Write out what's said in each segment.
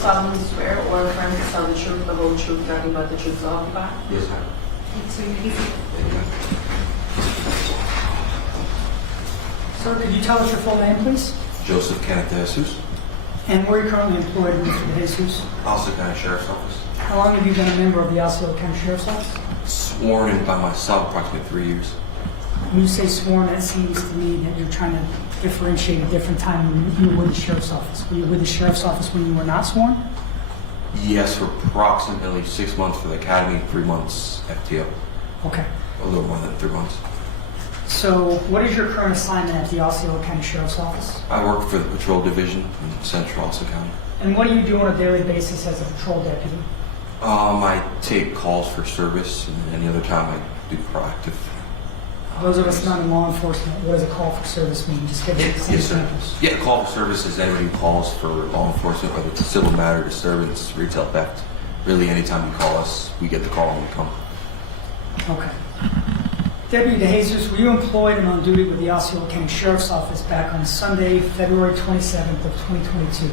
solemnly swear or affirm to tell the truth, the whole truth, nothing but the truth, so help you God? Yes, ma'am. Sir, could you tell us your full name, please? Joseph Kenneth De Jesus, And where you're currently employed, Mr. De Jesus? Osceola County Sheriff's Office. How long have you been a member of the Osceola County Sheriff's Office? Sworn in by myself approximately 3 years. When you say sworn, that seems to me that you're trying to differentiate a different time when you were with the Sheriff's Office. Were you with the Sheriff's Office when you were not sworn? Yes, for approximately 6 months for the academy, 3 months FTO. Okay. A little more than 3 months. So what is your current assignment at the Osceola County Sheriff's Office? I work for the patrol division in Central Osceola County. And what do you do on a daily basis as a patrol deputy? I take calls for service, and any other time I do proactive. Those of us not in law enforcement, what does a call for service mean? Just give us some Yes, sir. examples. Yeah, call for service is anybody who calls for law enforcement, whether it's a civil matter, disturbance, retail theft. Really, anytime you call us, we get the call and we come. Okay. Deputy De Jesus, were you employed and on duty with the Osceola County Sheriff's Office back on Sunday, February 27th of 2022?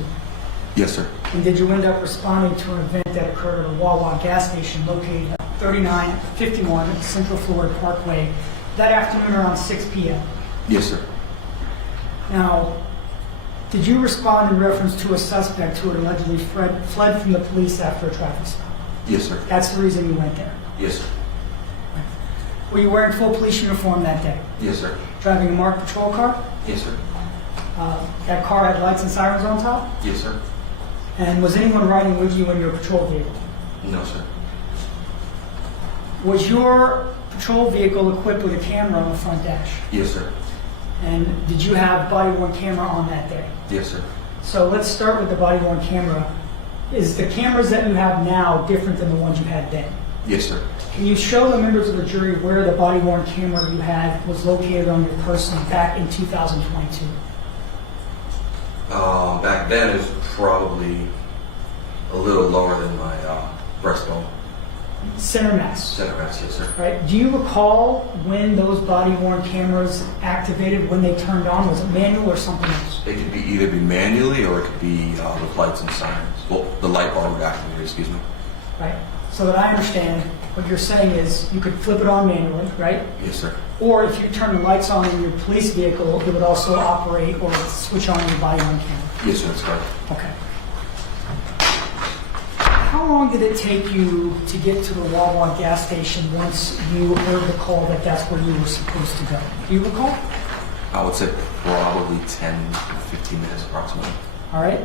Yes, sir. And did you end up responding to an event that occurred at a Wawa gas station located at 3951 Central Florida Parkway that afternoon around 6 p.m.? Yes, sir. Now, did you respond in reference to a suspect who had allegedly fled from the police after a traffic stop? Yes, sir. That's the reason you went there. Yes, sir. Were you wearing full police uniform that day? Yes, sir. Driving a marked patrol car? Yes, sir. That car had lights and sirens on top? Yes, sir. And was anyone riding with you in your patrol vehicle? No, sir. Was your patrol vehicle equipped with a camera on the front dash? Yes, sir. And did you have body-worn camera on that day? Yes, sir. So let's start with the body-worn camera. Is the cameras that you have now different than the ones you had then? Yes, sir. Can you show the members of the jury where the body-worn camera you had was located on your person back in 2022? Back then it was probably a little lower than my breastbone. Center mass. Center mass, yes, sir. Right. Do you recall when those body-worn cameras activated, when they turned on? Was it manual or something else? It could be either be manually or it could be with lights and sirens. Well, the light bar would activate, excuse me. Right. So that I understand, what you're saying is you could flip it on manually, right? Yes, sir. Or if you turn the lights on in your police vehicle, it would also operate or switch on your body-worn camera. Yes, sir, that's correct. Okay. How long did it take you to get to the Wawa gas station once you heard the call that that's where you were supposed to go? Do you recall? I would say probably 10 to 15 minutes approximately. All right.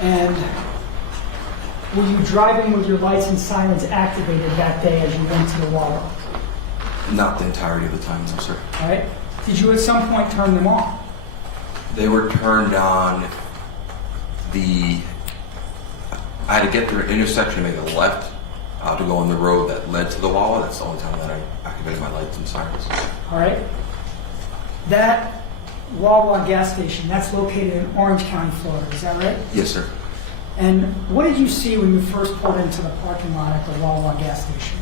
And were you driving with your lights and sirens activated that day as you went to the Wawa? Not the entirety of the time, no, sir. All right. Did you at some point turn them on? They were turned on. I had to get through an intersection and make a left to go on the road that led to the Wawa. That's the only time that I activated my lights and sirens. All right. That Wawa gas station, that's located in Orange County, Florida. Is that right? Yes, sir. And what did you see when you first pulled into the parking lot at the Wawa gas station?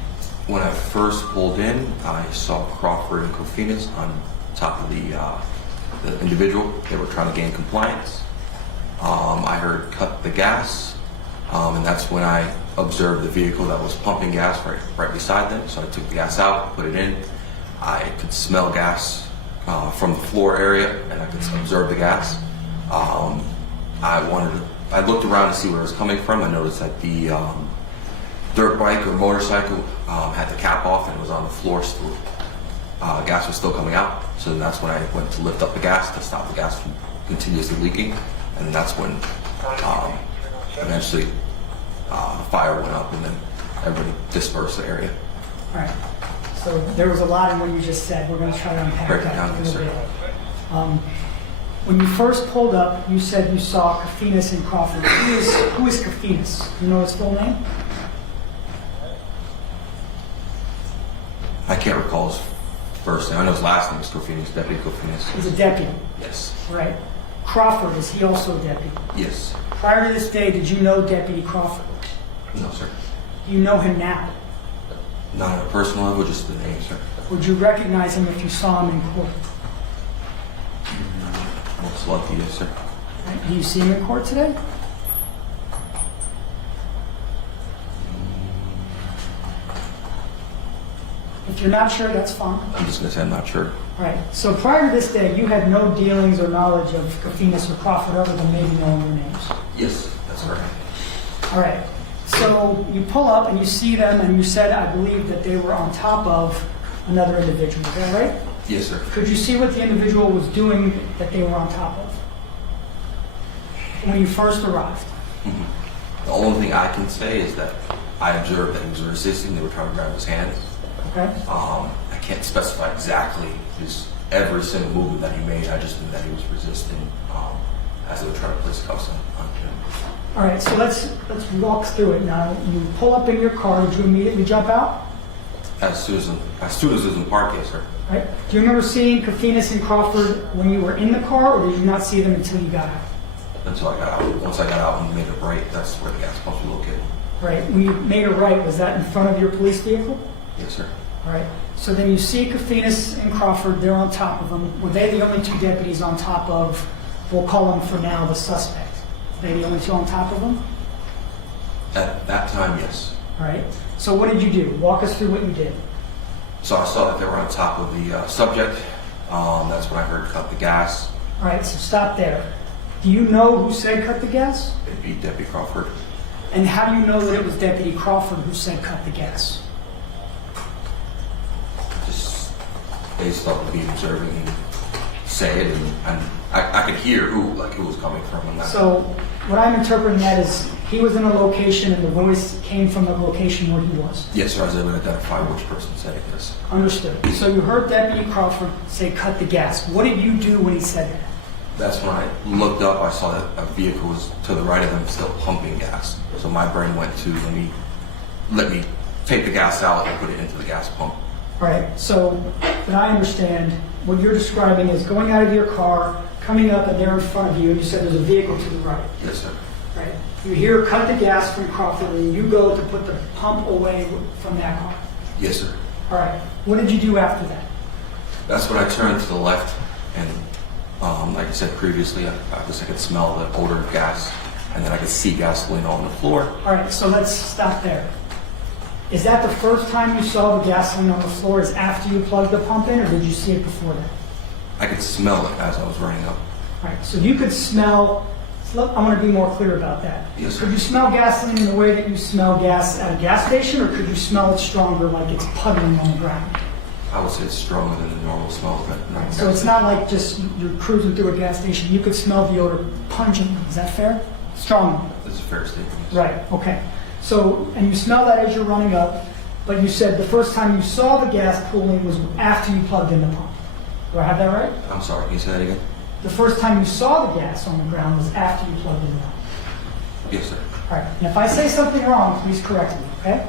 When I first pulled in, I saw Crawford and Kofinas on top of the individual. They were trying to gain compliance. I heard cut the gas, and that's when I observed the vehicle that was pumping gas right beside them. So I took the gas out, put it in. I could smell gas from the floor area, and I could observe the gas. I looked around to see where it was coming from. I noticed that the dirt bike or motorcycle had the cap off and it was on the floor still. Gas was still coming out. So that's when I went to lift up the gas to stop the gas from continuously leaking. And that's when eventually the fire went up and then everybody dispersed the area. All right. So there was a lot in what you just said. We're going to try to unpack Break it that down, a little yes, bit. When you first pulled up, you said you saw Kofinas and Crawford. Who is Kofinas? Do you know his full name? I can't recall his first name. I know his last name is Kofinas, Deputy Kofinas. He's a deputy. Yes. Right. Crawford, is he also a deputy? Yes. Prior to this day, did you know Deputy Crawford? No, sir. Do you know him now? Not on a personal level, just the name, sir. Would you recognize him if you saw him in court? Most lucky, yes, sir. Right. Do you see him in court today? you're not sure, that's fine. I'm just going to say I'm not sure. All right. So prior to this day, you had no dealings or knowledge of Kofinas or Crawford other than maybe knowing their names. Yes, that's correct. All right. So you pull up and you see them, and you said, I believe, that they were on top of another individual. Is that right? Yes, sir. Could you see what the individual was doing that they were on top of when you first arrived? The only thing I can say is that I observed that he was resisting. They were trying to grab his hands. Okay. I can't specify exactly every single movement that he made. I just knew that he was resisting as they were trying to place cuffs on him. All right. So let's walk through it now. You pull up in your car. Did you immediately jump out? As soon as it was in park, yes, sir. All right. Do you remember seeing Kofinas and Crawford when you were in the car, or did you not see them until you got out? Until I got out. Once I got out and made a break, that's where the gas pumps were located. Right. When you made a right, was that in front of your police vehicle? Yes, sir. All right. So then you see Kofinas and Crawford, they're on top of them. Were they the only two deputies on top of, we'll call them for now, the suspect? Were they the only two on top of them? At that time, yes. All right. So what did you do? Walk us through what you did. So I saw that they were on top of the subject. That's when I heard cut the gas. All right. So stop there. Do you know who said cut the gas? It'd be Deputy Crawford. And how do you know that it was Deputy Crawford who said cut the gas? Just based off of me observing him say it, and I could hear who was coming from. And that. So what I'm interpreting that is he was in a location and the voice came from the location where he was. Yes, sir. I was able to identify which person said it. Yes. Understood. So you heard Deputy Crawford say cut the gas. What did you do when he said that? That's when I looked up. I saw that a vehicle was to the right of them, still pumping gas. So my brain went to let me take the gas out and put it into the gas pump. All right. So what I understand, what you're describing is going out of your car, coming up, and they're in front of you. And you said there's a vehicle to the right. Yes, sir. Right. You hear cut the gas from Crawford, and you go to put the pump away from that car. Yes, sir. All right. What did you do after that? That's when I turned to the left, and like I said previously, I guess I could smell the odor of gas, and then I could see gasoline on the floor. All right. So let's stop there. Is that the first time you saw the gasoline on the floor? Is after you plugged the pump in, or did you see it before that? I could smell it as I was running up. All right. So you could smell. I want to be more clear about that. Yes, sir. Could you smell gasoline in the way that you smell gas at a gas station, or could you smell it stronger, like it's puddling on the ground? I would say it's stronger than the normal smell of it. So it's not like just you're cruising through a gas station. You could smell the odor pungently. Is that fair? Strongly. That's a fair statement. Yes. Right. Okay. So, and you smell that as you're running up, but you said the first time you saw the gas pooling was after you plugged in the pump. Do I have that right? I'm sorry, can you say that again? The first time you saw the gas on the ground was after you plugged in the pump. Yes, sir. All right. And if I say something wrong, please correct me, okay?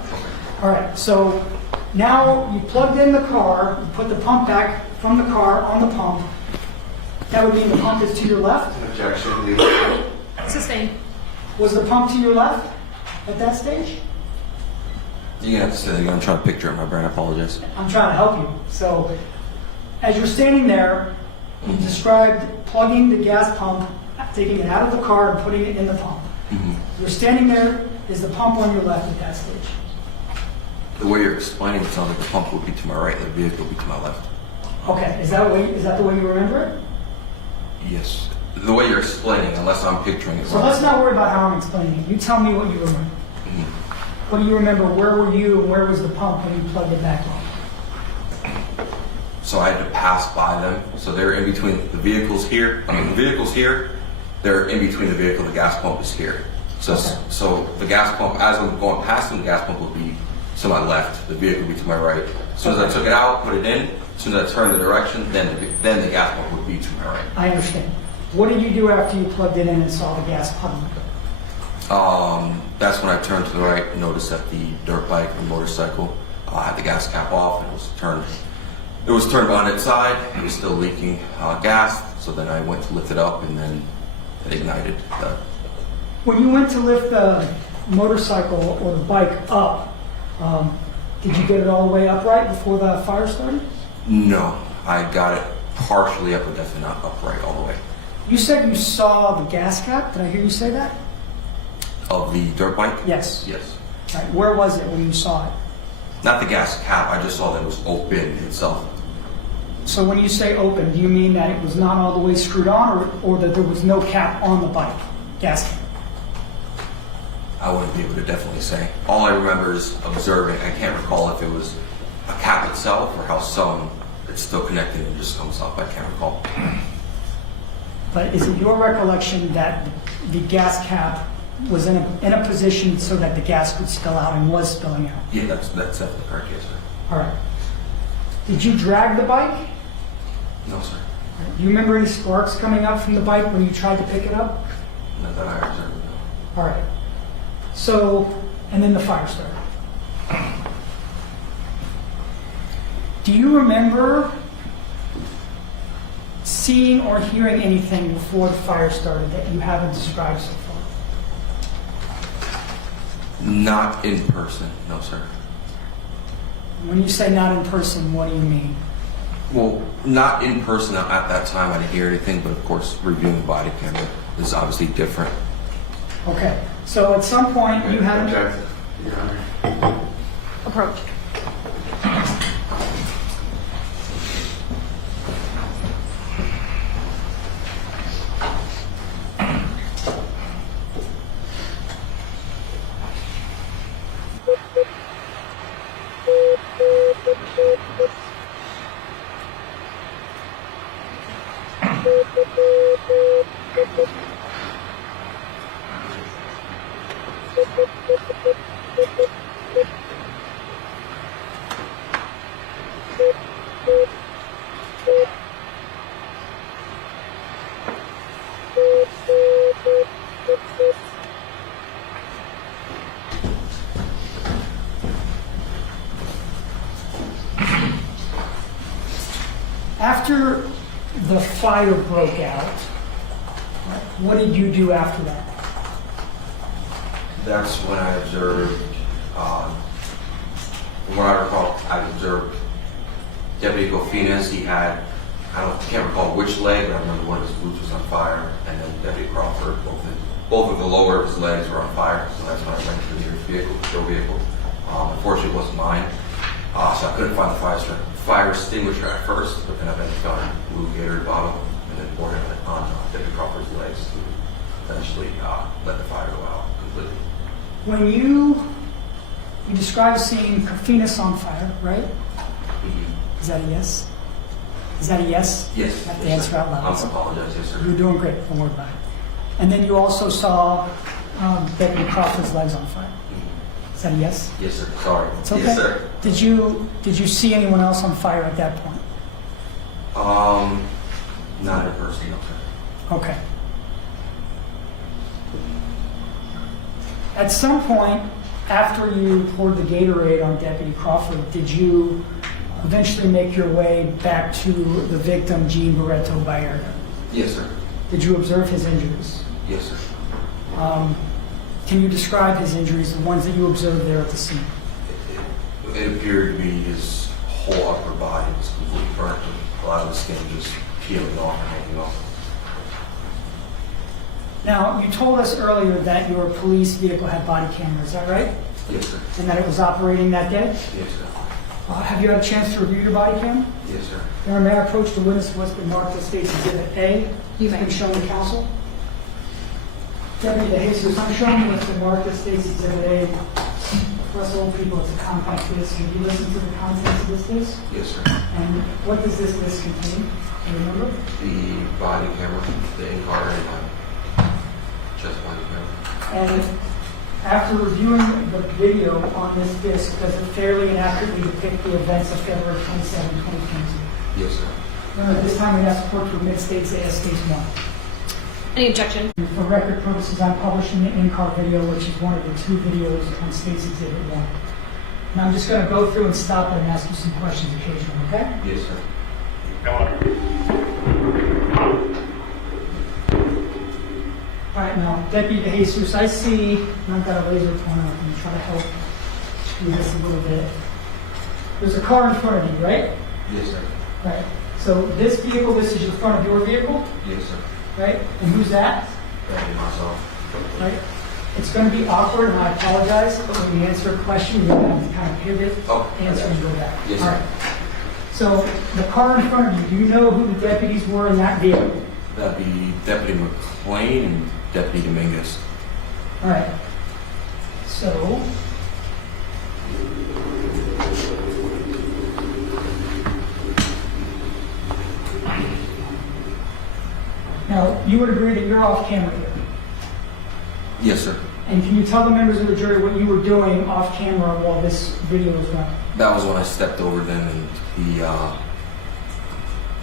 All right. So now you plugged in the car, you put the pump back from the car on the pump. That would mean the pump is to your left. Objection, legal. Sustained. Was the pump to your left at that stage? You're going to have to say that again. I'm trying to picture it in my brain. I apologize. I'm trying to help you. So as you're standing there, you described plugging the gas pump, taking it out of the car and putting it in the pump. You're standing there. Is the pump on your left at that stage? The way you're explaining it sounds like the pump would be to my right and the vehicle would be to my left. Okay. Is that the way you remember it? Yes. The way you're explaining, unless I'm picturing it So wrong. let's not worry about how I'm explaining it. You tell me what you remember. What do you remember? Where were you and where was the pump when you plugged it back on? So I had to pass by them. So they're in between the vehicles here. The vehicle's here. They're in between the vehicle. The gas pump is here. So, Okay. so the gas pump, as I'm going past them, the gas pump will be to my left. The vehicle would be to my right. As soon as I took it out, put it in, as soon as I turned the direction, then the gas pump would be to my right. I understand. What did you do after you plugged it in and saw the gas puddling? That's when I turned to the right and noticed that the dirt bike, the motorcycle, had the gas cap off and it was turned on its side. It was still leaking gas. So then I went to lift it up and then it ignited. When you went to lift the motorcycle or the bike up, did you get it all the way upright before the fire started? No, I got it partially up, but definitely not upright all the way. You said you saw the gas cap. Did I hear you say that? Of the dirt bike? Yes. Yes. Right. Where was it when you saw it? Not the gas cap, I just saw that it was open itself. So when you say open, do you mean that it was not all the way screwed on, or that there was no cap on the bike, gas cap? I wouldn't be able to definitely say. All I remember is observing. I can't recall if it was a cap itself or how some it's still connected and just comes up. I can't recall. But is it your recollection that the gas cap was in a position so that the gas could spill out and was spilling out? Yeah, that's definitely correct, yes, sir. All right. Did you drag the bike? No, sir. Do you remember any sparks coming up from the bike when you tried to pick it up? Not that I observed, no. All right. So, and then the fire started. Do you remember seeing or hearing anything before the fire started that you haven't described so far? Not in person, no, sir. When you say not in person, what do you mean? Well, not in person at that time. I didn't hear anything, but of course, reviewing the body camera is obviously different. Okay. So at some point you had... Object, Your Honor. Approach. After the fire broke out, what did you do after that? That's when I observed, from what I recall, I observed Deputy Cofines. He had, I can't recall which leg, but I remember one of his boots was on fire, and then Deputy Crawford, both of the lower of his legs were on fire, so that's when I went to the nearest vehicle. Unfortunately, it wasn't mine, so I couldn't find the fire extinguisher at first, but then I eventually found a blue Gatorade bottle, and then poured it on Deputy Crawford's legs to eventually let the fire go out completely. When you described seeing Cofines on fire, right? Mm-hmm. Is that a yes? Is that a yes? Yes. You have to yes, answer sir. out loud. I apologize, yes, sir. You're doing great. Don't worry about it. And then you also saw Deputy Crawford's legs on fire. Is that a yes? Yes, sir. Sorry. It's okay. Yes, sir. Did you see anyone else on fire at that point? Not in person, no, sir. Okay. At some point, after you poured the Gatorade on Deputy Crawford, did you eventually make your way back to the victim, Jean Baretto-Baerga? Yes, sir. Did you observe his injuries? Yes, sir. Can you describe his injuries, the ones that you observed there at the scene? It appeared to be his whole upper body was completely burnt, with a lot of the skin just peeling off and hanging off. Now, you told us earlier that your police vehicle had body cameras, is that right? Yes, sir. And that it was operating that day? Yes, sir. Have you had a chance to review your body cam? Yes, sir. Your Honor, may I approach the witness what's been marked as State's Exhibit A? You It's may. been shown to counsel. Deputy DeJesus, I'm showing you what's been marked as State's Exhibit A. For us old people, it's a compact disc. Have you listened to the contents of this disc? Yes, sir. And what does this disc contain? Do you remember? The body camera, the in-car and chest body camera. And after reviewing the video on this disc, does it fairly and accurately depict the events of February 27, 2022? Yes, sir. Remember, this time we ask the court to admit State's AS Stage 1. Any objection? For record purposes, I'm publishing the in-car video, which is one of the two videos on State's Exhibit 1. And I'm just going to go through and stop it and ask you some questions occasionally, okay? Yes, sir. All right, now, Deputy DeJesus, I see, and I've got a laser pointer, I'm going to try to help do this a little bit. There's a car in front of you, right? Yes, sir. Right. So this vehicle, this is the front of your vehicle, Yes, sir. right? And who's that? That'd be myself. Right? It's going to be awkward, and I apologize, but when you answer a question, you're going to have to kind of pivot, answer, and go back. Yes, All sir. right. So the car in front of you, do you know who the deputies were in that vehicle? That'd be Deputy McLean and Deputy Dominguez. All right. So, now, you would agree that you're off camera here. Yes, sir. And can you tell the members of the jury what you were doing off camera while this video was running? That was when I stepped over them and he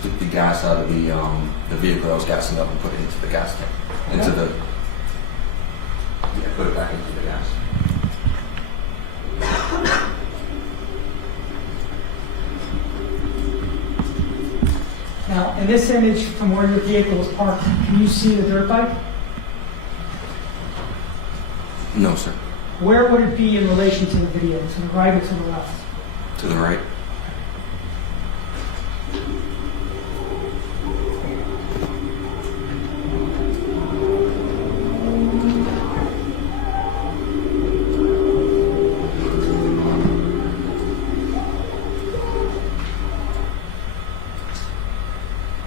took the gas out of the vehicle that was gassing up and put it into the gas tank. Put it back into the gas. Now, in this image from where your vehicle was parked, can you see the dirt bike? No, sir. Where would it be in relation to the video? To the right or to the left? To the right.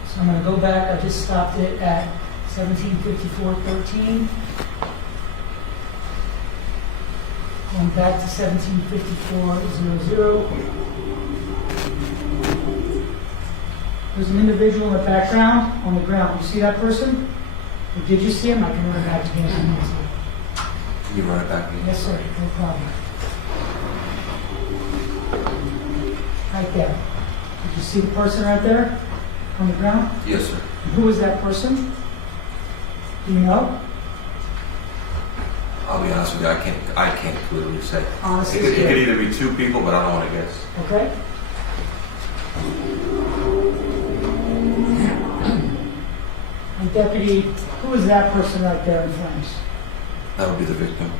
So I'm going to go back. I just stopped it at 17:54:13. Going back to 17:54:00. There's an individual in the background on the ground. You see that person? Or did you see him? I can run it back again if you need to. Can you run it back again? Yes, sir. No problem. Right there. Did you see the person right there on the ground? Yes, sir. Who is that person? Do you know? I'll be honest with you, I can't clearly say. Honestly, It could either be two people, but I don't want to guess. Okay. And deputy, who is that person right there in flames? That would be the victim.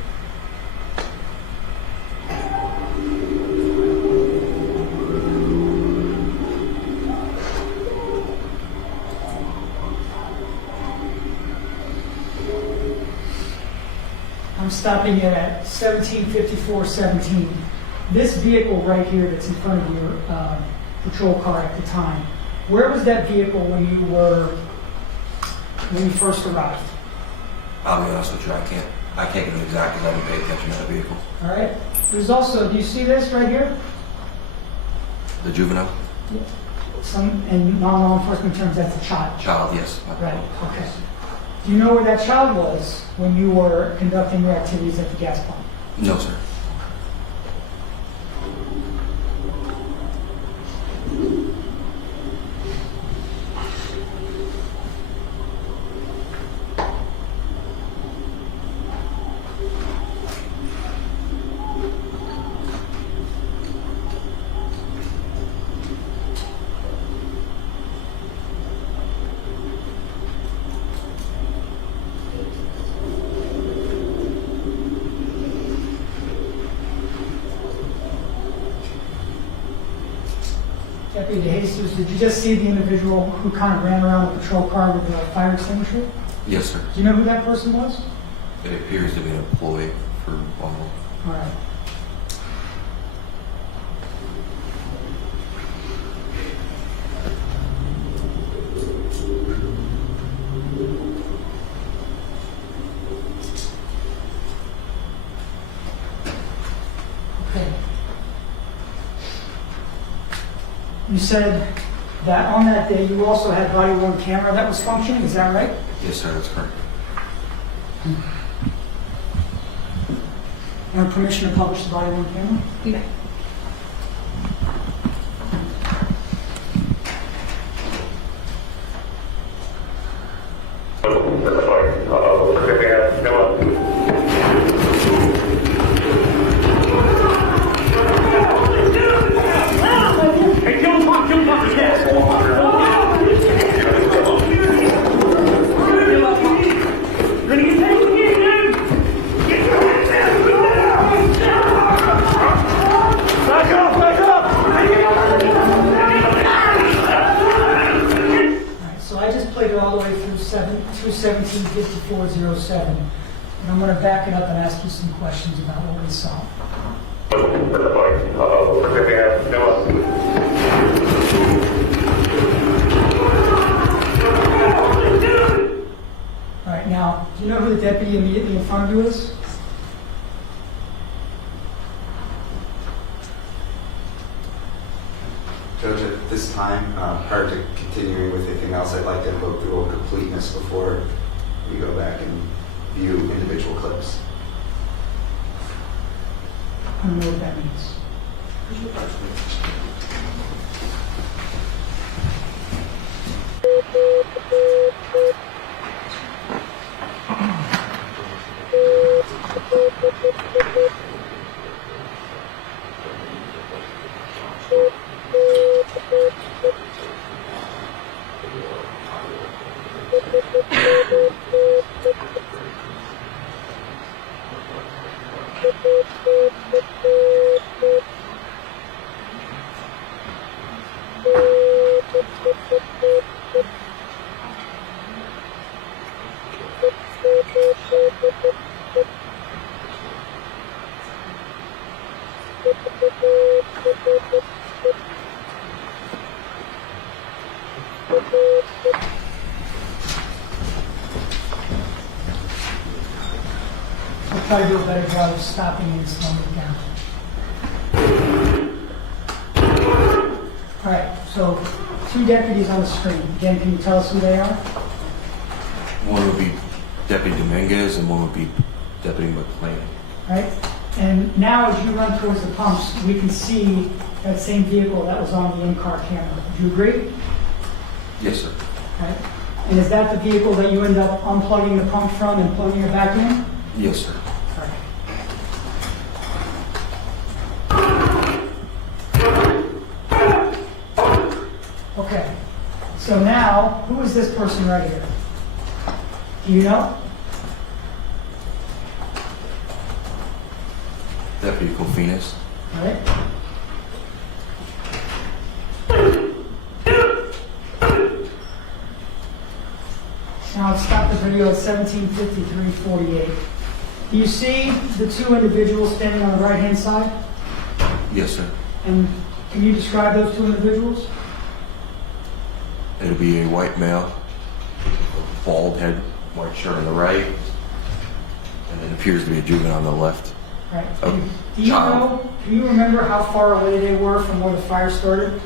I'm stopping it at 17:54:17. This vehicle right here that's in front of your patrol car at the time, where was that vehicle when you first arrived? I'll be honest with you, I can't give an exact because I didn't pay attention to that vehicle. All right. There's also, do you see this right here? The juvenile? In non-law enforcement terms, that's a child. Child, yes. Right. Okay. Do you know where that child was when you were conducting your activities at the gas pump? No, sir. Deputy DeJesus, did you just see the individual who kind of ran around the patrol car with a fire extinguisher? Yes, sir. Do you know who that person was? It appears to be an employee for Wawa. All right. Okay. You said that on that day you also had body-worn camera that was functioning, is that right? Yes, sir, that's correct. And permission to publish the body-worn camera? Yeah. So I just played it all the way through 17:54:07. And I'm going to back it up and ask you some questions about what we saw. All right, now, do you know who the deputy immediately in front of you is? Judge, at this time, prior to continuing with anything else, I'd like to go through a completeness before we go back and view individual clips. I don't know what that means. I'll try to do a better job of stopping and slowing it down. All right, so 2 deputies on the screen. Again, can you tell us who they are? One would be Deputy Dominguez and one would be Deputy McLean. All right, and now as you run towards the pumps, we can see that same vehicle that was on the in-car camera. Do you agree? Yes, sir. All right. And is that the vehicle that you end up unplugging the pump from and plugging it back in? Yes, sir. All right. Okay, so now, who is this person right here? Do you know? Deputy Kofinas. All right. Now let's stop the video at 17:53:48. Do you see the 2 individuals standing on the right-hand side? Yes, sir. And can you describe those 2 individuals? It'll be a white male, bald head, white shirt on the right, and it appears to be a juvenile on the left. Right. Oh, Do you child. know, can you remember how far away they were from where the fire started?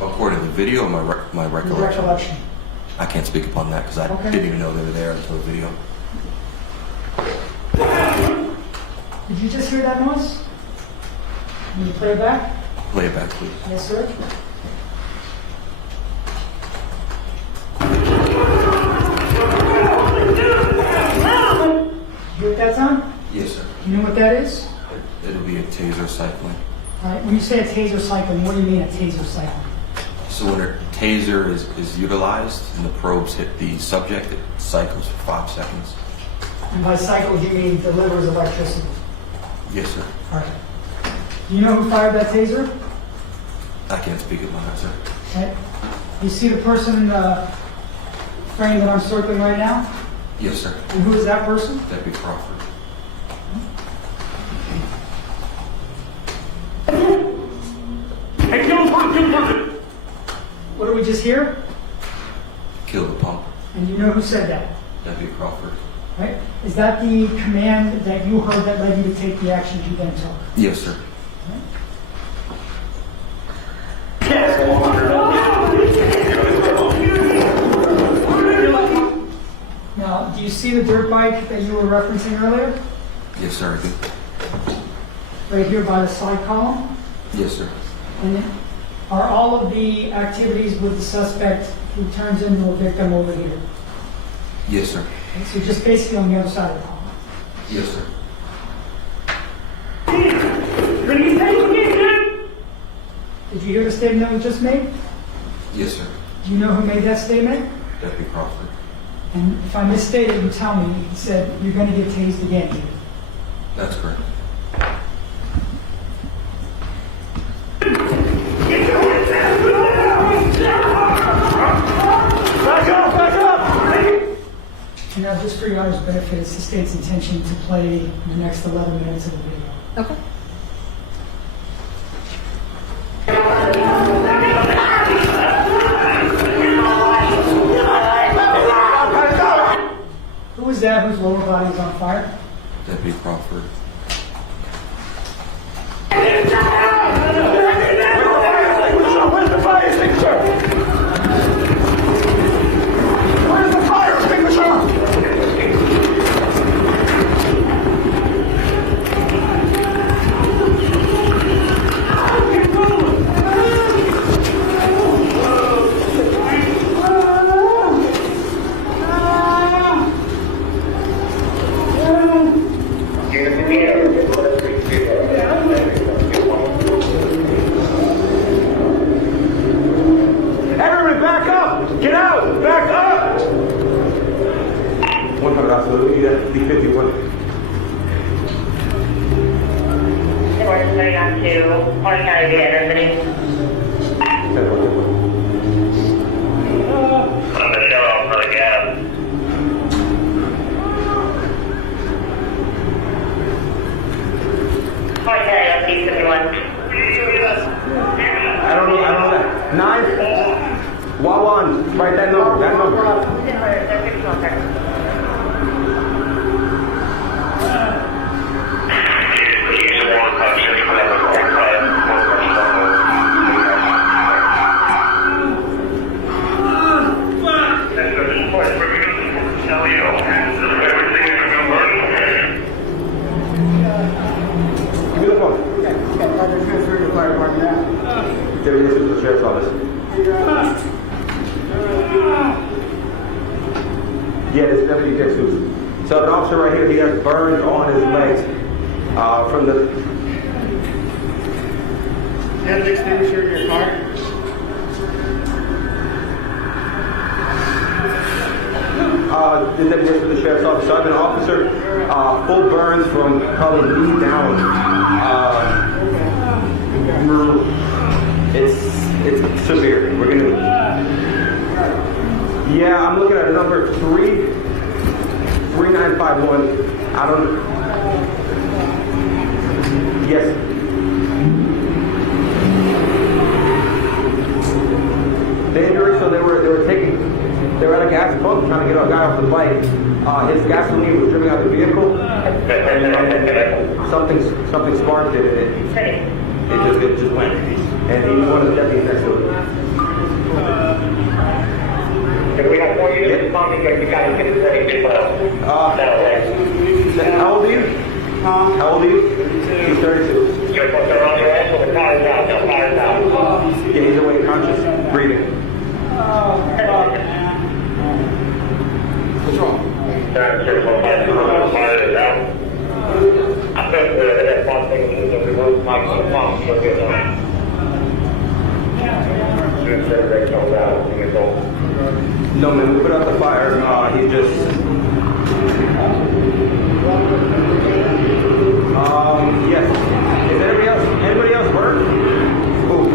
According to the video, my Your recollection. recollection. I can't speak upon that because I Okay. didn't even know they were there until the video. Did you just hear that noise? Can you play it back? Play it back, please. Yes, sir. You hear what that's on? Yes, sir. Do you know what that is? It'll be a taser cycling. All right. When you say a taser cycling, what do you mean a taser cycling? So when a taser is utilized and the probes hit the subject, it cycles for 5 seconds. And by cycles, you mean delivers electricity. Yes, sir. All right. Do you know who fired that taser? I can't speak upon that, sir. Okay. You see the person in the frame that I'm circling right now? Yes, sir. And who is that person? Deputy Crawford. What did we just hear? Kill the pump. And you know who said that, Deputy Crawford. right? Is that the command that you heard that led you to take the actions you then took? Yes, sir. Now, do you see the dirt bike that you were referencing earlier? Yes, sir. I do. Right here by the side column? Yes, sir. And are all of the activities with the suspect who turns into a victim over here? Yes, sir. Okay, so just basically on the other side of the column. Yes, sir. Did you hear the statement that was just made? Yes, sir. Do you know who made that statement? Deputy Crawford. And if I misstated, you tell me. He said, you're going to get tased again. That's correct. And now for your Honor's benefit, it's the state's intention to play the next 11 minutes of the video. Okay. Who was that whose lower body was on fire? Deputy Crawford. Where's the fire extinguisher? Where's the fire extinguisher? Everyone back up! Get out! Back up! 100 Osceola, you got B51. We're moving on to Orange County via Anthony. I'm going to shut off for the gas. Orange County, LC51. I don't know that. 9? Wawa, write that number, that number. Give me the phone. There he is to the sheriff's office. Yeah, this deputy gets who's. So an officer right here, he has burns on his legs from the. You have an extinguisher in your car? The deputy gets to the sheriff's office. So I have an officer, full burns from probably knee down. It's severe. We're gonna. Yeah, I'm looking at number 3951. I don't. Yes. The injury. So they were at a gas pump trying to get a guy off the bike. His gasoline was dripping out of the vehicle, and something sparked it, and it just went. And he's one of the deputies next to it. If we have 4 units, you got to get the How old are you? How old are you? He's 32. You're supposed to run your ass with the car out. The car out. Yeah, he's awake, conscious, breathing. What's wrong? I think that one thing is that we won't like the pump, so get on. No, man, we put out the fire. He just. Yes. Is anybody else burned? Ooh.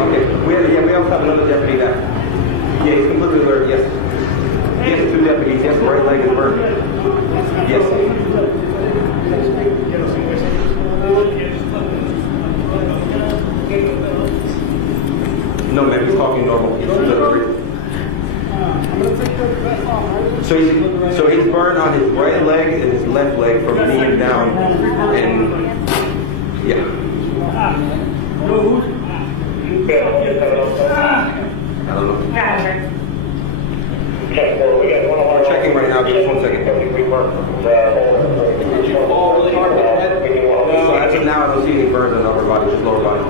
Okay. We also have another deputy there. Yeah, he's completely alert. Yes. Yes, 2 deputies. Yes, right leg is burned. Yes. No, man, he's talking normal. He's so he's burned on his right leg and his left leg from knee down, and yeah. I don't know. Checking right now. Just 1 second. So as of now, I don't see any burns on the upper body, just lower body.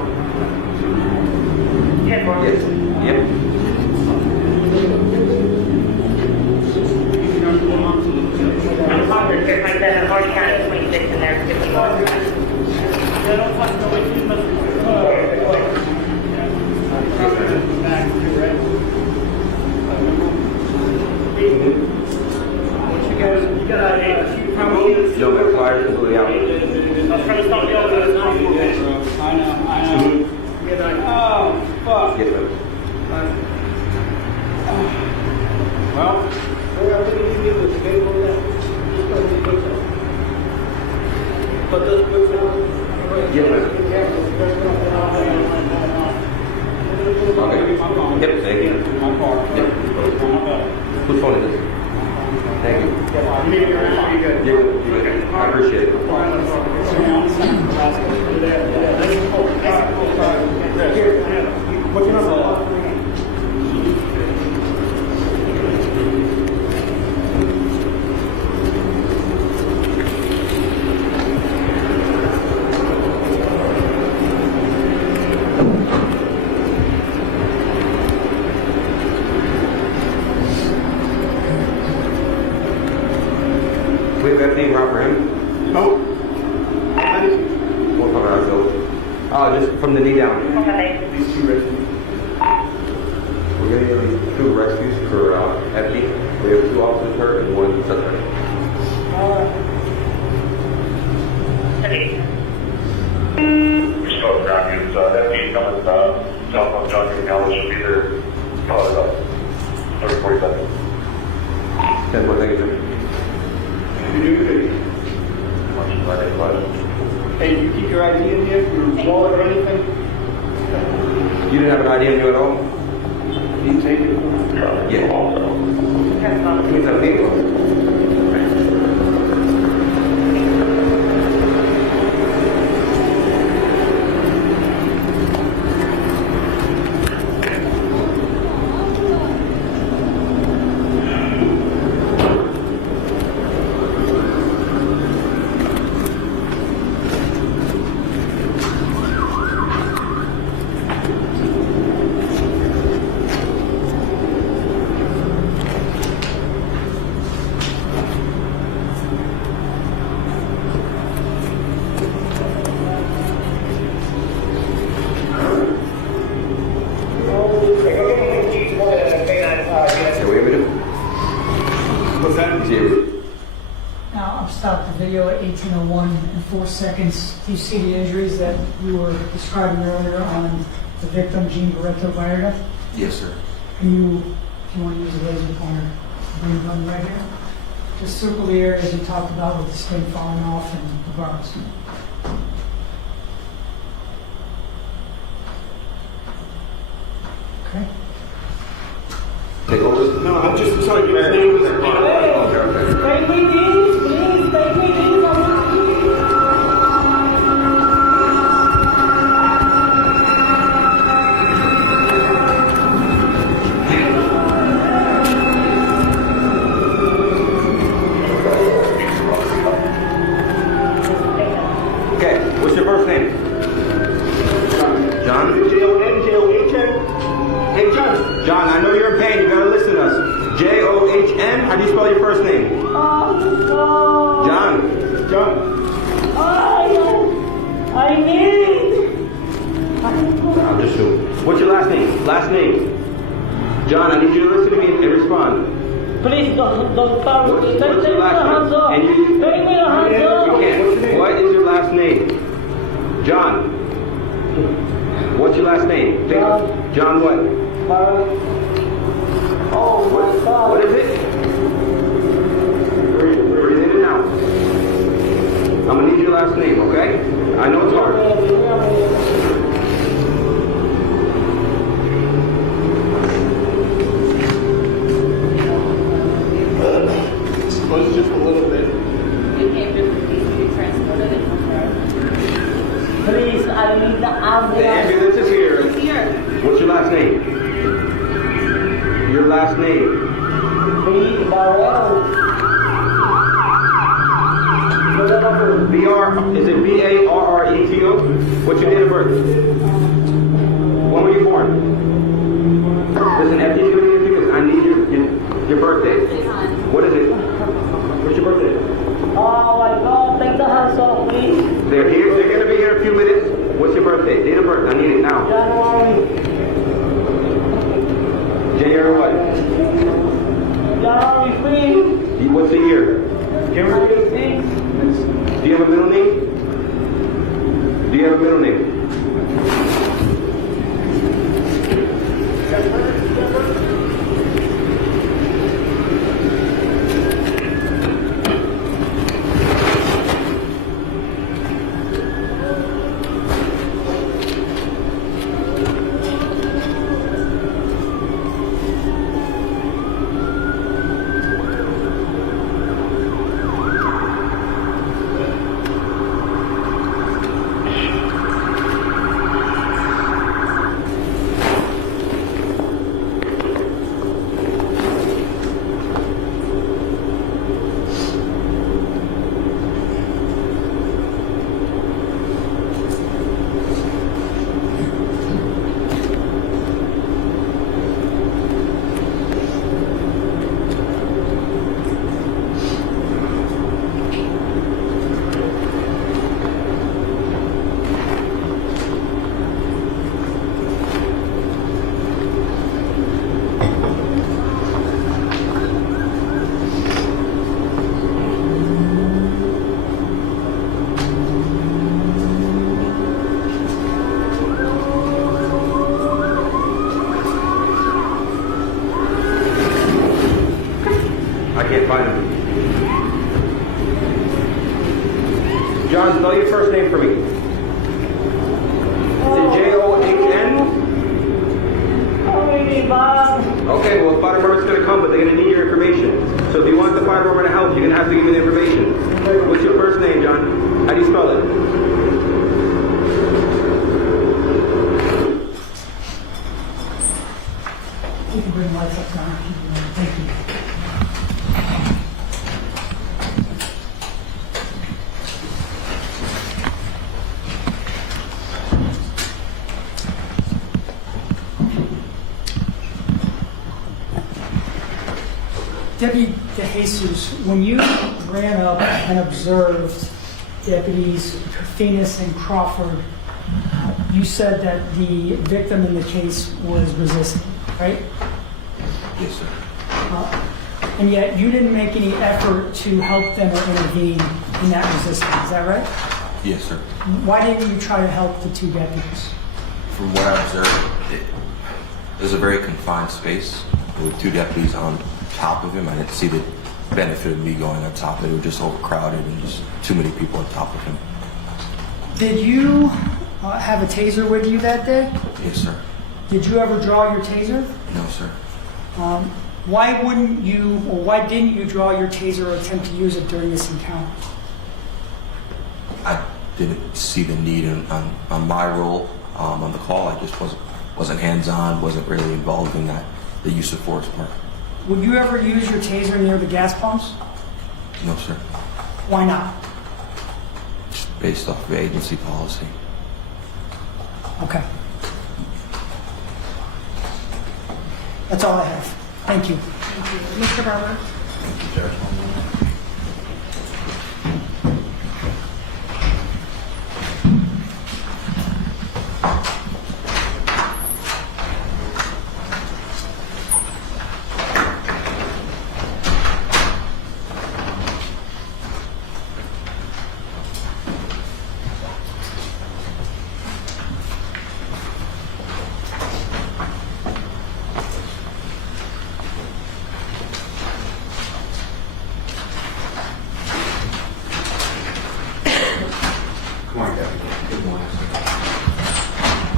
Yes. Yep. Orange County 26 in there, 51. No, man, fire completely out. Oh, fuck. Yes, man. Well, get my phone. Yep, thank you. My car. Yep. My belt. Whose phone is this? Thank you. You need to get around, you good. You're good. You're good. I appreciate it. What's your number? We have anything around for him? No. What from Osceola? Just from the knee down. These two rescues. We're getting these 2 rescues for FD. We have 2 officers hurt and 1 suspect. Restore ground use, FD coming, cell phone junkie, now should be there, probably about 30, 40 seconds. 10 more seconds, sir. You do good. Much as I need, Hey, do you keep your ID in here? Your wallet or anything? You didn't have an idea on you at all? You take it. Yeah. Also. Give me something. What's that? Now, I've stopped the video at 18:01 and 4 seconds. Do you see the injuries that you were describing earlier on the victim, Jean Baretto-Baerga? Yes, sir. Can you, if you want to use a laser pointer, bring it on right here? Just circle the areas you talked about with the skin falling off and the burns. Okay. Take over. No, I'm just sorry. His name was Take me these, please. Take me these. Okay, what's your first name? John? J-O-N-J-O-H-N. Hey, John. John, I know you're in pain. You gotta listen to us. J-O-H-N? How do you spell your first name? John. John. I need. I'll just shoot. What's your last name? Last name. John, I need you to listen to me and respond. Please don't stop me. What's Take me your the last hands name? off. And Take you me the hands you off. can't. What is your last name? John. What's your last name? John what? Oh my God. What is it? Breathe in and out. I'm gonna need your last name, okay? I know it's hard. Was just a little bit. You came to be transported and Please, I need the The ambulance. ambulance is here. here. What's your last name? Your last name. Please, Baretto. B-R, is it B-A-R-R-E-T-O? What's your date of birth? When were you born? Listen, FD's gonna need it because I need your birthday. What is it? What's your birthday? Oh my God, take the hands off, please. They're here. They're gonna be here in a few minutes. What's your birthday? Date of birth. I need it now. January what? January 3, What's the year? 96. Do you have a middle name? Do you have a middle name? I can't find him. John, spell your first name for me. Is it John? Holy Bob. Okay, well, the fire department's going to come, but they're going to need your information. So if you want the fire department to help, you're going to have to give me the information. What's your first name, John? How do you spell it? You can bring lights up now. Thank you. Deputy DeJesus, when you ran up and observed deputies Kofinas and Crawford, you said that the victim in the case was resisting, right? Yes, sir. And yet you didn't make any effort to help them or intervene in that resistance, is that right? Yes, sir. Why didn't you try to help the two deputies? From what I observed, it was a very confined space with two deputies on top of him. I didn't see the benefit of me going on top of it. It was just overcrowded and just too many people on top of him. Did you have a taser with you that day? Yes, sir. Did you ever draw your taser? No, sir. Why wouldn't you, or why didn't you draw your taser or attempt to use it during this encounter? I didn't see the need on my role on the call. I just wasn't hands-on, wasn't really involved in the use of force part. Would you ever use your taser near the gas pumps? No, sir. Why not? Just based off of agency policy. Okay. That's all I have. Thank you. Mr. Barber?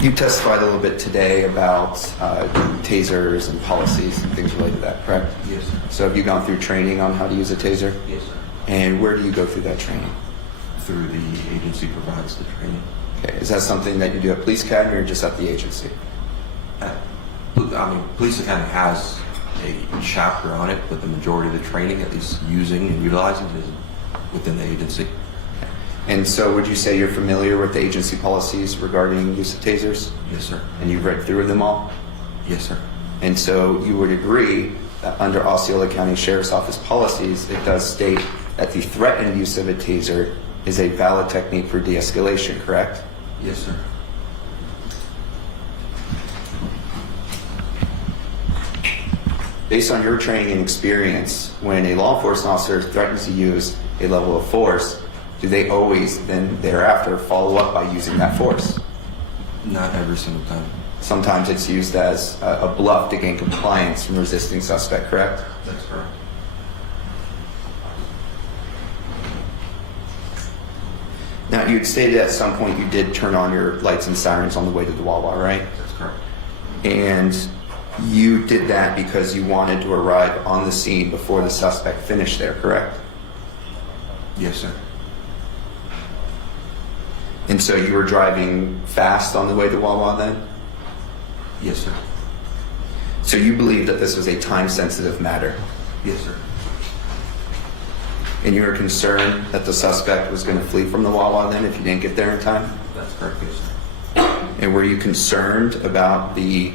You testified a little bit today about tasers and policies and things related to that, correct? Yes, sir. So have you gone through training on how to use a taser? Yes, sir. And where do you go through that training? Through the agency provides the training. Okay, is that something that you do at Police Academy or just at the agency? Police Academy has a chapter on it, but the majority of the training, at least using and utilizing, is within the agency. And so would you say you're familiar with the agency policies regarding use of tasers? Yes, sir. And you've read through them all? Yes, sir. And so you would agree that under Osceola County Sheriff's Office policies, it does state that the threatened use of a taser is a valid technique for de-escalation, correct? Yes, sir. Based on your training and experience, when a law enforcement officer threatens to use a level of force, do they always then thereafter follow up by using that force? Not every single time. Sometimes it's used as a bluff to gain compliance from resisting suspect, correct? That's correct. Now, you had stated at some point you did turn on your lights and sirens on the way to the Wawa, right? That's correct. And you did that because you wanted to arrive on the scene before the suspect finished there, correct? Yes, sir. And so you were driving fast on the way to Wawa then? Yes, sir. So you believe that this was a time-sensitive matter? Yes, sir. And you were concerned that the suspect was going to flee from the Wawa then if you didn't get there in time? That's correct, yes, sir. And were you concerned about the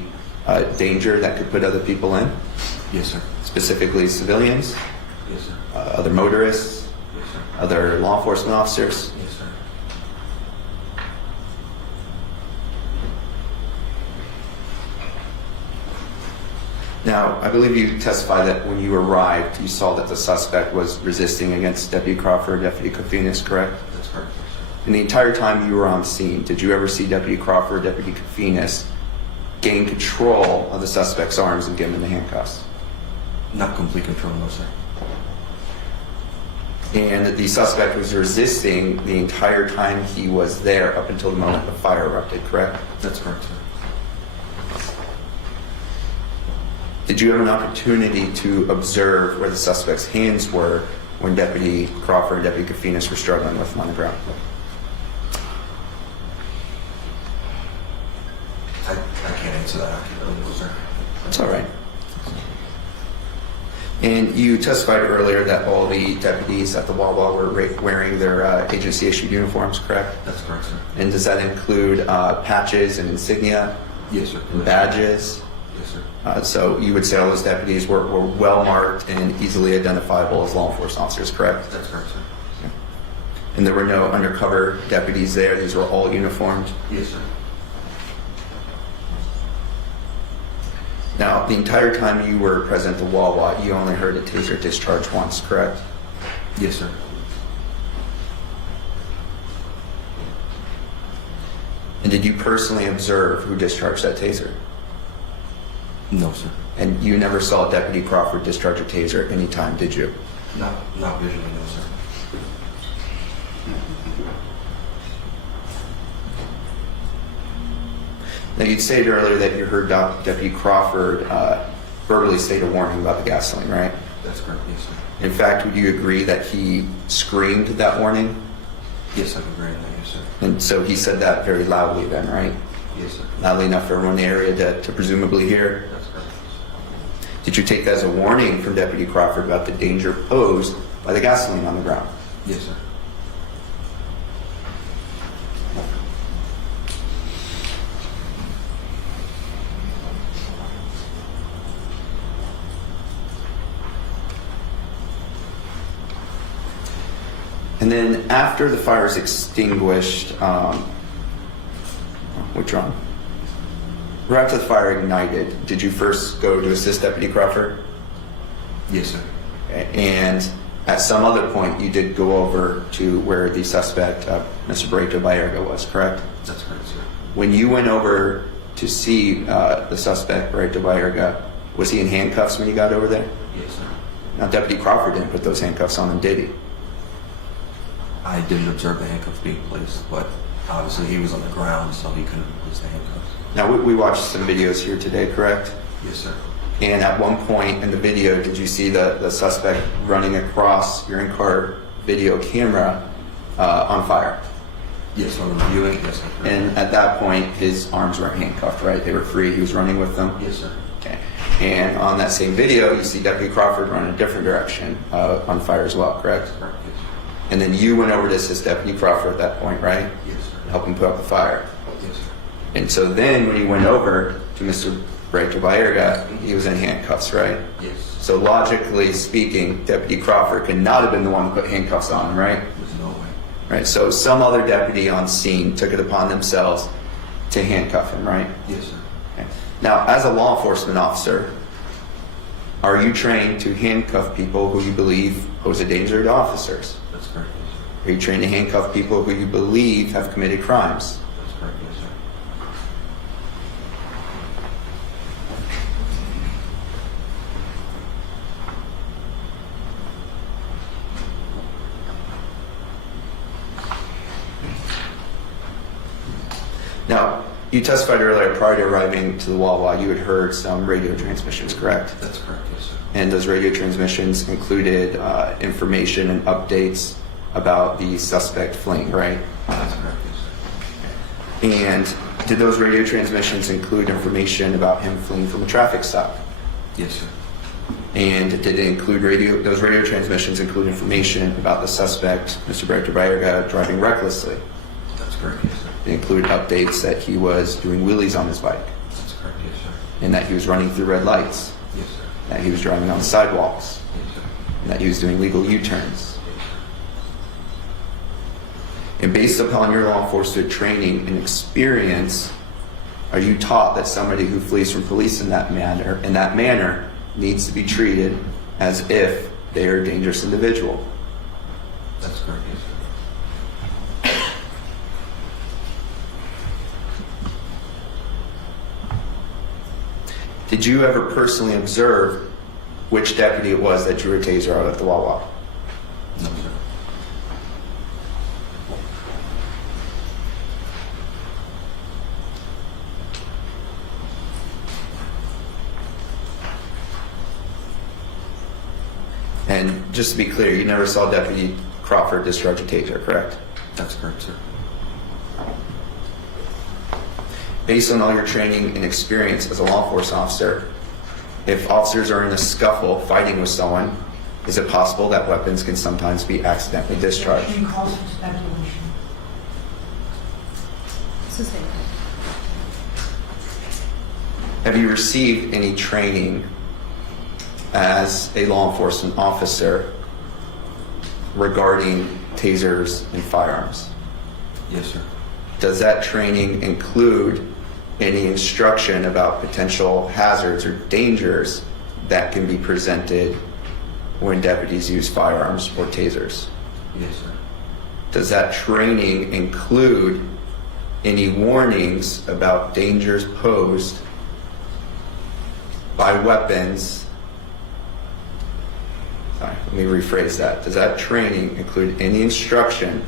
danger that could put other people in? Yes, sir. Specifically civilians, Yes, sir. other motorists, Yes, sir. other law enforcement officers? Yes, sir. Now, I believe you testified that when you arrived, you saw that the suspect was resisting against Deputy Crawford, Deputy Kofinas, correct? That's correct, yes, sir. And the entire time you were on scene, did you ever see Deputy Crawford, Deputy Kofinas gain control of the suspect's arms and get him in the handcuffs? Not complete control, no, sir. And the suspect was resisting the entire time he was there up until the moment the fire erupted, correct? That's correct, sir. Did you have an opportunity to observe where the suspect's hands were when Deputy Crawford and Deputy Kofinas were struggling with him on the ground? I can't answer that accurately, no, sir. That's all right. And you testified earlier that all the deputies at the Wawa were wearing their agency-issued uniforms, correct? That's correct, sir. And does that include patches and insignia Yes, sir. and badges? Yes, sir. So you would say all those deputies were well marked and easily identifiable as law enforcement officers, correct? That's correct, sir. And there were no undercover deputies there. These were all uniformed. Yes, sir. Now, the entire time you were present at the Wawa, you only heard a taser discharge once, correct? Yes, sir. And did you personally observe who discharged that taser? No, sir. And you never saw Deputy Crawford discharge a taser at any time, did you? Not visually, no, sir. Now, you'd stated earlier that you heard Deputy Crawford verbally state a warning about the gasoline, right? That's correct, yes, sir. In fact, would you agree that he screamed that warning? Yes, I can agree on that, yes, sir. And so he said that very loudly then, right? Yes, sir. Loudly enough for everyone in the area to presumably hear? That's correct, yes, Did you take that as a warning from Deputy Crawford about the danger posed by the gasoline on the ground? sir. Yes, sir. And then after the fire is extinguished, which one? Right after the fire ignited, did you first go to assist Deputy Crawford? Yes, sir. And at some other point, you did go over to where the suspect, Mr. Baretto-Baerga, was, correct? That's correct, sir. When you went over to see the suspect, Baretto-Baerga, was he in handcuffs when you got over there? Yes, sir. Now, Deputy Crawford didn't put those handcuffs on him, did he? I didn't observe the handcuffs being placed, but obviously he was on the ground, so he couldn't place the handcuffs. Now, we watched some videos here today, correct? Yes, sir. And at one point in the video, did you see the suspect running across your in-car video camera on fire? Yes, on the viewing, yes, sir. And at that point, his arms were handcuffed, right? They were free. He was running with them? Yes, sir. Okay. And on that same video, you see Deputy Crawford run in a different direction on fire as well, correct? Correct, yes, sir. And then you went over to assist Deputy Crawford at that point, right? Yes, sir. Help him put out the fire. Yes, sir. And so then when you went over to Mr. Baretto-Baerga, he was in handcuffs, right? Yes. So logically speaking, Deputy Crawford could not have been the one who put handcuffs on him, right? There's no way. Right. So some other deputy on scene took it upon themselves to handcuff him, right? Yes, sir. Okay. Now, as a law enforcement officer, are you trained to handcuff people who you believe pose a danger to officers? That's correct, yes, sir. Are you trained to handcuff people who you believe have committed crimes? That's correct, yes, sir. Now, you testified earlier prior to arriving to the Wawa, you had heard some radio transmissions, correct? That's correct, yes, sir. And those radio transmissions included information and updates about the suspect fleeing, right? That's correct, yes, sir. And did those radio transmissions include information about him fleeing from a traffic stop? Yes, sir. And did it include those radio transmissions include information about the suspect, Mr. Baretto-Baerga, driving recklessly? That's correct, yes, sir. They include updates that he was doing wheelies on his bike, That's correct, yes, sir. and that he was running through red lights, Yes, sir. that he was driving on sidewalks, Yes, sir. and that he was doing legal U-turns. Yes, sir. And based upon your law enforcement training and experience, are you taught that somebody who flees from police in that manner needs to be treated as if they are a dangerous individual? That's correct, yes, sir. Did you ever personally observe which deputy it was that drew a taser out at the Wawa? No, sir. And just to be clear, you never saw Deputy Crawford discharge a taser, correct? That's correct, sir. Based on all your training and experience as a law enforcement officer, if officers are in a scuffle fighting with someone, is it possible that weapons can sometimes be accidentally discharged? Question calls for speculation. Sustained. Have you received any training as a law enforcement officer regarding tasers and firearms? Yes, sir. Does that training include any instruction about potential hazards or dangers that can be presented when deputies use firearms or tasers? Yes, sir. Does that training include any warnings about dangers posed by weapons? Sorry, let me rephrase that. Does that training include any instruction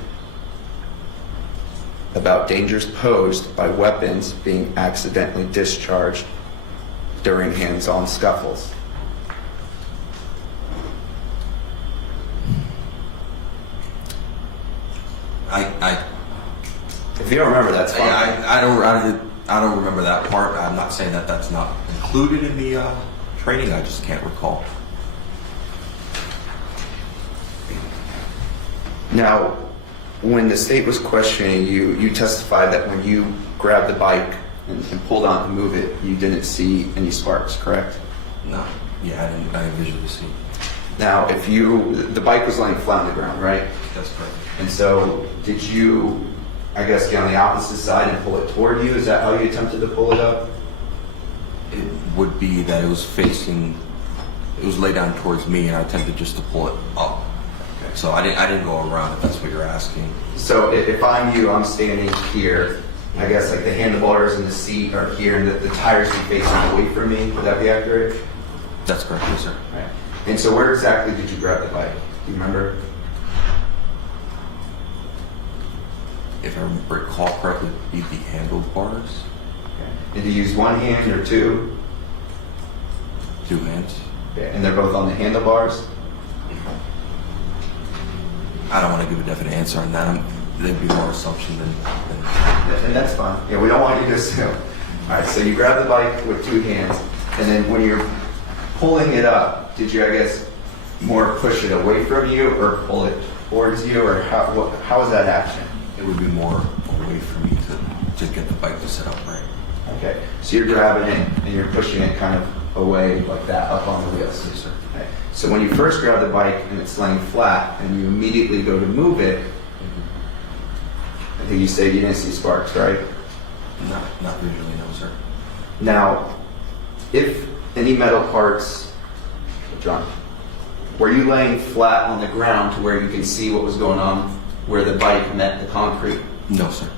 about dangers posed by weapons being accidentally discharged during hands-on scuffles? If you don't remember, that's fine. I don't remember that part. I'm not saying that that's not included in the training. I just can't recall. Now, when the state was questioning you, you testified that when you grabbed the bike and pulled on to move it, you didn't see any sparks, correct? No. Yeah, I didn't visually see. Now, the bike was laying flat on the ground, right? That's correct. And so, did you, I guess, get on the opposite side and pull it toward you? Is that how you attempted to pull it up? It would be that it was laid down towards me, and I attempted just to pull it up. Okay. So I didn't go around, if that's what you're asking. So if I'm you, I'm standing here. I guess like the handlebars and the seat are here, and the tires be facing away from me. Would that be accurate? That's correct, yes, sir. Right. And so where exactly did you grab the bike? Do you remember? If I recall correctly, it'd be the handlebars. Okay. Did you use one hand or two? 2 hands. Okay. And they're both on the handlebars? I don't want to give a definite answer on that. There'd be more assumption than And that's fine. Yeah, we don't want you to assume. All right, so you grab the bike with 2 hands, and then when you're pulling it up, did you, I guess, more push it away from you or pull it towards you, or how was that action? it would be more away for me to get the bike to sit upright. Okay, so you're grabbing it and you're pushing it kind of away like that, up on the wheels. Yes, sir. Okay. So when you first grab the bike and it's laying flat and you immediately go to move it, I think you said you didn't see sparks, right? Not visually, no, sir. Now, if any metal parts, John, were you laying flat on the ground to where you can see what was going on where the bike met the concrete? No, sir.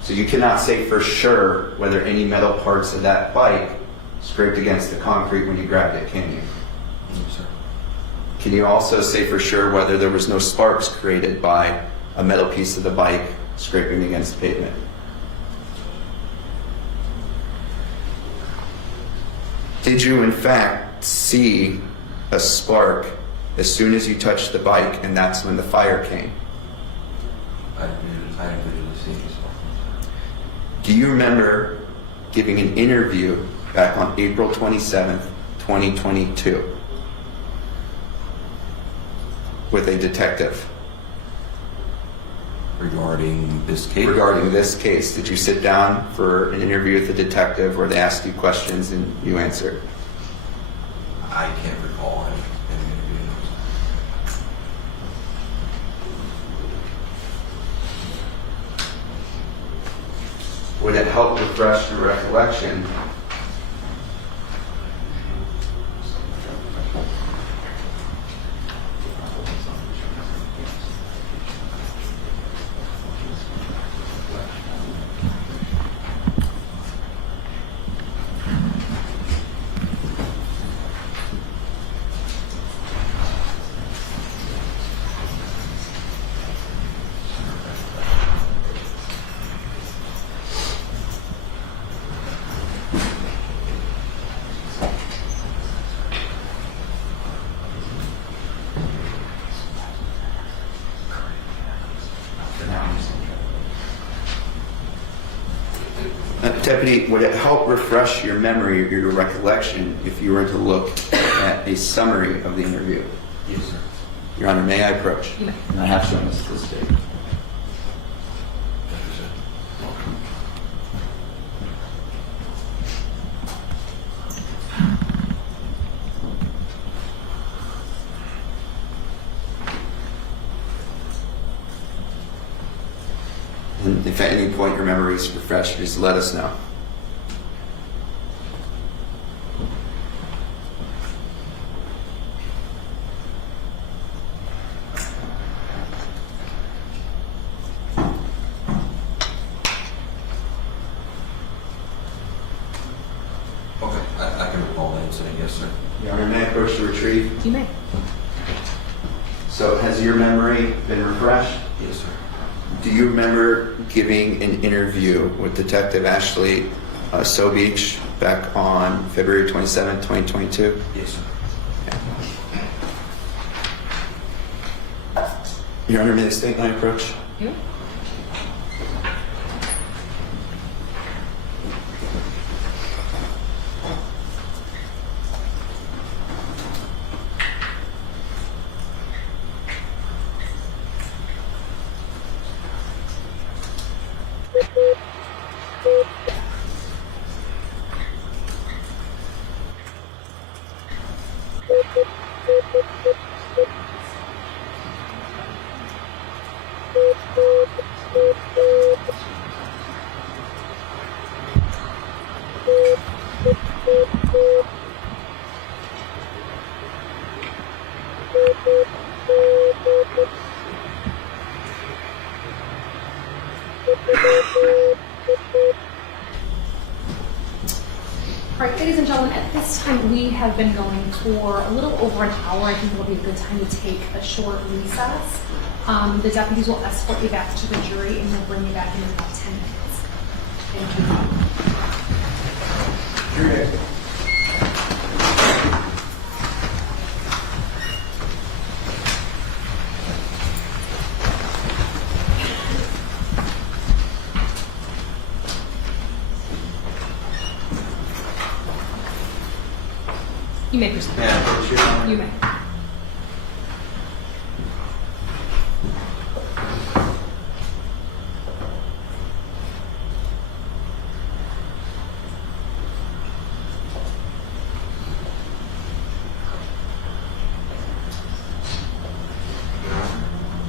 So you cannot say for sure whether any metal parts of that bike scraped against the concrete when you grabbed it, can you? No, sir. Can you also say for sure whether there was no sparks created by a metal piece of the bike scraping against the pavement? Did you in fact see a spark as soon as you touched the bike, and that's when the fire came? I didn't visually see any spark. Do you remember giving an interview back on April 27th, 2022 with a detective? Regarding this case? Regarding this case, did you sit down for an interview with a detective where they asked you questions and you answered? I can't recall any interview. Would it help refresh your recollection, Deputy, would it help refresh your memory, your recollection, if you were to look at a summary of the interview? Yes, sir. Your Honor, may I approach? You may. And I have shown this to this date. And if at any point your memory is refreshed, just let us know. Okay, I can recall the incident, yes, sir. Your Honor, may I approach to retrieve? You may. So has your memory been refreshed? Yes, sir. Do you remember giving an interview with Detective Ashley Sobich back on February 27, 2022? Yes, sir. Your Honor, may I state my approach? You? All right, ladies and gentlemen, at this time we have been going for a little over an hour. I think it'll be a good time to take a short recess. The deputies will escort you back to the jury and they'll bring you back in about 10 minutes. Thank you. You may proceed. May I approach, Your Honor? You may.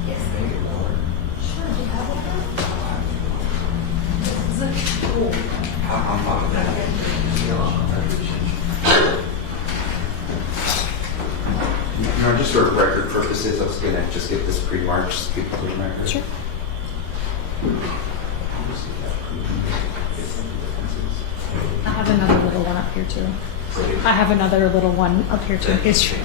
Yes. Sure, do you have one? Is it? Cool. I'm fine with that. Your Honor, just for record purposes, I was going to just get this pre-marked, just keep it clean record. Sure. I have another little one up here too. I have another little one up here too. History.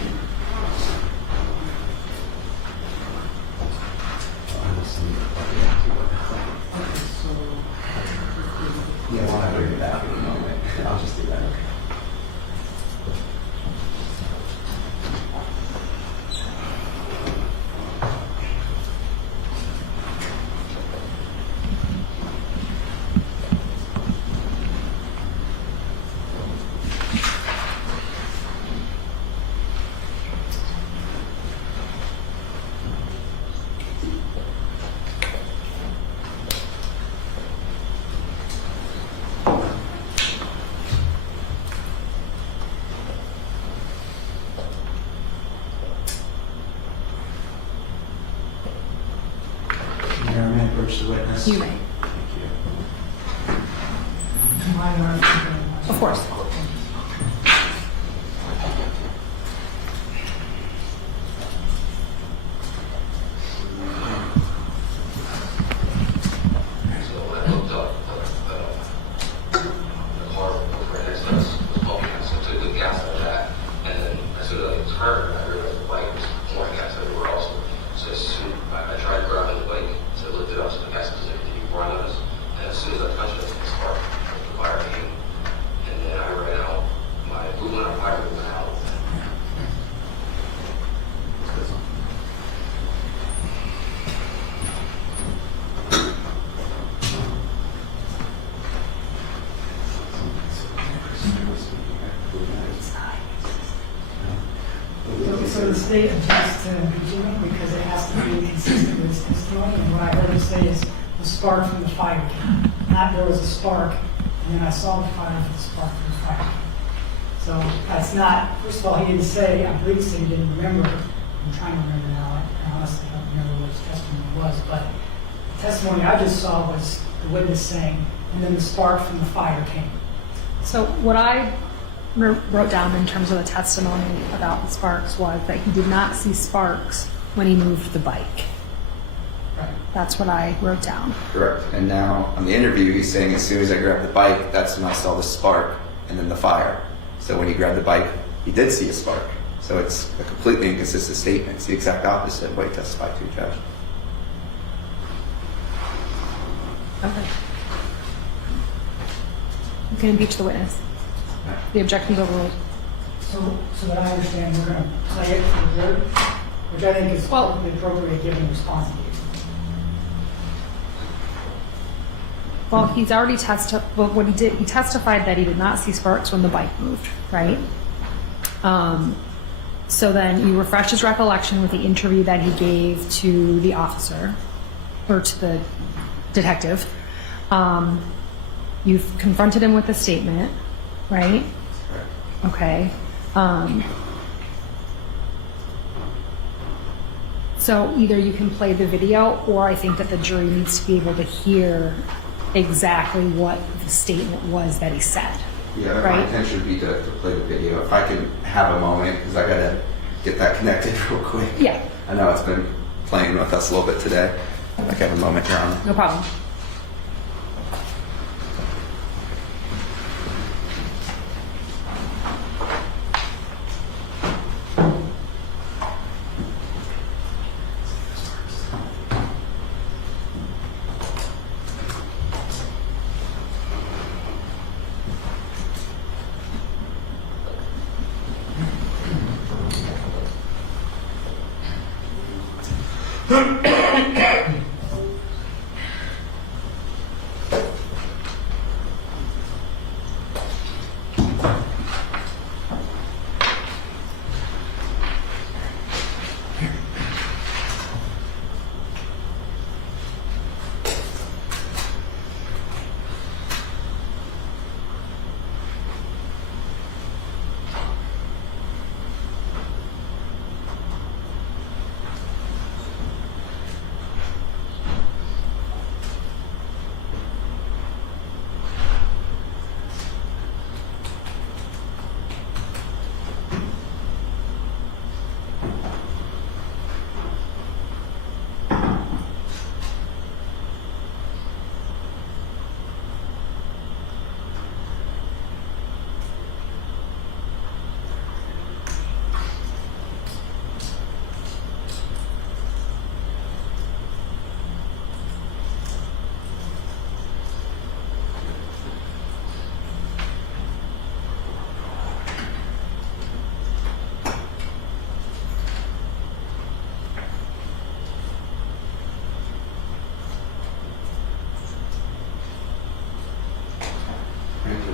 Yeah, while I bring it out in a moment, I'll just do that. Your Honor, may I approach the witness? You may. Thank you. IR. Of course. So when I looked up, the car right next to us was pumping gas, so I took the gas out of that, and then as soon as I turned, I realized the bike was pouring gas everywhere also. So as soon I tried grabbing the bike to lift it up so the gas was empty before I noticed, and as soon as I touched it, the spark, the fire came, and then I ran out. My aluminum pipe went out. So the state objects to impeachment because it has to be consistent with its testimony, and what I heard him say is the spark from the fire came. Not there was a spark, and then I saw the fire from the spark from the fire came. So that's not, first of all, he didn't say, I believe he said he didn't remember. I'm trying to remember now, I honestly don't remember what his testimony was, but the testimony I just saw was the witness saying, and then the spark from the fire came. So what I wrote down in terms of the testimony about the sparks was that he did not see sparks when he moved the bike. Right. That's what I wrote down. Correct. And now on the interview, he's saying as soon as I grabbed the bike, that's when I saw the spark and then the fire. So when he grabbed the bike, he did see a spark. So it's a completely inconsistent statement. It's the exact opposite of what he testified to, Judge. Okay. You can impeach the witness. The objection's overruled. So that I understand, we're going to play it for the jury, which I think is perfectly appropriate given the response he gave. Well, he's already what he did, he testified that he did not see sparks when the bike moved, right? So then you refresh his recollection with the interview that he gave to the officer, or to the detective. You've confronted him with a statement, right? Okay. So either you can play the video, or I think that the jury needs to be able to hear exactly what the statement was that he said. Yeah, right? my intention would be to play the video. If I can have a moment, because I got to get that connected real quick. Yeah. I know it's been playing with us a little bit today. If I can have a moment, Your Honor. No problem.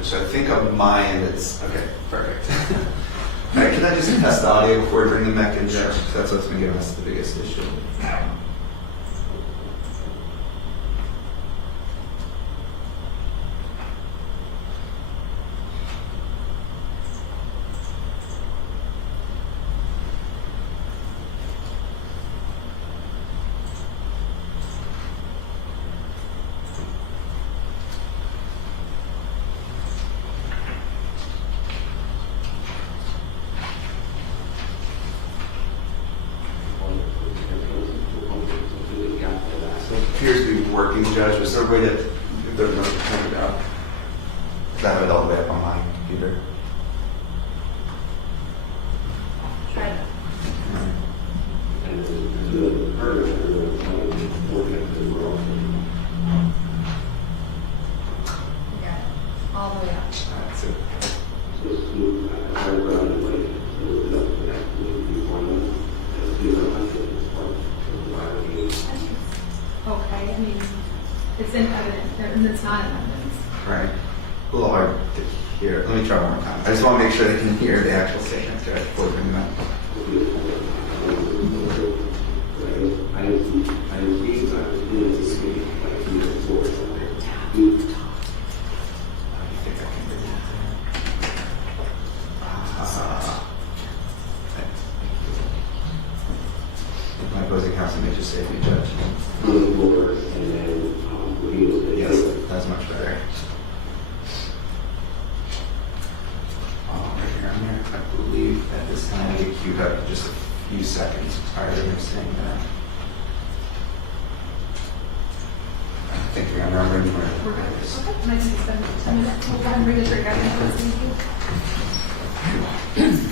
So I think on my end it's, okay, perfect. All right, can I just test the audio before we bring them back in, Judge? That's what's been giving us the biggest issue. please, Judge, was there a way to, if there was no turn it out? Because I have it all the way up on my computer. Try it. We got it. All the way up. That's it. Okay, I mean, it's in evidence, and it's not in evidence. Right. A little hard to hear. Let me try one more time. I just want to make sure they can hear the actual statement, Judge, before we bring them up. I think I can bring it. My opposing counsel may just say to you, Judge. Yes, that's much better. Right here, I'm gonna, I believe at this time I get queued up in just a few seconds prior to him saying that. I think I'm remembering where We're good. it is. Okay, might just spend 10 minutes. We'll go ahead and bring the jury back in. Thank you.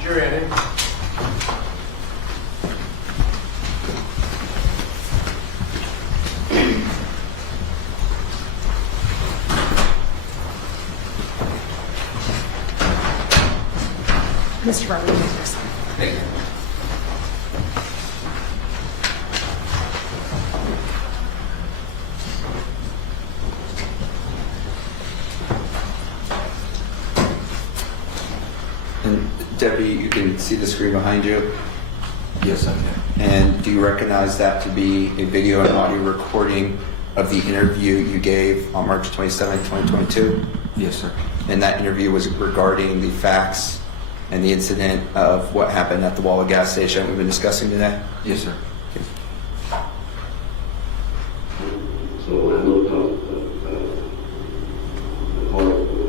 Jury ending. Mr. Barber, you may proceed. Thank you. And Debbie, you can see the screen behind you. Yes, I can. And do you recognize that to be a video and audio recording of the interview you gave on March 27, 2022? Yes, sir. And that interview was regarding the facts and the incident of what happened at the Wawa gas station we've been discussing today? Yes, sir. So when I looked up the car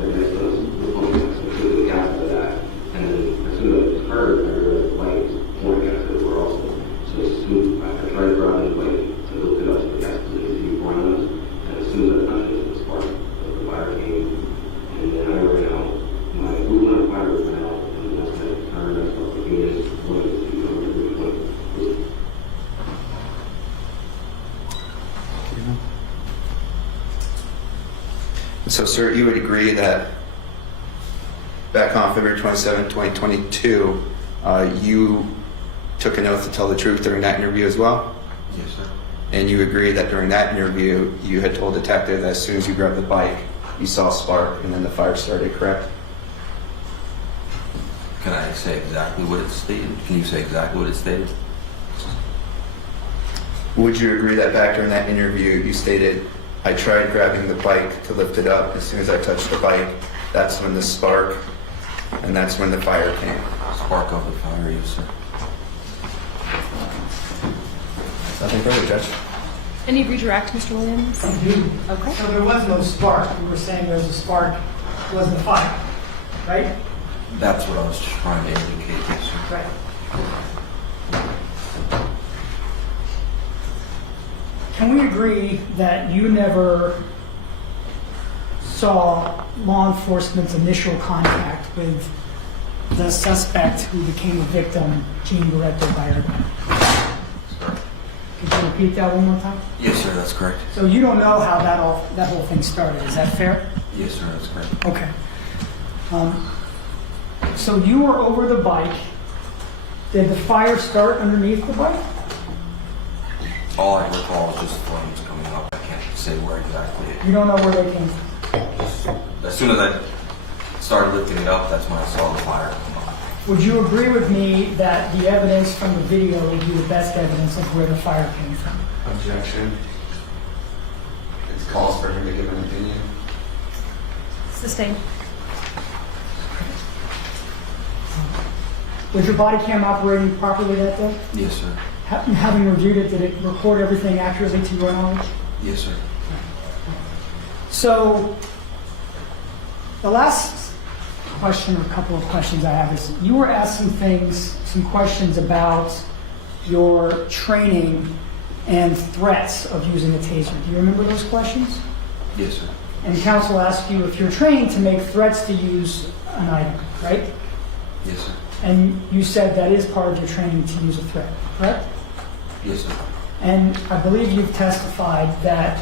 next to us, the police asked me to the gas to that. And then as soon as I heard, I heard the lights pouring gas that were also. So as soon I tried to grab the light to look it up to the gas to see pouring on us. And as soon as I touched it, the spark of the fire came. And then I ran out. My movement of fire ran out. And that's when I turned and started looking at it. So, sir, you would agree that back on February 27, 2022, you took an oath to tell the truth during that interview as well? Yes, sir. And you agree that during that interview, you had told the detective that as soon as you grabbed the bike, you saw a spark and then the fire started, correct? Can I say exactly what it stated? Can you say exactly what it stated? Would you agree that back during that interview, you stated, I tried grabbing the bike to lift it up. As soon as I touched the bike, that's when the spark, and that's when the fire came. Spark of the fire, yes, sir. Nothing further, Judge. Any redirect, Mr. Williams? Indeed. Okay. So there was no spark. You were saying there was a spark, it wasn't a fire, right? That's what I was just trying to indicate, yes, sir. Right. Can we agree that you never saw law enforcement's initial contact with the suspect who became a victim, Jean Baretto-Baerga? Could you repeat that one more time? Yes, sir, that's correct. So you don't know how that whole thing started, is that fair? Yes, sir, that's correct. Okay. So you were over the bike. Did the fire start underneath the bike? All I recall is just flames coming up. I can't say where exactly You don't know where they came from. As soon as I started lifting it up, that's when I saw the fire come up. Would you agree with me that the evidence from the video would be the best evidence of where the fire came from? Objection. It calls for him to give an opinion. Sustained. Was your body cam operating properly that day? Yes, sir. Having reviewed it, did it record everything accurately to your knowledge? Yes, sir. So, the last question, or a couple of questions I have is, you were asked some questions about your training and threats of using a taser. Do you remember those questions? Yes, sir. And counsel asked you if you're trained to make threats to use an item, right? Yes, sir. And you said that is part of your training to use a threat, correct? Yes, sir. And I believe you've testified that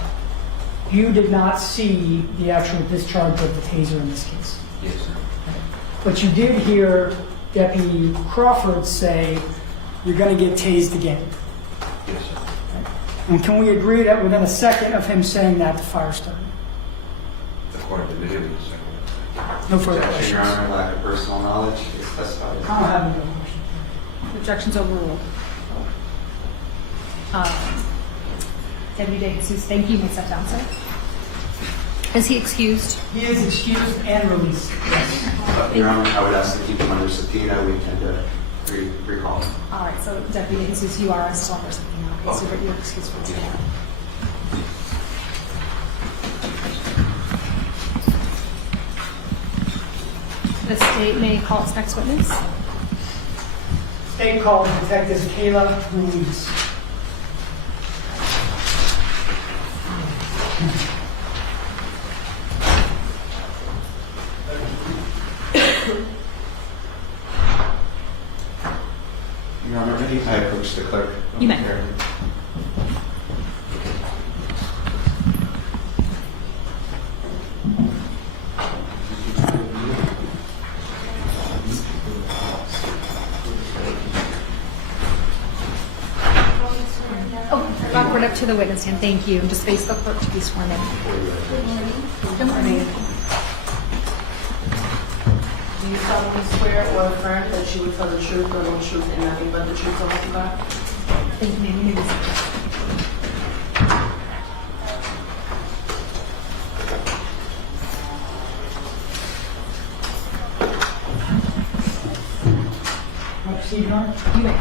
you did not see the actual discharge of the taser in this case. Yes, sir. But you did hear Deputy Crawford say, you're going to get tased again. Yes, sir. And can we agree that within a second of him saying that, the fire started? According to the video, yes, sir. No further Objection, Your questions. Honor, lack of personal knowledge is testified. I don't have any other questions. Objections overruled. Deputy De Jesus, thank you. You may step down, sir. Is he excused? He is excused and released. Yes. Your Honor, I would ask to keep him under subpoena. We tend to recall him. All right, so Deputy De Jesus, you are still under something now. So you're excused for today. The state may call its next witness. State called Detective Kayla Ruiz. Your Honor, may I approach the clerk? You may. Here. Oh, backward up to the witness stand. Thank you. Just face the clerk to be sworn in. Good morning. Do you solemnly swear or affirm that you will tell the truth, the whole truth, and nothing but the truth, so help you God? Thank you, ma'am. You may be seated. Proceed, Your Honor. You may.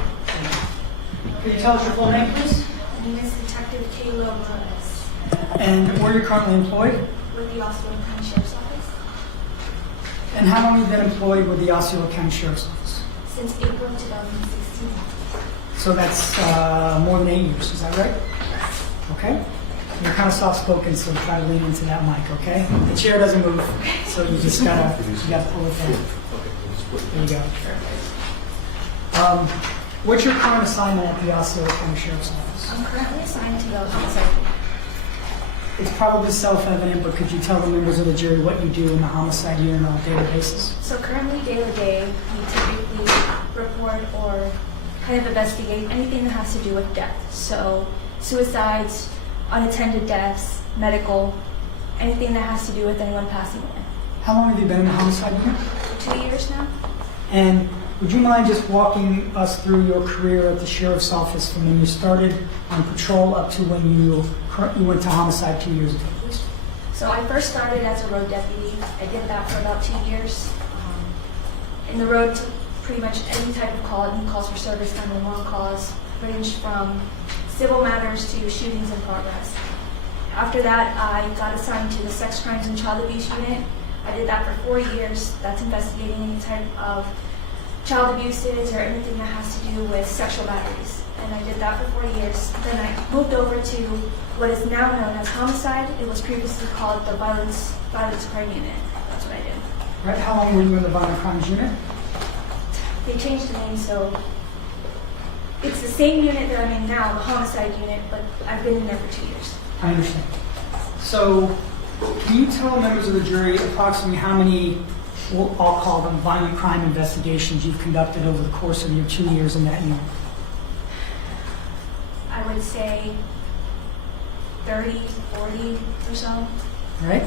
Can you tell us your full name, please? My name is Detective Kayla Ruiz And where you're currently employed? with the Osceola County Sheriff's Office And how long have you been employed with the Osceola County Sheriff's Office? since April 2016. So that's more than 8 years, is that right? Okay. You're kind of soft-spoken, so try to lean into that mic, okay? The chair doesn't move, so you just gotta pull it down. There you go. What's your current assignment at the Osceola County Sheriff's Office? I'm currently assigned to the homicide. It's probably self-evident, but could you tell the members of the jury what you do in the homicide unit on a daily basis? So currently, day to day, we typically report or kind of investigate anything that has to do with death. So suicides, unattended deaths, medical, anything that has to do with anyone passing away. How long have you been in the homicide unit? 2 years now. And would you mind just walking us through your career at the sheriff's office from when you started on patrol up to when you went to homicide 2 years ago, please? So I first started as a road deputy. I did that for about 2 years. In the road, to pretty much any type of call, any calls for service, 911 calls, ranged from civil matters to shootings in progress. After that, I got assigned to the sex crimes and child abuse unit. I did that for 4 years. That's investigating any type of child abuses or anything that has to do with sexual batteries. And I did that for 4 years. Then I moved over to what is now known as homicide. It was previously called the violence crime unit. That's what I did. Right, how long were you in the violent crimes unit? They changed the name, so it's the same unit that I'm in now, the homicide unit, but I've been in there for 2 years. I understand. So, can you tell members of the jury approximately how many, I'll call them violent crime investigations you've conducted over the course of your 2 years in that unit? I would say 30, 40 or so. All right?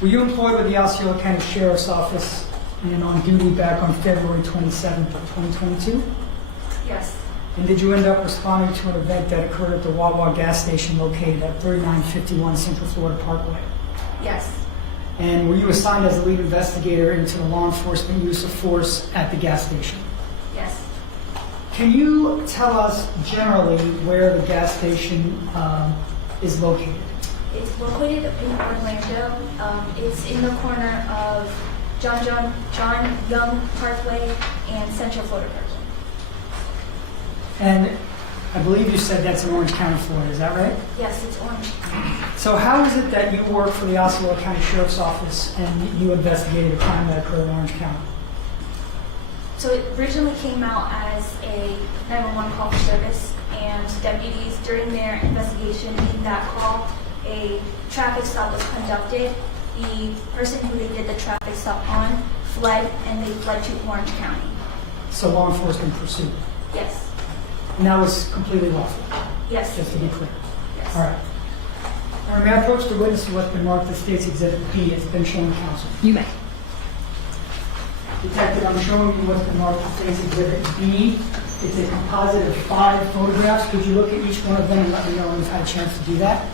Were you employed with the Osceola County Sheriff's Office and on duty back on February 27th of 2022? Yes. And did you end up responding to an event that occurred at the Wawa gas station located at 3951 Central Florida Parkway? Yes. And were you assigned as the lead investigator into the law enforcement use of force at the gas station? Yes. Can you tell us generally where the gas station is located? It's located in Orlando. It's in the corner of John Young Parkway and Central Florida Parkway. And I believe you said that's in Orange County, Florida. Is that right? Yes, it's orange. So how is it that you work for the Osceola County Sheriff's Office and you investigated a crime that occurred in Orange County? So it originally came out as a 911 call for service, and deputies, during their investigation in that call, a traffic stop was conducted. The person who they did the traffic stop on fled, and they fled to Orange County. So law enforcement pursued. Yes. And that was completely lawful, Yes. just to be clear. Yes. All right. All right, may I approach the witness to what's been marked as State's Exhibit B? It's been shown to counsel. You may. Detective, I'm showing you what's been marked as State's Exhibit B. It's a composite of 5 photographs. Could you look at each one of them and let me know when you've had a chance to do that?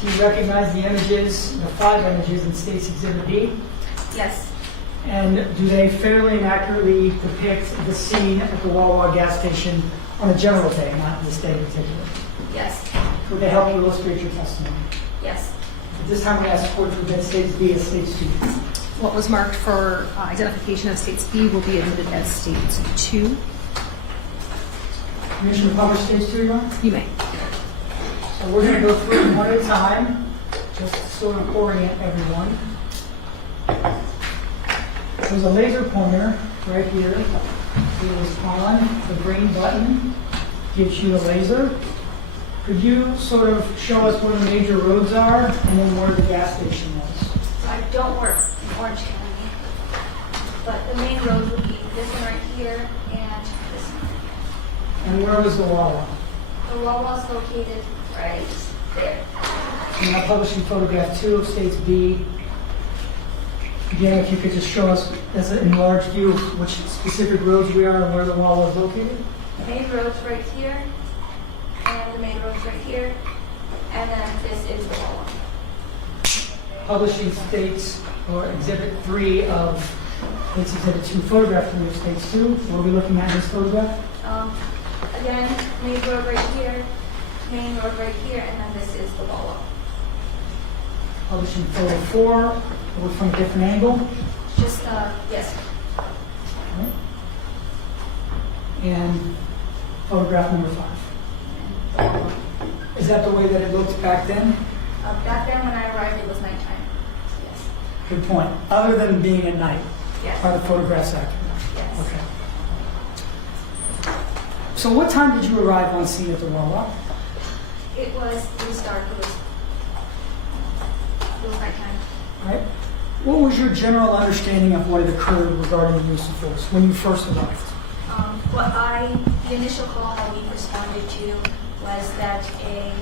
Do you recognize the images, the 5 images in State's Exhibit B? Yes. And do they fairly and accurately depict the scene at the Wawa gas station on a general day, not this day in particular? Yes. Would they help you illustrate your testimony? Yes. At this time, we ask the court to admit States B as States 2. What was marked for identification of States B will be admitted as States 2. Permission to publish States 2, Your Honor? You may. So we're going to go through them one at a time, just to sort of orient everyone. There's a laser pointer right here. It is on. The green button gives you a laser. Could you sort of show us where the major roads are and then where the gas station is? So I don't work in Orange County, but the main road would be this one right here and this one. And where was the Wawa? The Wawa is located right there. I'm now publishing photograph 2 of States B. Again, if you could just show us as an enlarged view of which specific roads we are and where the Wawa is located. The main road's right here, and the main road's right here, and then this is the Wawa. Publishing States or Exhibit 3 of States Exhibit 2, photograph 3 of States 2. What are we looking at in this photograph? Again, main road right here, main road right here, and then this is the Wawa. Publishing photo 4, look from a different angle. Just, yes. Right. And photograph number 5. Is that the way that it looked back then? Back then when I arrived, it was nighttime. Yes. Good point. Other than being at night, Yes. are the photographs accurate? Yes. Okay. So what time did you arrive on scene at the Wawa? It was dark. It was nighttime. Right. What was your general understanding of what had occurred regarding the use of force when you first arrived? The initial call that we responded to was that a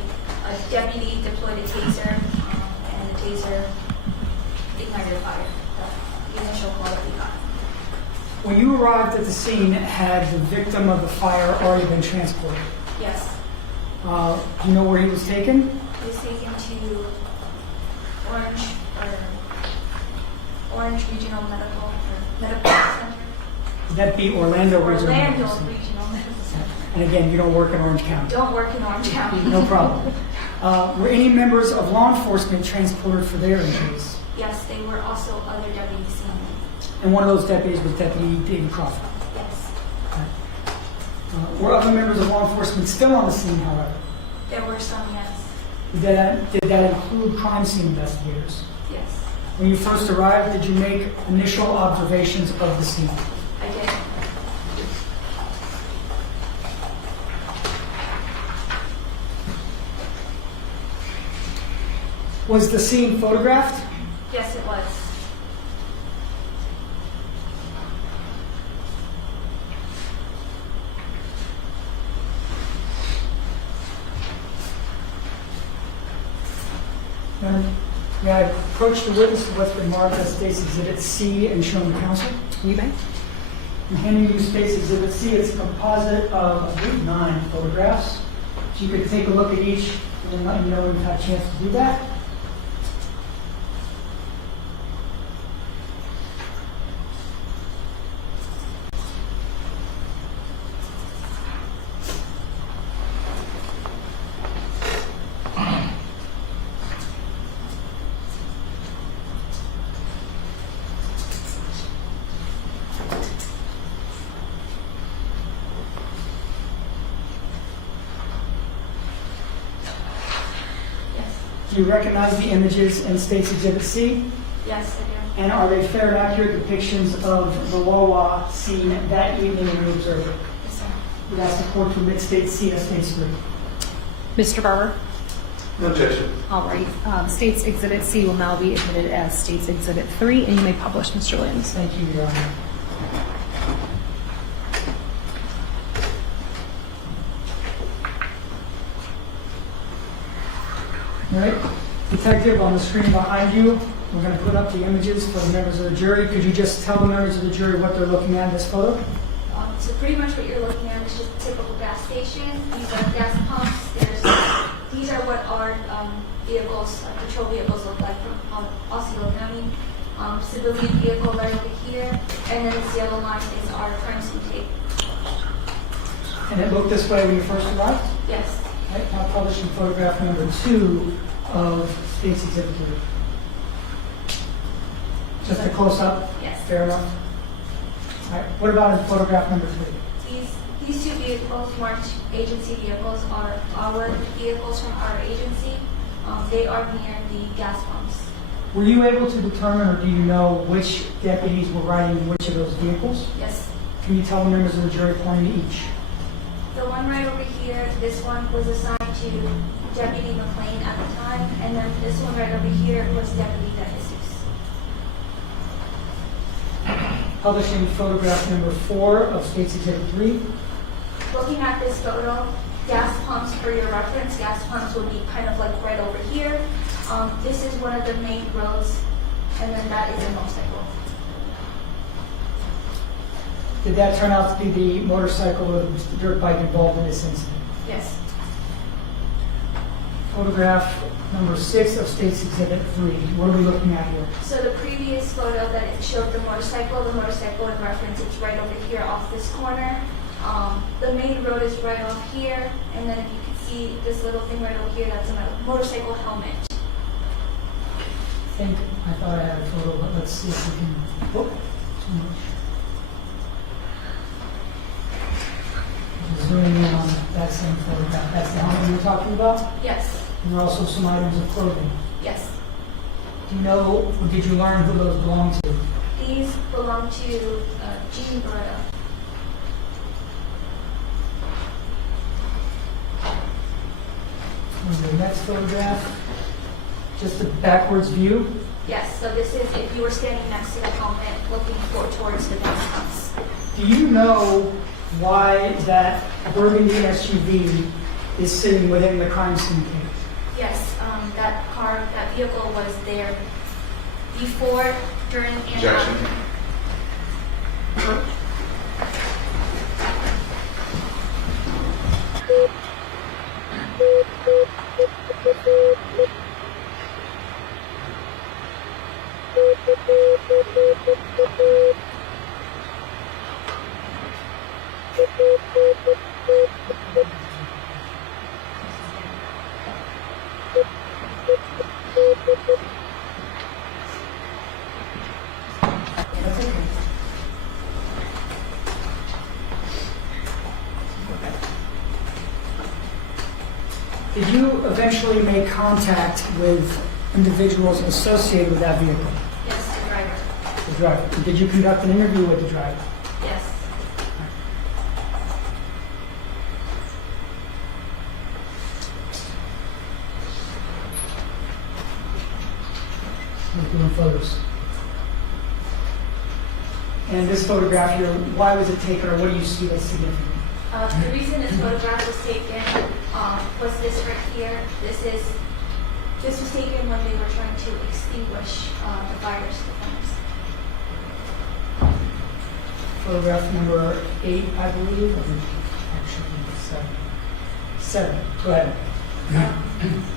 deputy deployed a taser, and the taser ignited a fire. The initial call that we got. When you arrived at the scene, had the victim of the fire already been transported? Yes. Do you know where he was taken? He was taken to Orange Regional Medical Center. Would that be Orlando Regional Orlando Medical Center? Regional Medical Center. And again, you don't work in Orange County. Don't work in Orange County. No problem. Were any members of law enforcement transported for their injuries? Yes, they were also other deputies seen. And one of those deputies was Deputy David Crawford. Yes. Were other members of law enforcement still on the scene, however? There were some, yes. Did that include crime scene investigators? Yes. When you first arrived, did you make initial observations of the scene? I did. Was the scene photographed? Yes, it was. And may I approach the witness with what's been marked as State's Exhibit C and shown to counsel? You may. I'm handing you State's Exhibit C. It's a composite of, I believe, 9 photographs. So you could take a look at each and let me know when you've had a chance to do that. Do you recognize the images in State's Exhibit C? Yes, I do. And are they fair and accurate depictions of the Wawa scene that evening when you observed it? Yes, sir. We'd ask the court to admit State C as State's 3. Mr. Barber? No objection. All right. State's Exhibit C will now be admitted as State's Exhibit 3, and you may publish, Mr. Williams. Thank you, Your Honor. All right, Detective, on the screen behind you, we're going to put up the images for the members of the jury. Could you just tell the members of the jury what they're looking at in this photo? So pretty much what you're looking at is just a typical gas station. These are gas pumps. These are what our vehicles, our patrol vehicles look like from Osceola County. Civilian vehicle right over here, and then this yellow line is our crime scene tape. And it looked this way when you first arrived? Yes. All right, now publishing photograph number 2 of State's Exhibit 3. Just a close-up? Yes. Fair enough? All right, what about in photograph number 3? These 2 vehicles, marked agency vehicles, are our vehicles from our agency. They are near the gas pumps. Were you able to determine, or do you know, which deputies were riding in which of those vehicles? Yes. Can you tell the members of the jury pointing to each? The one right over here, this one was assigned to Deputy McLean at the time, and then this one right over here was Deputy DeJesus. Publishing photograph number 4 of State's Exhibit 3. Looking at this photo, gas pumps, for your reference, gas pumps would be kind of like right over here. This is one of the main roads, and then that is a motorcycle. Did that turn out to be the motorcycle or the dirt bike involved in this incident? Yes. Photograph number 6 of State's Exhibit 3. What are we looking at here? So the previous photo that it showed the motorcycle in reference, it's right over here off this corner. The main road is right off here, and then if you can see this little thing right over here, that's a motorcycle helmet. I thought I had a photo, but let's see if we can. Oh, too much. Zooming in on that same photograph. That's the helmet you were talking about? Yes. There are also some items of clothing. Yes. Do you know, or did you learn who those belong to? These belong to Jean Baretto. And the next photograph, just a backwards view. Yes, so this is if you were standing next to the helmet looking towards the gas pumps. Do you know why that burgundy SUV is sitting within the crime scene cage? Yes, that vehicle was there before, during, and Objection. after. Did you eventually make contact with individuals associated with that vehicle? Yes, the driver. The driver. Did you conduct an interview with the driver? Yes. We're doing photos. And this photograph here, why was it taken, or what do you see that's significant? The reason this photograph was taken was this right here. This is This was taken when they were trying to extinguish the fires. Photograph number 8, I believe, or actually 7. Go ahead.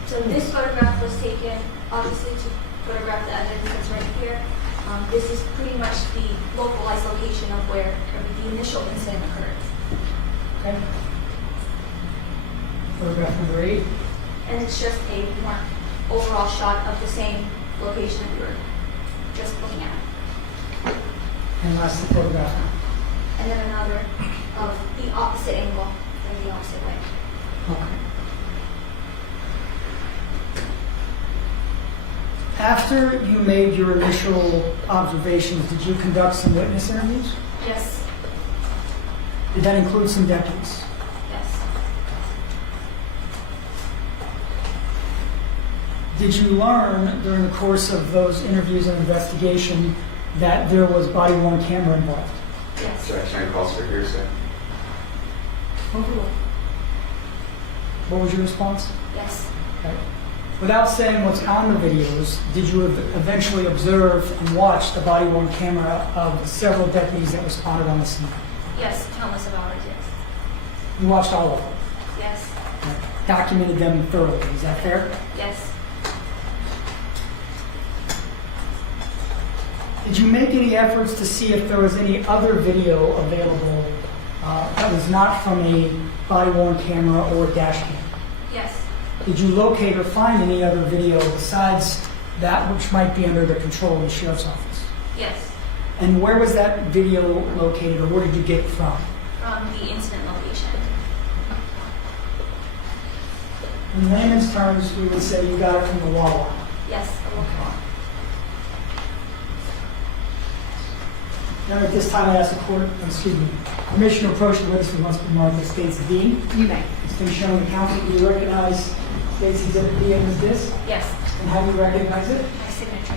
So this photograph was taken, obviously, to photograph the evidence that's right here. This is pretty much the localized location of where the initial incident occurred. Okay. Photograph number 8. And it's just a more overall shot of the same location that we were just looking at. And last, the photograph. And then another of the opposite angle, going the opposite way. Okay. After you made your initial observations, did you conduct some witness interviews? Yes, Did that include some deputies? yes, Did you learn during the course of those interviews and investigation that there was body-worn camera involved? yes. Objection calls for hearsay. What was your response? Yes, Okay. Without saying what's on the videos, did you eventually observe and watch the body-worn camera of several deputies that responded on the scene? yes, countless of hours, yes. You watched all of them, Yes, documented them thoroughly. Is that fair? yes, Did you make any efforts to see if there was any other video available that was not from a body-worn camera or dash cam? yes, Did you locate or find any other video besides that which might be under the control of the sheriff's office? yes. And where was that video located, or where did you get it from? From the incident location. In layman's terms, we would say you got it from the Wawa. Yes, a local law. Now, at this time, I ask the court, permission to approach the witness who must be marked as State's D. You may. It's been shown to counsel. Do you recognize State's Exhibit D in this disc? Yes, And how do you recognize it? my signature.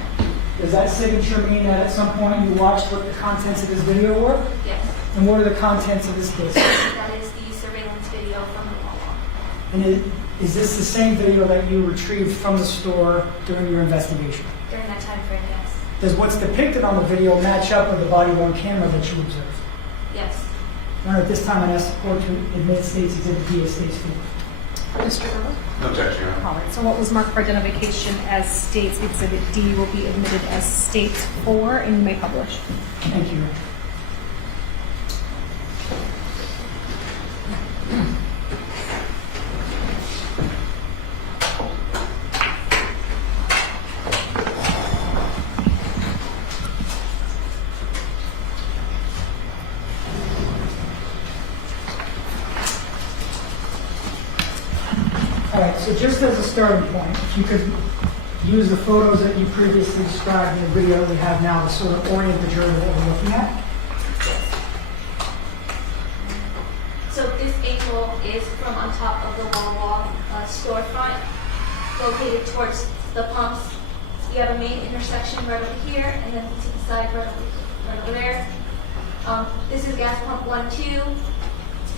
Does that signature mean that at some point you watched what the contents of this video were? Yes, And what are the contents of this disc? that is the surveillance video from the Wawa. And is this the same video that you retrieved from the store during your investigation? During that time frame, yes. Does what's depicted on the video match up with the body-worn camera that you observed? Yes, Your Honor, at this time, I ask the court to admit State's Exhibit D as State's favor. Mr. Gerber? No objection, Your Honor. All right, so what was marked for identification as State's Exhibit D will be admitted as State's 4, and you may publish. Thank you, Your Honor. All right, so just as a starting point, if you could use the photos that you previously described in the video we have now to sort of orient the jury to what we're looking at. so this angle is from on top of the Wawa storefront, located towards the pumps. So you have a main intersection right over here, and then to the side right over there. This is gas pump 1, 2,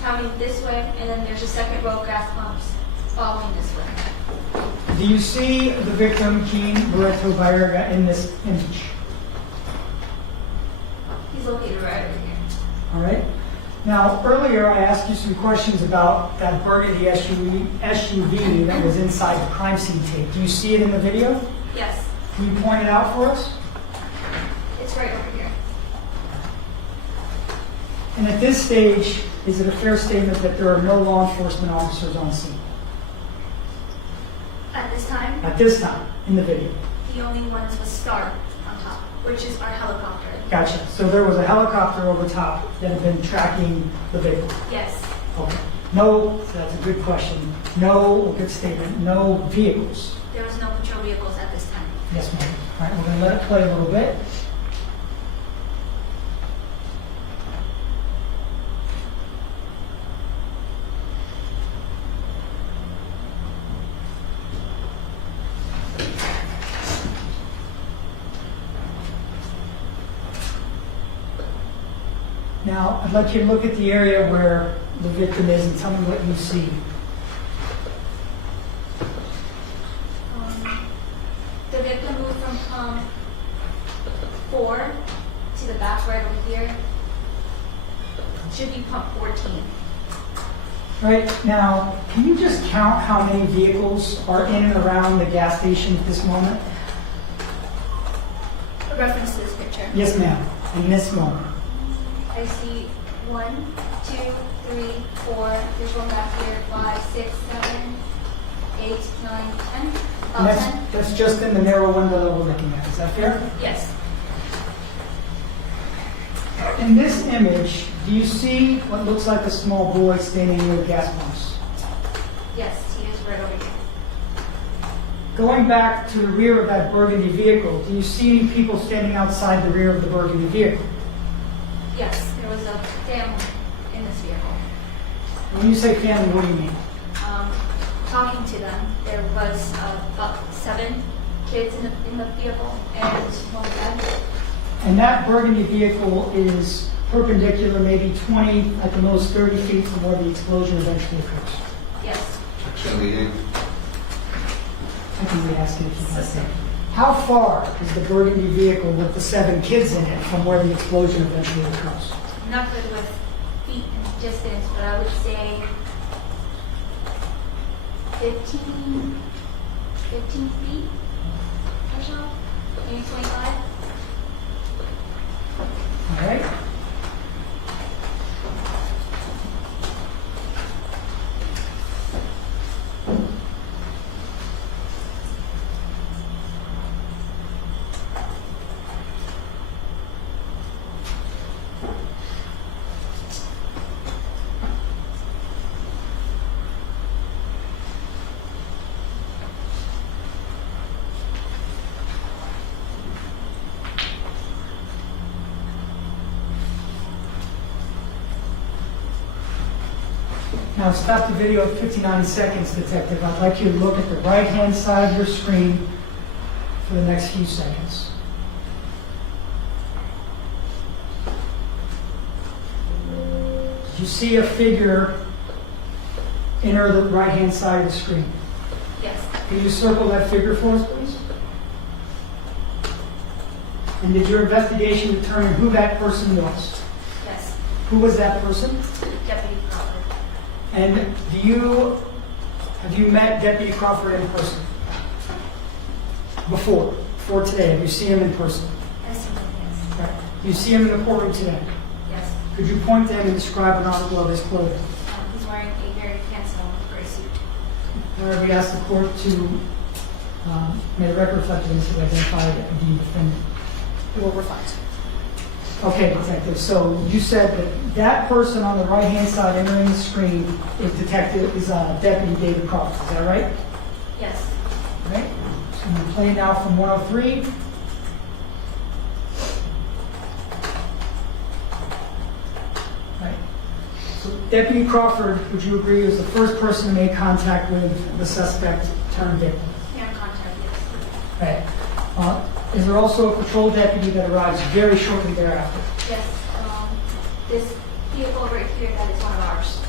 coming this way, and then there's a second row of gas pumps following this way. Do you see the victim, Keen Baretto-Baerga, in this image? He's located right over here. All right. Now, earlier I asked you some questions about that burgundy SUV that was inside the crime scene tape. Do you see it in the video? Yes, Can you point it out for us? it's right over here. And at this stage, is it a fair statement that there are no law enforcement officers on scene? At this time, At this time, in the video. the only ones was Star on top, which is our helicopter. Gotcha. So there was a helicopter over top that had been tracking the vehicle. Yes, Okay. No, that's a good question. No, good statement. No vehicles. there was no patrol vehicles at this time. Yes, ma'am. All right, we're going to let it play a little bit. Now, I'd like you to look at the area where the victim is and tell me what you see. here. Should be pump 14. Right, now, can you just count how many vehicles are in and around the gas station at this moment? A reference to this picture. Yes, ma'am, in this moment. I see 1, 2, 3, 4. There's one back here. 5, 6, 7, 8, 9, 10. And About 10. that's just in the narrow window that we're looking at, is that fair? Yes. In this image, do you see what looks like a small boy standing near the gas pumps? Yes, he is right over here. Going back to the rear of that burgundy vehicle, do you see any people standing outside the rear of the burgundy vehicle? Yes, there was a family in this vehicle. When you say family, what do you mean? Talking to them, there was about 7 kids in the vehicle and one dad. And that burgundy vehicle is perpendicular, maybe 20, at the most 30 feet from where the explosion eventually occurs. Yes. Objection leading. I can re-ask it if you want to. How far is the burgundy vehicle with the 7 kids in it from where the explosion eventually occurs? I'm not good with feet and distance, but I would say 15 feet or so, maybe 25. All right? Now stop the video at 59 seconds, Detective. I'd like you to look at the right-hand side of your screen for the next few seconds. Did you see a figure enter the right-hand side of the screen? Yes. Can you circle that figure for us, please? And did your investigation determine who that person was? Yes. Who was that person? Deputy Crawford. And have you met Deputy Crawford in person? Before today, have you seen him in person? I see him, yes. Right. Do you see him in the courtroom today? Yes. Could you point to him and describe an article of his clothing? He's wearing a very handsome gray suit. All right, we asked the court to, may the record reflect this, to identify the defendant. It will reflect. Okay, Detective, so you said that person on the right-hand side entering the screen is Deputy David Crawford, is that right? Yes. All right, so I'm going to play now from 103. Right. So Deputy Crawford, would you agree, was the first person to make contact with the suspect turned victim? Hand contact, yes. Right. Is there also a patrol deputy that arrives very shortly thereafter? Yes. This vehicle right here, that is one of ours.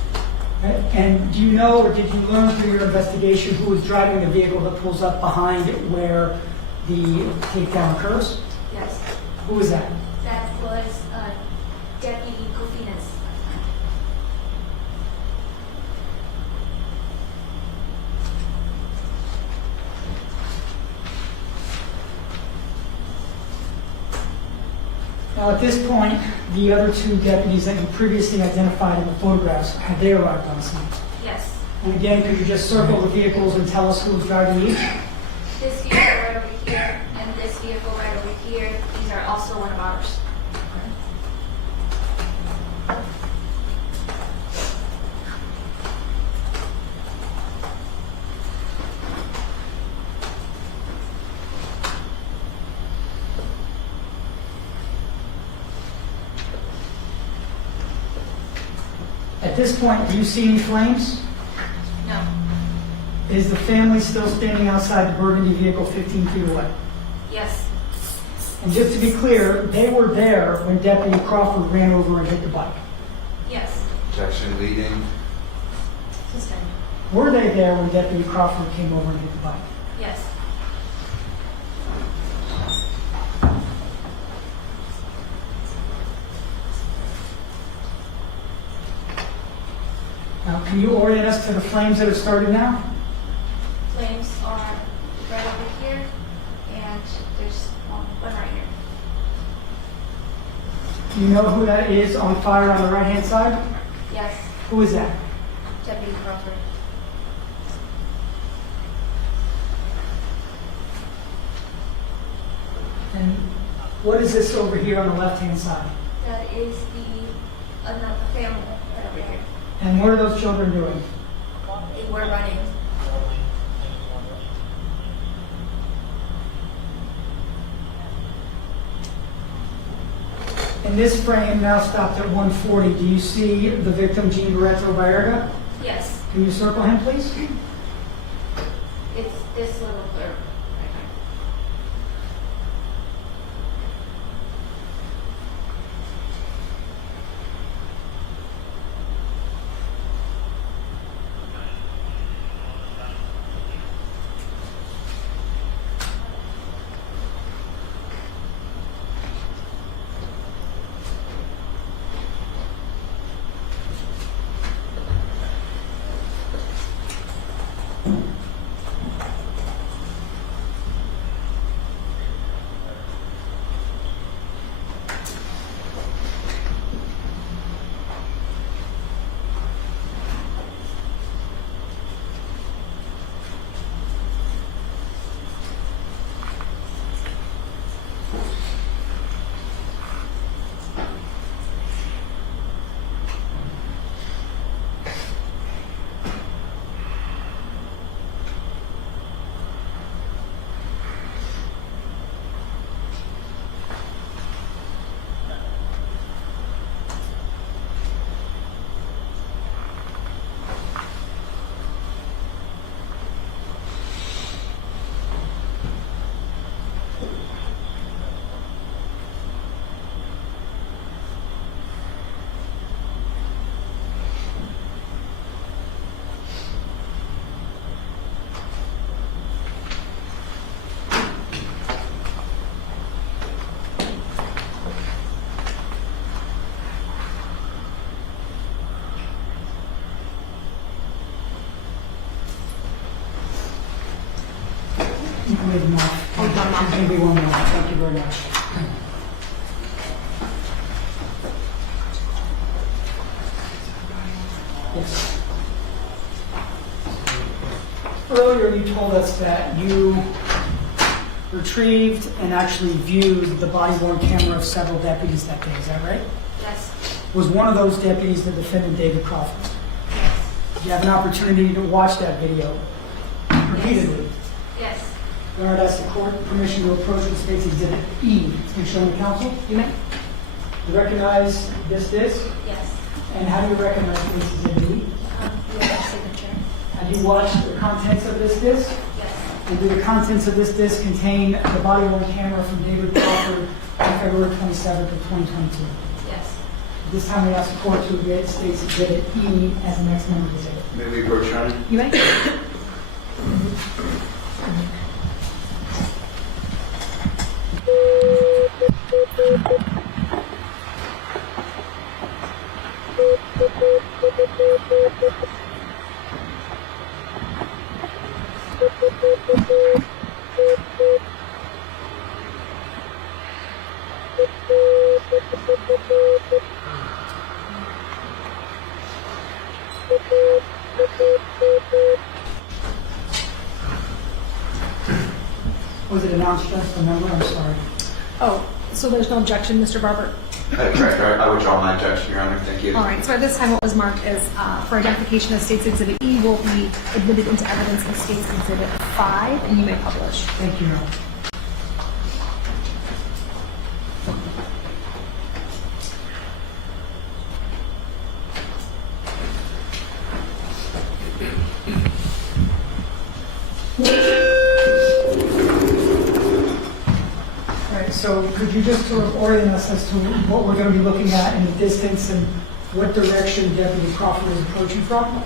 Right. And do you know, or did you learn through your investigation who was driving the vehicle that pulls up behind where the takedown occurs? Yes. Who was that? That was Deputy Kofinas. Now, at this point, the other 2 deputies that you previously identified in the photographs, had they arrived on scene? Yes. And again, could you just circle the vehicles and tell us who was driving each? This vehicle right over here and this vehicle right over here, these are also one of ours. At this point, do you see any flames? No. Is the family still standing outside the burgundy vehicle 15 feet away? Yes. And just to be clear, they were there when Deputy Crawford ran over and hit the bike. Yes. Objection leading. Sustained. Were they there when Deputy Crawford came over and hit the bike? Yes. Now, can you orient us to the flames that have started now? Flames are right over here, and there's one right here. Do you know who that is on fire on the right-hand side? Yes, Who is that? Deputy Crawford. And what is this over here on the left-hand side? That is another family right over here. And what are those children doing? They were running. And this frame now stopped at 140. Do you see the victim, Jean Baretto-Baerga? Yes, Can you circle him, please? it's this little blurb right here. Maybe one more. Thank you very much. Yes. Earlier, you told us that you retrieved and actually viewed the body-worn camera of several deputies that day. Is that right? Yes, Was one of those deputies the defendant, David Crawford? yes, Did you have an opportunity to watch that video repeatedly? yes. Learned asked the court permission to approach the state's exhibit E. It's been shown to counsel. You may. You recognize this disc? Yes. And how do you recognize this exhibit E? You have a signature. Have you watched the contents of this disc? Yes. And do the contents of this disc contain the body-worn camera from David Crawford on February 27th of 2022? Yes. This time we ask the court to admit state's exhibit E as the next member exhibit. May we approach, Your Honor? You may. Was it announced just the number? I'm sorry. Oh, so there's no objection, Mr. Barber? Correct. I withdraw my objection, Your Honor. Thank you. All right, so at this time, what was marked as for identification of State's Exhibit E will be admitted into evidence of State's Exhibit 5, and you may publish. Thank you, Your Honor. All right, so could you just sort of orient us as to what we're going to be looking at in the distance and what direction Deputy Crawford is approaching from?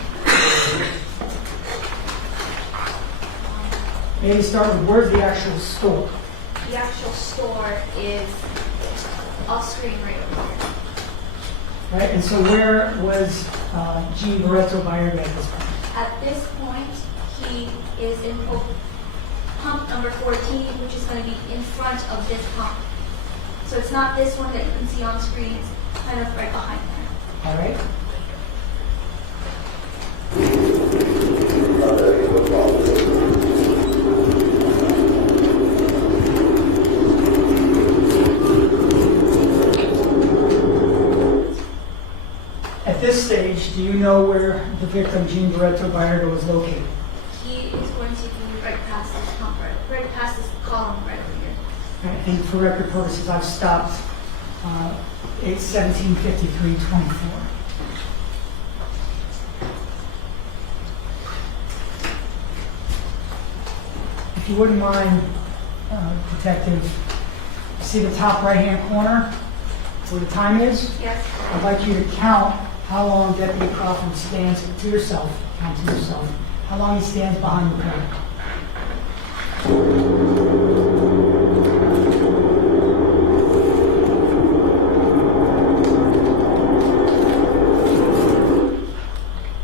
Maybe start with where's the actual store? The actual store is off screen right over here. Right, and so where was G. Baretto-Baerga at this point? At this point, he is in pump number 14, which is going to be in front of this pump. So it's not this one that you can see on screen, it's kind of right behind there. All right. At this stage, do you know where the victim, Jean Baretto-Baerga, was located? He is going to be right past this pump, right past this column right over here. And for record purposes, I've stopped 17:53:24. If you wouldn't mind, Detective, see the top right-hand corner where the time is? Yes. I'd like you to count how long Deputy Crawford stands to yourself, count to yourself, how long he stands behind the pillar.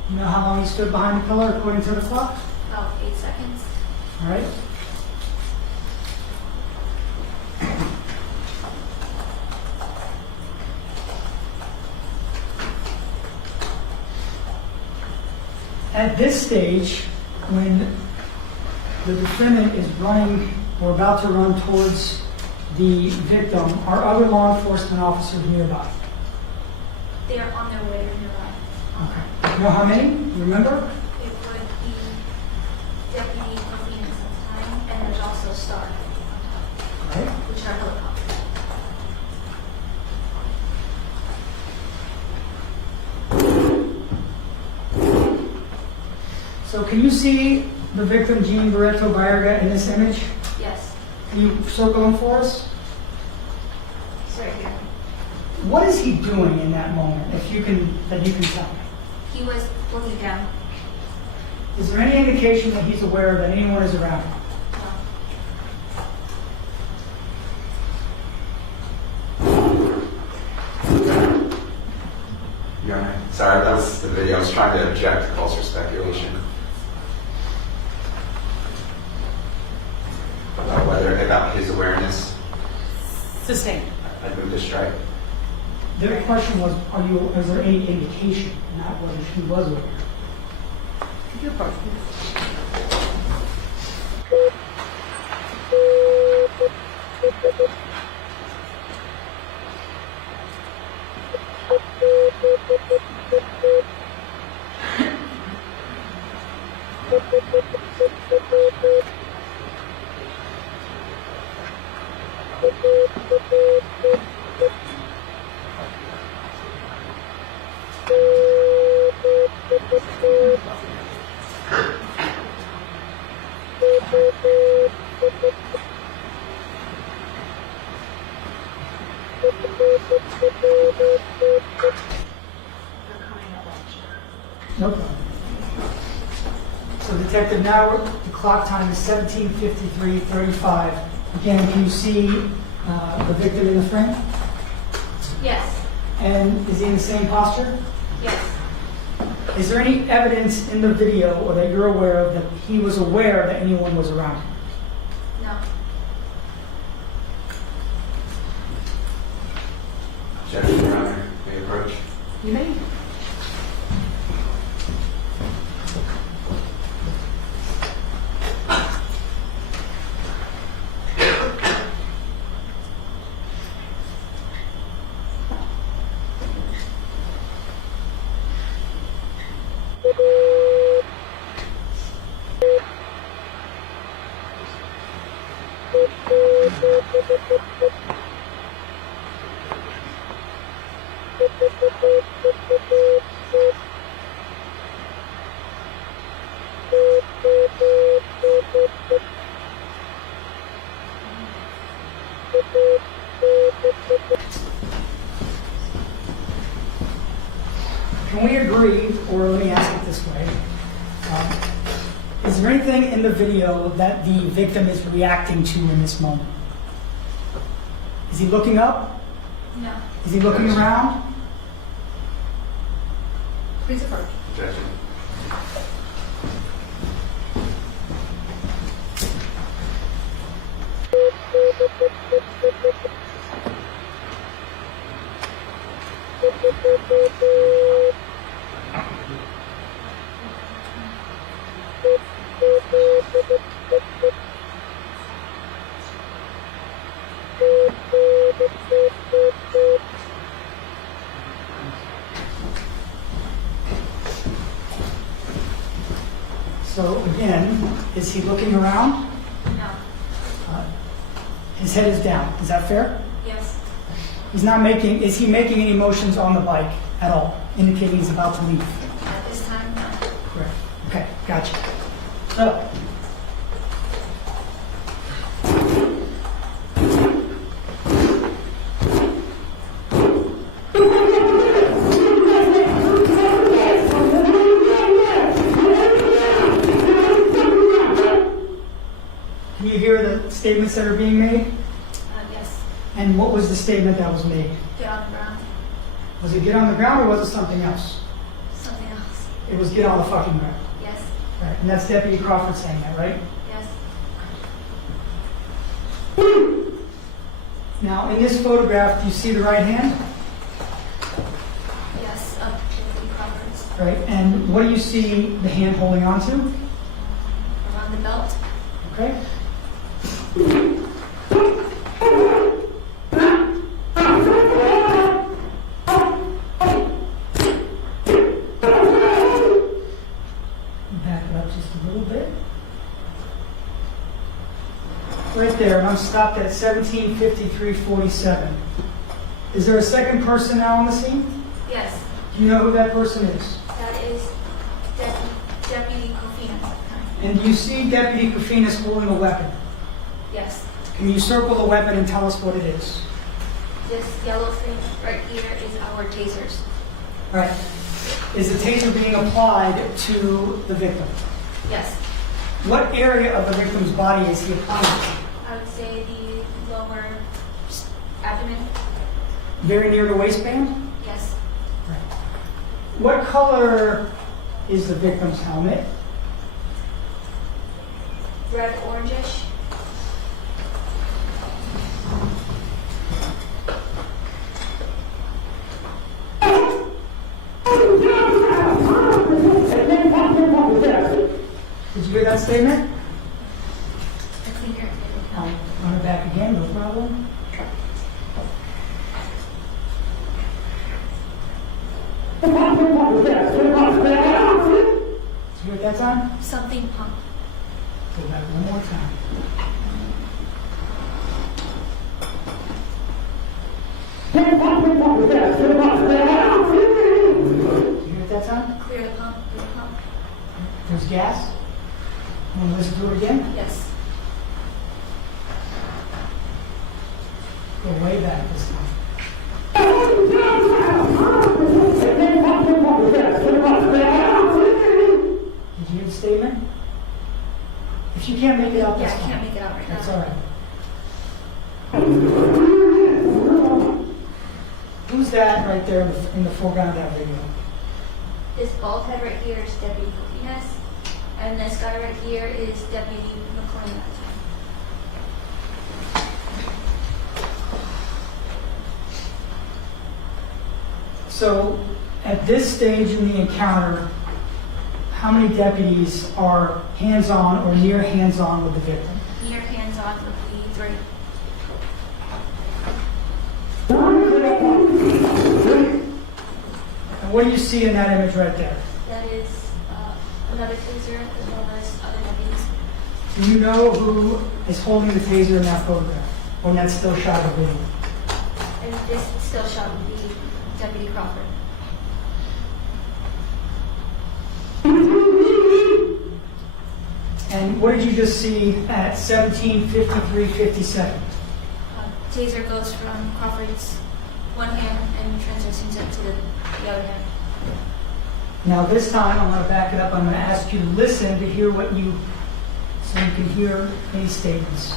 You know how long he stood behind the pillar according to the clock? About 8 seconds. All right. At this stage, when the defendant is running or about to run towards the victim, are other law enforcement officers nearby? They are on their way to nearby. Okay. You know how many? You remember? It would be Deputy Crawford at some time, and there's also Star on top, All right. which are helicopters. So can you see the victim, Jean Baretto-Baerga, in this image? Yes, Can you circle him for us? it's right here. What is he doing in that moment, if you can, that you can tell me? He was looking down. Is there any indication that he's aware that anyone is around him? Your Honor, sorry, that was the video. I was trying to object to false or speculation. About his awareness. Sustained. I moved to strike. The question was, is there any indication, not whether he was aware? Your part. No problem. So Detective, now the clock time is 17:53:35. Again, can you see the victim in the frame? Yes, And is he in the same posture? yes. Is there any evidence in the video, or that you're aware of, that he was aware that anyone was around him? No. Objection, Your Honor. May I approach? You may. Can we agree, or let me ask it this way, is there anything in the video that the victim is reacting to in this moment? Is he looking up? No. Is he looking around? Please approach. Objection. So again, is he looking around? No. His head is down. Is that fair? Yes. He's not making, is he making any motions on the bike at all, indicating he's about to leave? At this time, no. Correct. Okay, gotcha. So, can you hear the statements that are being made? Yes. And what was the statement that was made? Get on the ground. Was it get on the ground or was it something else? Something else. It was get on the fucking ground. Yes. Right. And that's Deputy Crawford saying that, right? Yes. Now, in this photograph, do you see the right hand? Yes. Up to the Crawfords. Right. And what do you see the hand holding on to? Around the belt. Okay. Back it up just a little bit. Right there, and I'm stopped at 17:53:47. Is there a second person now on the scene? Yes. Do you know who that person is? That is Deputy Kofina. And do you see Deputy Kofinas holding a weapon? Yes. Can you circle the weapon and tell us what it is? This yellow thing right here is our tasers. All right. Is the taser being applied to the victim? Yes. What area of the victim's body is he applying it? I would say the lower abdomen. Very near the waistband? Yes. What color is the victim's helmet? Red orangish. Did you hear that statement? I think you're I'll run it back again, no problem. Did you hear what that time? something pump. Go back one more time. Did you hear what that time? Clear the pump. Clear the pump. There's gas. Want to listen to it again? Yes. Go way back this time. Did you hear the statement? If you can't make it out, Yeah, that's I fine. can't make it out right now. That's all right. Who's that right there in the foreground of that video? This bald head right here is Deputy Cofinas, and this guy right here is Deputy McLean. So, at this stage in the encounter, how many deputies are hands-on or near hands-on with the victim? Near hands-on with the three. And what do you see in that image right there? That is another taser as well as other deputies. Do you know who is holding the taser in that photograph? Or in that still shot of the video? And this still shot would be Deputy Crawford. And what did you just see at 17:53:57? Taser goes from Crawford's one hand and transitions it to the other hand. Now this time, I'm going to back it up. I'm going to ask you to listen to hear what you, so you can hear any statements.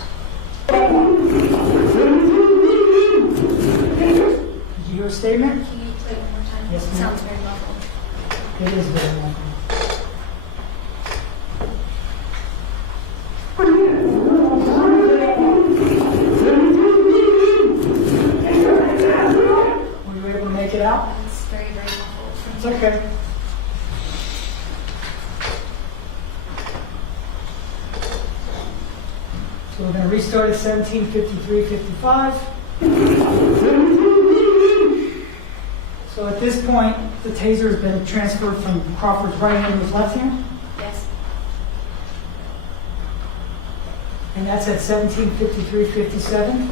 Did you hear a statement? Can you play it one more time? Yes, It ma'am. sounds very muffled. It is very likely. Were you able to make it out? It's very, very muffled. It's okay. So we're going to restart at 17:53:55. So at this point, the taser has been transferred from Crawford's right hand to his left hand, Yes. and that's at 17:53:57.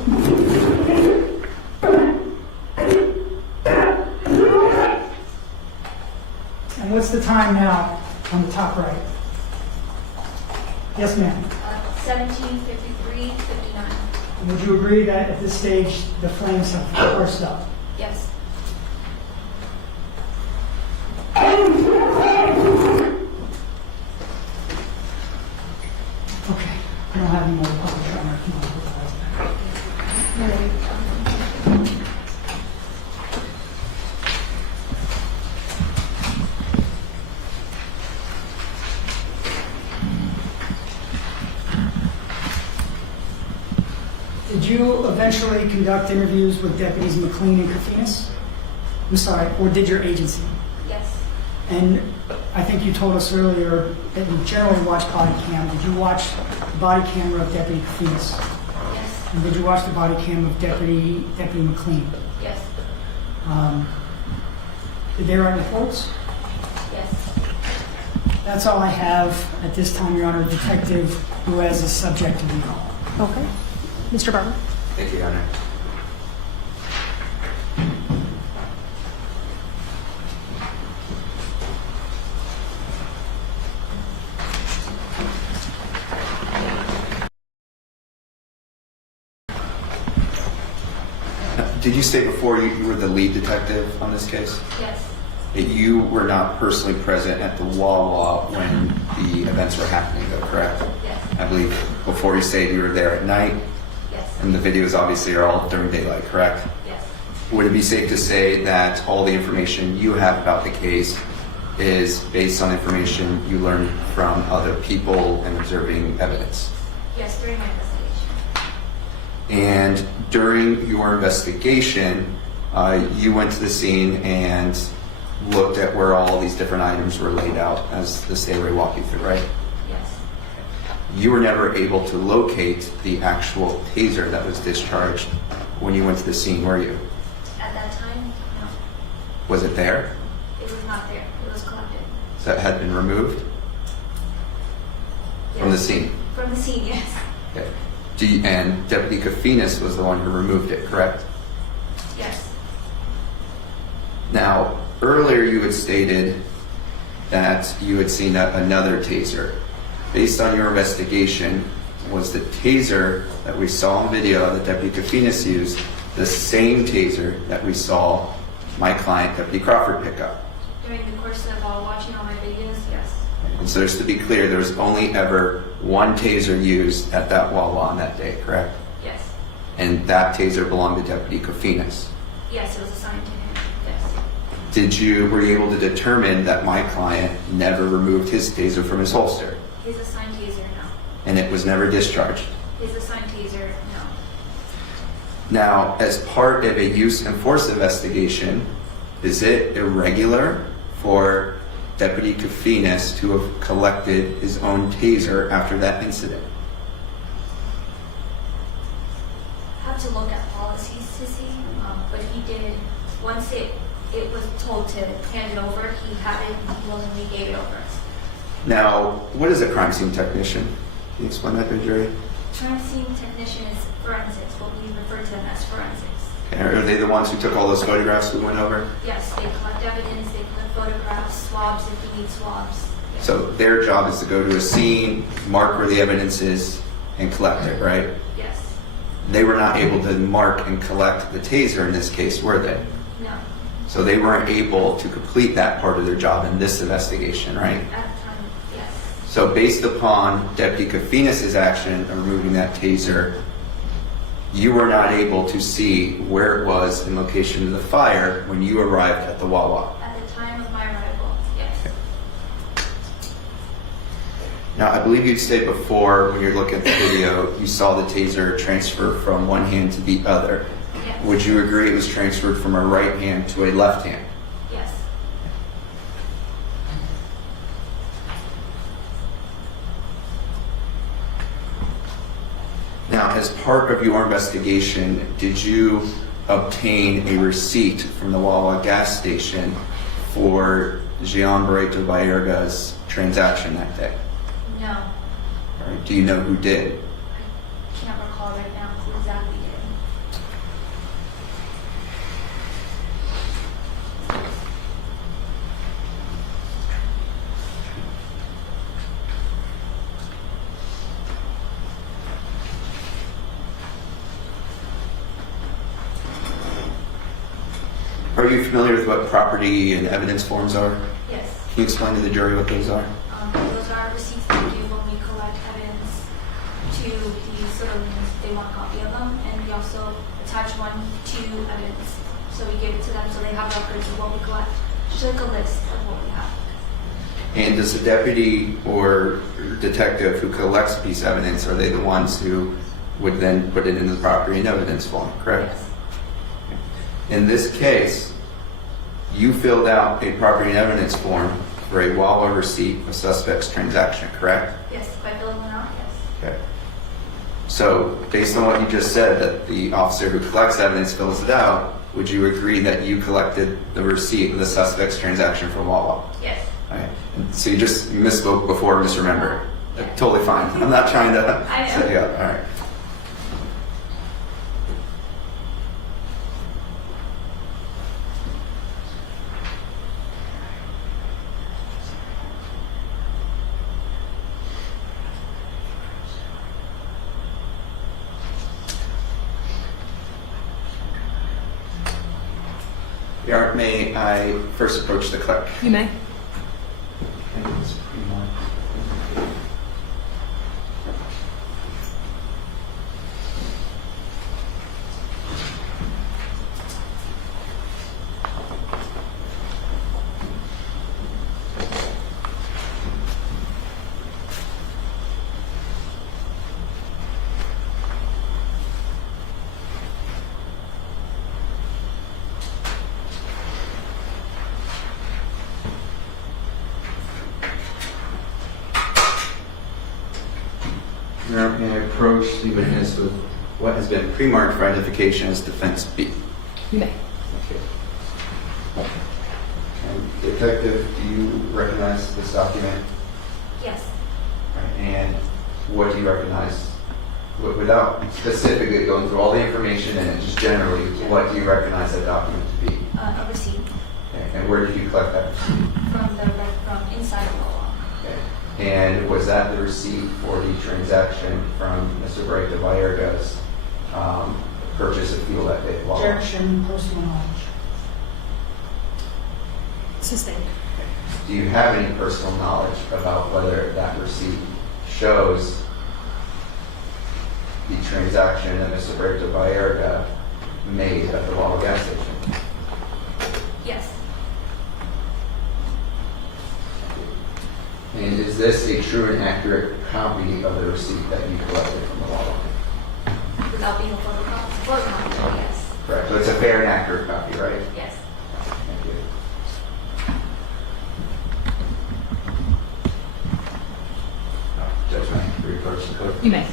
And what's the time now on the top right? Yes, ma'am. 17:53:59. Would you agree that at this stage the flames have burst up? Yes. Okay, I don't have any more public comment. Did you eventually conduct interviews with deputies McLean and Kafinas? I'm sorry, or did your agency? Yes. And I think you told us earlier that you generally watch body cam. Did you watch the body camera of Deputy Kafinas? Yes. And did you watch the body cam of Deputy McLean? Yes. Did they write reports? Yes. That's all I have at this time, Your Honor. Detective Ruiz is subject to recall. Okay. Mr. Barber? Thank you, Your Honor. Did you state before you were the lead detective on this case? Yes. That you were not personally present at the Wawa when the events were happening, though, correct? Yes. I believe before you stated you were there at night, Yes. and the videos obviously are all during daylight, correct? Yes. Would it be safe to say that all the information you have about the case is based on information you learned from other people and observing evidence? Yes, during my investigation. And during your investigation, you went to the scene and looked at where all these different items were laid out, as the state will walk you through, right? Yes. You were never able to locate the actual taser that was discharged when you went to the scene, were you? At that time, no. Was it there? It was not there. It was collected. So it had been removed from the Yes. scene? From the scene, yes. Okay. And Deputy Kafinas was the one who removed it, correct? Yes. Now, earlier you had stated that you had seen another taser. Based on your investigation, was the taser that we saw on video that Deputy Kafinas used the same taser that we saw my client, Deputy Crawford, pick up? During the course of watching all my videos, yes. And so just to be clear, there was only ever one taser used at that Wawa on that day, correct? Yes. And that taser belonged to Deputy Kafinas. Yes, it was assigned to him. Yes. Were you able to determine that my client never removed his taser from his holster His assigned taser, no. and it was never discharged? His assigned taser, no. Now, as part of a use and force investigation, is it irregular for Deputy Kafinas to have collected his own taser after that incident? I have to look at policies to see, but he did, once it was told to hand it over, he had it, he willingly gave it over. Now, what is a crime scene technician? Can you explain that to the jury? Crime scene technician is forensics, what we refer to them as forensics. Are they the ones who took all those photographs we went over? Yes, they collect evidence, they collect photographs, swabs if we need swabs. Yes. So their job is to go to a scene, mark where the evidence is, and collect it, right? Yes. They were not able to mark and collect the taser in this case, were they? No. So they weren't able to complete that part of their job in this investigation, right? At the time, yes. So based upon Deputy Kafinas' action of removing that taser, you were not able to see where it was in location of the fire when you arrived at the Wawa. At the time of my arrival, yes. Now, I believe you'd said before, when you're looking at the video, you saw the taser transfer from one hand to the other. Yes. Would you agree it was transferred from a right hand to a left hand? Yes. Now, as part of your investigation, did you obtain a receipt from the Wawa gas station for Gian Baretto-Baerga's transaction that day? No. All right. Do you know who did? I can't recall right now who exactly did. Are you familiar with what property and evidence forms are? Yes. Can you explain to the jury what those are? Those are receipts that we give when we collect evidence to the civilians. They want a copy of them, and we also attach one to evidence. So we give it to them so they have records of what we collect. Just like a list of what we have. And does the deputy or detective who collects a piece of evidence, are they the ones who would then put it in the property and evidence form, correct? Yes. In this case, you filled out a property and evidence form for a Wawa receipt of suspect's transaction, correct? Yes. By filling one out, yes. Okay. So, based on what you just said, that the officer who collects evidence fills it out, would you agree that you collected the receipt of the suspect's transaction from Wawa? Yes. Okay. So you just misspoke before, misremember. Totally fine. I'm not trying to I know. set you up. All right. May I first approach the clerk? You may. May I approach the witness with what has been pre-marked for identification as defense B? You may. Okay. Detective, do you recognize this document? Yes. And what do you recognize? Without specifically going through all the information and just generally, what do you recognize that document to be? A receipt Okay. And where did you collect that receipt? from inside of Wawa. Okay. And was that the receipt for the transaction from Mr. Baretto-Baerga's purchase of fuel that day at Wawa? Objection, personal knowledge. Sustained. Do you have any personal knowledge about whether that receipt shows the transaction that Mr. Baretto-Baerga made at the Wawa gas station? Yes. And is this a true and accurate copy of the receipt that you collected from the Wawa? Without being a photocopy, yes. Correct. So it's a fair and accurate copy, right? Yes. Thank you. Judge, may I reapproach the clerk? You may.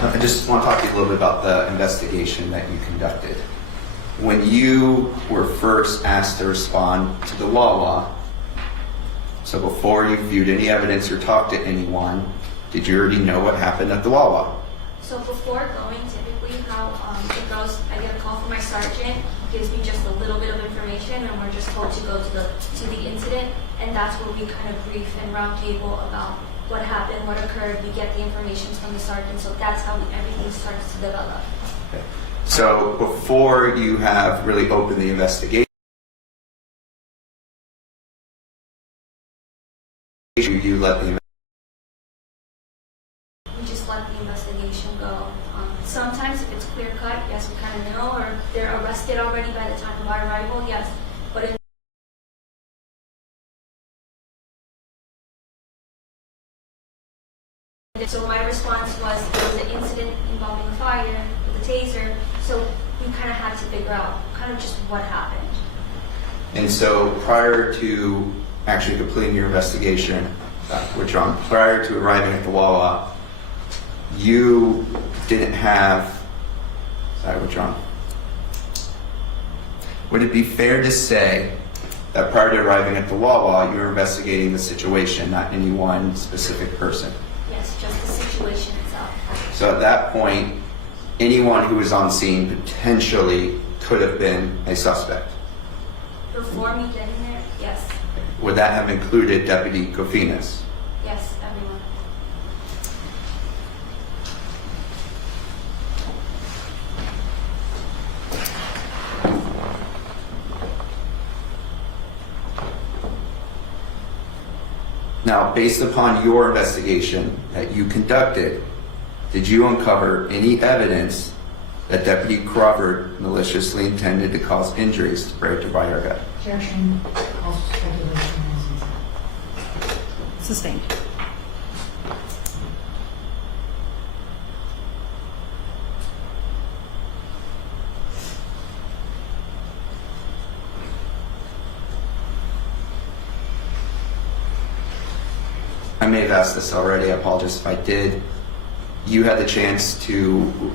I just want to talk to you a little bit about the investigation that you conducted. When you were first asked to respond to the Wawa, so before you viewed any evidence or talked to anyone, did you already know what happened at the Wawa? So before going, typically how it goes, I get a call from my sergeant, gives me just a little bit of information, and we're just told to go to the incident, and that's where we kind of brief and round table about what happened, what occurred. We get the information from the sergeant, so that's how everything starts to develop. Okay. So before you have really opened the investigation, you let the We just let the investigation clear cut, yes, we kind of know, or they're arrested already by the time of our arrival, yes. But in so my response was there was an incident involving a fire with a taser, so we kind of had to figure out kind of just what happened. And so prior to actually completing your investigation, with John, prior to arriving at the Wawa, you didn't have, sorry, with John. Would it be fair to say that prior to arriving at the Wawa, you were investigating the situation, not any one specific person? Yes, just the situation itself. So at that point, anyone who was on scene potentially could have been a suspect. Before me getting there, yes. Would that have included Deputy Kofinas? Yes, everyone. Now, based upon your investigation that you conducted, did you uncover any evidence that Deputy Crawford maliciously intended to cause injuries to Baretto-Baerga? Objection. Also speculation. Sustained. I may have asked this already, I apologize if I did. You had the chance to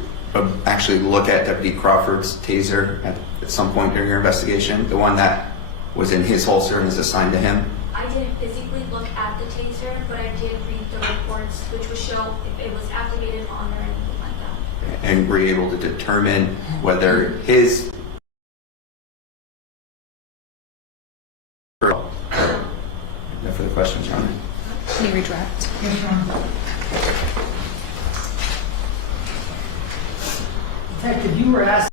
actually look at Deputy Crawford's taser at some point during your investigation, the one that was in his holster and is assigned to him? I didn't physically look at the taser, but I did read the reports, which would show if it was activated on or anything like that. And were you able to determine whether his... No further questions, Your Honor. Can you retract? Yes, Your Honor. Detective, you were asked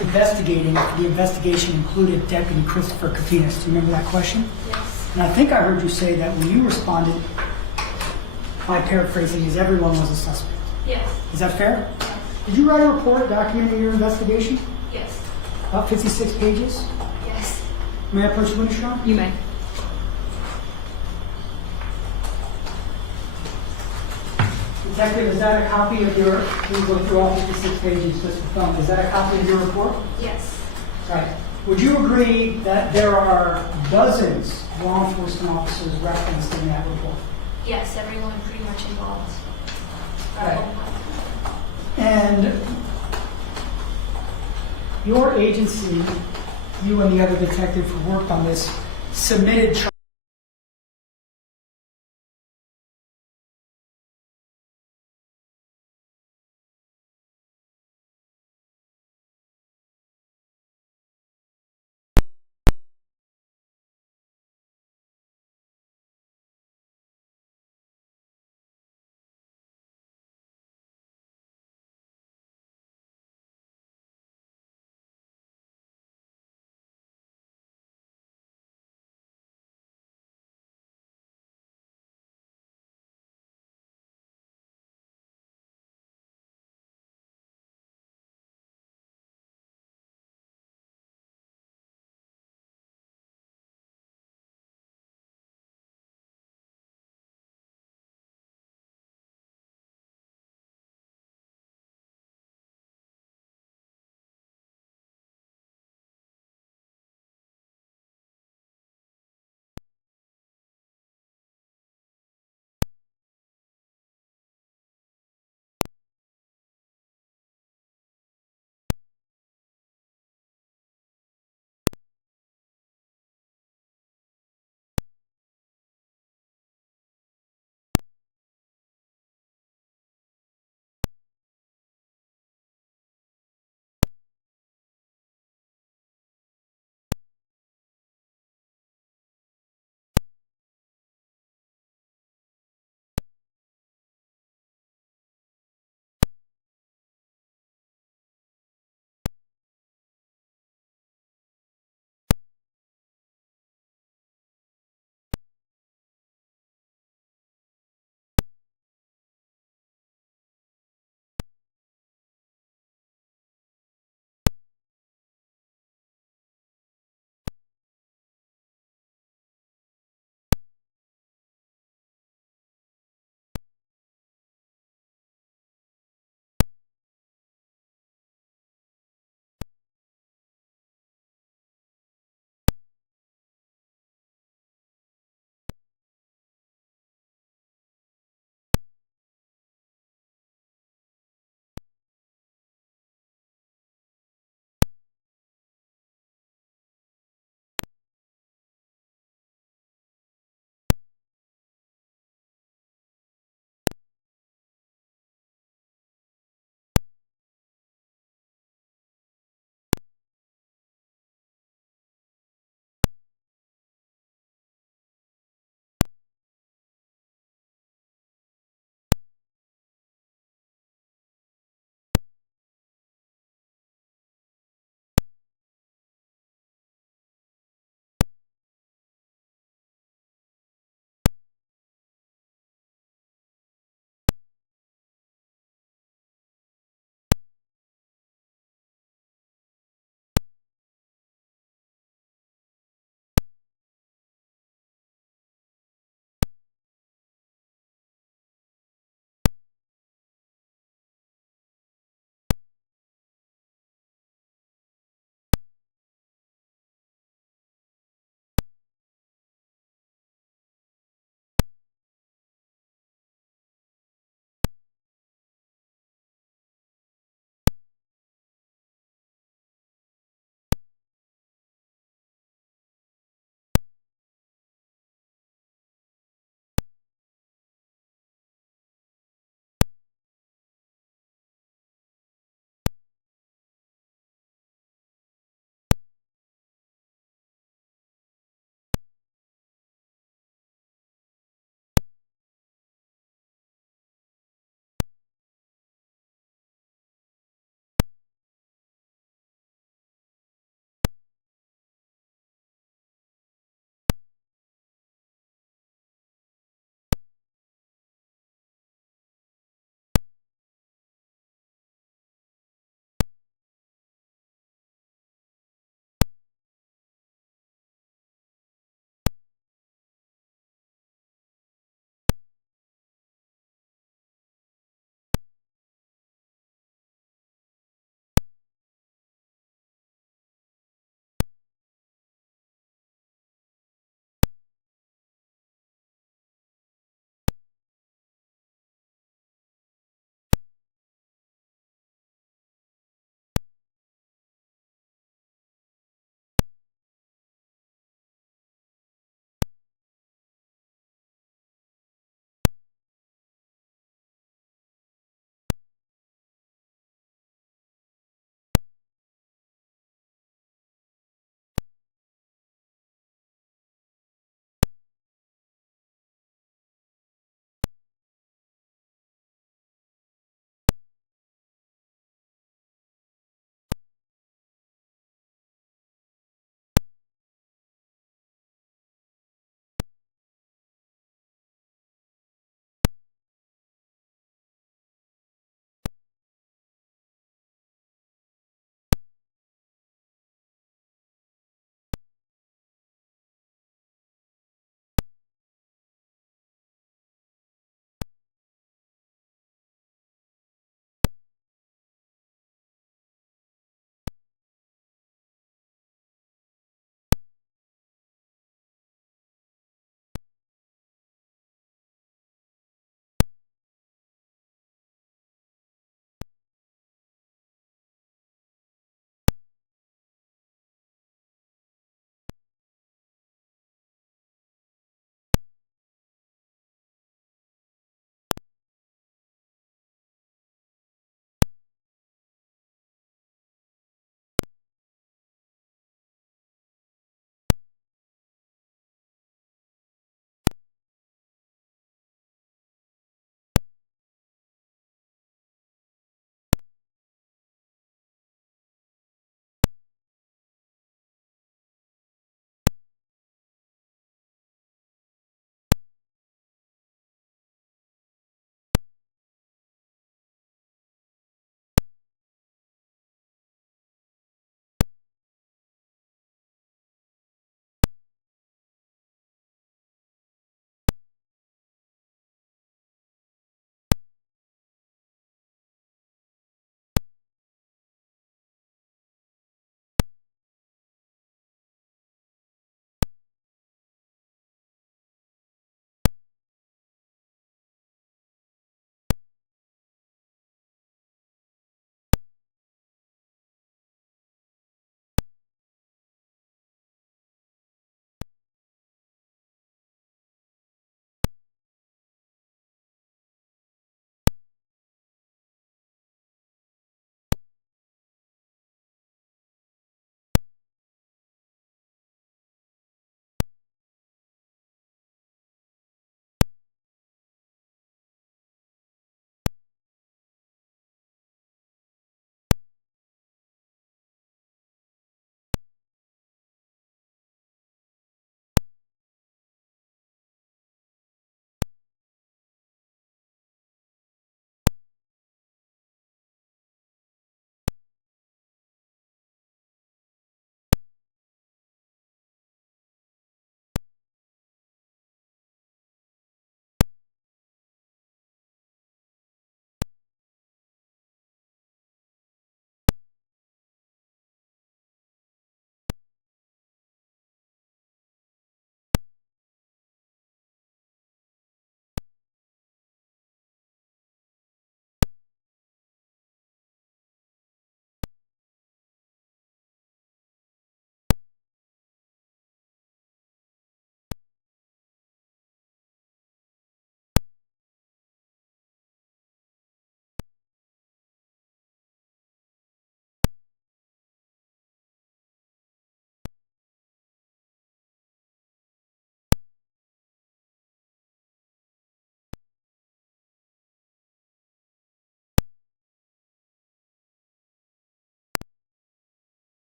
investigating if the investigation included Deputy Christopher Kofinas. Do you remember that question? Yes. And I think I heard you say that when you responded, my paraphrasing is everyone was a suspect. Yes. Is that fair? Yes. Did you write a report documenting your investigation? Yes. About 56 pages? Yes. May I approach the witness, Your Honor? You may. Detective, is that a copy of your, we go through all 56 pages just for fun, is that a copy of your report? Yes. Right. Would you agree that there are dozens of law enforcement officers referenced in that report? Yes, everyone pretty much involved. Right. And your agency, you and the other detective who worked on this, submitted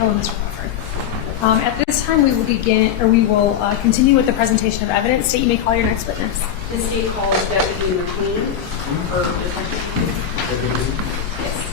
Hello, Mr. Crawford. At this time, we will continue with the presentation of evidence. State, you may call your next witness. The state calls Deputy McQueen or Detective. Yes.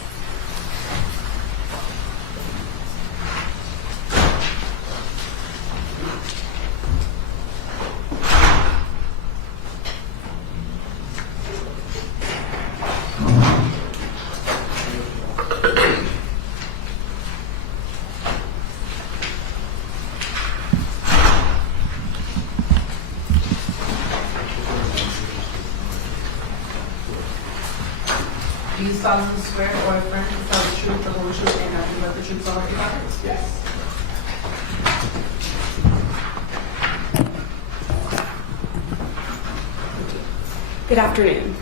Do you solemnly swear or affirm to tell the truth, the whole truth, and nothing but the truth, so help you God? Yes. Good afternoon.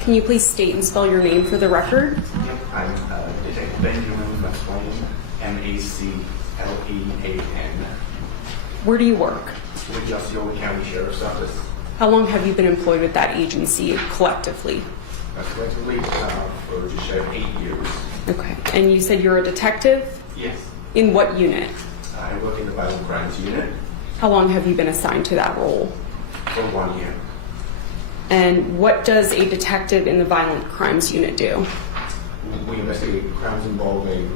Can you please state and spell your name for the record? Yep, I'm Detective Benjamin McLean, Maclean, Where do you work? with the Osceola County Sheriff's Office. How long have you been employed with that agency collectively? Collectively for just shy of 8 years. Okay. And you said you're a detective? Yes. In what unit? I work in the Violent Crimes Unit How long have you been assigned to that role? for 1 year. And what does a detective in the Violent Crimes Unit do? We investigate crimes involving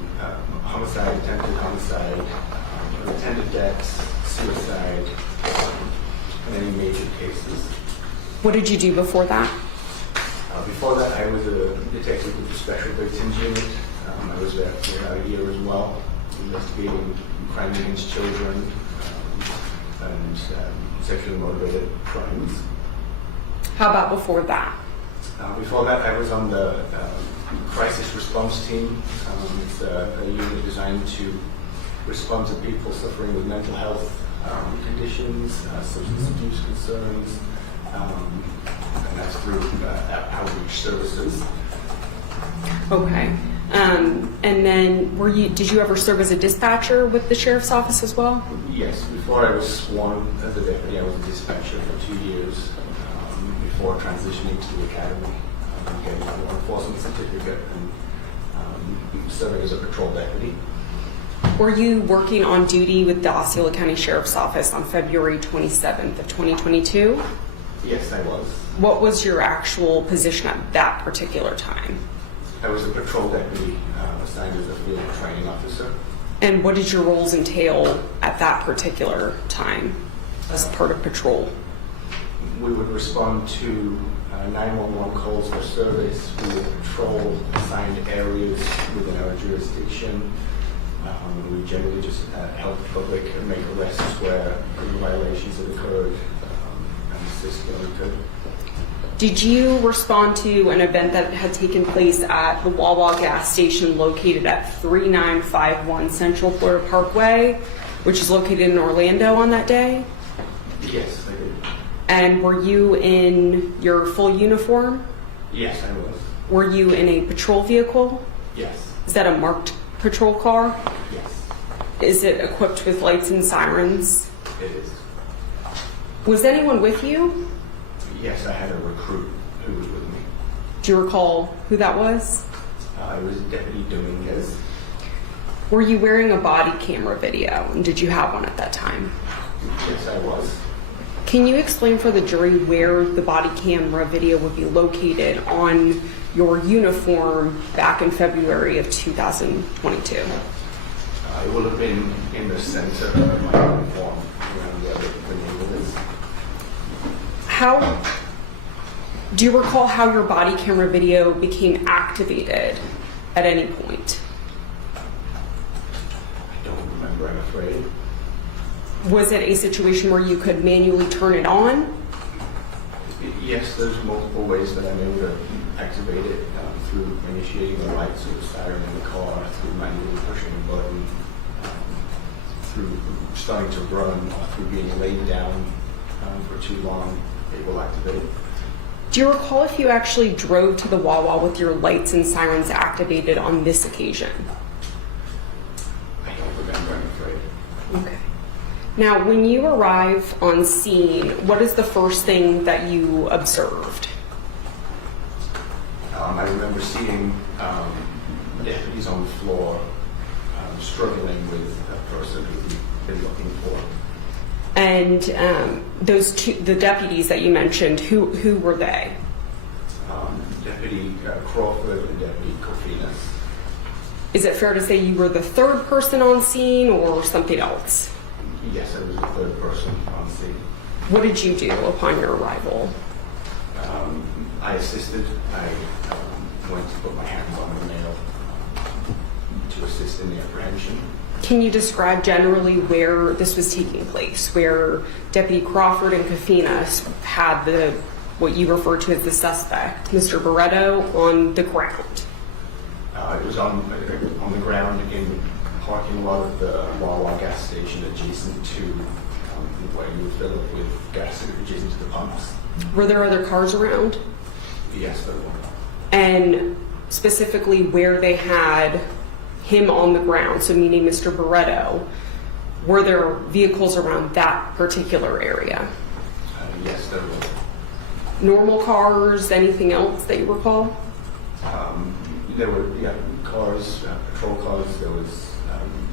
homicide, attempted homicide, unattended deaths, suicide, and any major cases. What did you do before that? Before that, I was a detective with the Special Victims Unit. I was there for about a year as well, investigating crime against children and sexually motivated crimes. How about before that? Before that, I was on the crisis response team. It's a unit designed to respond to people suffering with mental health conditions, substance abuse concerns, and that's through outreach services. Okay. And then did you ever serve as a dispatcher with the sheriff's office as well? Yes, before I was sworn as a deputy, I was a dispatcher for 2 years before transitioning to the academy, getting my law enforcement certificate and serving as a patrol deputy. Were you working on duty with the Osceola County Sheriff's Office on February 27th of 2022? Yes, I was. What was your actual position at that particular time? I was a patrol deputy assigned as a field training officer. And what did your roles entail at that particular time as part of patrol? We would respond to 911 calls for service. We would patrol assigned areas within our jurisdiction. We generally just help the public make arrests where violations have occurred and assist where we could. Did you respond to an event that had taken place at the Wawa gas station located at 3951 Central Florida Parkway, which is located in Orlando on that day? Yes, I did. And were you in your full uniform? Yes, I was. Were you in a patrol vehicle? Yes. Is that a marked patrol car? Yes, Is it equipped with lights and sirens? it is. Was anyone with you? Yes, I had a recruit who was with me. Do you recall who that was? I was Deputy Dominguez. Were you wearing a body camera video, and did you have one at that time? Yes, I was. Can you explain for the jury where the body camera video would be located on your uniform back in February of 2022? It would have been in the center of my uniform around where the navel is. Do you recall how your body camera video became activated at any point? I don't remember, I'm afraid. Was it a situation where you could manually turn it on? Yes, there's multiple ways that I'm able to activate it through initiating the lights or the siren in the car, through manually pushing a button, through starting to run, or through being laid down for too long. It will activate. Do you recall if you actually drove to the Wawa with your lights and sirens activated on this occasion? I don't remember, I'm afraid. Okay. Now, when you arrive on scene, what is the first thing that you observed? I remember seeing deputies on the floor struggling with a person who we've been looking for. And the deputies that you mentioned, who were they? Deputy Crawford and Deputy Kofinas. Is it fair to say you were the third person on scene or something else? Yes, I was the third person on scene. What did you do upon your arrival? I assisted. I went to put my hands on the male to assist in the apprehension. Can you describe generally where this was taking place, where Deputy Crawford and Kofinas had what you refer to as the suspect, Mr. Baretto, on the ground? It was on the ground in the parking lot of the Wawa gas station adjacent to where you would fill it with gas adjacent to the pumps. Were there other cars around? Yes, there were. And specifically where they had him on the ground, so meaning Mr. Baretto, were there vehicles around that particular area? Yes, there were. Normal cars, anything else that you recall? There were cars, patrol cars, there was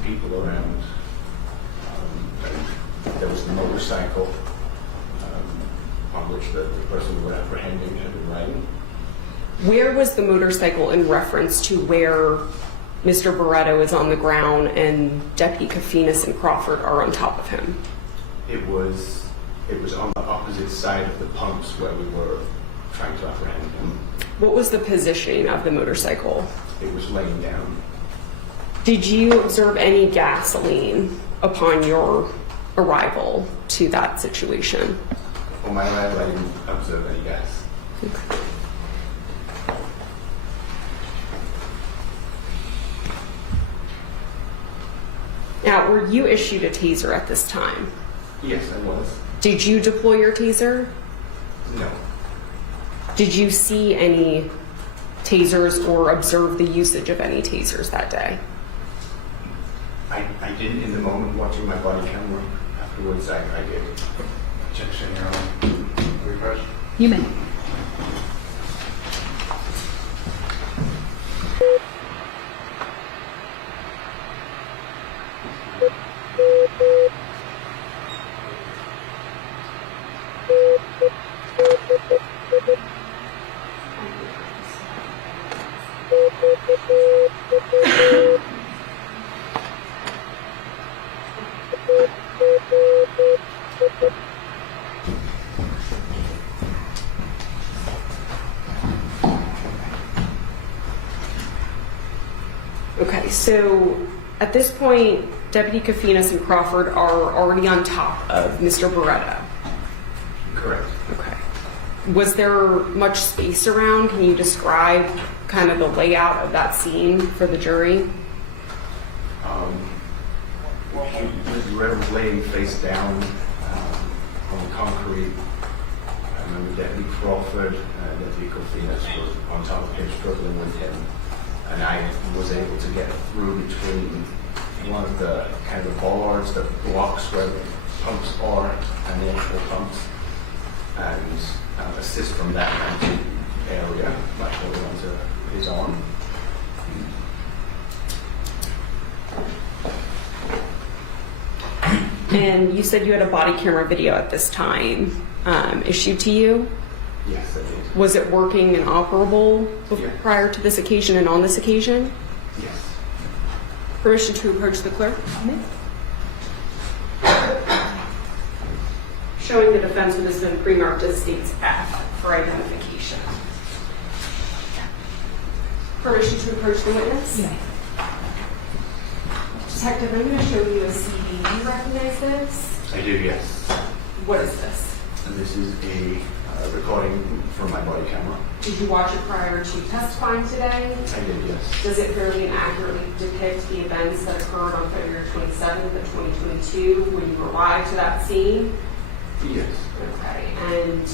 people around. There was the motorcycle on which the person we were apprehending had been riding. Where was the motorcycle in reference to where Mr. Baretto is on the ground and Deputy Kofinas and Crawford are on top of him? It was on the opposite side of the pumps where we were trying to apprehend him. What was the positioning of the motorcycle? It was laying down. Did you observe any gasoline upon your arrival to that situation? On my arrival, I didn't observe any gas. Okay. Now, were you issued a taser at this time? Yes, I was. Did you deploy your taser? No. Did you see any tasers or observe the usage of any tasers that day? I didn't in the moment watching my body camera. Afterwards, I did. Objection, Your Honor. Refresh. You may. Okay, so at this point, Deputy Kofinas and Crawford are already on top of Mr. Baretto. Correct. Okay. Was there much space around? Can you describe kind of the layout of that scene for the jury? Mr. Red was laying face down on the concrete. I remember Deputy Crawford and Deputy Kofinas was on top of him, struggling with him. And I was able to get through between one of the kind of bollards that blocks where the pumps are and the actual pumps, and assist from that empty area by holding onto his arm. And you said you had a body camera video at this time issued to you. Yes, I did. Was it working and operable prior to this occasion and on this occasion? Yes. Permission to approach the clerk? Showing the defense has been pre-marked as states F for identification. Permission to approach the witness? You may. Detective, I'm going to show you a CD. Do you recognize this? I do, yes. What is this? And this is a recording from my body camera. Did you watch it prior to testifying today? I did, yes. Does it fairly and accurately depict the events that occurred on February 27th of 2022 when you arrived to that scene? Yes. Okay, and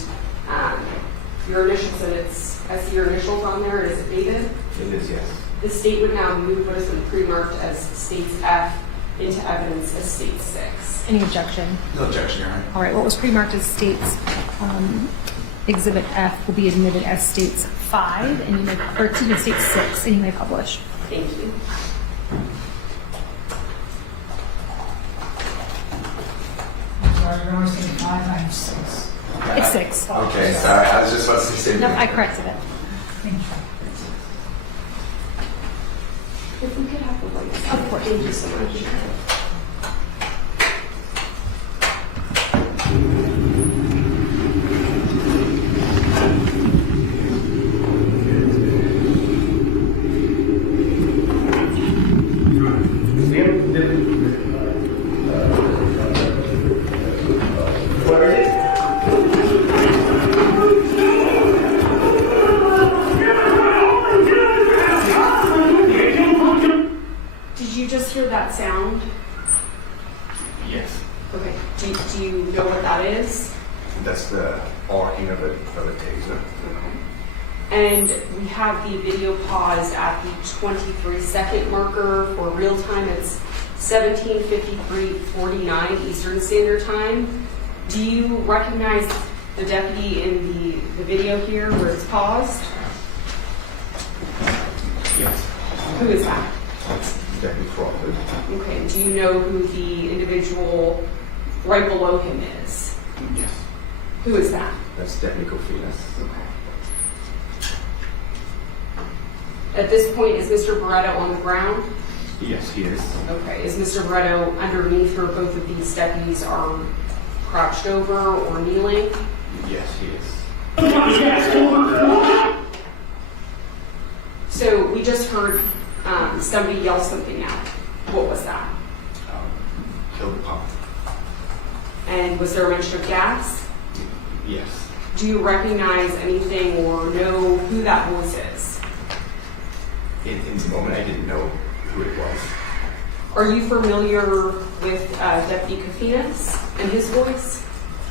your initials, and I see your initials on there, is it dated? It is, yes. The state would now move what has been pre-marked as states F into evidence as state 6. Any objection? No objection, Your Honor. All right, what was pre-marked as states Exhibit F will be admitted as states 5, and you may, or excuse me, state 6, and you may publish. Thank you. 5, I have 6. It's 6. Okay, sorry, I was just about to say. No, I corrected it. Thank you. If we could have the lights. Of course. Thank you so much. Did you just hear that sound? Yes. Okay. Do you know what that is? That's the arcing of a taser. And we have the video paused at the 23-second marker for real time. It's 17:53:49 Eastern Standard Time. Do you recognize the deputy in the video here where it's paused? Yes. Who is that? That's Deputy Crawford. Okay. Do you know who the individual right below him is? Yes. Who is that? That's Deputy Kofinas. Okay. At this point, is Mr. Baretto on the ground? Yes, he is. Okay. Is Mr. Baretto underneath where both of these deputies are crouched over or kneeling? Yes, he is. So we just heard somebody yell something out. What was that? Kill the pump. And was there a mention of gas? Yes. Do you recognize anything or know who that voice is? In the moment, I didn't know who it was. Are you familiar with Deputy Kofinas and his voice?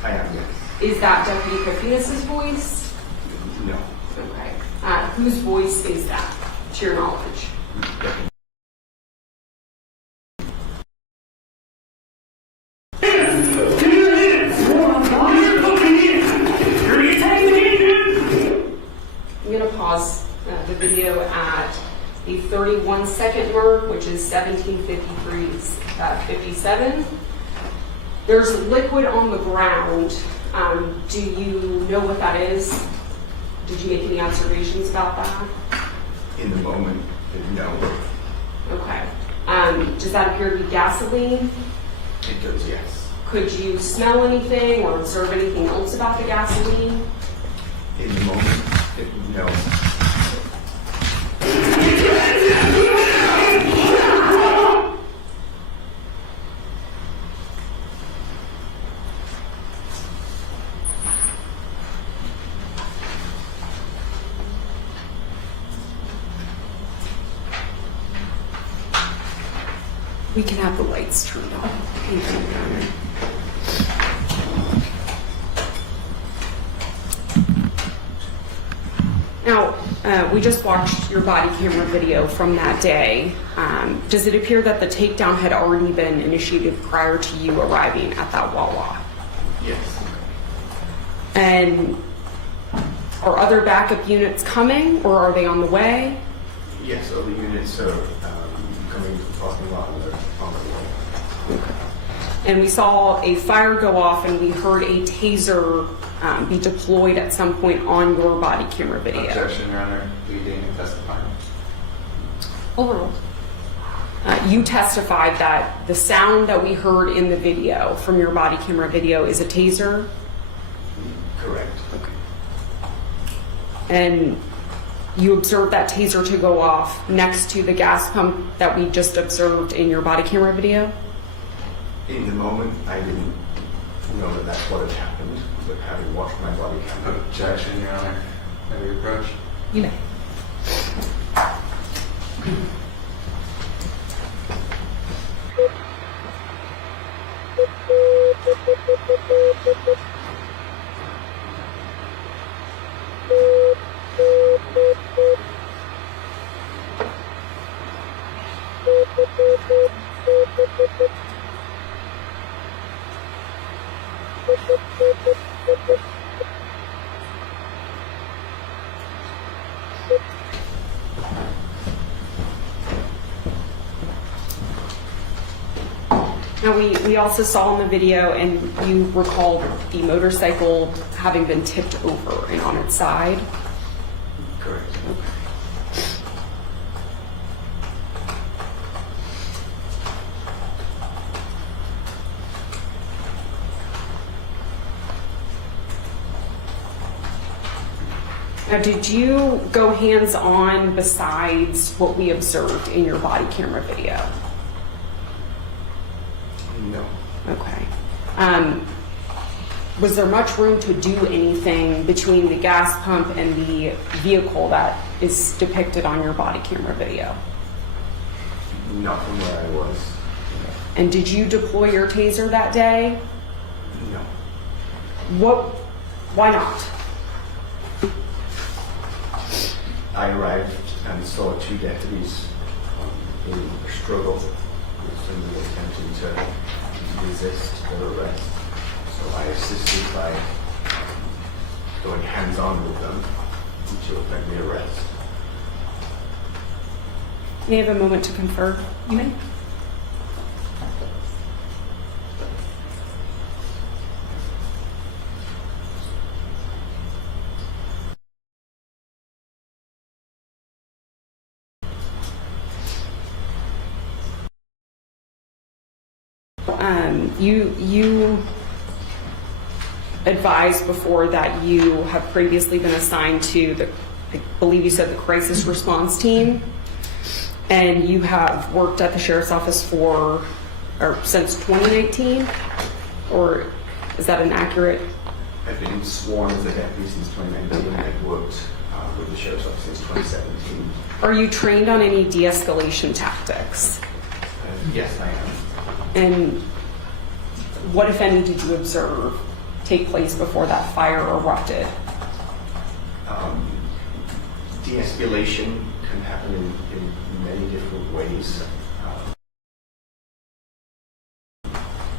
I am, yes. Is that Deputy Kofinas' voice? No. Okay. Whose voice is that, to your knowledge? I'm going to pause the video at the 31-second mark, which is 17:53:57. There's liquid on the ground. Do you know what that is? Did you make any observations about that? In the moment, no. Okay. Does that appear to be gasoline? It does, yes. Could you smell anything or observe anything else about the gasoline? In the moment, no. We can have the lights turned on. Now, we just watched your body camera video from that day. Does it appear that the takedown had already been initiated prior to you arriving at that Wawa? Yes. And are other backup units coming, or are they on the way? Yes, other units are coming to the parking lot and they're on the way. And we saw a fire go off and we heard a taser be deployed at some point on your body camera video. Objection, Your Honor. We didn't testify. Overruled. You testified that the sound that we heard in the video from your body camera video is a taser? Correct. Okay. And you observed that taser to go off next to the gas pump that we just observed in your body camera video? In the moment, I didn't know that that's what had happened, but having watched my body camera. Objection, Your Honor. May we approach? You may. Now we we also saw in the video, and you recall the motorcycle having been tipped over and on its side. Correct. Now, did you go hands-on besides what we observed in your body camera video? No. Okay. Was there much room to do anything between the gas pump and the vehicle that is depicted on your body camera video? Not from where I was. And did you deploy your taser that day? No. Why not? I arrived and saw two deputies in a struggle with somebody attempting to resist their arrest. So I assisted by going hands-on with them to effect the arrest. May I have a moment to confer? You may. You advised before that you have previously been assigned to the, I believe you said, the crisis response team, and you have worked at the sheriff's office since 2019, or is that inaccurate? I've been sworn as a deputy since 2019. Okay. I've worked with the sheriff's office since 2017. Are you trained on any de-escalation tactics? Yes, I am. And what, if any, did you observe take place before that fire erupted? De-escalation can happen in many different ways.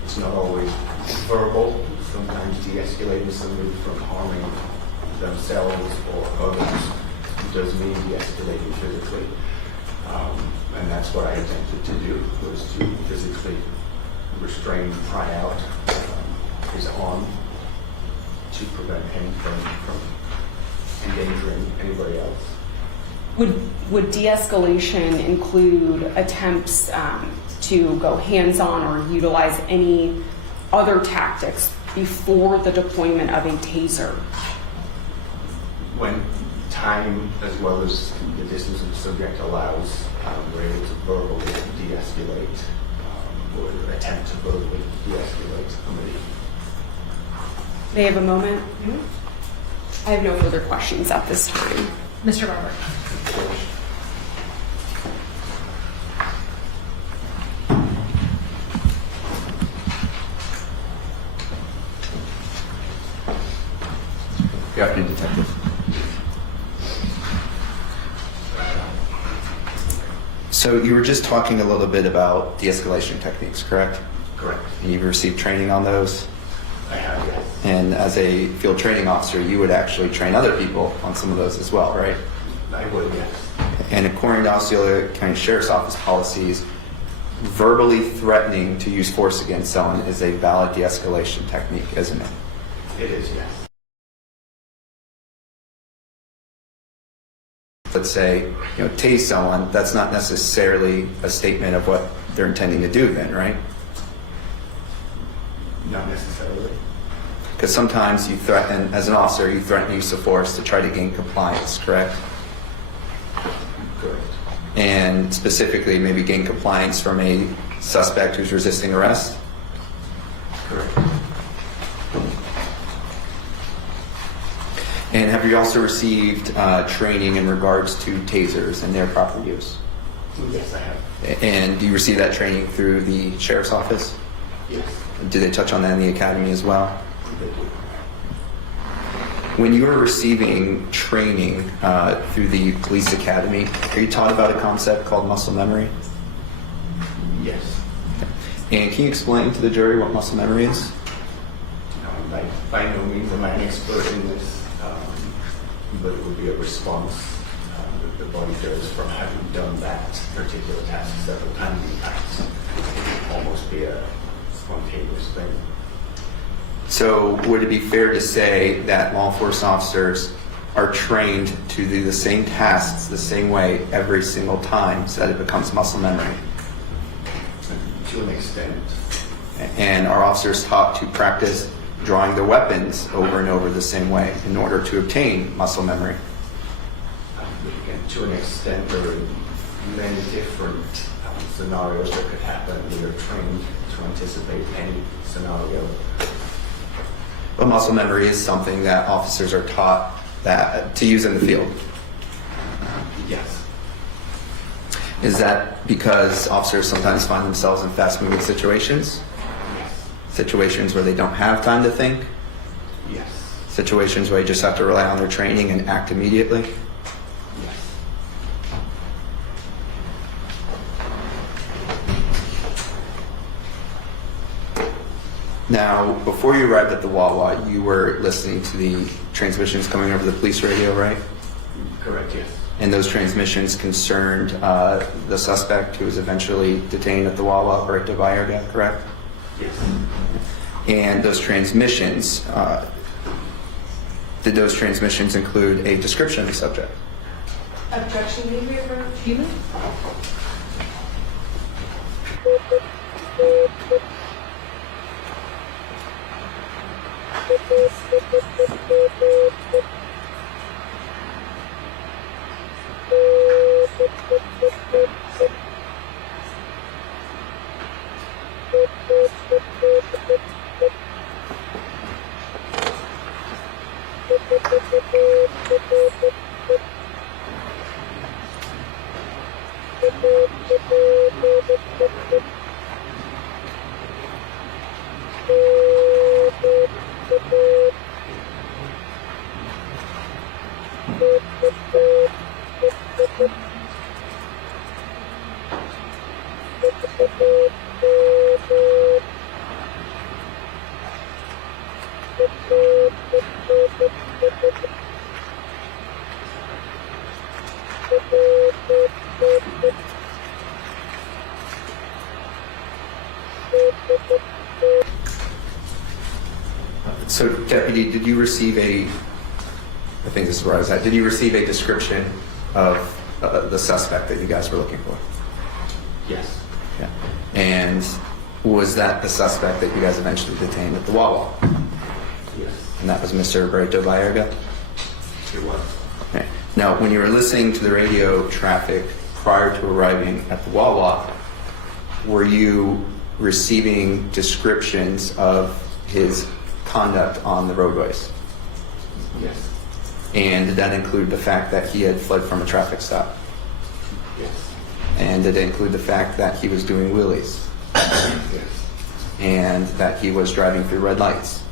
It's not always verbal. Sometimes de-escalating somebody from harming themselves or others does mean de-escalating physically. And that's what I attempted to do, was to physically restrain, pry out his arm to prevent him from endangering anybody else. Would de-escalation include attempts to go hands-on or utilize any other tactics before the deployment of a taser? When time as well as the distance of the subject allows, we're able to verbally de-escalate or attempt to verbally de-escalate somebody. May I have a moment? I have no further questions at this time. Mr. Robert. Good afternoon, Detective. So you were just talking a little bit about de-escalation techniques, correct? Correct. And you've received training on those? I have, yes. And as a field training officer, you would actually train other people on some of those as well, right? I would, yes. And according to Osceola County Sheriff's Office policies, verbally threatening to use force against someone is a valid de-escalation technique, isn't it? It is, yes. Let's say, tase someone, that's not necessarily a statement of what they're intending to do then, right? Not necessarily. Because sometimes you threaten, as an officer, you threaten use of force to try to gain compliance, correct? Correct. And specifically maybe gain compliance from a suspect who's resisting arrest? Correct. And have you also received training in regards to tasers and their proper use? Yes, I have. And do you receive that training through the sheriff's office? Yes. Do they touch on that in the academy as well? They do. When you were receiving training through the police academy, are you taught about a concept called muscle memory? Yes. And can you explain to the jury what muscle memory is? By no means am I an expert in this, but it would be a response that the body does from having done that particular task several times in the past. It would almost be a spontaneous thing. So would it be fair to say that law enforcement officers are trained to do the same tasks the same way every single time so that it becomes muscle memory? To an extent. And are officers taught to practice drawing their weapons over and over the same way in order to obtain muscle memory? Again, to an extent, there are many different scenarios that could happen. We are trained to anticipate any scenario. But muscle memory is something that officers are taught that to use in the field. Yes. Is that because officers sometimes find themselves in fast-moving situations? Yes. Situations where they don't have time to think? Yes. Situations where they just have to rely on their training and act immediately? Yes. Now, before you arrived at the Wawa, you were listening to the transmissions coming over the police radio, right? Correct, yes. And those transmissions concerned the suspect who was eventually detained at the Wawa, Baretto-Baerga, correct? Yes. And those transmissions, did those transmissions include a description of the subject? Objection, may we refer human? So, Deputy, did you receive I think this is where I was at, did you receive a description of the suspect that you guys were looking for? Yes. Yeah. And was that the suspect that you guys eventually detained at the Wawa? Yes. And that was Mr. Baretto-Baerga? It was. Okay. Now, when you were listening to the radio traffic prior to arriving at the Wawa, were you receiving descriptions of his conduct on the roadways? Yes. And did that include the fact that he had fled from a traffic stop? Yes. And did it include the fact that he was doing wheelies? Yes. And that he was driving through red lights?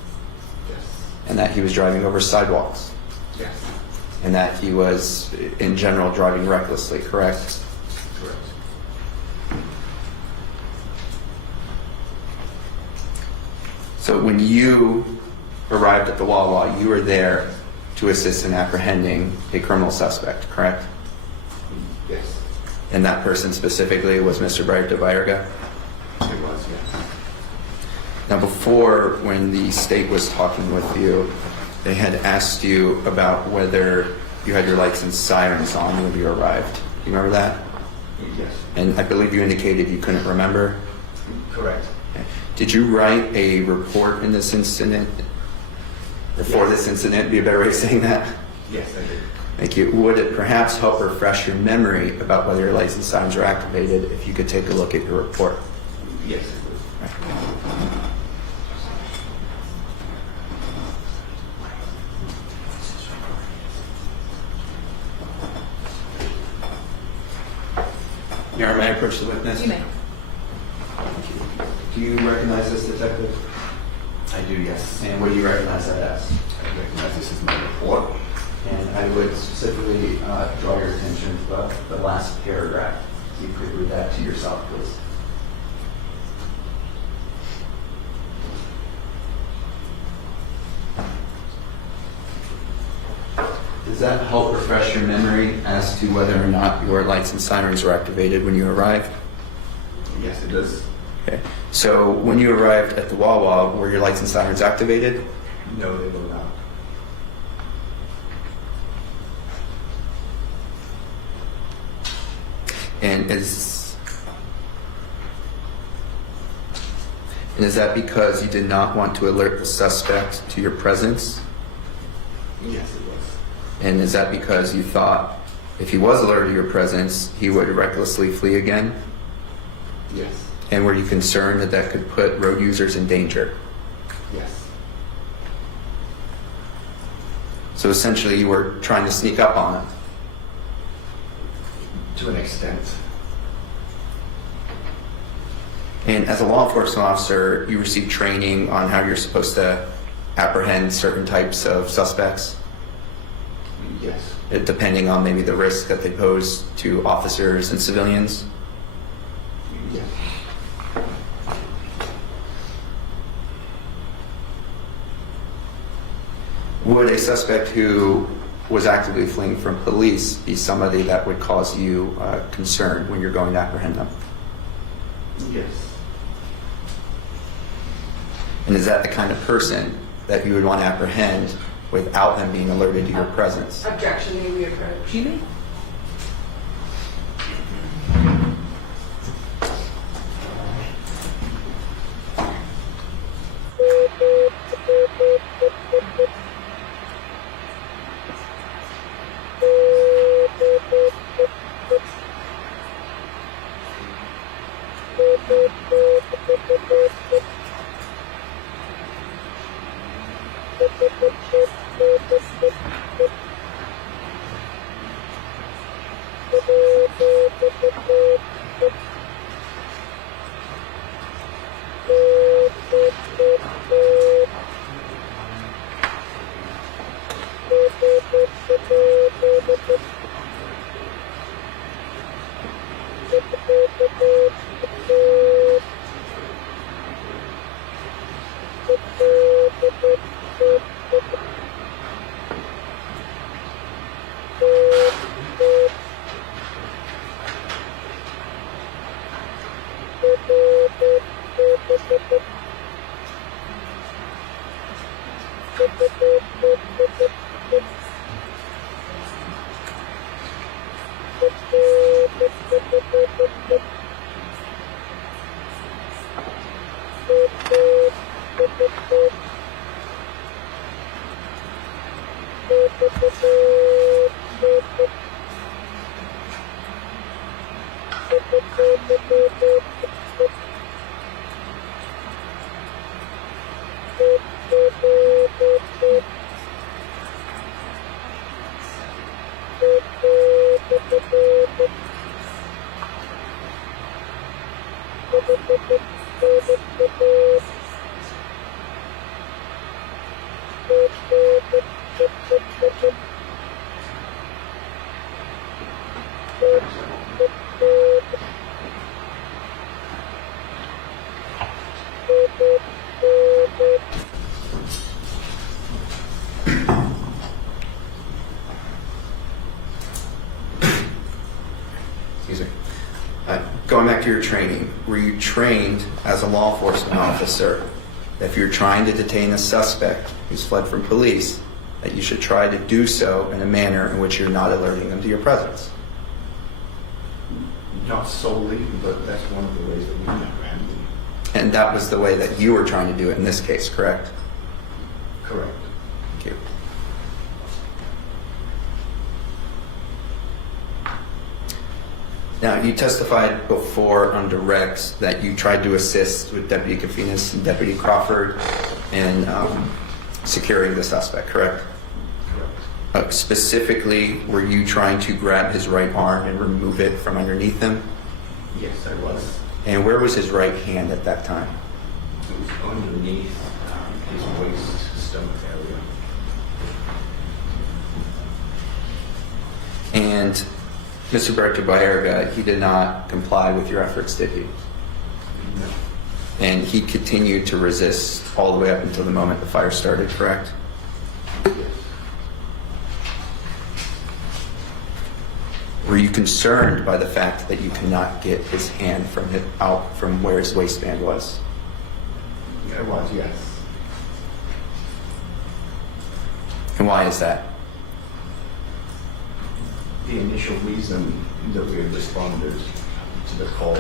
Yes. And that he was driving over sidewalks? Yes. And that he was, in general, driving recklessly, correct? Correct. So when you arrived at the Wawa, you were there to assist in apprehending a criminal suspect, correct? Yes. And that person specifically was Mr. Baretto-Baerga? It was, yes. Now before, when the state was talking with you, they had asked you about whether you had your lights and sirens on when you arrived. Do you remember that? Yes. And I believe you indicated you couldn't remember. Correct. Okay. Did you write a report in this incident? Or for this incident, be a better way of saying that? Yes, I did. Thank you. Would it perhaps help refresh your memory about whether your lights and sirens were activated if you could take a look at your report? Yes, it would. Your Honor, may I approach the witness? You may. Do you recognize this detective? I do, yes. And what do you recognize that as? I recognize this is my report. And I would specifically draw your attention to the last paragraph. If you could read that to yourself, please. Does that help refresh your memory as to whether or not your lights and sirens were activated when you arrived? Yes, it does. Okay. So when you arrived at the Wawa, were your lights and sirens activated? No, they were not. And is that because you did not want to alert the suspect to your presence? Yes, it was. And is that because you thought if he was alerted to your presence, he would recklessly flee again? Yes. And were you concerned that that could put road users in danger? Yes. So essentially you were trying to sneak up on him. To an extent. And as a law enforcement officer, you received training on how you're supposed to apprehend certain types of suspects, Yes. depending on maybe the risk that they pose to officers and civilians. Yes. Would a suspect who was actively fleeing from police be somebody that would cause you concern when you're going to apprehend them? Yes. And is that the kind of person that you would want to apprehend without them being alerted to your presence? Objection, may we approach? Excuse me? Excuse me. Going back to your training, were you trained as a law enforcement officer that if you're trying to detain a suspect who's fled from police, that you should try to do so in a manner in which you're not alerting them to your presence? Not solely, but that's one of the ways that we can apprehend them. And that was the way that you were trying to do it in this case, correct? Correct. Thank you. Now, you testified before on direct that you tried to assist with Deputy Kofinas and Deputy Crawford in securing the suspect, correct? Correct. Specifically, were you trying to grab his right arm and remove it from underneath him? Yes, I was. And where was his right hand at that time? It was underneath his waist, stomach area. And Mr. Baretto-Baerga, he did not comply with your efforts, did he? No. And he continued to resist all the way up until the moment the fire started, correct? Yes. Were you concerned by the fact that you could not get his hand out from where his waistband was? It was, yes. And why is that? The initial reason that we had responded to the call.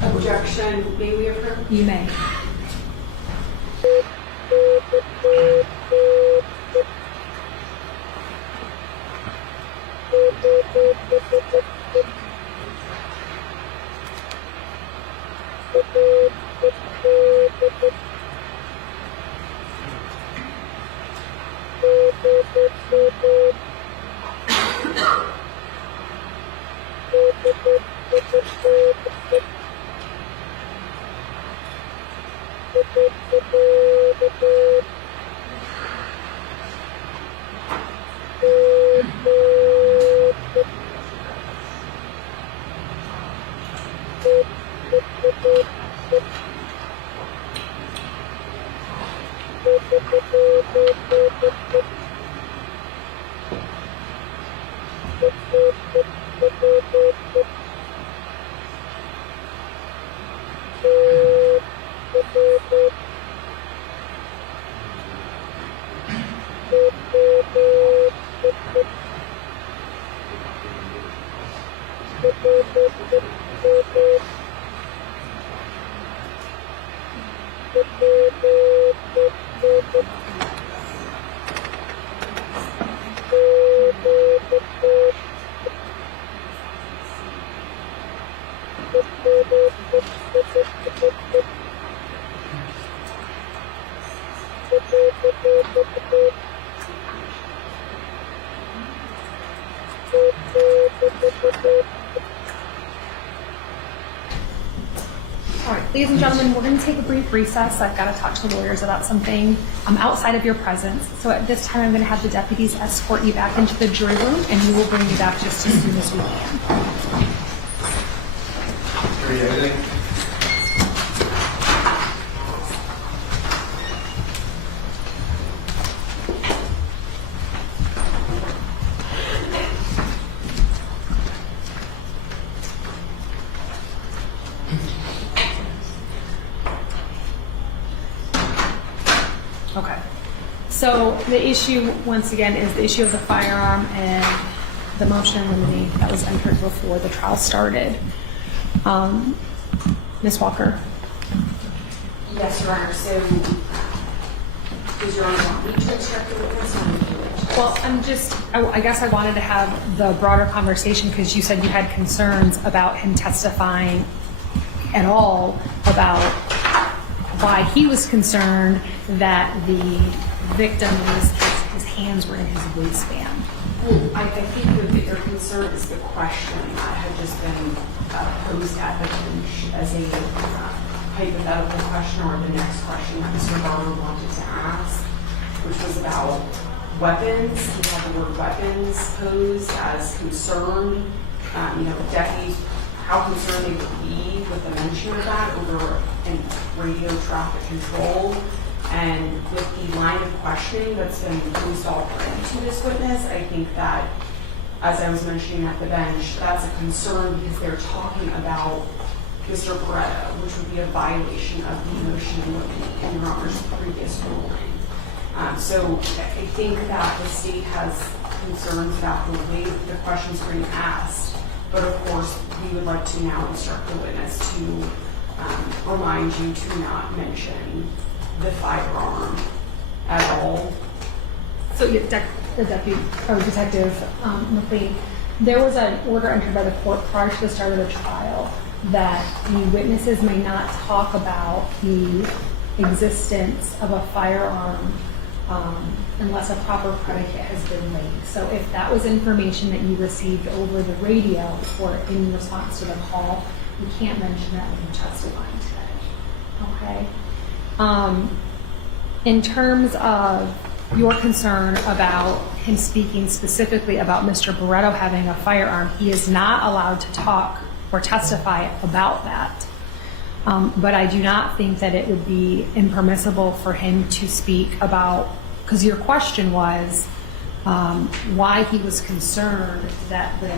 Objection, may we have heard? You may. All right, ladies and gentlemen, we're going to take a brief recess. I've got to talk to the lawyers about something outside of your presence. So at this time, I'm going to have the deputies escort you back into the jury room, and we will bring you back just as soon as we can. Okay. So the issue, once again, is the issue of the firearm and the motion in limine that was entered before the trial started. Ms. Walker? Yes, Your Honor. So, does Your Honor want me to instruct the witness or me to instruct? Well, I guess I wanted to have the broader conversation because you said you had concerns about him testifying at all about why he was concerned that the victim his hands were in his waistband. Well, I think the bigger concern is the question that had just been posed at the bench as a hypothetical question, or the next question that Mr. Barber wanted to ask, which was about weapons. He had the word weapons posed as concern. Deputies, how concerned they would be with the mention of that over in radio traffic control. And with the line of questioning that's been posed already to this witness, I think that, as I was mentioning at the bench, that's a concern because they're talking about Mr. Baretto, which would be a violation of the motion in Your Honor's previous ruling. So I think that the state has concerns about the way the questions are being asked, but of course we would like to now instruct the witness to remind you to not mention the firearm at all. So, the deputy or Detective McLean, there was an order entered by the court prior to the start of the trial that the witnesses may not talk about the existence of a firearm unless a proper predicate has been laid. So if that was information that you received over the radio or in response to the call, you can't mention that when you're testifying today. Okay? In terms of your concern about him speaking specifically about Mr. Baretto having a firearm, he is not allowed to talk or testify about that. But I do not think that it would be impermissible for him to speak about, because your question was, why he was concerned that the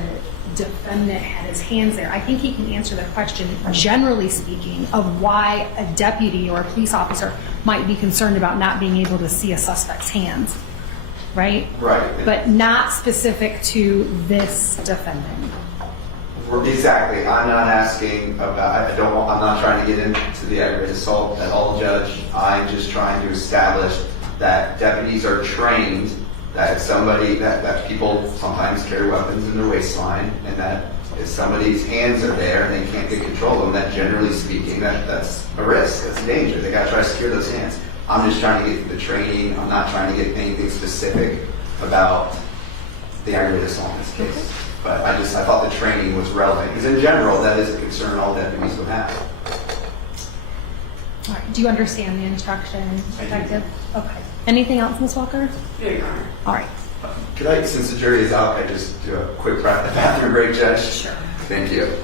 defendant had his hands there. I think he can answer the question, generally speaking, of why a deputy or a police officer might be concerned about not being able to see a suspect's hands, right? Right. But not specific to this defendant. Exactly. I'm not asking about, I'm not trying to get into the aggravated assault at all, Judge. I'm just trying to establish that deputies are trained, that that people sometimes carry weapons in their waistline, and that if somebody's hands are there and they can't get control of them, that generally speaking, that's a risk, that's a danger. They gotta try to secure those hands. I'm just trying to get the training. I'm not trying to get anything specific about the aggravated assault in this case. But I thought the training was relevant, because in general, that is a concern all deputies would have. All right. Do you understand the instruction, I do. Detective? Okay. Anything else, Ms. Walker? Yeah, Your Honor. All right. Could I, since the jury is out, I just do a quick bathroom break, Judge? Sure. Thank you.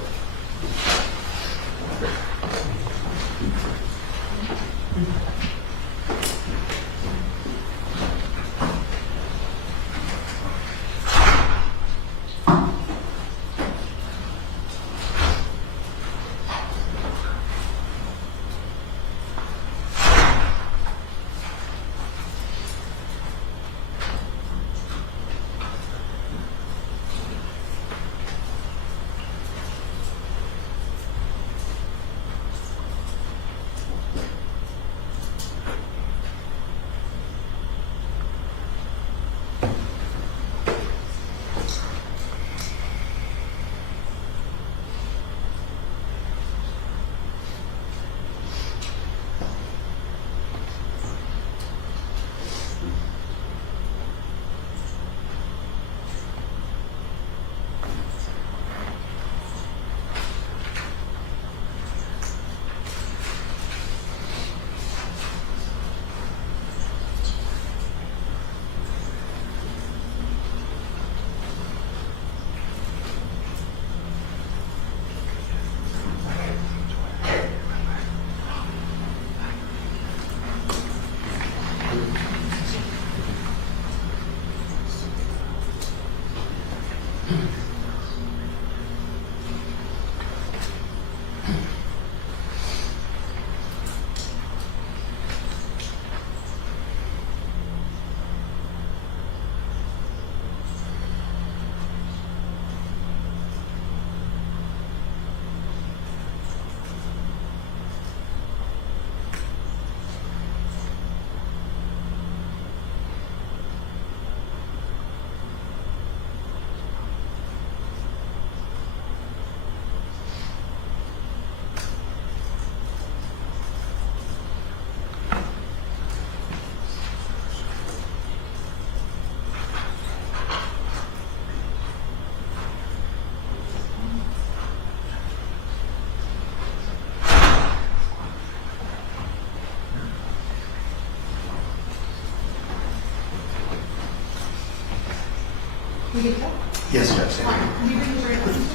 We good to go? Yes, Judge. All right. Can you bring the jury license?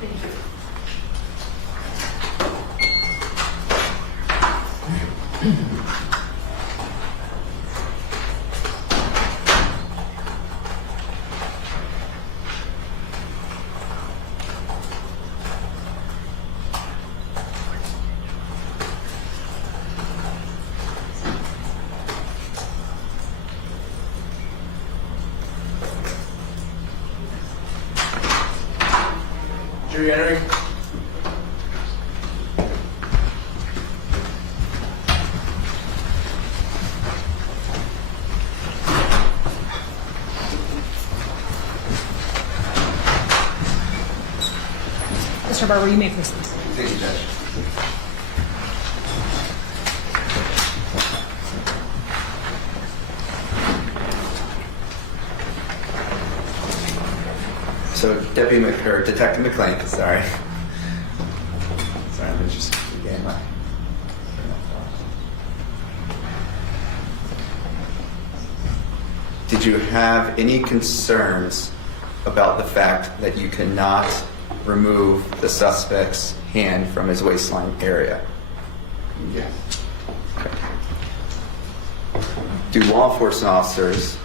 Thank you. Jury entering. Mr. Barber, you may proceed. Thank you, Judge. So, Detective McLean, sorry. Sorry, let me just regain my... Did you have any concerns about the fact that you cannot remove the suspect's hand from his waistline area? Yes. Do law enforcement officers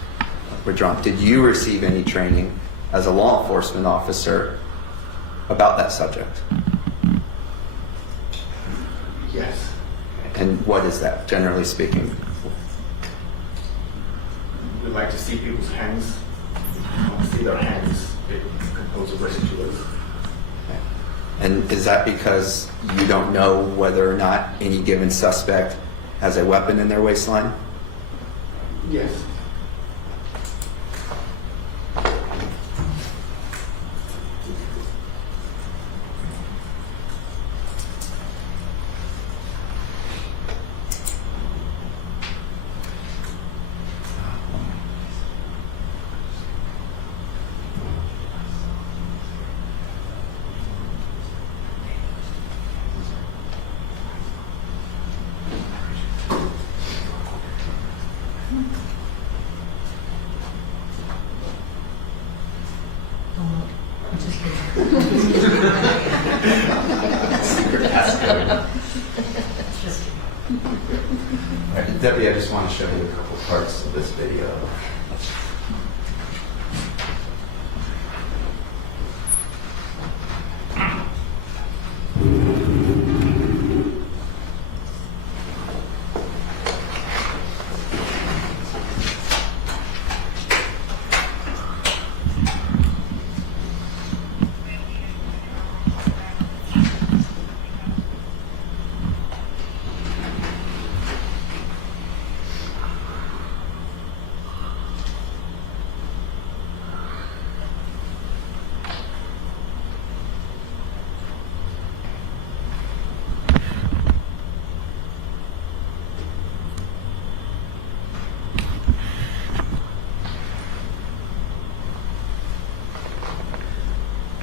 withdrawn. Did you receive any training as a law enforcement officer about that subject? Yes. And what is that, generally speaking? We like to see people's hands. We want to see their hands. It can pose a risk to us. And is that because you don't know whether or not any given suspect has a weapon in their waistline? Yes. All right, Debbie, I just want to show you a couple parts of this video.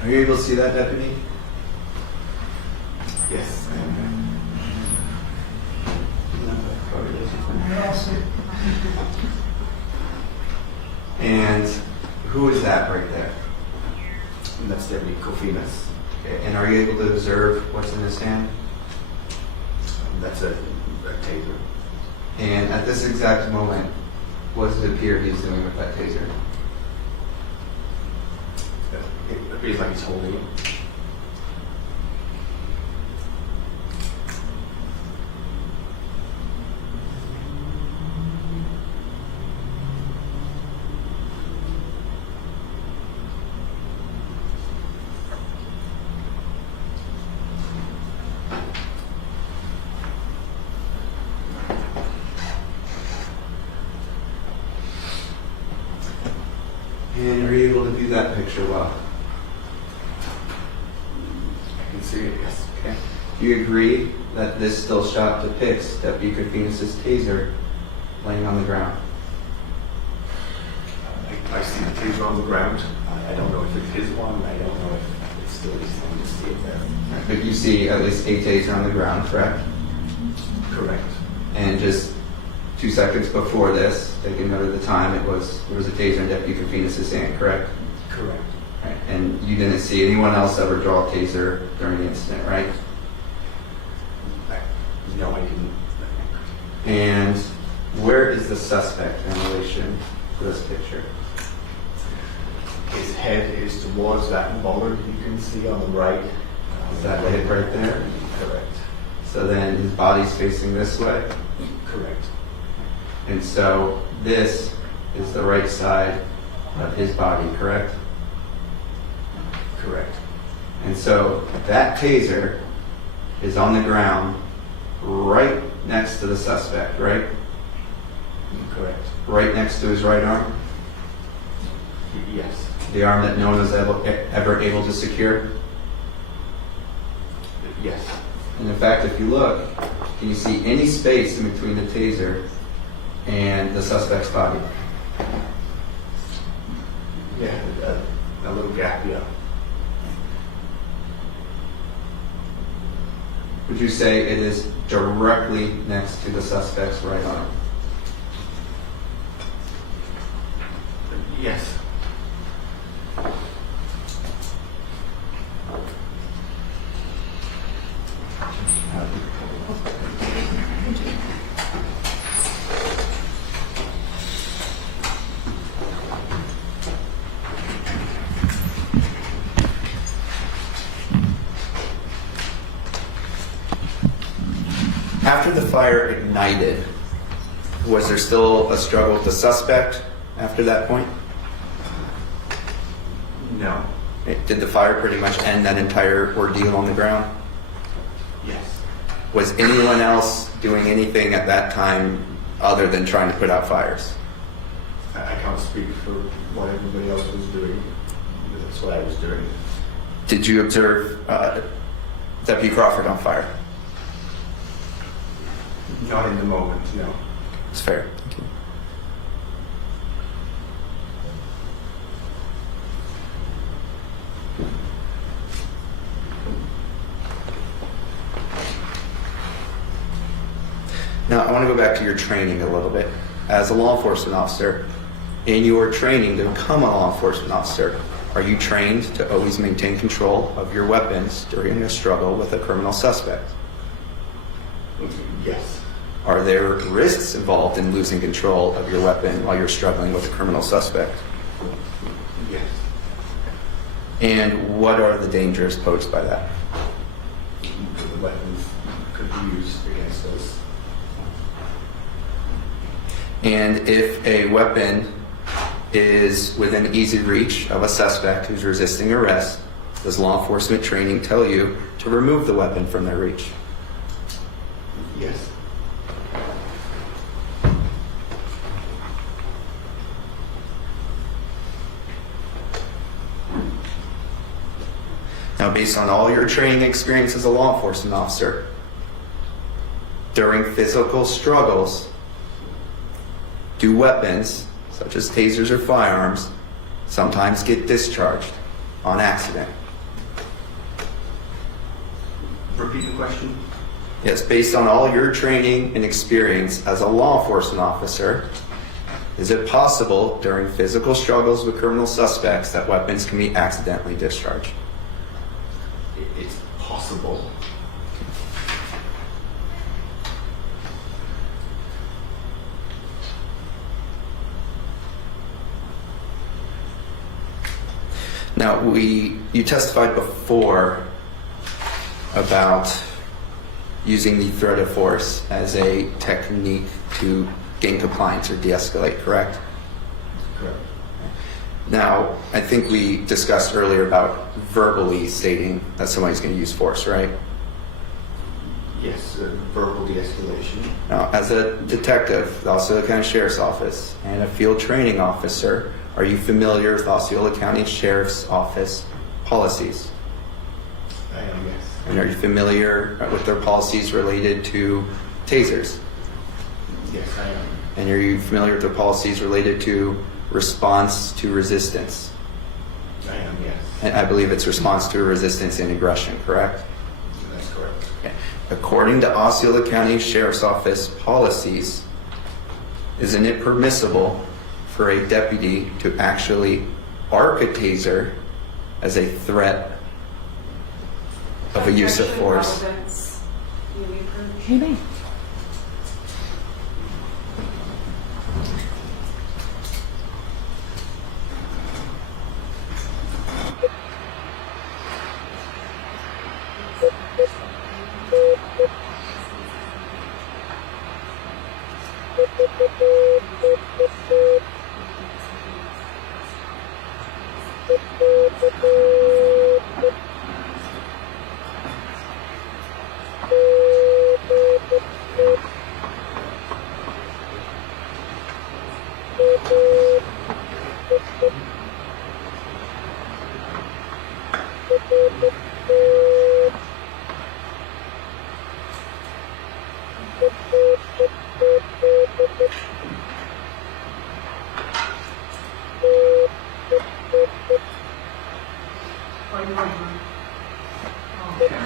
Are you able to see that, Deputy? Yes. And who is that right there? And that's Deputy Kofinas. Okay, and are you able to observe what's in his hand? That's a taser. And at this exact moment, what does it appear he's doing with that taser? It appears like he's holding it. And are you able to do that picture well? I can see it, yes. Okay. Do you agree that this still shot depicts Deputy Kofinas' taser laying on the ground? I see the taser on the ground. I don't know if it's his one. I don't know if it's still his one. To see it there. Right, but you see at least a taser on the ground, correct? Correct. And just 2 seconds before this, taking note of the time, there was a taser in Deputy Kofinas' hand, correct? Correct. Right. And you didn't see anyone else ever draw a taser during the incident, right? No, I didn't. And where is the suspect in relation to this picture? His head is towards that bollard you can see on the right. Is that it right there? Correct. So then his body's facing this way? Correct. And so this is the right side of his body, correct? Correct. And so that taser is on the ground right next to the suspect, right? Correct. Right next to his right arm? Yes. The arm that no one was ever able to secure? Yes. And in fact, if you look, can you see any space in between the taser and the suspect's body? Yeah, a little gap, yeah. Would you say it is directly next to the suspect's right arm? Yes. after the fire ignited, was there still a struggle with the suspect after that point? No. Did the fire pretty much end that entire ordeal on the ground? Yes. Was anyone else doing anything at that time other than trying to put out fires? I can't speak for what everybody else was doing. That's what I was doing. Did you observe Deputy Crawford on fire? Not in the moment, no. It's fair. Thank you. Now, I want to go back to your training a little bit. As a law enforcement officer, in your training to become a law enforcement officer, are you trained to always maintain control of your weapons during a struggle with a criminal suspect? Yes. Are there risks involved in losing control of your weapon while you're struggling with a criminal suspect? Yes. And what are the dangers posed by that? The weapons could be used against us. And if a weapon is within easy reach of a suspect who's resisting arrest, does law enforcement training tell you to remove the weapon from their reach? Yes. Now, based on all your training experience as a law enforcement officer, during physical struggles, do weapons, such as tasers or firearms, sometimes get discharged on accident? Repeat the question. Yes, based on all your training and experience as a law enforcement officer, is it possible during physical struggles with criminal suspects that weapons can be accidentally discharged? It's possible. Now, you testified before about using the threat of force as a technique to gain compliance or de-escalate, correct? Correct. Now, I think we discussed earlier about verbally stating that somebody's going to use force, right? Yes, verbal de-escalation. Now, as a detective, the Osceola County Sheriff's Office, and a field training officer, are you familiar with Osceola County Sheriff's Office policies? I am, yes. And are you familiar with their policies related to tasers? Yes, I am. And are you familiar with their policies related to response to resistance? I am, yes. And I believe it's response to resistance and aggression, correct? That's correct. Okay. According to Osceola County Sheriff's Office policies, isn't it permissible for a deputy to actually arc a taser as a threat of a use of force? Maybe.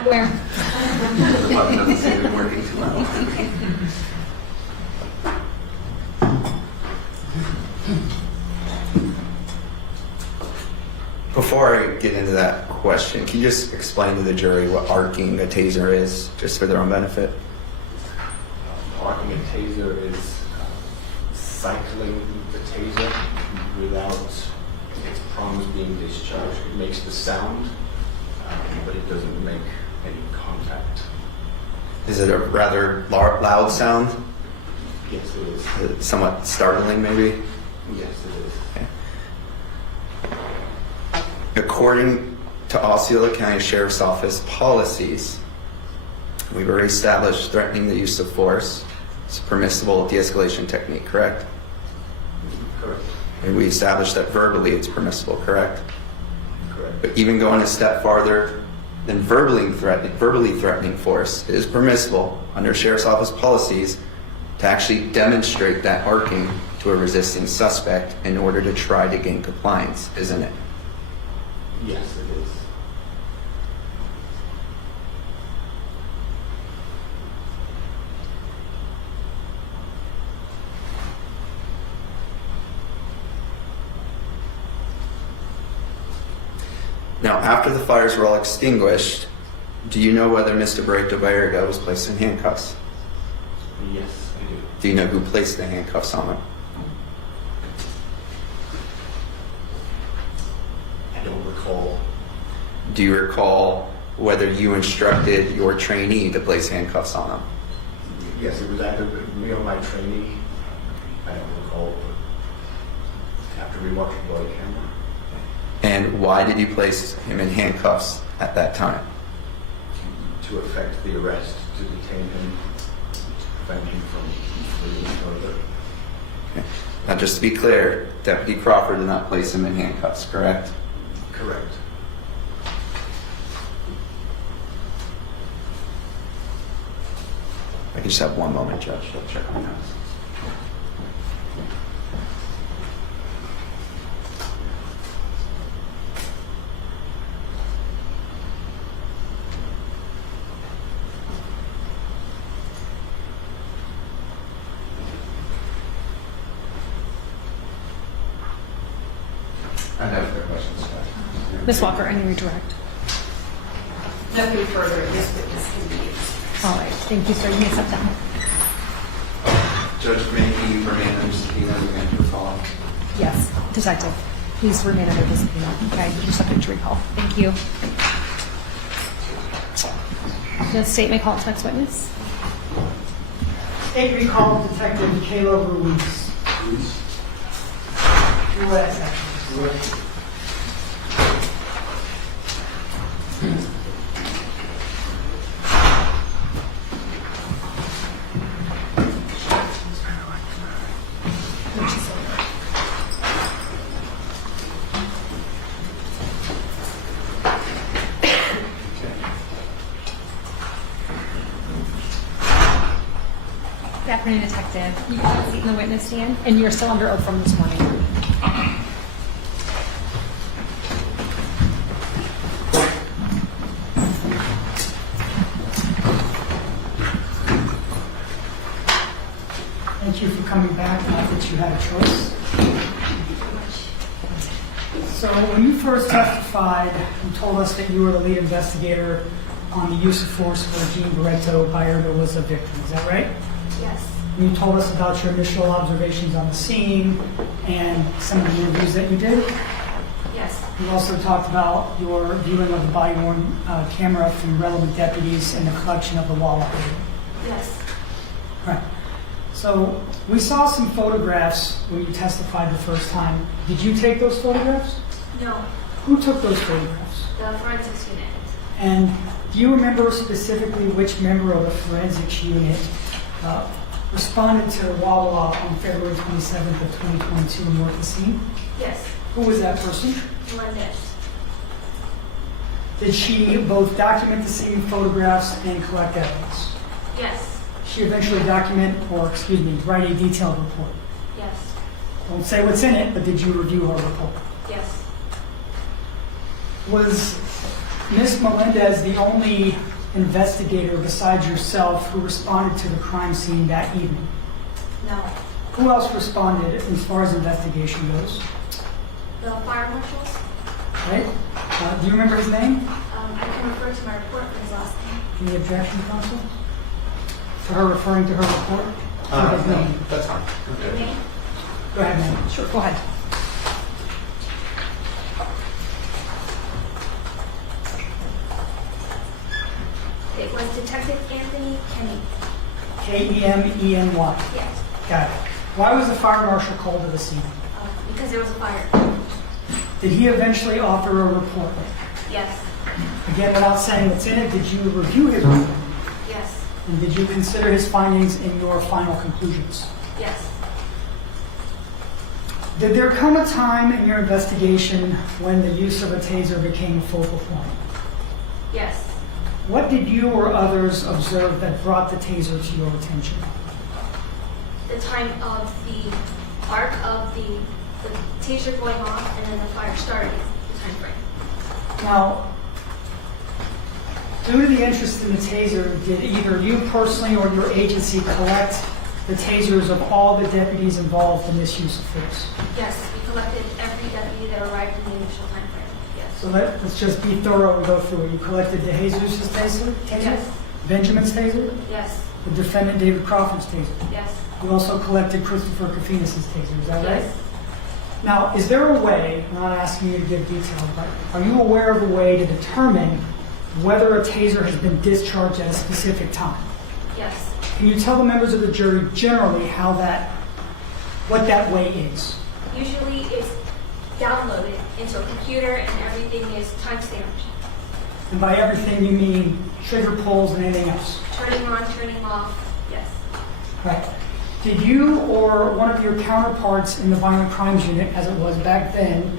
Where? The button doesn't seem to be working too well. Before I get into that question, can you just explain to the jury what arcing a taser is, just for their own benefit? Arcing a taser is cycling the taser without its prongs being discharged. It makes the sound, but it doesn't make any contact. Is it a rather loud sound? Yes, it is. Somewhat startling, maybe? Yes, it is. Okay. According to Osceola County Sheriff's Office policies, we've already established threatening the use of force is a permissible de-escalation technique, correct? Correct. And we established that verbally it's permissible, correct? Correct. But even going a step farther than verbally threatening force, it is permissible under Sheriff's Office policies to actually demonstrate that arcing to a resisting suspect in order to try to gain compliance, isn't it? Yes, it is. Now, after the fires were all extinguished, do you know whether Mr. Baretto-Baerga was placed in handcuffs? Yes, I do. Do you know who placed the handcuffs on him? I don't recall. Do you recall whether you instructed your trainee to place handcuffs on him? Yes, it was either me or my trainee. I don't recall, but after we watched the body camera. And why did you place him in handcuffs at that time? To effect the arrest, to detain him, to prevent him from fleeing further. Okay. Now, just to be clear, Deputy Crawford did not place him in handcuffs, correct? Correct. I can just have one moment, Judge. I'll check on that. I have no questions, Judge. Ms. Walker, any redirect? Nothing further, this witness can be used. All right, thank you, sir. You may sit down. Judge, may he remain under subpoena and for following? Yes, detective, please remain under the subpoena. Okay, you're subject to recall. Thank you. The state may call its next witness. State recall Detective Kayla Ruiz. U.S. actually. Good afternoon, detective. You can have a seat in the witness stand, and you're still under oath from this morning. Thank you for coming back. Not that you had a choice. So when you first testified, you told us that you were the lead investigator on the use of force where Jean Baretto-Baerga was a victim. Is that right? Yes. You told us about your initial observations on the scene and some of the interviews that you did. Yes. You also talked about your viewing of the body-worn camera from relevant deputies and the collection of the Wawa. Yes. Right. So we saw some photographs when you testified the first time. Did you take those photographs? No. Who took those photographs? The forensics unit. And do you remember specifically which member of the forensics unit responded to Wawa on February 27th of 2022 and were at the scene? Yes. Who was that person? Melendez. Did she both document the scene photographs and collect evidence? Yes. She eventually write a detailed report. Yes. Don't say what's in it, but did you review her report? Yes. Was Ms. Melendez the only investigator besides yourself who responded to the crime scene that evening? No. Who else responded as far as investigation goes? The fire marshals? Right? Do you remember his name? I can refer to my report for his last name. Any objection, counsel? To her referring to her report? Or his name? That's fine. His name? Go ahead, ma'am. Sure, go ahead. It was Detective Detective Anthony Kenny. Kemeny. Yes, Got it. Why was the fire marshal called to the scene? because there was a fire. Did he eventually author a report? Yes, Again, without saying what's in it, did you review his report? yes, And did you consider his findings in your final conclusions? yes. Did there come a time in your investigation when the use of a taser became a focal point? Yes. What did you or others observe that brought the taser to your attention? The time of the arc of the taser going off and then the fire starting, the time frame. Now, due to the interest in the taser, did either you personally or your agency collect the tasers of all the deputies involved in this use of force? Yes, we collected every deputy that arrived in the initial time frame. Yes. So let's just be thorough and go through it. You collected DeJesus' taser? Yes. Benjamin's taser? Yes. The defendant David Crawford's taser? Yes. You also collected Christopher Kofinas' taser, is that right? Yes. Now, is there a way, I'm not asking you to give detail, but are you aware of a way to determine whether a taser has been discharged at a specific time? Yes. Can you tell the members of the jury generally what that way is? Usually it's downloaded into a computer and everything is timestamped. And by everything you mean trigger pulls and anything else? Turning on, turning off. Yes. Right. Did you or one of your counterparts in the violent crimes unit, as it was back then,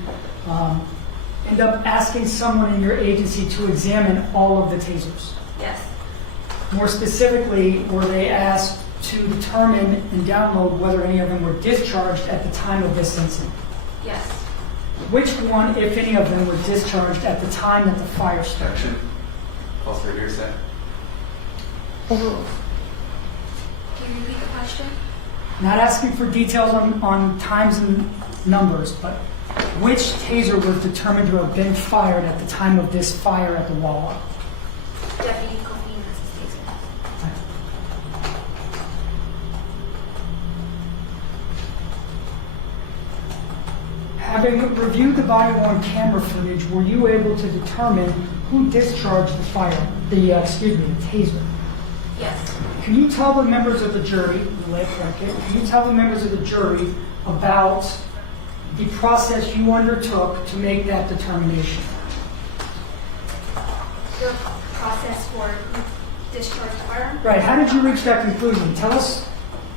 end up asking someone in your agency to examine all of the tasers? Yes. More specifically, were they asked to determine and download whether any of them were discharged at the time of this incident? Yes. Which one, if any of them, were discharged at the time that the fire started? Objection. Calls for hearsay. Overruled. Can you repeat the question? Not asking for details on times and numbers, but which taser was determined to have been fired at the time of this fire at the Wawa? Deputy Kofinas' taser. Having reviewed the body-worn camera footage, were you able to determine who discharged the taser? Yes. Can you tell the members of the jury, the lay predicate, can you tell the members of the jury about the process you undertook to make that determination? The process for discharge firearm? Right, how did you reach that conclusion? Tell us,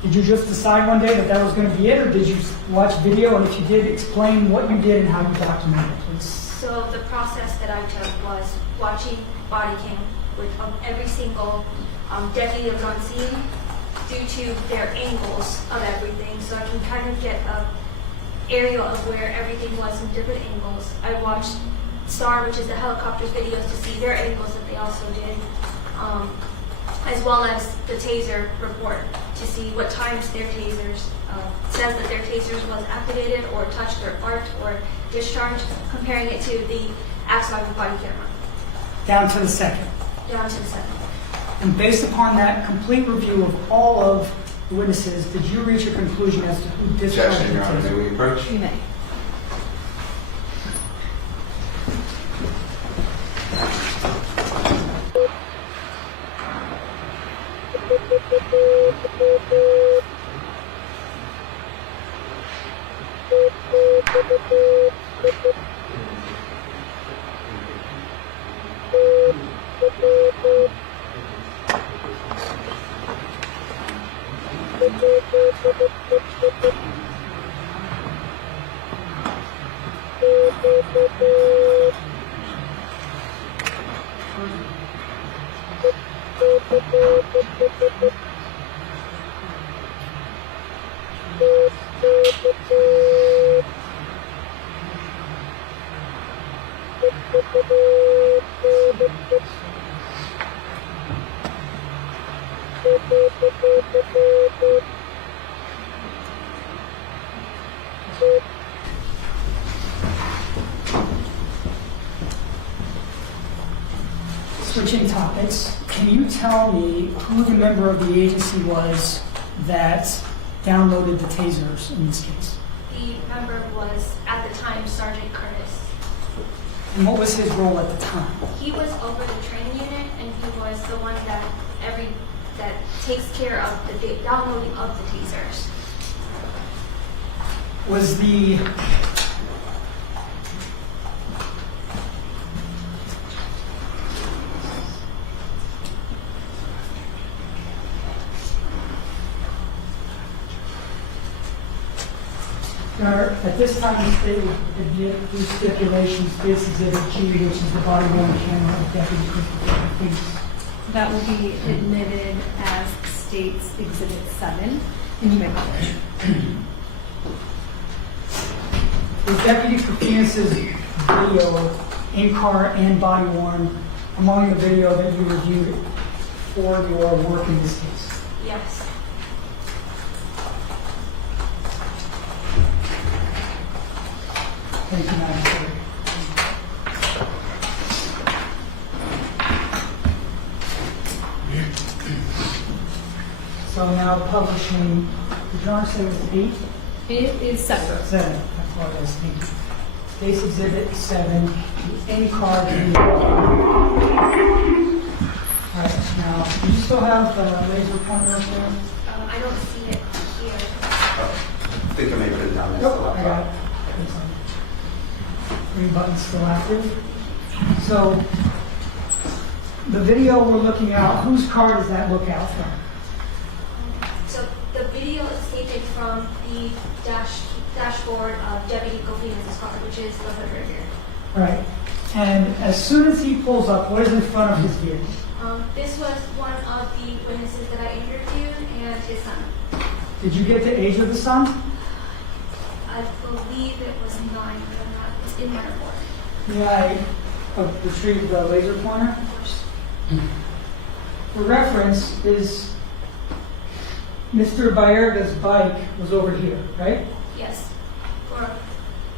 did you just decide one day that that was going to be it, or did you watch video, and if you did, explain what you did and how you documented it, please? So the process that I took was watching body cam with every single deputy that was on scene due to their angles of everything. So I can kind of get a area of where everything was in different angles. I watched STAR, which is the helicopter's videos, to see their angles that they also did, as well as the taser report to see what times their tasers says that their tasers was activated or touched or arced or discharged, comparing it to the outside of the body camera. Down to the second. Down to the second. And based upon that complete review of all of the witnesses, did you reach a conclusion as to who discharged Objection, the Your Honor. May taser? we approach? You may. Switching topics, can you tell me who the member of the agency was that downloaded the tasers in this case? The member was, at the time, Sergeant Curtis. And what was his role at the time? He was over the training unit, and he was the one that that takes care of the downloading of the tasers. Was the at this time, the state would admit through stipulations, State's Exhibit G, which is the body-worn camera of Deputy Christopher Fleece. That will be admitted as State's Exhibit 7, and you may call it. Is Deputy Christopher's video, in-car and body-worn, among the video that you reviewed for your work in this case? Yes. Thank you, Madam Secretary. So now publishing, did John say it was 8? It is 7. 7, that's what I was thinking. State's Exhibit 7, the in-car video. All right, now, do you still have the laser pointer up there? I don't see it here. I think I may put it down next Nope, to the I got it. It's on. Green button's still active. So, the video we're looking at, whose car does that look out from? So the video is taken from the dashboard of Deputy Gofina's car, which is the hood right here. Right. And as soon as he pulls up, what is in front of his vehicle? This was one of the witnesses that I interviewed and his son. Did you get the age of the son? I believe it was 9, but I'm not, it's in my report. May I retrieve the laser pointer? Of course. For reference, is Mr. Baerga's bike was over here, right? Yes. Or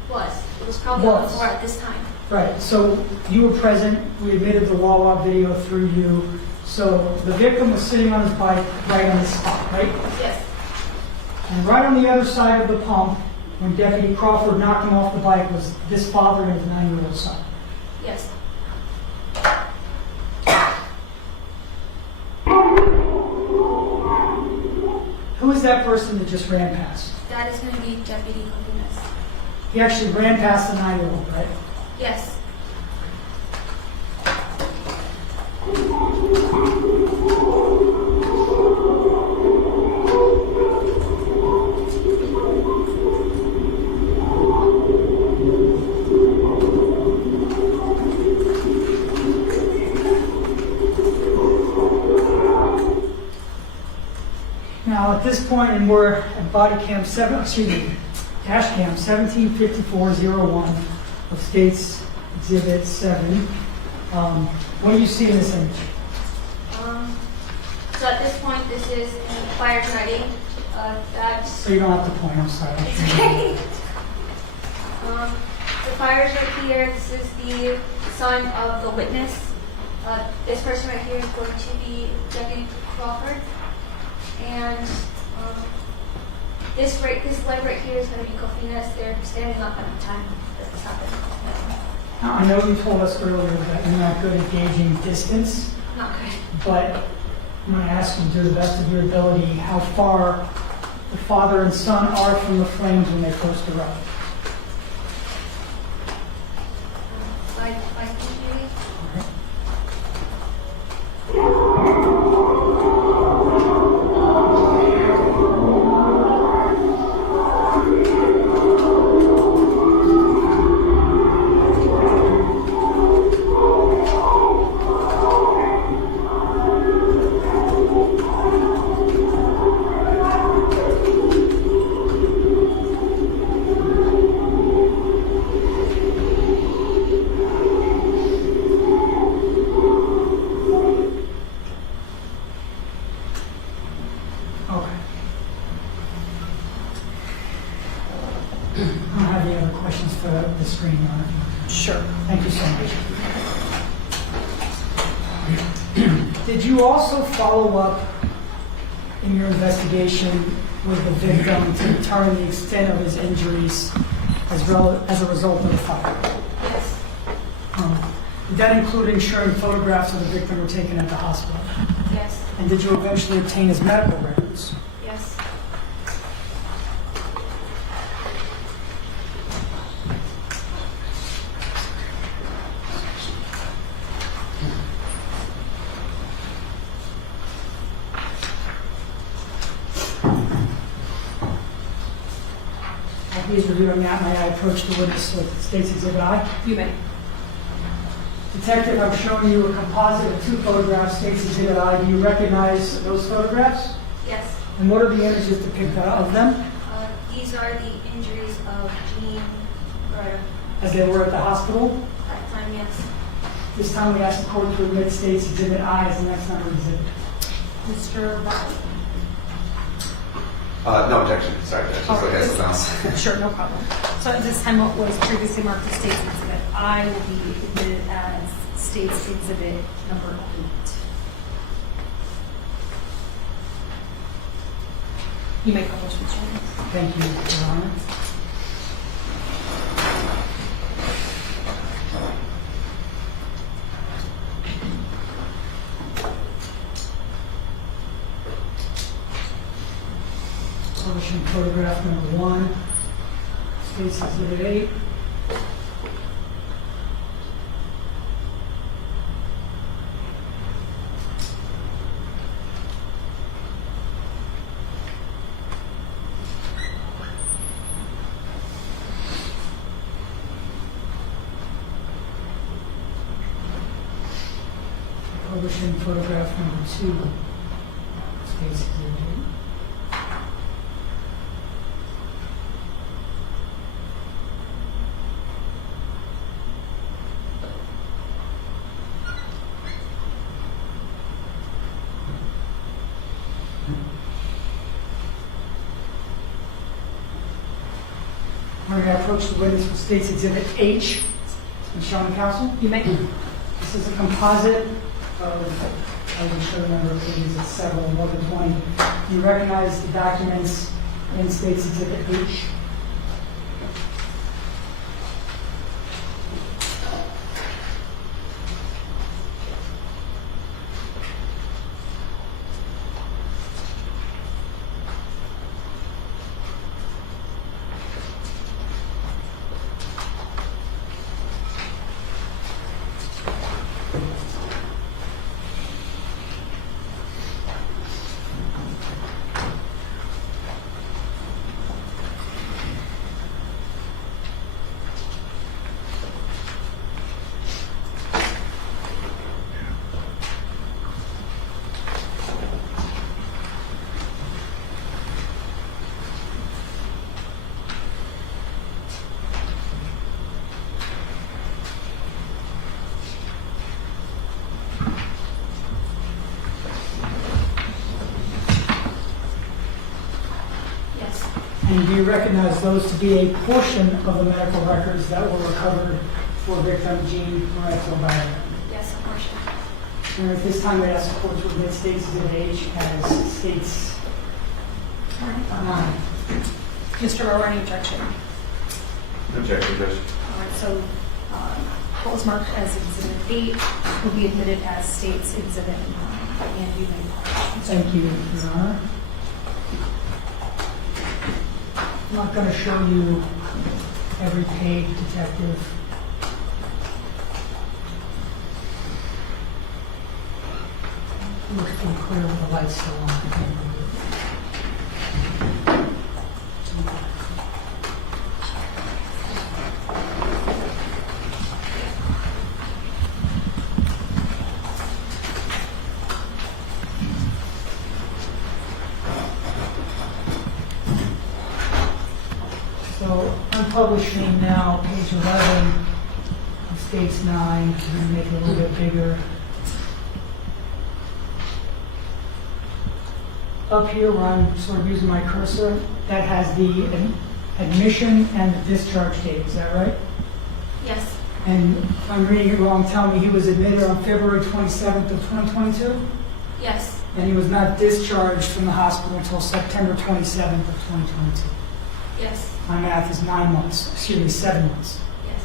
was. It was probably on the floor at this time. Right, so you were present, we admitted the Wawa video through you, so the victim was sitting on his bike right on the spot, right? Yes. And right on the other side of the pump, when Deputy Crawford knocked him off the bike, was this father and his 9-year-old son. Yes. Who is that person that just ran past? That is going to be Deputy Gofina's. He actually ran past the 9-year-old, right? Yes. Now, at this point, and we're at dash cam 175401 of State's Exhibit 7. What do you see in this image? So at this point, this is fire igniting. That's So you don't have to point, I'm sorry. okay. The fire's right here. This is the son of the witness. This person right here is going to be Deputy Crawford. And this leg right here is going to be Gofina's. They're standing up at the time that this happened. Now, I know you told us earlier that you're not good at gauging distance, Not good. but I'm going to ask you to do the best of your ability how far the father and son are from the flames when they first arrived. Like maybe. Okay. I don't have any other questions for the screen, Your Honor. Sure. Thank you so much. Did you also follow up in your investigation with the victim to determine the extent of his injuries as a result of the fire? Yes. Did that include ensuring photographs of the victim were taken at the hospital? Yes. And And did you eventually obtain his medical records? Yes. Please reviewing that, may I approach the witness with State's Exhibit I? You may. Detective, I'm showing you a composite of 2 photographs, State's Exhibit I. Do you recognize those photographs? Yes. And what are the images depicted of them These are the injuries of Jean Baretto. as they were at the hospital? At the time, yes. This time we ask the court to admit State's Exhibit I as the next number exhibit. Mr. Riley. No objection, sorry, Judge, just like I said down. Sure, no problem. So at this time, what was previously marked as State's Exhibit I will be admitted as State's Exhibit number 8. You may publish, Mr. Williams. Thank you, Your Honor. Publishing photograph number 1, State's Exhibit 8. Publishing photograph number 2, State's Exhibit 8. We're going to approach the witness with State's Exhibit H. Ms. Shawn, counsel? You may. This is a composite of, I will show the number of pages, it's several, more than 20. Do you recognize the documents in State's Exhibit H? And do you recognize those to be a portion of the medical records that were recovered for victim Jean Baretto-Baerga? Yes, a portion. And at this time, we ask the court to admit State's Exhibit H as State's 9. Mr. Rowe, any objection? Objection, Judge. All right, so what was marked as Exhibit 8 will be admitted as State's Exhibit 9. And you may publish. Thank you, Your Honor. I'm not going to show you every page, Detective. Looks pretty clear with the lights still on. So I'm publishing now page 11 of State's 9. I'm going to make it a little bit bigger. Up here where I'm sort of using my cursor, that has the admission and the discharge date. Is that right? Yes. And if I'm reading it wrong, tell me he was admitted on February 27th of 2022? Yes. And he was not discharged from the hospital until September 27th of 2022. Yes. My math is 9 months, excuse me, 7 months. Yes.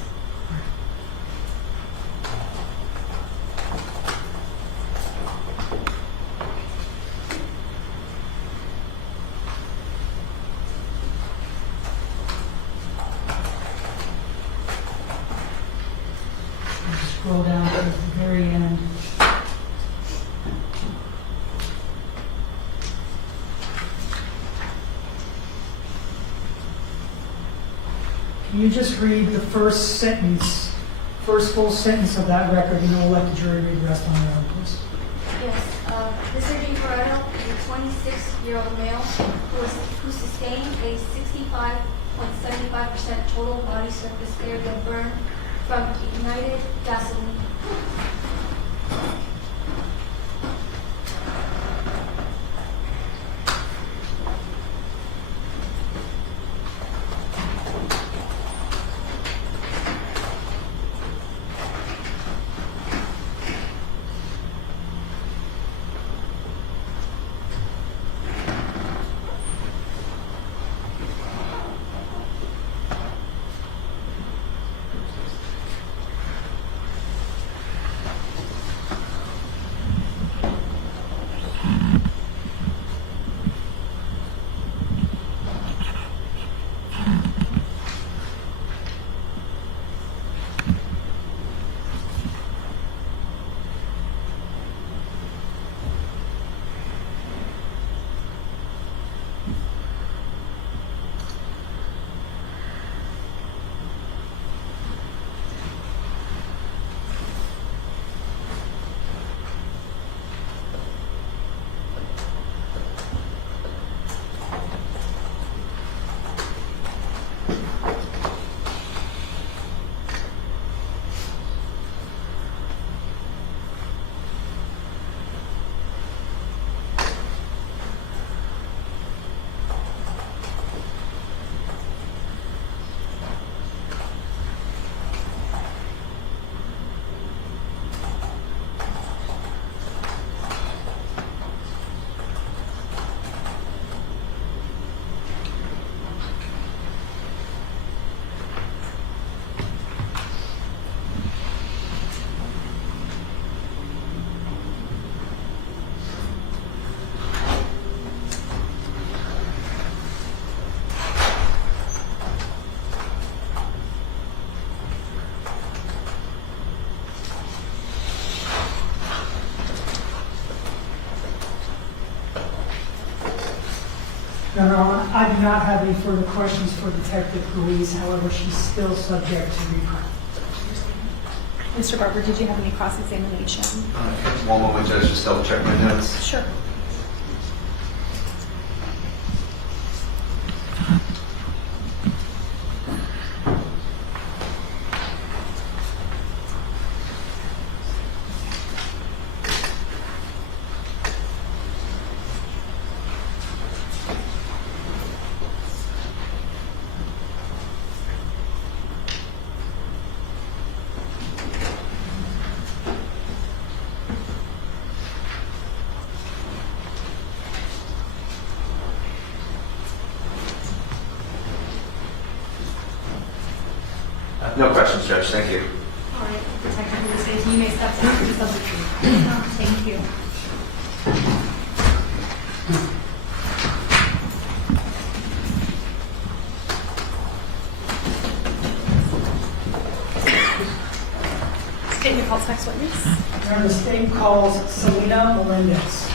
Scroll down to the very end. Can you just read the first sentence, first full sentence of that record, and then we'll let the jury read the rest on their own, please? Yes, Mr. Baretto is a 26-year-old male who sustained a 65.75% total body surface area burn from ignited gasoline. Your Honor, I do not have any further questions for Detective Ruiz. However, she's still subject to recall. Mr. Barber, did you have any cross-examination? One moment, Judge, just double check my notes. Sure. No questions, Judge. Thank you. All right, Detective Ruiz, you may step down to the subject. Thank you. State your call's next witness. Your Honor, the state calls Selena Melendez.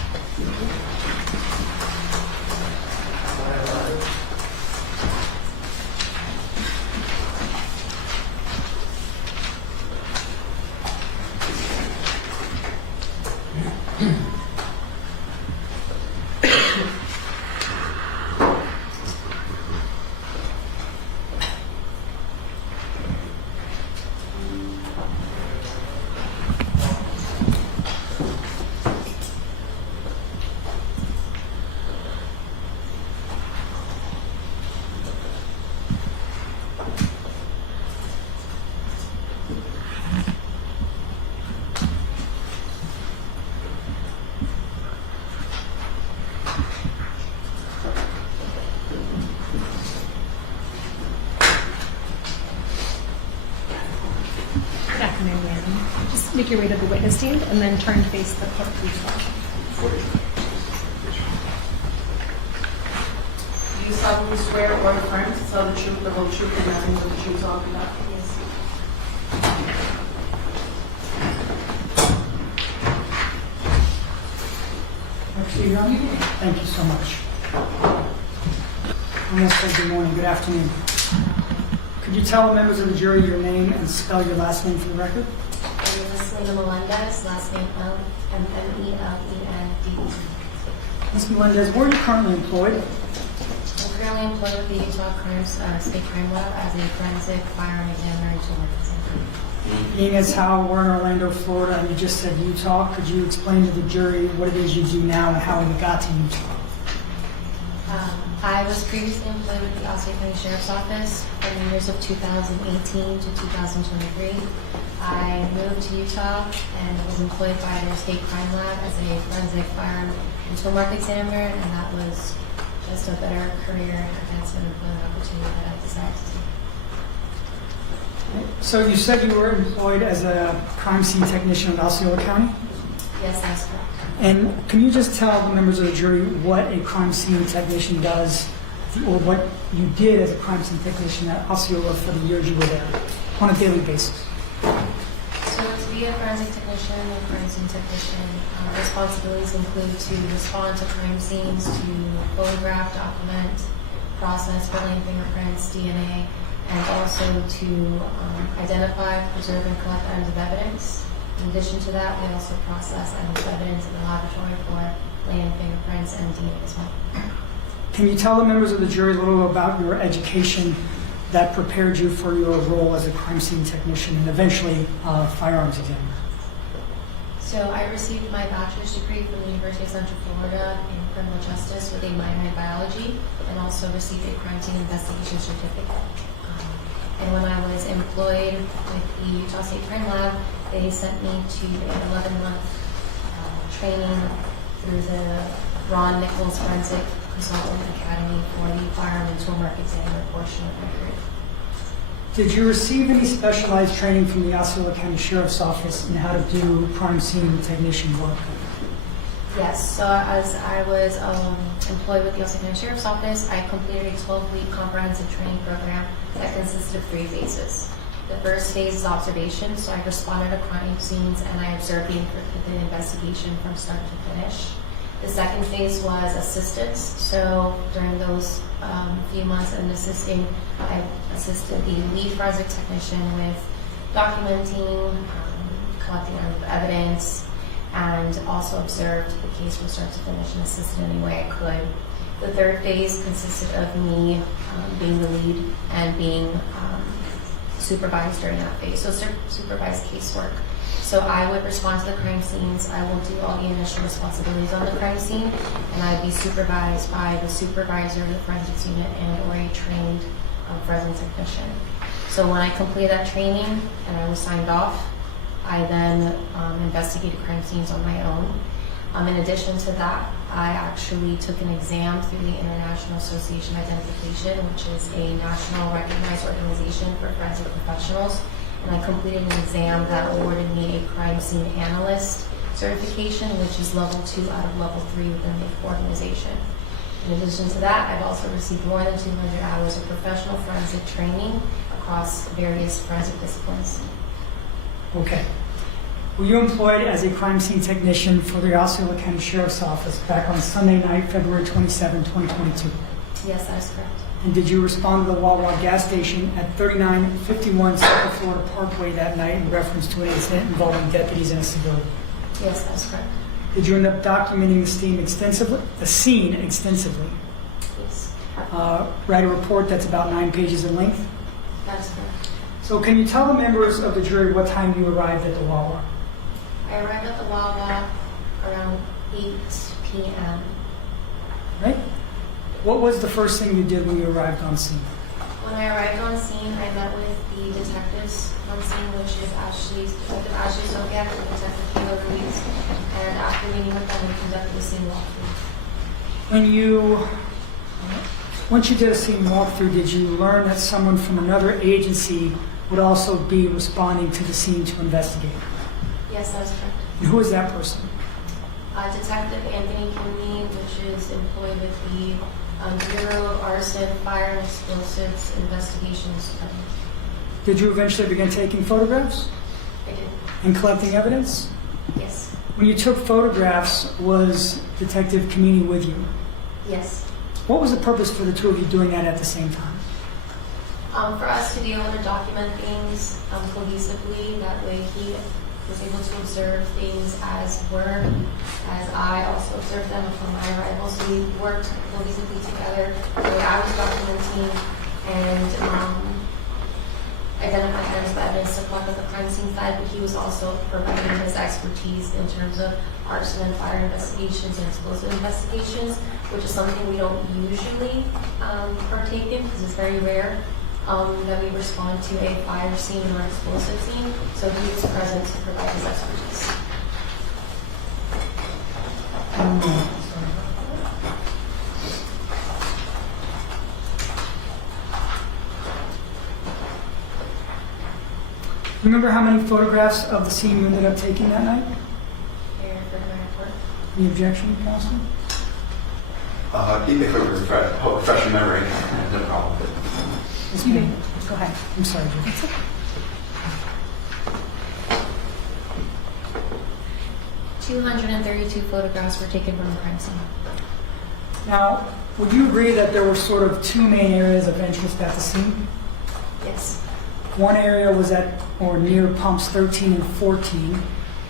Good afternoon, ma'am. Just make your way to the witness stand and then turn to face the clerk, please. Do you solemnly swear or affirm to tell the truth, the whole truth, and nothing but the truth, so help you God? Yes. proceed, Your Honor? Thank you so much. I'm going to say good morning, good afternoon. Could you tell the members of the jury your name and spell your last name for the record? My name is Selena Melendez, last name Melendez. Ms. Melendez, where are you currently employed? I'm currently employed with the Utah State Crime Lab as a forensic firearm examiner and tool work examiner. Being as how we're in Orlando, Florida, and you just said Utah, could you explain to the jury what it is you do now and how you got to Utah? I was previously employed with the Osceola County Sheriff's Office from the years of 2018 to 2023. I moved to Utah and was employed by their state crime lab as a forensic firearm and tool mark examiner, and that was just a better career and advancement employment opportunity that I decided to take. So you said you were employed as a crime scene technician in Osceola County? Yes, that's correct. And can you just tell the members of the jury what a crime scene technician does, or what you did as a crime scene technician at Osceola for the years you were there, on a daily basis? So to be a forensic technician or forensic technician, responsibilities include to respond to crime scenes, to photograph, document, process, fill-in fingerprints, DNA, and also to identify, preserve, and collect items of evidence. In addition to that, we also process items of evidence in the laboratory for lay-in fingerprints and DNA as well. Can you tell the members of the jury a little about your education that prepared you for your role as a crime scene technician and eventually firearms examiner? So I received my bachelor's degree from the University of Central Florida in criminal justice with a minor in biology, and also received a crime scene investigation certificate. And when I was employed with the Utah State Crime Lab, they sent me to an 11-month training through the Ron Nichols Forensic Consultant Academy for the firearm and tool mark examiner portion of my career. Did you receive any specialized training from the Osceola County Sheriff's Office in how to do crime scene technician work? Yes, so as I was employed with the Osceola County Sheriff's Office, I completed a 12-week comprehensive training program that consisted of 3 phases. The first phase is observation, so I responded to crime scenes and I observed the investigation from start to finish. The second phase was assistance, so during those few months of assisting, I assisted the lead forensic technician with documenting, collecting evidence, and also observed the case from start to finish and assisted in any way I could. The third phase consisted of me being the lead and being supervised during that phase, so supervised casework. So I would respond to the crime scenes, I will do all the initial responsibilities on the crime scene, and I'd be supervised by the supervisor of the forensics unit and or a trained forensic technician. So when I completed that training and I was signed off, I then investigated crime scenes on my own. In addition to that, I actually took an exam through the International Association of Identification, which is a national recognized organization for forensic professionals. And I completed an exam that awarded me a crime scene analyst certification, which is level 2 out of level 3 within the organization. In addition to that, I've also received more than 200 hours of professional forensic training across various forensic disciplines. Okay. Were you employed as a crime scene technician for the Osceola County Sheriff's Office back on Sunday night, February 27, 2022? Yes, that is correct. And did you respond to the Wawa gas station at 3951 Central Florida Parkway that night in reference to an incident involving deputies and a civilian? Yes, that's correct. Did you end up documenting the scene extensively? Yes. Write a report that's about 9 pages in length? That is correct. So can you tell the members of the jury what time you arrived at the Wawa? I arrived at the Wawa around 8 p.m. Right? What was the first thing you did when you arrived on scene? When I arrived on scene, I met with the detectives on scene, which is Detective Ashley Soviak and Detective Kayla Ruiz. And after meeting with them, we conducted a scene walkthrough. Once you did a scene walkthrough, did you learn that someone from another agency would also be responding to the scene to investigate? Yes, that's correct. And who is that person? Detective Anthony Kinley, which is employed with the Bureau of Arson, Fire, and Explosives Investigations Department. Did you eventually begin taking photographs? I did. And collecting evidence? Yes. When you took photographs, was Detective Kamini with you? Yes. What was the purpose for the two of you doing that at the same time? For us to be able to document things cohesively, that way he was able to observe things as I also observed them upon my arrival. So we worked cohesively together. So I was documenting and identifying items of evidence to collect on the crime scene side, but he was also providing his expertise in terms of arson and fire investigations and explosive investigations, which is something we don't usually partake in because it's very rare that we respond to a fire scene or explosive scene. So he was present to provide his expertise. Remember how many photographs of the scene you ended up taking that night? Here for my report. Any objection, Counsel? If it were refresh your memory, no problem. Yes, You may. ma'am. Go ahead. I'm sorry, Jim. 232 photographs were taken from the crime scene. Now, would you agree that there were sort of two main areas of interest at the scene? Yes. One area was at or near pumps 13 and 14,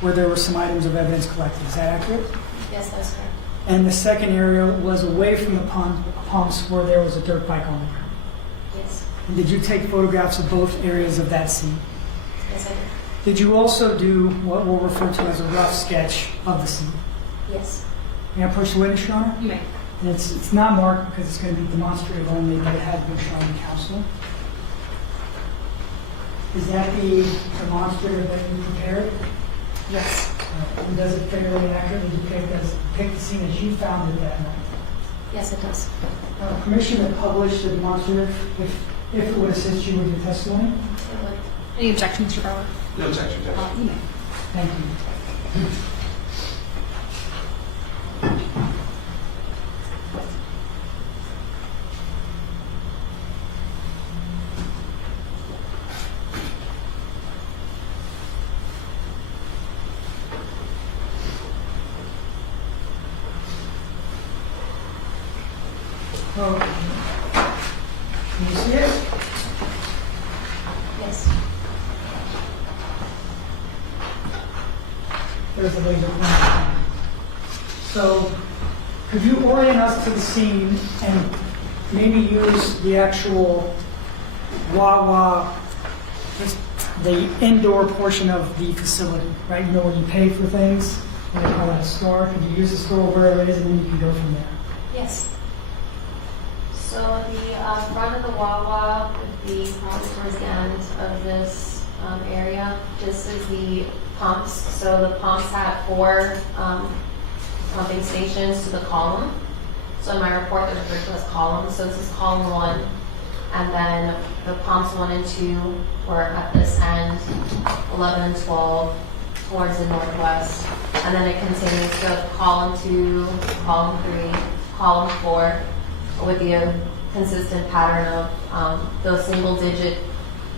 where there were some items of evidence collected. Is that accurate? Yes, that's correct. And the second area was away from the pumps where there was a dirt bike on the ground. Yes. And did you take photographs of both areas of that scene? Yes, I did. Did you also do what we'll refer to as a rough sketch of the scene? Yes. May I approach the witness, Your Honor? You may. And it's not marked because it's going to be demonstrative only, but it has been shown in counsel. Is that the demonstrative that you prepared? Yes. And does it fairly accurately depict the scene as you found it that night? Yes, it does. Permission to publish the demonstrative if it would assist you with your testimony? It would. Any objections, Mr. Brower? No objection, Judge. You may. Thank you. Okay. Can you see it? Yes. There's a laser pointer. So, could you orient us to the scene and maybe use the actual Wawa, just the indoor portion of the facility, right? You know where you pay for things, and they call that a store. Could you use the store where it is, and then you can go from there? Yes. So the front of the Wawa would be probably towards the end of this area. This is the pumps. So the pumps have 4 pumping stations to the column. So in my report, they're referred to as columns. So this is column 1. And then the pumps 1 and 2 were at this end, 11 and 12 towards the northwest. And then it continues to column 2, column 3, column 4, with the consistent pattern of those single-digit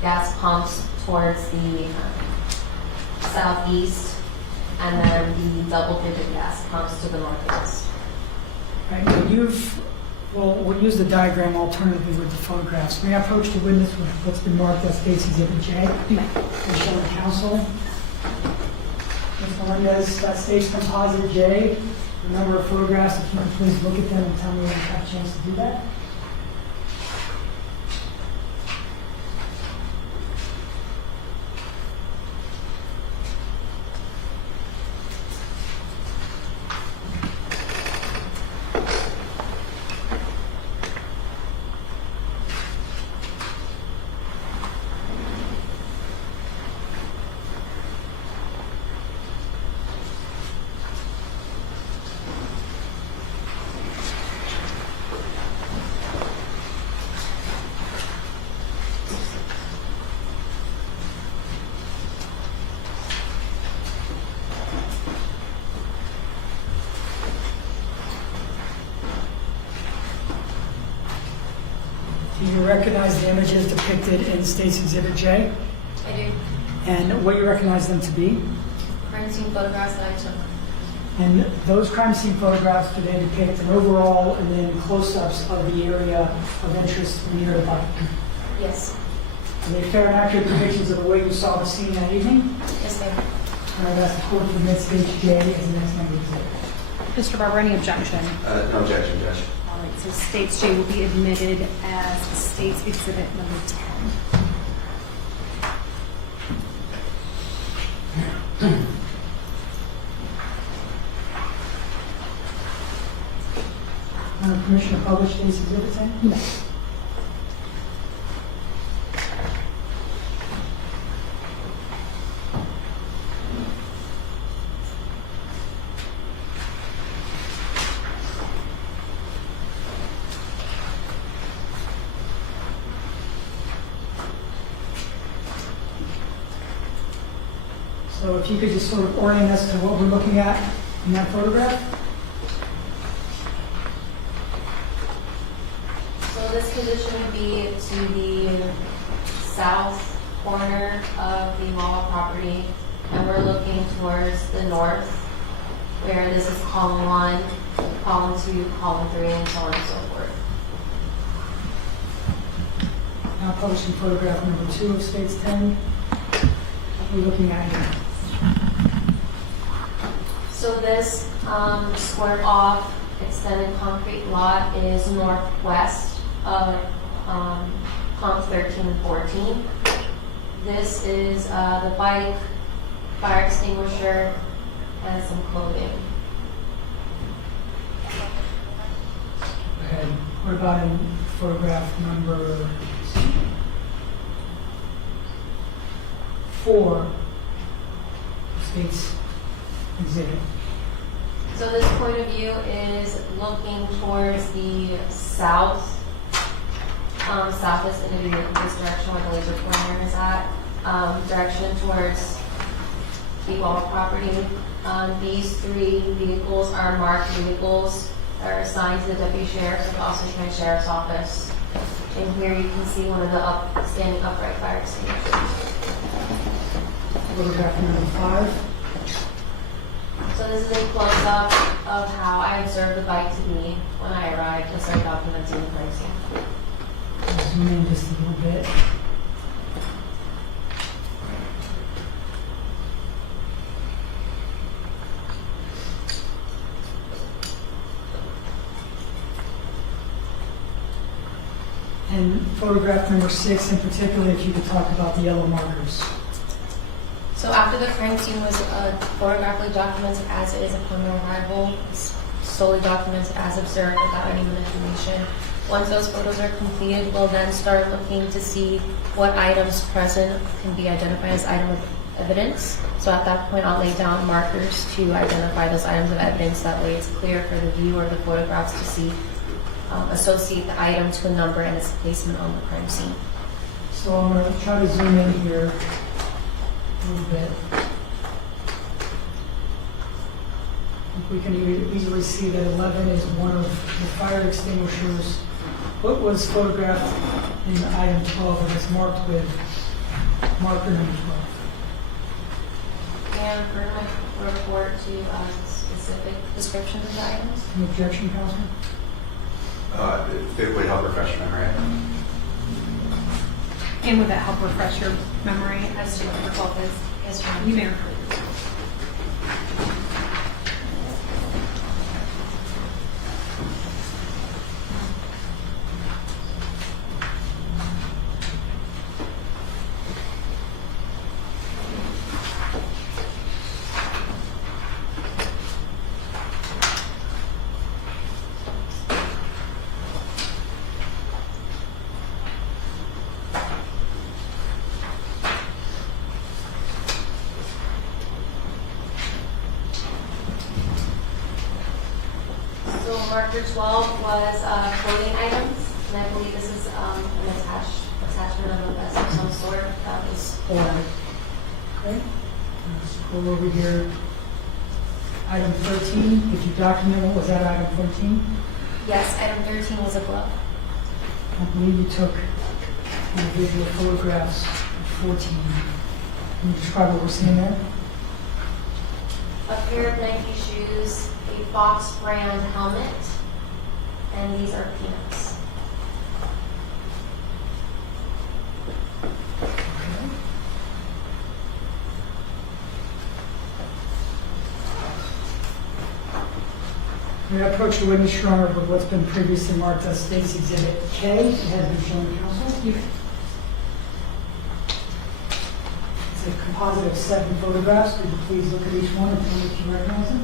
gas pumps towards the southeast, and then the double-digit gas pumps to the northwest. Right, we'll use the diagram alternatively with the photographs. May I approach the witness with what's been marked as State's Exhibit J? You may. And show the counsel. Ms. Melendez, that State's Composite J, the number of photographs, if you can please look at them and tell me when you have a chance to do that. Do you recognize the images depicted in State's Exhibit J? I do. And what you recognize them to be? Crime scene photographs that I took. And those crime scene photographs, do they depict an overall and then close-ups of the area of interest near the bike? Yes. Are they fair and accurate depictions of the way you saw the scene that evening? Yes, ma'am. And I've asked the court to admit stage J as the next member exhibit. Mr. Barber, any objection? No objection, Judge. All right, so States J will be admitted as States Exhibit number 10. Permission to publish States Exhibit 10? No. So if you could just sort of orient us to what we're looking at in that photograph? So this position would be to the south corner of the Wawa property, and we're looking towards the north, where this is column 1, column 2, column 3, and so on and so forth. Now publishing photograph number 2 of States 10. What are we looking at here? So this squared off extended concrete lot is northwest of comp 13 and 14. This is the bike, fire extinguisher, and some clothing. Okay. What about in photograph number 4, States Exhibit? So this point of view is looking towards the south, southwest end of this direction where the laser pointer is at, direction towards the Wawa property. These 3 vehicles are marked vehicles that are assigned to the deputy sheriff of the Osceola Sheriff's Office. And here you can see one of the standing upright fire extinguishers. Photograph number 5. So this is a close-up of how I observed the bike to be when I arrived and started documenting the crime scene. Zoom in just a little bit. And photograph number 6 in particular, if you could talk about the yellow markers. So after the crime scene was photographically documented as it is upon their arrival, it's solely documented as observed without any manipulation. Once those photos are completed, we'll then start looking to see what items present can be identified as item of evidence. So at that point, I'll lay down markers to identify those items of evidence. That way it's clear for the viewer of the photographs to see, associate the item to a number and its placement on the crime scene. So I'm going to try to zoom in here a little bit. We can easily see that 11 is one of the fire extinguishers. What was photographed in item 12 and it's marked with marker number 12? And for my report to specific descriptions of the items. Any objection, Councilman? It would help refresh my memory. And would that help refresh your memory as to what the result is? Yes, ma'am. You may refer. So marker 12 was clothing items, and I believe this is an attachment of a vest of some sort that was. All right. Okay. Let's scroll over here. Item 13, if you document what was that item 13? Yes, item 13 was a glove. I believe you took individual photographs of 14. Can you describe what we're seeing there? a pair of Nike shoes, a Fox brand helmet, and these are peanuts. We approach the witness, Your Honor, with what's been previously marked as State's Exhibit K. It has been shown to counsel. It's a composite of 7 photographs. Could you please look at each one and tell me if you recognize it?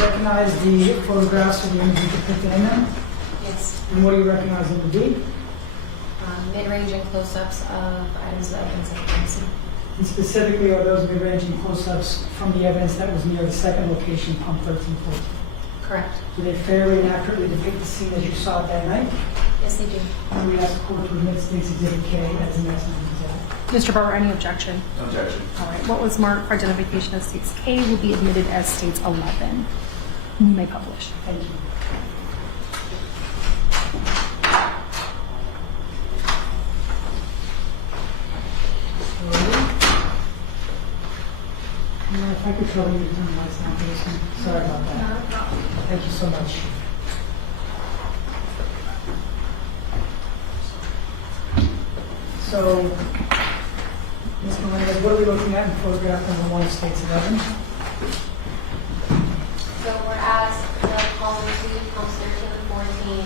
Recognize the photographs of the images depicted in them? Yes. And what do you recognize them to be? Mid-range and close-ups of items of evidence that you can see. And specifically, are those mid-range and close-ups from the evidence that was near the second location, pump 1314? Correct. Do they fairly and accurately depict the scene as you saw it that night? Yes, they do. And we ask the court to admit State's Exhibit K as the next exhibit. Mr. Barber, any objection? No objection. All right, what was marked for identification as States K will be admitted as States 11. You may publish. Thank you. If I could trouble you to turn the lights down, please. Sorry about that. Thank you so much. So, Ms. Melendez, what are we looking at in photograph number 1 of States 11? So we're at the column 2, pumps 13 and 14,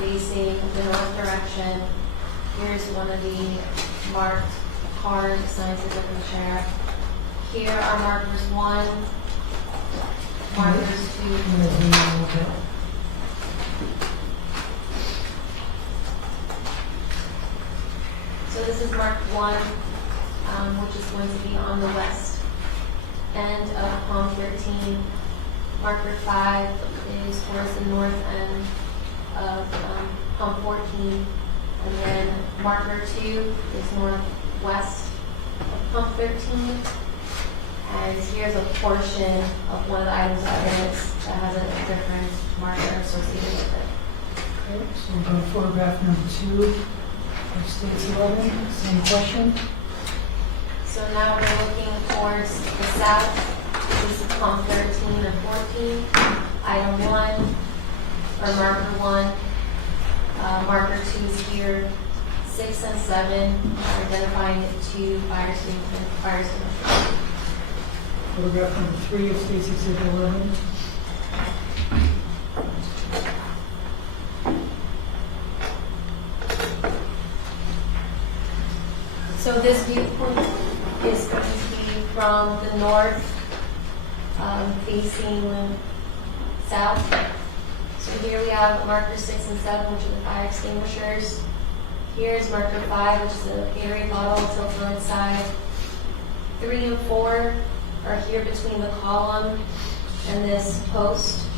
facing the north direction. Here's one of the marked card signs of different sheriff. Here are markers 1, markers 2. I'm going to zoom in a little bit. So this is mark 1, which is going to be on the west end of pump 13. Marker 5 is towards the north end of pump 14. And then marker 2 is northwest of pump 13. And here's a portion of one of the items of evidence that has a different marker associated with it. Okay, so we're going to photograph number 2 of States 11. Same question. So now we're looking towards the south. This is pump 13 and 14. Item 1, or marker 1. Marker 2 is here. 6 and 7 are identifying the 2 fire extinguishers. Photograph number 3 of States Exhibit 11. So this viewpoint is going to be from the north, facing south. So here we have marker 6 and 7, which are the fire extinguishers. Here's marker 5, which is the Gatorade bottle tilted on its side. 3 and 4 are here between the column and this post.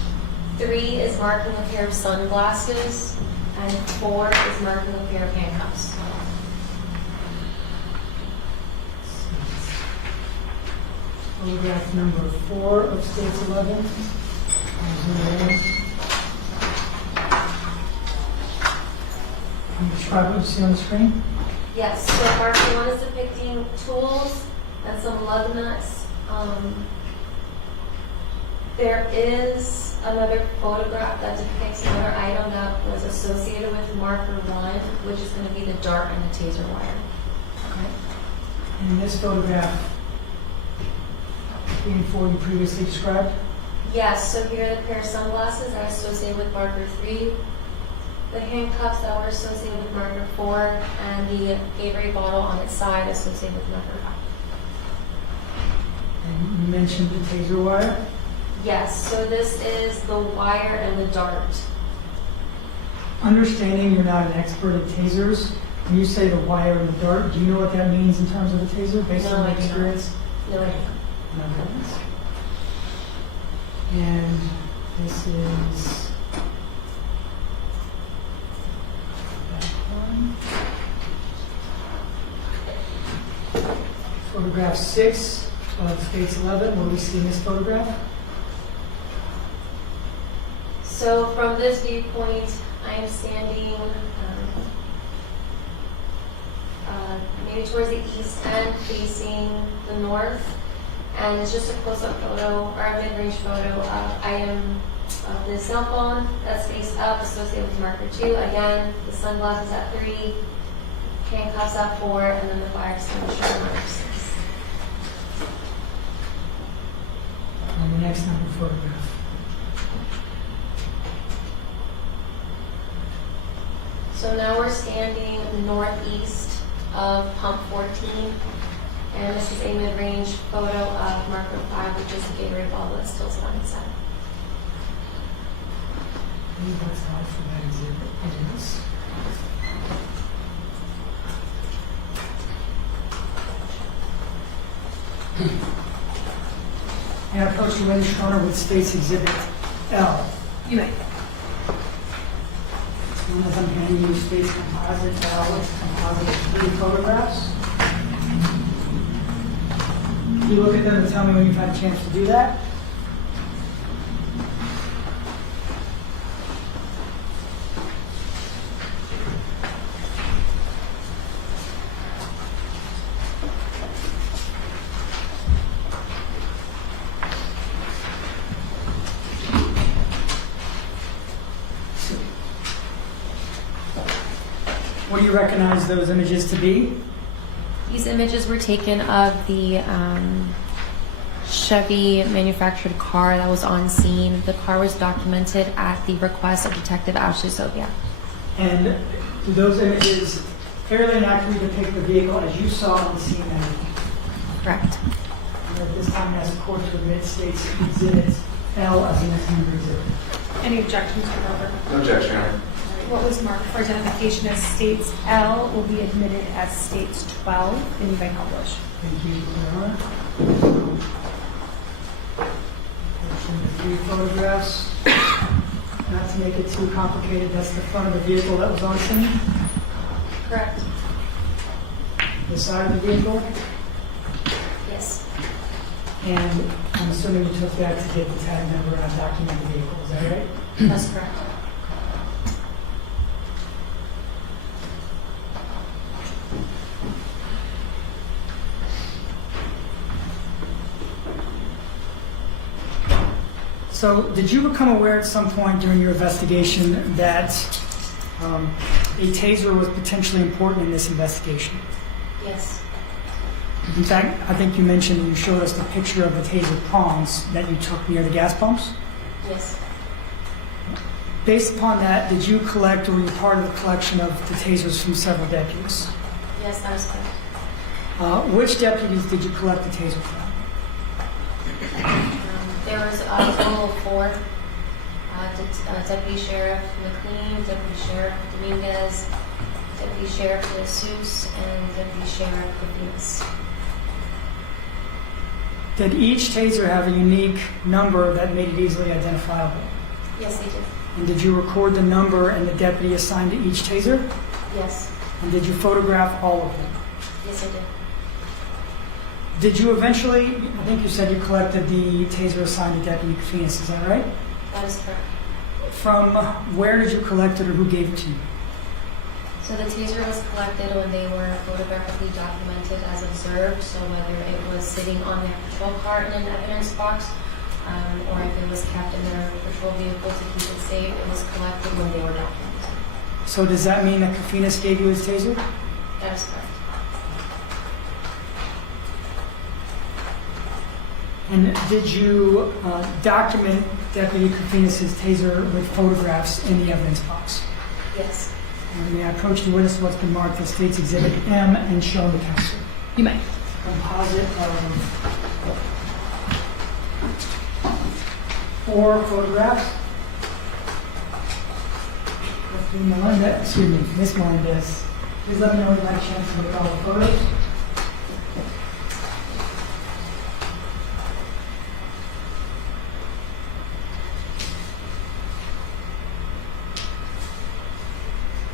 3 is marking a pair of sunglasses, and 4 is marking a pair of handcuffs. Photograph number 4 of States 11. Can you describe what you see on the screen? Yes, so marker 1 is depicting tools and some lug nuts. There is another photograph that depicts another item that was associated with marker 1, which is going to be the dart and the taser wire. Okay. And in this photograph, 3 and 4 you previously described? Yes, so here are the pair of sunglasses that are associated with marker 3, the handcuffs that were associated with marker 4, and the Gatorade bottle on its side associated with marker 5. And you mentioned the taser wire. Yes, so this is the wire and the dart. Understanding you're not an expert at tasers, when you say the wire and the dart, do you know what that means in terms of a taser based No, on I your do not. experience? No, I don't. No. And this is that one. Photograph 6 of States 11. What do we see in this photograph? So from this viewpoint, I am standing maybe towards the east end, facing the north, and it's just a close-up photo or a mid-range photo. I am the cell phone that's face up, associated with marker 2. Again, the sunglasses at 3, handcuffs at 4, and then the fire extinguisher at marker 6. On the next number photograph. So now we're standing northeast of pump 14, and this is a mid-range photo of marker 5, which is the Gatorade bottle that's still on its side. I believe that's all for that exhibit. It is. And I approach you, Lynn Schroner, with State's Exhibit L. You may. As I'm handing you State's Composite L, it's composite of 3 photographs. You look at them and tell me when you've had a chance to do that. What do you recognize those images to be? These images were taken of the Chevy manufactured car that was on scene. The car was documented at the request of Detective Ashley Sovia. And do those images fairly and accurately depict the vehicle as you saw on the scene? Correct. And at this time, as the court to admit State's Exhibit L as the next number exhibit. Any objections, Mr. Robert? No objection, Your Honor. What was marked for identification as States L will be admitted as States 12, and you may publish. Thank you, Your Honor. The 3 photographs. Not to make it too complicated, that's the front of the vehicle that was on scene. Correct. The side of the vehicle. Yes. And I'm assuming you took that to get the tag number and document the vehicle. Is that right? That's correct. So, did you become aware at some point during your investigation that a taser was potentially important in this investigation? Yes. In fact, I think you mentioned you showed us the picture of the taser prongs that you took near the gas pumps. Yes. Based upon that, did you collect or were you part of the collection of the tasers from several deputies? Yes, that is correct. Which deputies did you collect the taser from? There was a total of 4. Deputy Sheriff McLean, Deputy Sheriff Dominguez, Deputy Sheriff Jesus, and Deputy Sheriff Phoenix. Did each taser have a unique number that made it easily identifiable? Yes, they did. And did you record the number and the deputy assigned to each taser? Yes. And did you photograph all of them? Yes, I did. Did you eventually, I think you said you collected the taser assigned to Deputy Phoenix, is that right? That is correct. From where did you collect it or who gave it to you? So the taser was collected when they were photographically documented as observed, so whether it was sitting on their patrol car in an evidence box, or if it was kept in their patrol vehicle to keep it safe, it was collected when they were documented. So does that mean that Kofinas gave you his taser? That is correct. And did you document Deputy Kofinas' taser with photographs in the evidence box? Yes. And may I approach the witness what's been marked as State's Exhibit M and show the counsel? You may. Composite of 4 photographs. Miss Melendez. Please let me know when you have a chance to look at all the photos.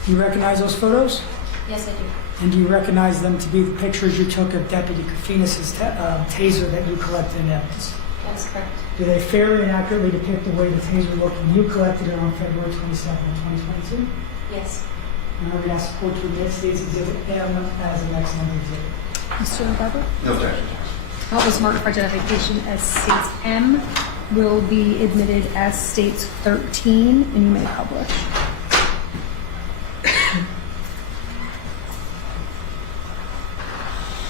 Do you recognize those photos? Yes, I do. And do you recognize them to be the pictures you took of Deputy Kofinas' taser that you collected in evidence? That's correct. Do they fairly and accurately depict the way the taser looked when you collected it on February 27, 2022? Yes. And I would ask the court to admit State's Exhibit M as the next number exhibit. Mr. Barber? No objection. What was marked for identification as States M will be admitted as States 13, and you may publish.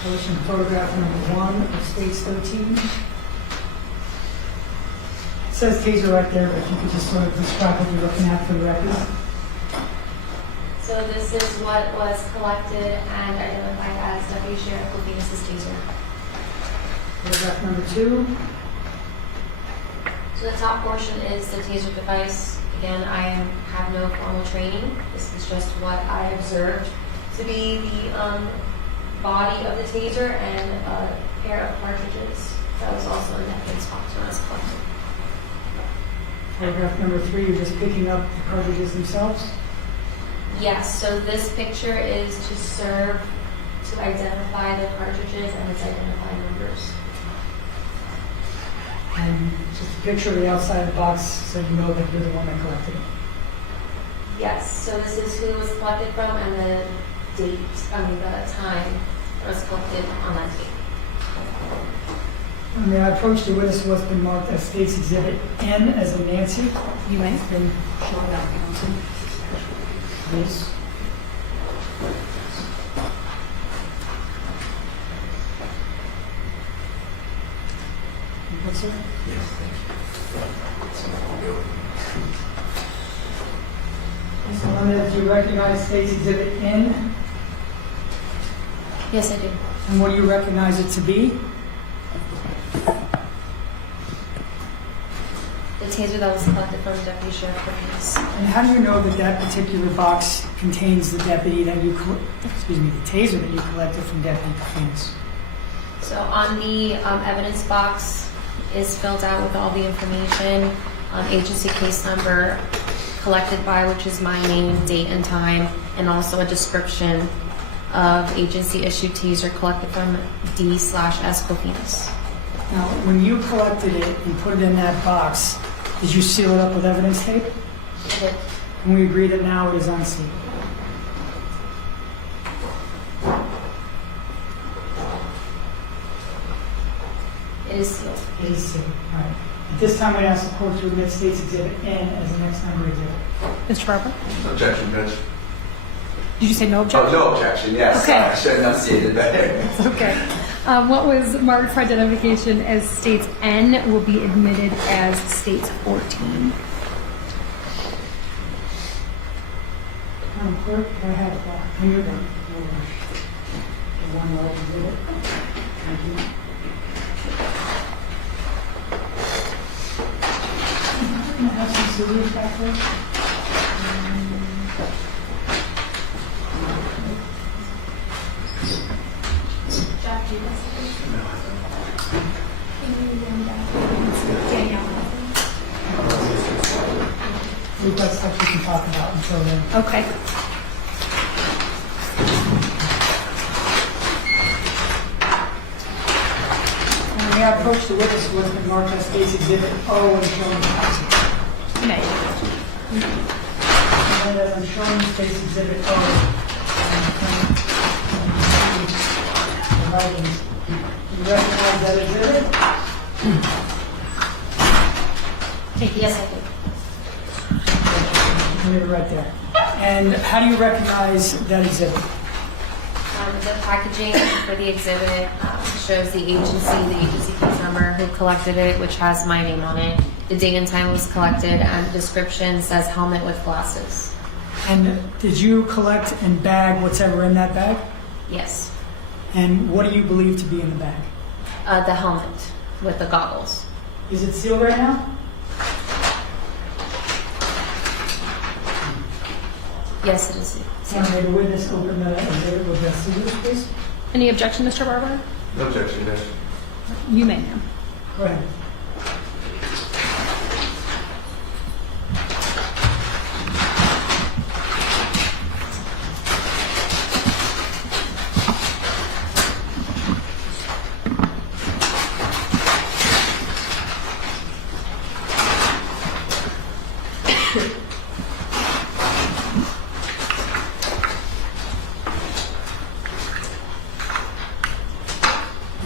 Publishing photograph number 1 of States 13. It says taser right there, but if you could just sort of describe what you're looking at for the record. So this is what was collected and identified as Deputy Sheriff Kofinas' taser. Photograph number 2. So the top portion is the taser device. Again, I have no formal training. This is just what I observed to be the body of the taser and a pair of cartridges. That was also in the evidence box when I was collecting. Photograph number 3, you're just picking up the cartridges themselves. Yes, so this picture is to serve to identify the cartridges and its identifying numbers. And just a picture of the outside of the box so you know that you're the one that collected it. Yes, so this is who it was collected from and the the time it was collected on that date. May I approach the witness what's been marked as State's Exhibit N as in Nancy? You may. It's been shown out, counsel. Please. Yes, sir. Yes, thank you. Ms. Melendez, do you recognize State's Exhibit N? Yes, I do. And what do you recognize it to be? The taser that was collected from Deputy Sheriff Kofinas. And how do you know that that particular box contains the deputy that you, the taser that you collected from Deputy Kofinas? So on the evidence box is filled out with all the information, agency case number, collected by, which is my name, date and time, and also a description of agency issued taser collected from D/S Kofinas. Now, when you collected it and put it in that box, did you seal it up with evidence tape? Okay. And we agree that now it is unsealed. It is sealed. It is sealed. All right. At this time, I ask the court to admit State's Exhibit N as the next number exhibit. Mr. Barber? No objection, Judge. Did you say no Oh, objection? no objection, yes. Okay. I should have enunciated better. It's okay. What was marked for identification as States N will be admitted as States 14. Madam Clerk, can I have Henry the one large exhibit? Thank you. Can I have some scissors back there? Jack, do you want We've got stuff we can talk about until then. Okay. And may I approach the witness who has been marked as State's Exhibit O and shown the counsel? You may. And as I'm showing you State's Exhibit O, the writings, do you recognize that exhibit? Yes, I do. Leave it right there. And how do you recognize that exhibit? The packaging for the exhibit shows the agency case number, customer who collected it, which has my name on it. The date and time it was collected, and the description says helmet with glasses. And did you collect and bag whatever in that bag? Yes. And what do you believe to be in the bag? The helmet with the goggles. Is it sealed right now? Yes, it is. May the witness open the exhibit with the scissors, please? Any objection, Mr. Barber? No objection, Judge. You may, ma'am. Go ahead.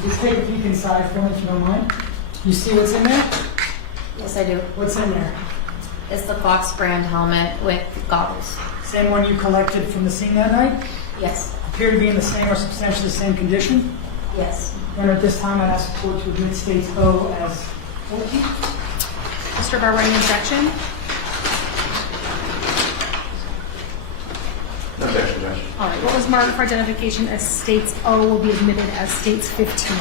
Just take a peek inside for me if you don't mind. You see what's in there? Yes, I do. What's in there? It's the Fox brand helmet with goggles. Same one you collected from the scene that night? Yes. Appear to be in the same or substantially the same condition? Yes. And at this time, I'd ask the court to admit States O as guilty. Mr. Barber, any objection? No objection, Judge. All right, what was marked for identification as States O will be admitted as States 15.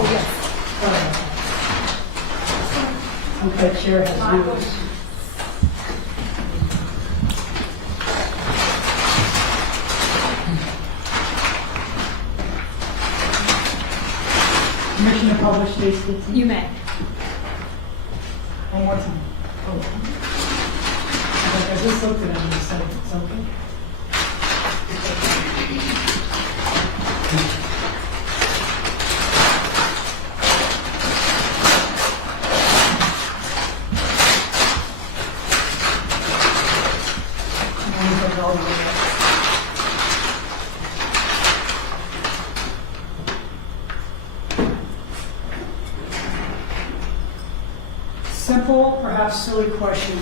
Oh, yes. Okay, Chair has ruled. Permission to publish States 15? You may. One more time. Oh. I just looked at it and said it's okay. Simple, perhaps silly question,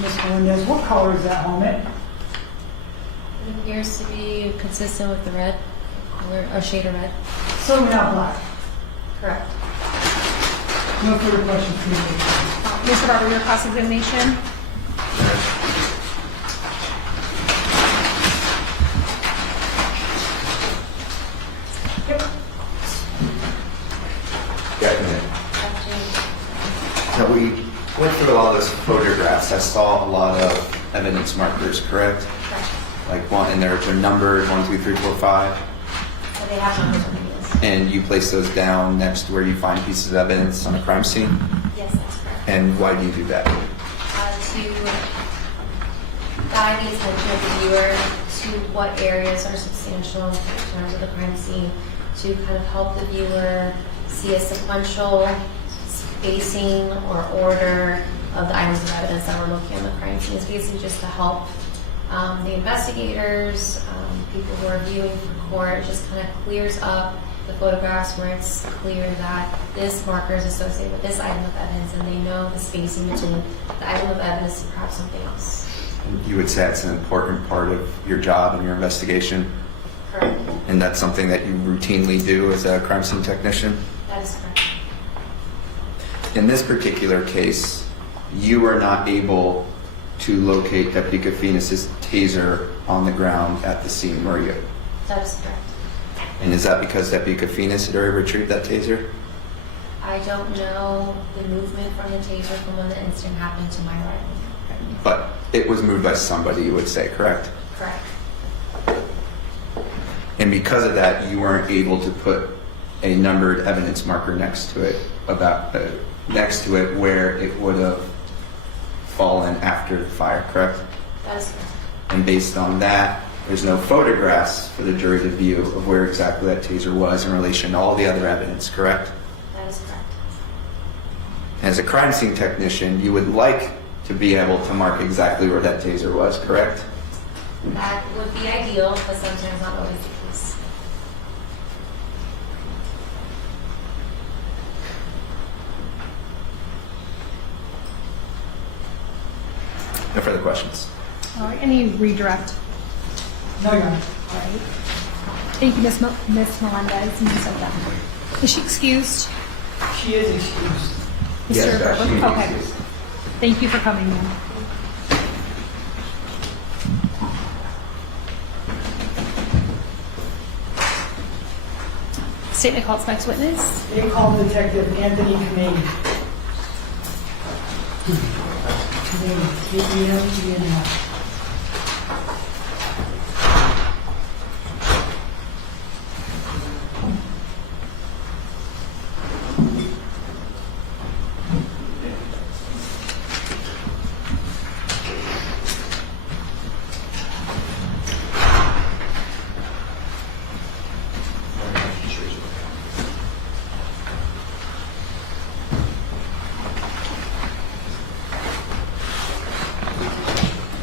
Ms. Melendez. What color is that helmet? It appears to be consistent with the red, or shade of red. Certainly not black. Correct. No further questions, please. Mr. Barber, your cross-examination? Now, we went through all those photographs. I saw a lot of evidence markers, correct? Correct. Like one, and they're numbered 1, 2, 3, 4, 5. So they have numbers on these. And you place those down next to where you find pieces of evidence on a crime scene. Yes, that's correct. And why do you do that? To guide the attention of the viewer to what areas are substantial in terms of the crime scene, to kind of help the viewer see a sequential spacing or order of the items of evidence that we're looking at in the crime scene. It's basically just to help the investigators, people who are viewing for court. It just kind of clears up the photographs where it's clear that this marker is associated with this item of evidence, and they know the spacing between the item of evidence and perhaps something else. And you would say it's an important part of your job and your investigation? Correct. And that's something that you routinely do as a crime scene technician? That is correct. In this particular case, you were not able to locate Deputy Kofinas' taser on the ground at the scene, were you? That is correct. And is that because Deputy Kofinas had already retrieved that taser? I don't know the movement from the taser from when the incident happened to my right. But it was moved by somebody, you would say, correct? Correct. And because of that, you weren't able to put a numbered evidence marker next to it where it would have fallen after the fire, correct? That is correct. And based on that, there's no photographs for the jury to view of where exactly that taser was in relation to all the other evidence, correct? That is correct. As a crime scene technician, you would like to be able to mark exactly where that taser was, correct? That would be ideal, but sometimes not always the case. No further questions. All right, any redirect? No, Your Honor. All right. Thank you, Ms. Melendez. Ms. Oda. Is she excused? She is excused. Yes, Mr. Judge, Gerber? she is Okay. excused. Thank you for coming in. Statement calls next witness. They call Detective Anthony Kamani. Kamani,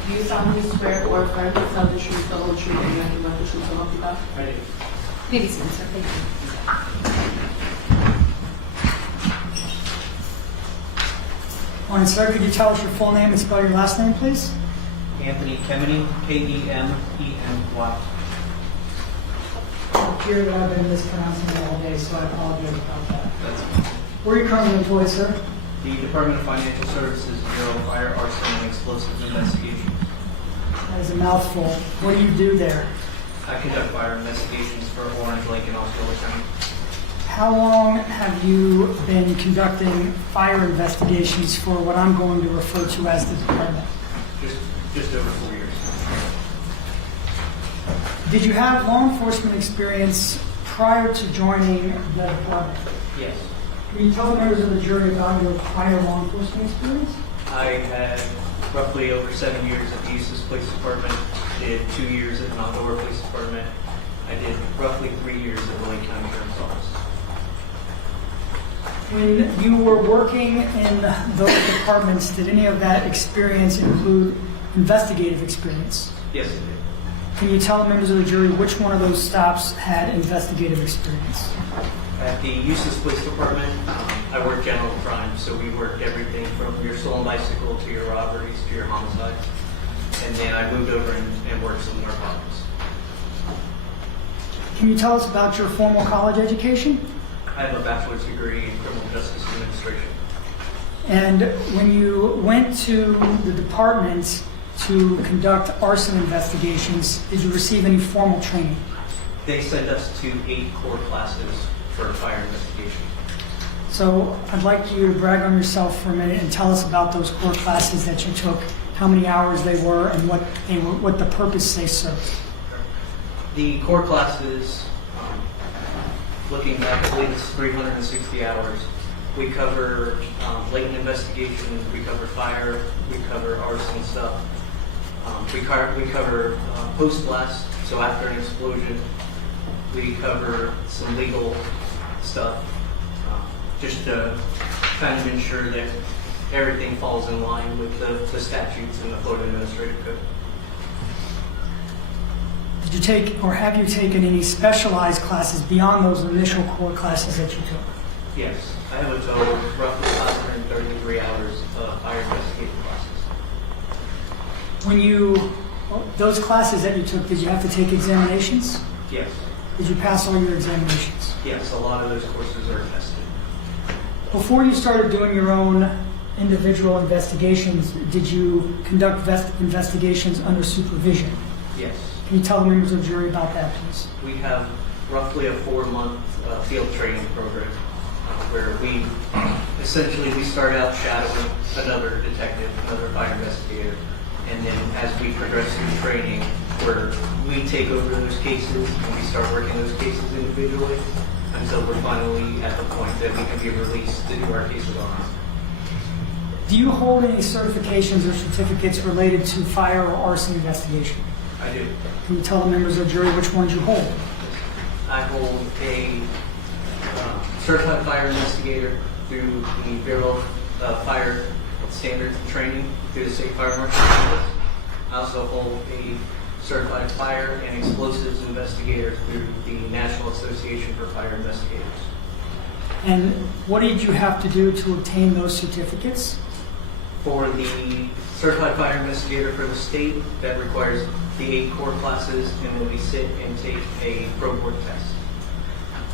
Do you solemnly swear or affirm to tell the truth, the whole truth, and nothing but the truth, so help you God? I do. Maybe soon, sir. Thank you. Morning, sir. Could you tell us your full name and spell your last name, please? Anthony Kemeny, Kemeny. I fear that I've been mispronouncing it all day, so I apologize about that. That's Where are you currently employed, sir? the Department of Financial Services Bureau Fire, Arson, and Explosives Investigation. That is a mouthful. What do you do there? I conduct fire investigations for Orange Lake and Osceola County. How long have you been conducting fire investigations for what I'm going to refer to as the department? Just over 4 years. Did you have law enforcement experience prior to joining the department? Yes. Can you tell the members of the jury about your prior law enforcement experience? I had roughly over 7 years at the Eustis Police Department, did 2 years at the Mondover Police Department. I did roughly 3 years at the Lake County Sheriff's Office. When you were working in those departments, did any of that experience include investigative experience? Yes, I did. Can you tell the members of the jury which one of those stops had investigative experience? At the Eustis Police Department, I worked general crime, so we worked everything from your stolen bicycle to your robberies to your homicides. And then I moved over and worked some more problems. Can you tell us about your formal college education? I have a bachelor's degree in criminal justice administration. And when you went to the department to conduct arson investigations, did you receive any formal training? They sent us to 8 core classes for fire investigation. So I'd like you to brag on yourself for a minute and tell us about those core classes that you took, how many hours they were, and what the purpose they served. The core classes, looking back, I believe it's 360 hours. We cover latent investigations, we cover fire, we cover arson stuff. We cover post-blast, so after an explosion. We cover some legal stuff, just to kind of ensure that everything falls in line with the statutes in the Florida Administrative Code. Did you take or have you taken any specialized classes beyond those initial core classes that you took? Yes, I have a total of roughly 533 hours of fire investigative classes. When those classes that you took, did you have to take examinations? Yes. Did you pass all your examinations? Yes, a lot of those courses are tested. Before you started doing your own individual investigations, did you conduct investigations under supervision? Yes. Can you tell the members of the jury about that, please? We have roughly a 4-month field training program where we start out shadowing another detective, another fire investigator, and then as we progress through training, where we take over those cases and we start working those cases individually until we're finally at the point that we can be released to do our cases on our own. Do you hold any certifications or certificates related to fire or arson investigation? I do. Can you tell the members of the jury which ones you hold? I hold a certified fire investigator through the Bureau of Fire Standards and Training through the State Fire Marshal's Office. I also hold a certified fire and explosives investigator through the National Association for Fire Investigators. And what did you have to do to obtain those certificates? For the certified fire investigator for the state, that requires the 8 core classes, and then we sit and take a pro board test.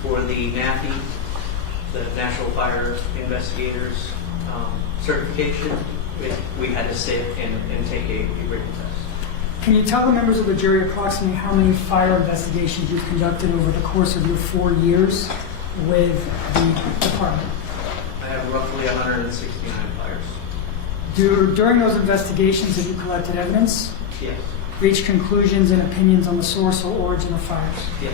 For the NAFI, the National Fire Investigators certification, we had to sit and take a written test. Can you tell the members of the jury approximately how many fire investigations you've conducted over the course of your 4 years with the department? I have roughly 169 fires. During those investigations, have you collected evidence, Yes. reached conclusions and opinions on the source or origin of fires? Yes.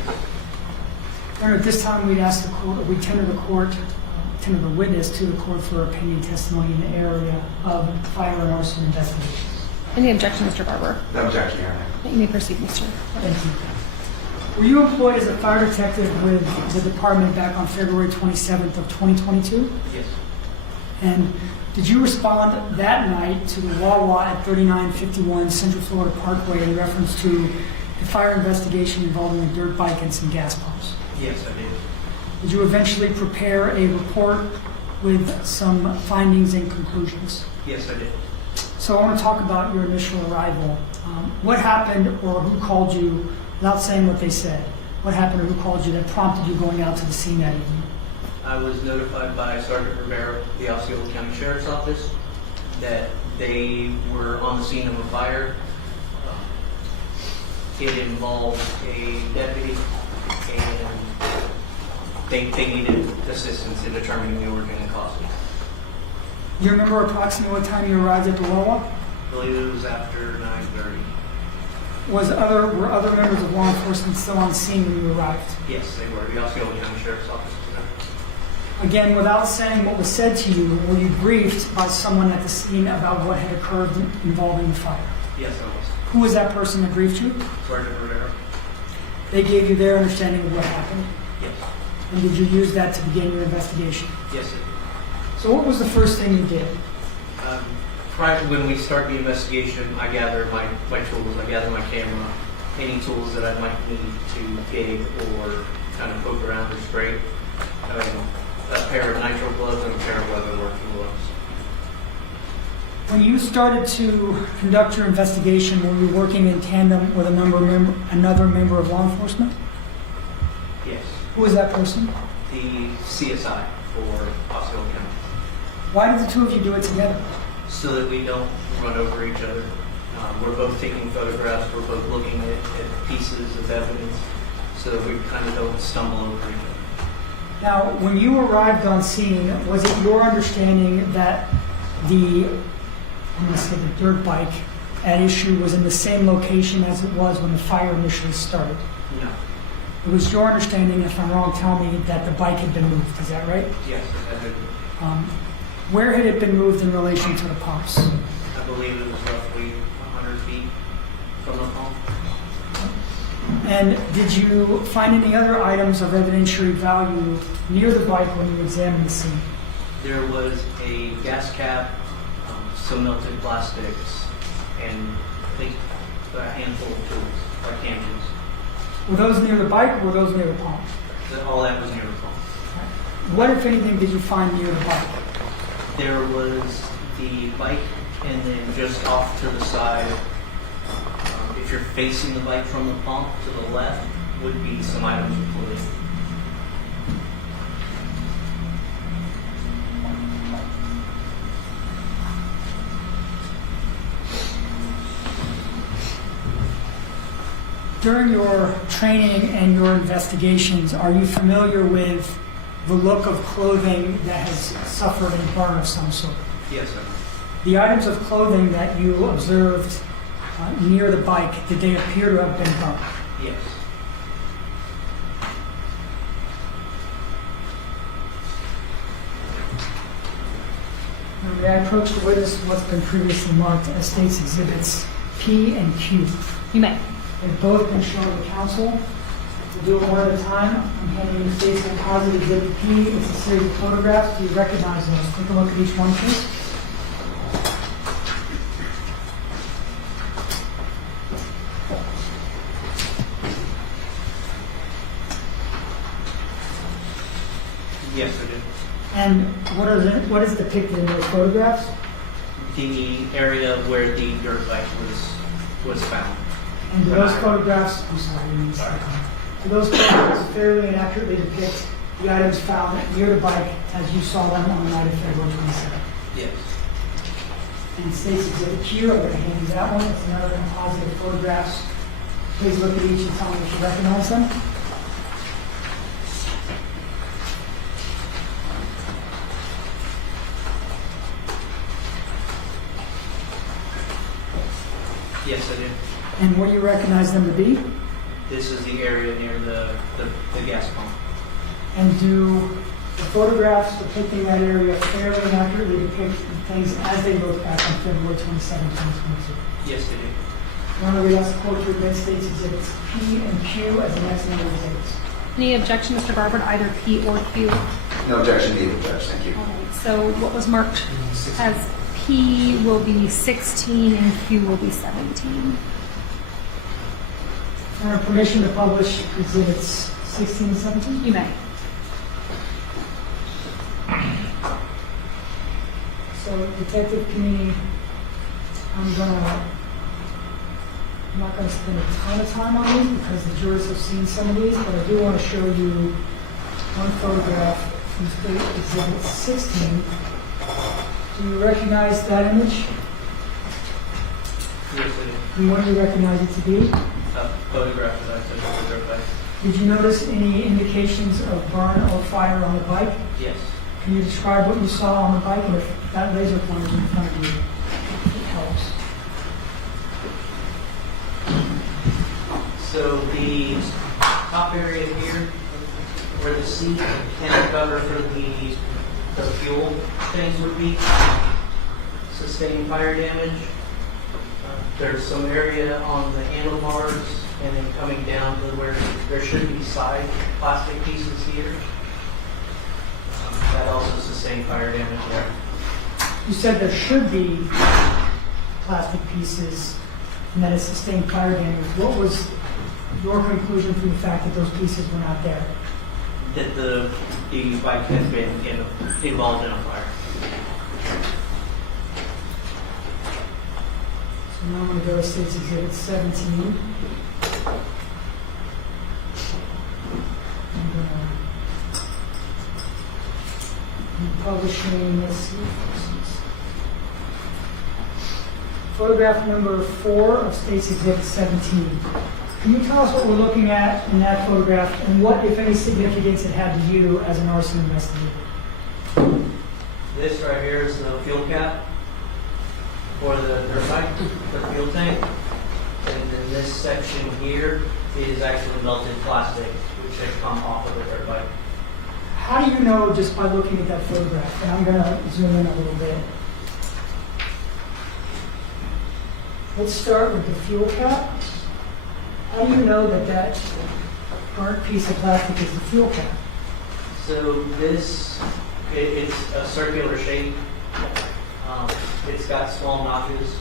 At this time, we'd ask the court, we tender the witness to the court for opinion testimony in the area of fire and arson investigations. Any objection, Mr. Barber? No objection, Your Honor. You may proceed, Mr. Thank you. Were you employed as a fire detective with the department back on February 27th of 2022? Yes. And did you respond that night to the Wawa at 3951 Central Florida Parkway in reference to the fire investigation involving a dirt bike and some gas pumps? Yes, I did. Did you eventually prepare a report with some findings and conclusions? Yes, I did. So I want to talk about your initial arrival. What happened or who called you, without saying what they said, what happened or who called you that prompted you going out to the scene that evening? I was notified by Sergeant Rivera, the Osceola County Sheriff's Office, that they were on the scene of a fire. It involved a deputy, and they needed assistance in determining the origin and cause. Do you remember approximately what time you arrived at the Wawa? I believe it was after 9:30. Were other members of law enforcement still on scene when you arrived? Yes, they were. The Osceola County Sheriff's Office was there. Again, without saying what was said to you, were you briefed by someone at the scene about what had occurred involving the fire? Yes, I was. Who was that person that briefed you? Sergeant Rivera. They gave you their understanding of what happened? Yes. And did you use that to begin your investigation? Yes, sir. So what was the first thing you did? Prior to when we start the investigation, I gather my tools, I gather my camera, any tools that I might need to gauge or kind of poke around or spray. A pair of nitro gloves and a pair of leather working gloves. When you started to conduct your investigation, were you working in tandem with another member of law enforcement? Yes. Who was that person? The CSI for Osceola County. Why did the two of you do it together? So that we don't run over each other. We're both taking photographs, we're both looking at pieces of evidence, so that we kind of don't stumble over each other. Now, when you arrived on scene, was it your understanding that the dirt bike at issue was in the same location as it was when the fire initially started? No. It was your understanding, if I'm wrong, tell me, that the bike had been moved. Is that right? Yes, it had been. Where had it been moved in relation to the pumps? I believe it was roughly 100 feet from the pump. And did you find any other items of evidentiary value near the bike when you examined the scene? There was a gas cap, some melted plastics, and I think a handful of tools, like hand tools. Were those near the bike or were those near the pump? All that was near the pump. What, if anything, did you find near the bike? There was the bike, and then just off to the side, if you're facing the bike from the pump to the left, would be some items of clothing. During your training and your investigations, are you familiar with the look of clothing that has suffered a burn of some sort? Yes, sir. The items of clothing that you observed near the bike, did they appear to have been burned? Yes. May I approach the witness with what's been previously marked as State's Exhibits P and Q? You may. They've both been shown to counsel. We'll do it one at a time. I'm handing you State's Composite Exhibit P. It's a series of photographs. Do you recognize those? Take a look at each one, please. Yes, I did. And what is depicted in those photographs? the area where the dirt bike was found. And do those photographs, I'm sorry, I didn't mean to say that. Do those photographs fairly and accurately depict the items found near the bike as you saw them on the night of February 27th? Yes. And State's Exhibit Q, I'm going to hand you that one. It's another composite of photographs. Please look at each and tell me if you recognize them. Yes, I do. And what do you recognize them to be? This is the area near the gas pump. And do the photographs depicting that area fairly and accurately depict things as they look back on February 27, 2022? Yes, they do. Your Honor, we ask the court to admit State's Exhibits P and Q as the next number of exhibits. Any objection, Mr. Barber, to either P or Q? No objection needed, Judge. Thank you. All right, so what was marked as P will be 16 and Q will be 17. For permission to publish Exhibits 16 and 17? You may. So, Detective Panini, I'm not going to spend a ton of time on these because the jurors have seen some of these, but I do want to show you one photograph from State Exhibit 16. Do you recognize that image? Yes, I do. And what do you recognize it to be? A photograph that I took of the dirt bike. Did you notice any indications of burn or fire on the bike? Yes. Can you describe what you saw on the bike, and if that laser pointer is in front of you, it helps. So the top area here, where the seat and cover for the fuel things would be, sustained fire damage. There's some area on the handlebars, and then coming down to where there should be side plastic pieces here. That also sustained fire damage there. You said there should be plastic pieces and that it sustained fire damage. What was your conclusion from the fact that those pieces were not there? That the bike had been involved in a fire. So now I'm going to go to State's Exhibit 17. Publishing, let's see. Photograph number 4 of State's Exhibit 17. Can you tell us what we're looking at in that photograph and what, if any, significance it had to you as an arson investigator? This right here is the fuel cap for the dirt bike, the fuel tank. And then this section here is actually melted plastic, which had come off of the dirt bike. How do you know just by looking at that photograph? And I'm going to zoom in a little bit. Let's start with the fuel cap. How do you know that that burnt piece of plastic is the fuel cap? So this, it's a circular shape. It's got small notches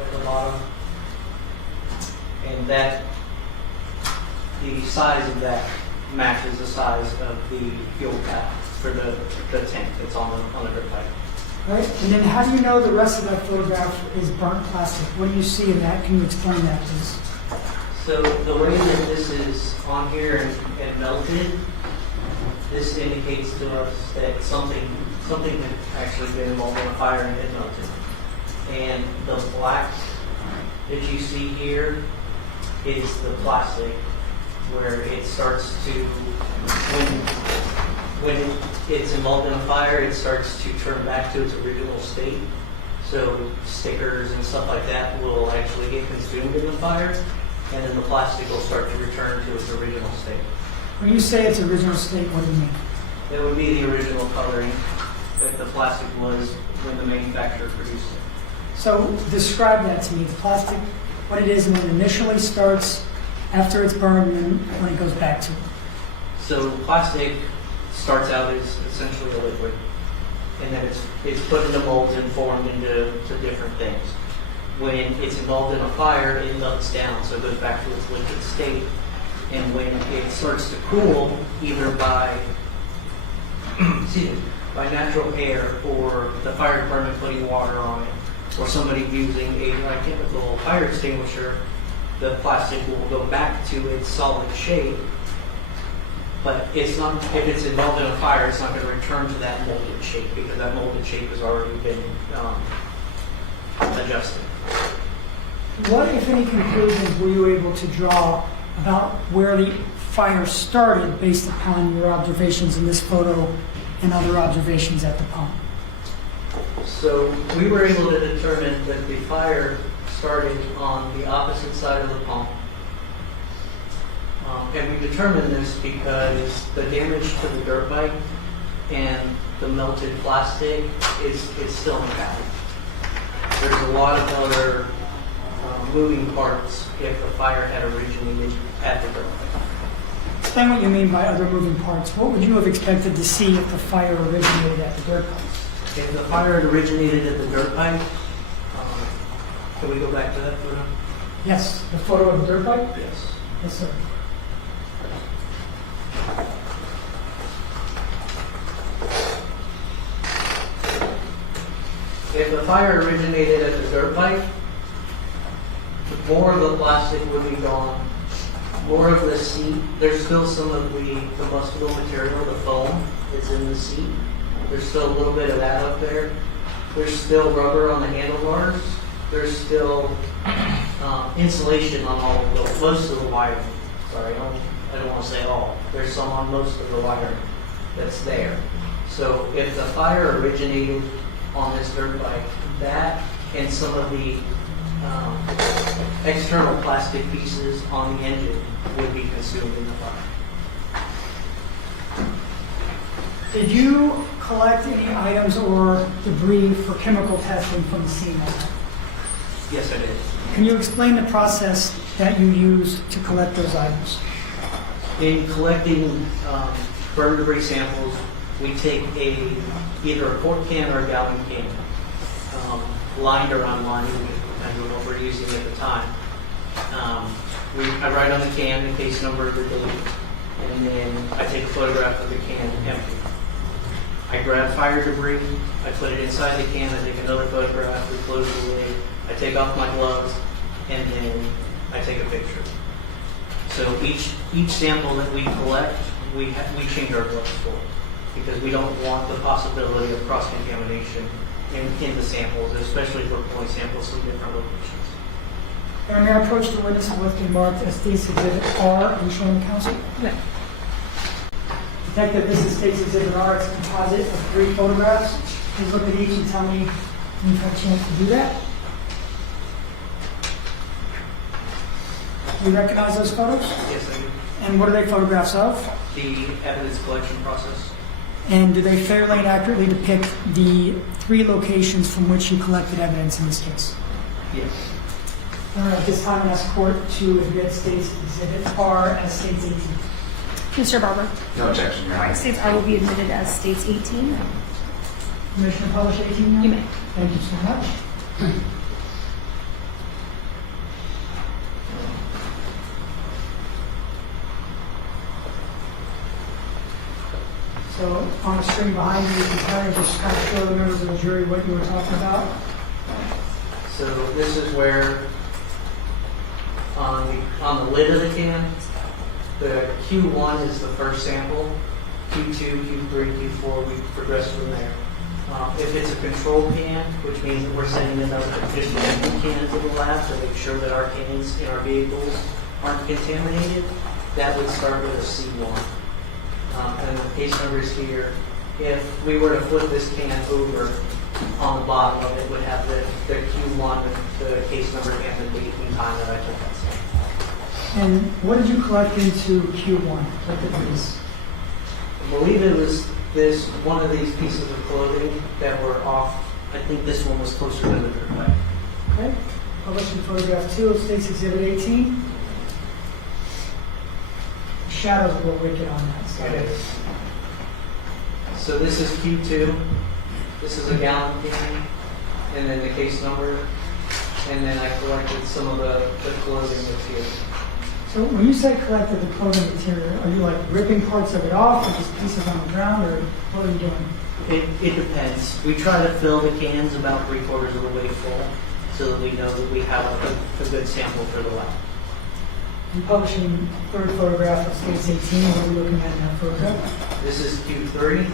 at the bottom. And that, the size of that matches the size of the fuel cap for the tank that's on the dirt bike. Right? And then how do you know the rest of that photograph is burnt plastic? What do you see in that? Can you explain that, please? So the way that this is on here and melted, this indicates to us that something had actually been involved in a fire and it melted. And the black that you see here is the plastic, where it starts to, when it's involved in a fire, it starts to turn back to its original state. So stickers and stuff like that will actually get consumed in the fire, and then the plastic will start to return to its original state. When you say its original state, what do you mean? That would be the original coloring that the plastic was when the manufacturer produced it. So describe that to me. The plastic, what it is, and then initially starts after it's burned, and then when it goes back to it. So plastic starts out as essentially a liquid, and then it's put into molds and formed into different things. When it's involved in a fire, it melts down, so it goes back to its liquid state. And when it starts to cool, either by by natural air or the fire department putting water on it or somebody using a dry chemical fire extinguisher, the plastic will go back to its solid shape. But it's not, if it's involved in a fire, it's not going to return to that molded shape because that molded shape has already been adjusted. What, if any, conclusions were you able to draw about where the fire started based upon your observations in this photo and other observations at the pump? So we were able to determine that the fire started on the opposite side of the pump. And we determined this because the damage to the dirt bike and the melted plastic is still intact. There's a lot of other moving parts if the fire had originated at the dirt bike. Explain what you mean by other moving parts. What would you have expected to see if the fire originated at the dirt bike? If the fire had originated at the dirt bike, can we go back to that photo? Yes, the photo of the dirt bike? Yes. Yes, sir. If the fire originated at the dirt bike, more of the plastic would be gone, more of the seat. There's still some of the combustible material, the foam, that's in the seat. There's still a little bit of that up there. There's still rubber on the handlebars. There's still insulation on all of the, most of the wiring. Sorry, I don't want to say all. There's some on most of the wiring that's there. So if the fire originated on this dirt bike, that and some of the external plastic pieces on the engine would be consumed in the fire. Did you collect any items or debris for chemical testing from the scene? Yes, I did. Can you explain the process that you use to collect those items? In collecting burn debris samples, we take either a quart can or a gallon can, lined or unlined, depending on what we're using at the time. I write on the can the case number, the date, and then I take a photograph of the can empty. I grab fire debris, I put it inside the can, I take another photograph, we close the lid, I take off my gloves, and then I take a picture. So each sample that we collect, we change our gloves for, because we don't want the possibility of cross-contamination in the samples, especially if we're pulling samples from different locations. And may I approach the witness who was marked as State's Exhibit R and shown the counsel? No. Detective, this is State's Exhibit R. It's a composite of 3 photographs. Please look at each and tell me when you've had a chance to do that. Do you recognize those photos? Yes, I do. And what are they photographs of? The evidence collection process. And do they fairly and accurately depict the 3 locations from which you collected evidence in this case? Yes. All right, at this time, I ask court to admit State's Exhibit R as State's 18. Mr. Barber? No objection, Your All right, Honor. States R will be admitted as States 18. Permission to publish 18 now? You may. Thank you so much. So on the screen behind you, you can kind of just show the members of the jury what you were talking about. So this is where on the lid of the can, the Q1 is the first sample, Q2, Q3, Q4, we progress from there. If it's a control can, which means that we're sending another additional can to the lab to make sure that our cans in our vehicles aren't contaminated, that would start with a C1. And the case number is here. If we were to flip this can over, on the bottom of it would have the Q1, the case number, and the date and time that I took that sample. And what did you collect into Q1? What did these? I believe it was one of these pieces of clothing that were off. I think this one was closer to the dirt bike. Okay. Publishing photograph 2 of State's Exhibit 18. The shadows a little wicked on that. So this is Q2. This is a gallon can, and then the case number, and then I collected some of the clothing that's here. So when you say collected the clothing material, are you like ripping parts of it off, or just pieces on the ground, or what are you doing? It depends. We try to fill the cans about 3/4 of the way full so that we know that we have a good sample for the lab. You're publishing third photograph of states 18. What are we looking at in that photograph? This is Q3,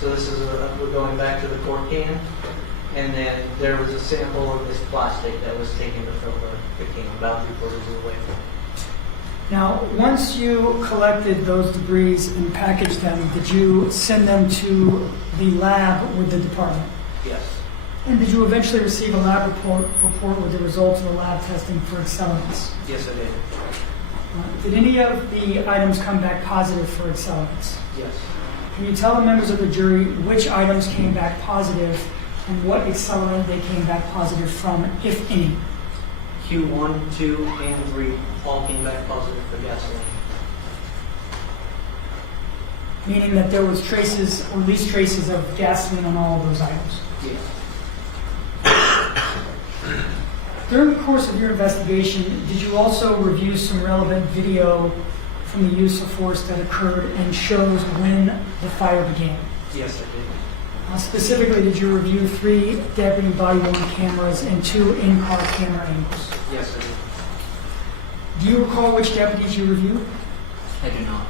so this is we're going back to the quart can, and then there was a sample of this plastic that was taken to fill the can about 3/4 of the way full. Now, once you collected those debris and packaged them, did you send them to the lab with the department? Yes. And did you eventually receive a lab report with the results of the lab testing for accelerants? Yes, I did. Did any of the items come back positive for accelerants? Yes. Can you tell the members of the jury which items came back positive and what accelerant they came back positive from, if any? Q1, 2, and 3 all came back positive for gasoline. Meaning that there was traces, or at least traces of gasoline on all of those items. Yes. During the course of your investigation, did you also review some relevant video from the use of force that occurred and shows when the fire began? Yes, I did. Specifically, did you review 3 deputy body-worn cameras and 2 in-car camera angles? Yes, I did. Do you recall which deputies you reviewed? I do not.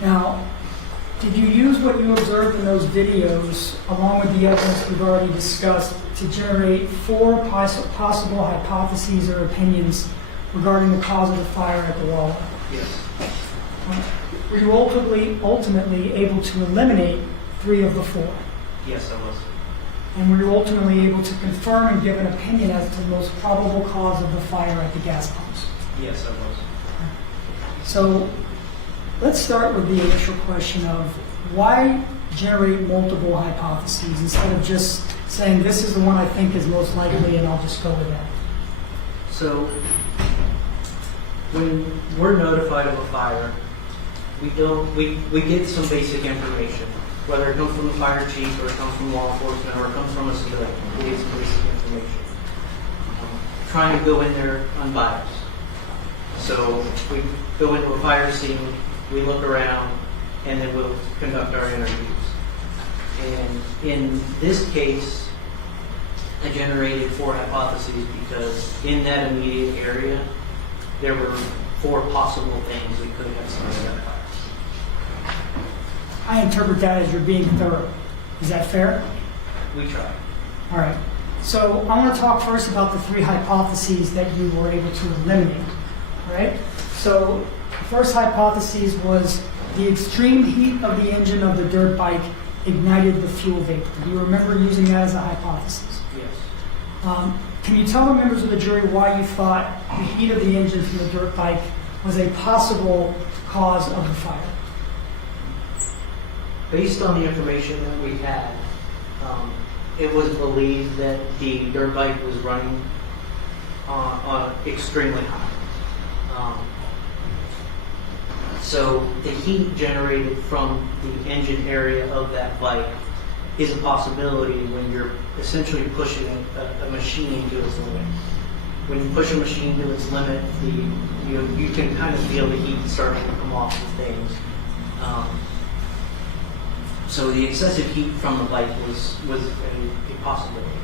Now, did you use what you observed in those videos, along with the evidence we've already discussed, to generate 4 possible hypotheses or opinions regarding the cause of the fire at the Wawa? Yes. Were you ultimately able to eliminate 3 of the 4? Yes, I was. And were you ultimately able to confirm and give an opinion as to the most probable cause of the fire at the gas pumps? Yes, I was. So let's start with the initial question of why generate multiple hypotheses instead of just saying this is the one I think is most likely and I'll just go with that. So when we're notified of a fire, we get some basic information, whether it comes from the fire chief or it comes from law enforcement or it comes from a civilian. We get some basic information. Trying to go in there unbiased. So we go into a fire scene, we look around, and then we'll conduct our interviews. And in this case, I generated 4 hypotheses because in that immediate area, there were 4 possible things we could have seen in that fire. I interpret that as you're being thorough. Is that fair? We tried. All right. So I want to talk first about the 3 hypotheses that you were able to eliminate. All right? So the first hypothesis was the extreme heat of the engine of the dirt bike ignited the fuel vapor. Do you remember using that as a hypothesis? Yes. Can you tell the members of the jury why you thought the heat of the engine from the dirt bike was a possible cause of the fire? Based on the information that we had, it was believed that the dirt bike was running on extremely hot. So the heat generated from the engine area of that bike is a possibility when you're essentially pushing a machine to its limit. When you push a machine to its limit, you can kind of feel the heat starting to come off of things. So the excessive heat from the bike was a possibility.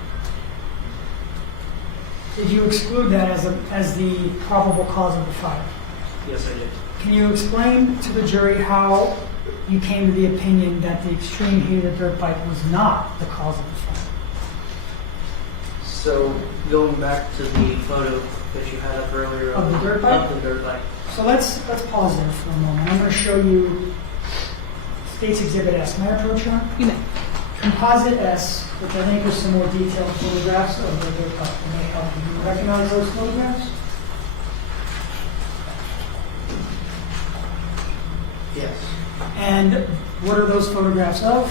Did you exclude that as the probable cause of the fire? Yes, I did. Can you explain to the jury how you came to the opinion that the extreme heat of the dirt bike was not the cause of the fire? So going back to the photo that you had up earlier Of the dirt bike? Of the dirt bike. So let's pause there for a moment. I'm going to show you State's Exhibit S. May I approach you? You may. Composite S, which I think is some more detailed photographs of the dirt bike that may help you. Do you recognize those photographs? Yes. And what are those photographs of?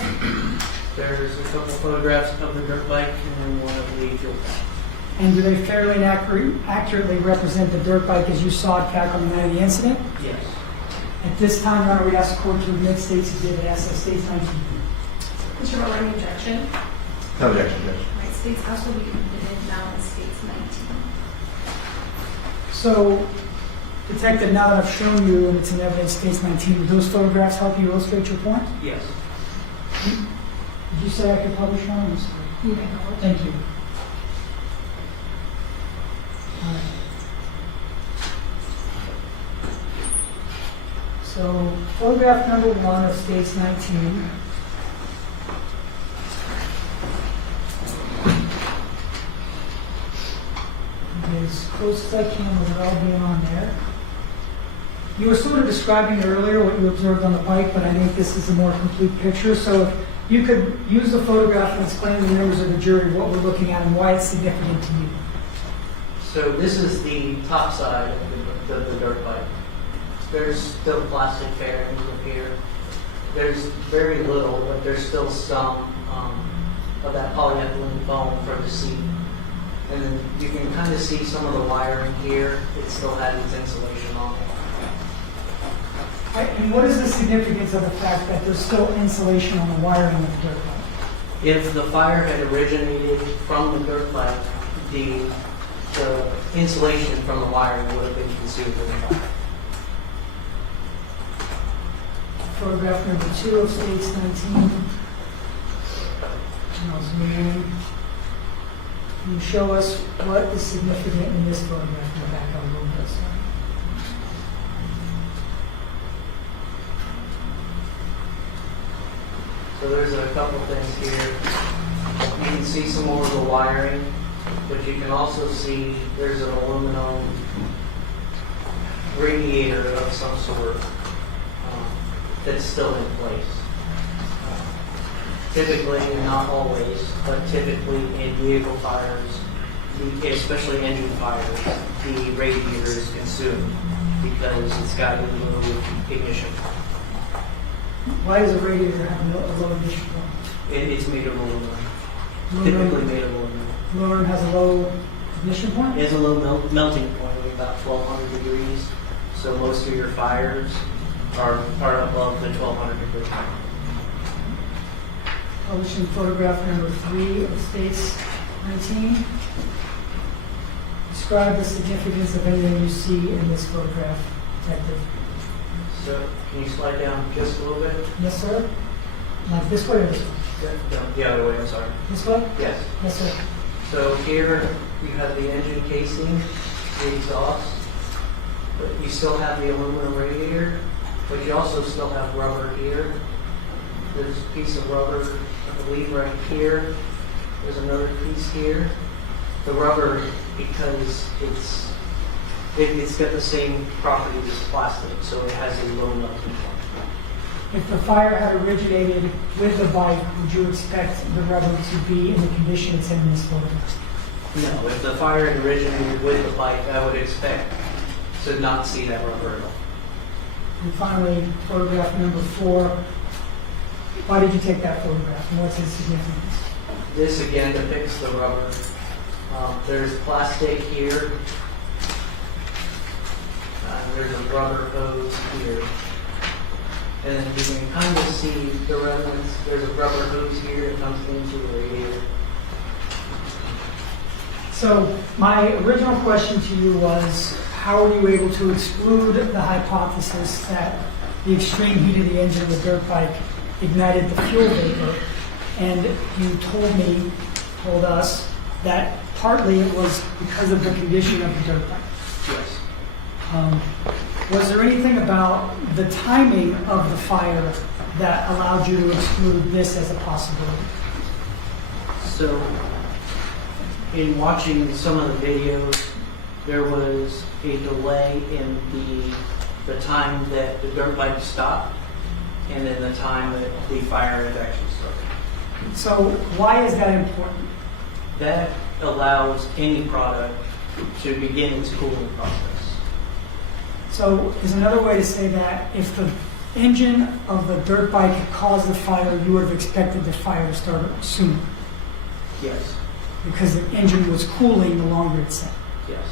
There's a couple photographs of the dirt bike and then one of the fuel tank. And do they fairly and accurately represent the dirt bike as you saw it back on the night of the incident? Yes. At this time, Your Honor, we ask the court to admit State's Exhibit S as State's 19. Mr. Miller, any objection? No objection, Judge. Right, State's House will be admitted now as State's 19. So, Detective, now that I've shown you and it's in evidence State's 19, do those photographs help you illustrate your point? Yes. say I could publish one? I'm sorry. You may publish. Thank you. All right. So photograph number 1 of states 19. As close as I can with it all being on there. You were sort of describing earlier what you observed on the bike, but I think this is a more complete picture. So if you could use the photograph and explain to the members of the jury what we're looking at and why it's significant to you. So this is the top side of the dirt bike. There's still plastic fairings up here. There's very little, but there's still some of that polyethylene foam for the seat. And then you can kind of see some of the wiring here. It still has its insulation on it. And what is the significance of the fact that there's still insulation on the wiring of the dirt bike? If the fire had originated from the dirt bike, the insulation from the wiring would have been consumed in the fire. Photograph number 2 of states 19. And I'll zoom in. Can you show us what is significant in this photograph in the back of the room? So there's a couple things here. You can see some more of the wiring, but you can also see there's an aluminum radiator of some sort that's still in place. Typically, and not always, but typically in vehicle fires, especially engine fires, the radiator is consumed because it's got a low ignition. Why does a radiator have a low ignition point? It's made of aluminum. Typically made of aluminum. Aluminum has a low ignition point? It has a low melting point of about 1,200 degrees. So most of your fires are above the 1,200 degree point. Publishing photograph number 3 of states 19. Describe the significance of anything you see in this photograph, Detective. So can you slide down just a little bit? Yes, sir. Like this way or this way? No, the other way, I'm sorry. This way? Yes. Yes, sir. So here you have the engine casing, the exhaust, but you still have the aluminum radiator, but you also still have rubber here. There's a piece of rubber, I believe, right here. There's another piece here. The rubber, because it's got the same property as plastic, so it has a low melting point. If the fire had originated with the bike, would you expect the rubber to be in the condition it's in this photograph? No, if the fire had originated with the bike, I would expect to not see that rubber at all. And finally, photograph number 4. Why did you take that photograph and what's its significance? This again depicts the rubber. There's plastic here. There's a rubber hose here. And then you can kind of see the remnants. There's a rubber hose here that comes into the radiator. So my original question to you was, how were you able to exclude the hypothesis that the extreme heat of the engine of the dirt bike ignited the fuel vapor? And you told us that partly it was because of the condition of the dirt bike. Yes. Was there anything about the timing of the fire that allowed you to exclude this as a possibility? So, in watching some of the videos, there was a delay in the time that the dirt bike stopped, and then the time that the fire had actually started. So why is that important? That allows any product to begin its cooling process. So is another way to say that if the engine of the dirt bike had caused the fire, you would have expected the fire to start sooner? Yes. Because the engine was cooling the longer it sat. Yes.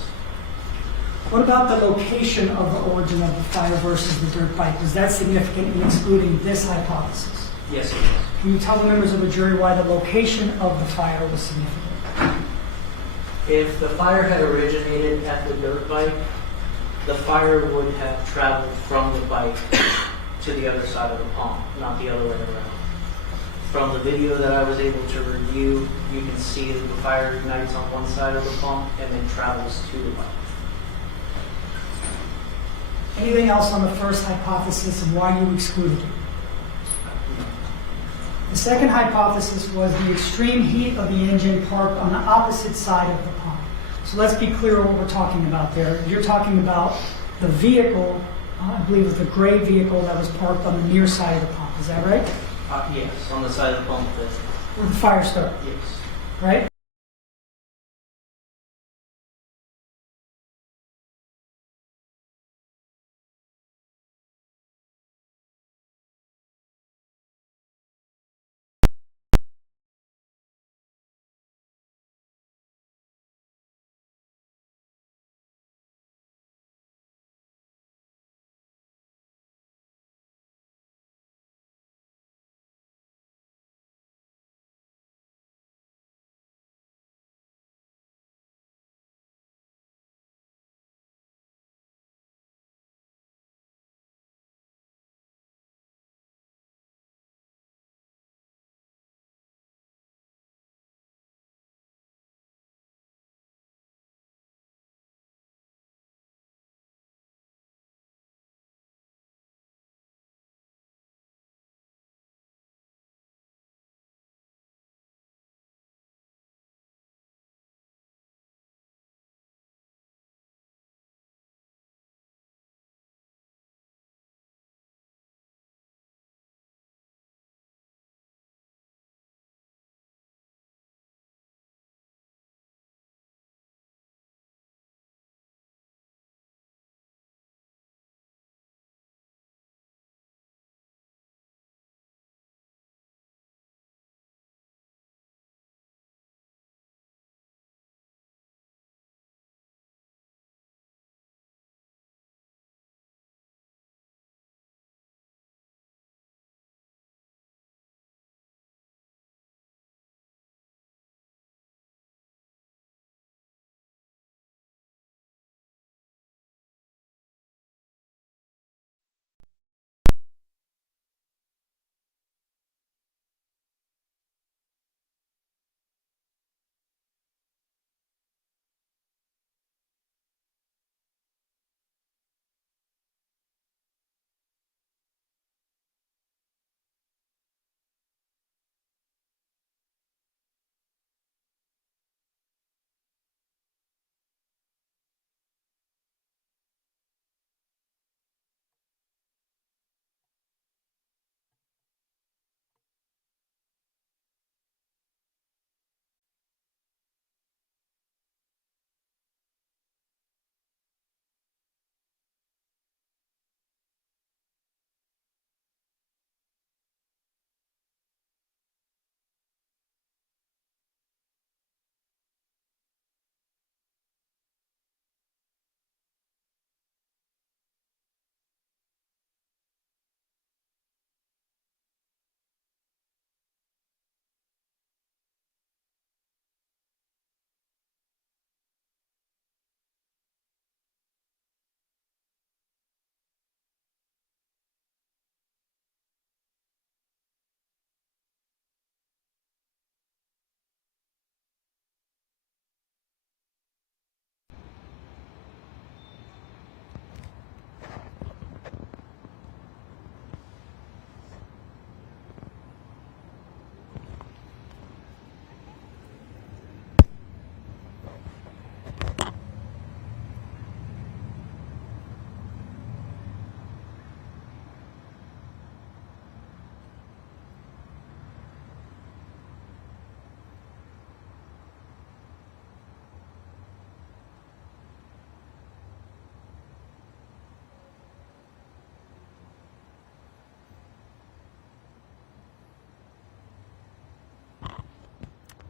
What about the location of the origin of the fire versus the dirt bike? Was that significant in excluding this hypothesis? Yes, it is. Can you tell the members of the jury why the location of the fire was significant? If the fire had originated at the dirt bike, the fire would have traveled from the bike to the other side of the pond, not the other way around. From the video that I was able to review, you can see that the fire ignites on one side of the pump and then travels to the bike. Anything else on the first hypothesis and why you excluded it? The second hypothesis was the extreme heat of the engine parked on the opposite side of the pump. So let's be clear what we're talking about there. You're talking about the vehicle, I believe it was the gray vehicle that was parked on the near side of the pump. Is that right? Yes, on the side of the pump that, Where the fire started, yes. right?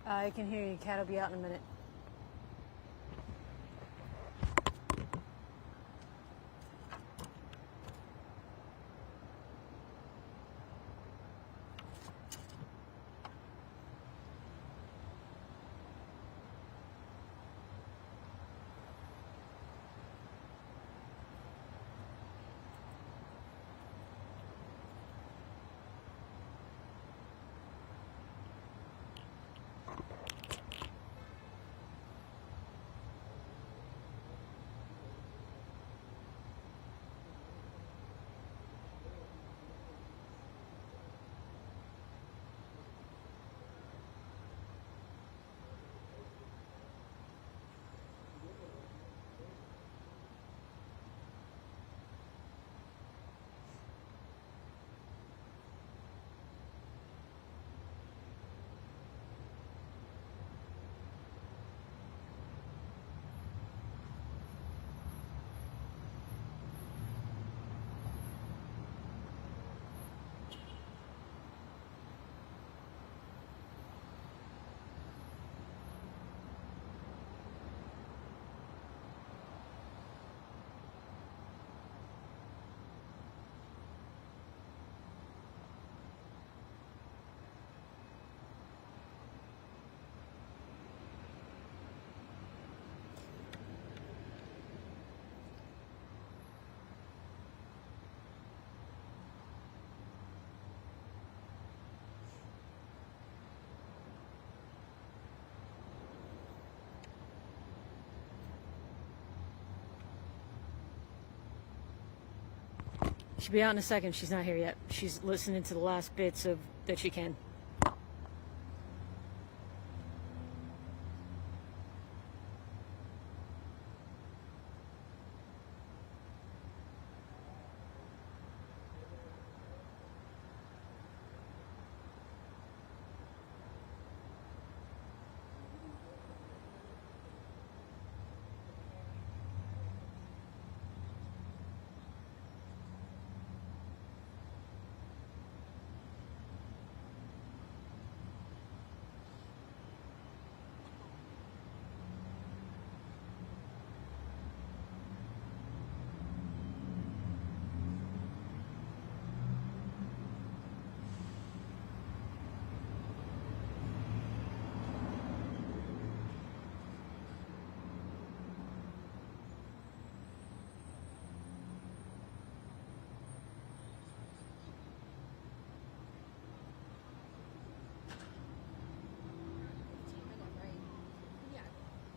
I can hear you. Cat will be out in a minute. She'll be out in a second. She's not here yet. She's listening to the last bits of that she can.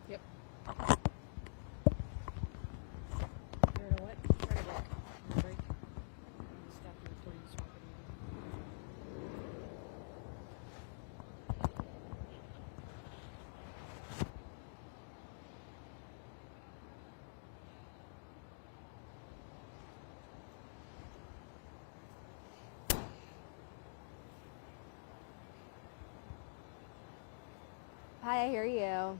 Yep. You're in a what? You're in a break. Break. Stop the recording. Stop it. Hi, I hear you.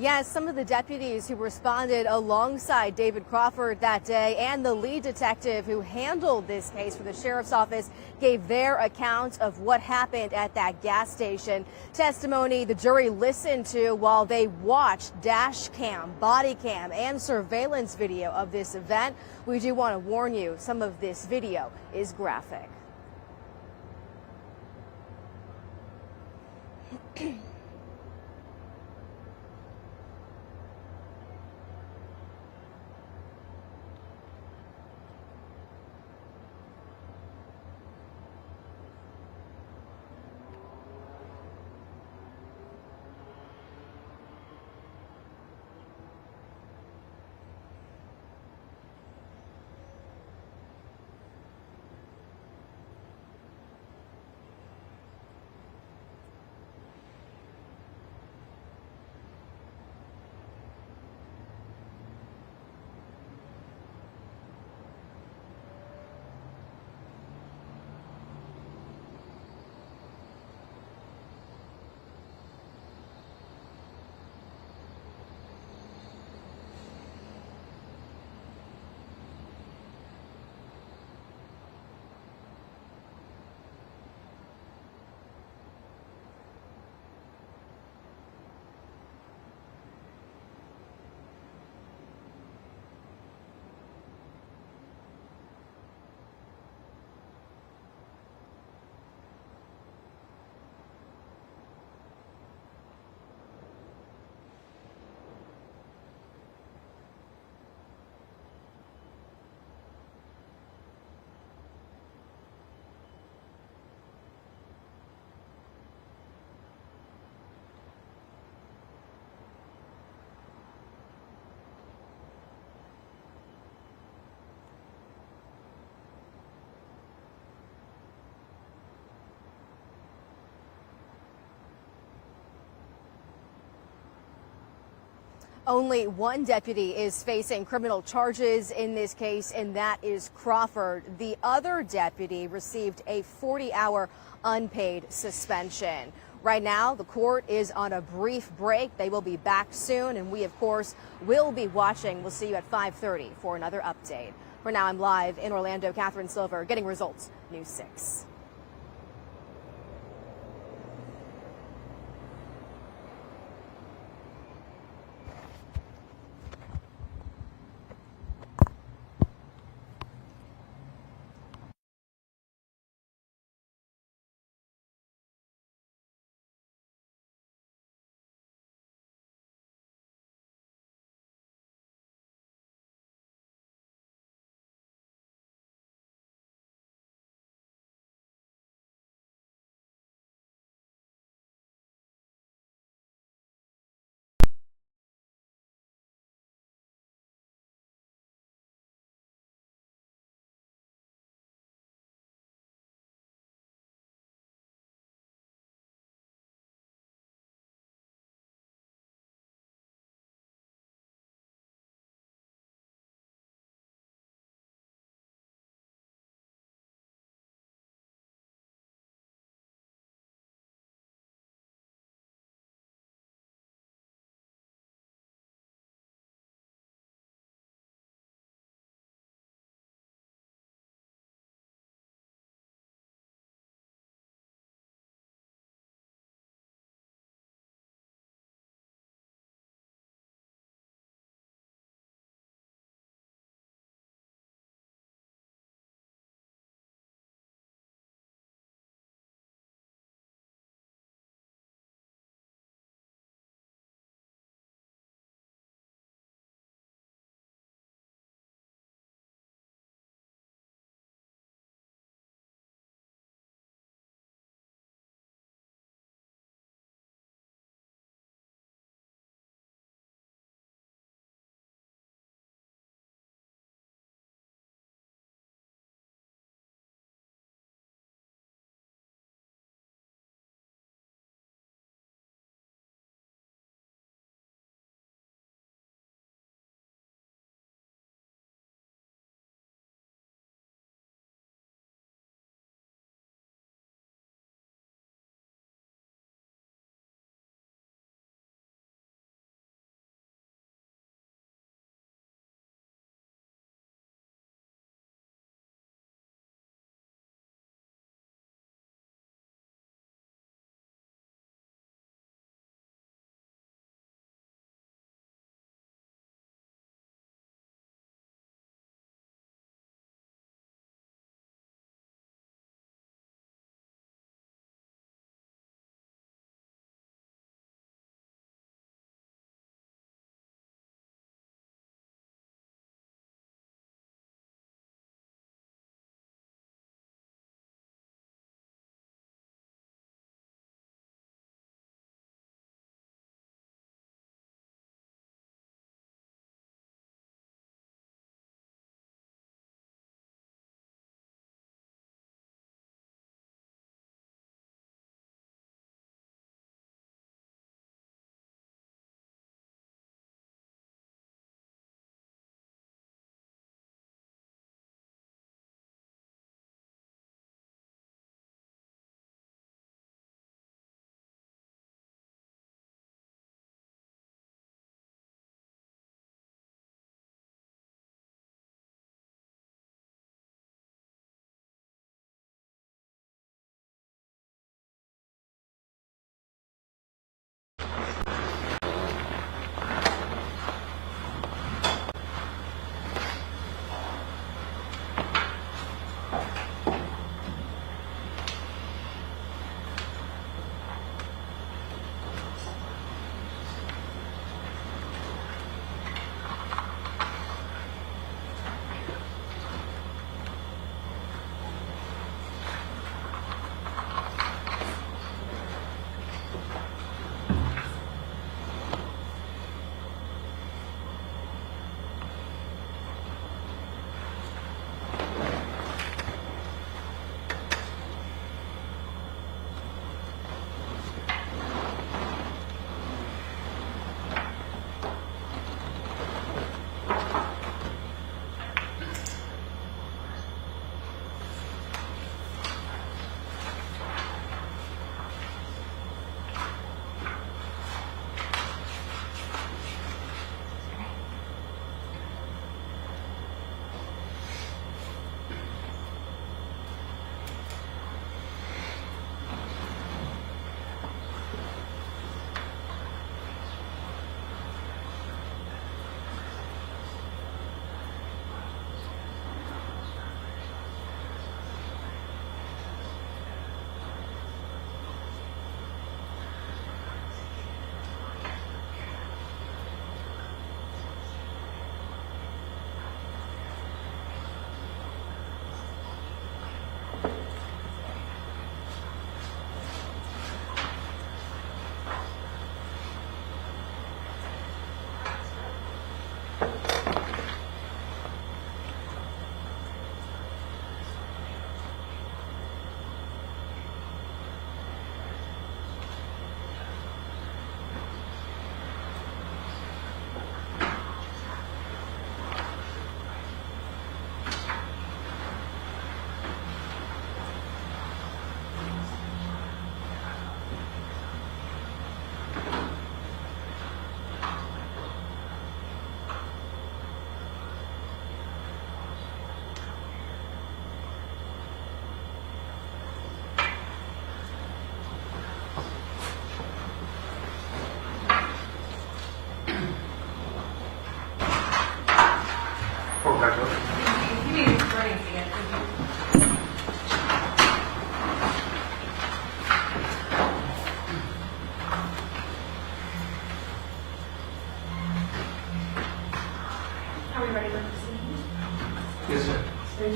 Yes, some of the deputies who responded alongside David Crawford that day and the lead detective who handled this case for the sheriff's office gave their account of what happened at that gas station. Testimony the jury listened to while they watched dash cam, body cam, and surveillance video of this event. We do want to warn you, some of this video is graphic. Only one deputy is facing criminal charges in this case, and that is Crawford. The other deputy received a 40-hour unpaid suspension. Right now, the court is on a brief break. They will be back soon, and we, of course, will be watching. We'll see you at 5:30 for another update. For now, I'm live in Orlando. Catherine Silver, Getting Results, News 6.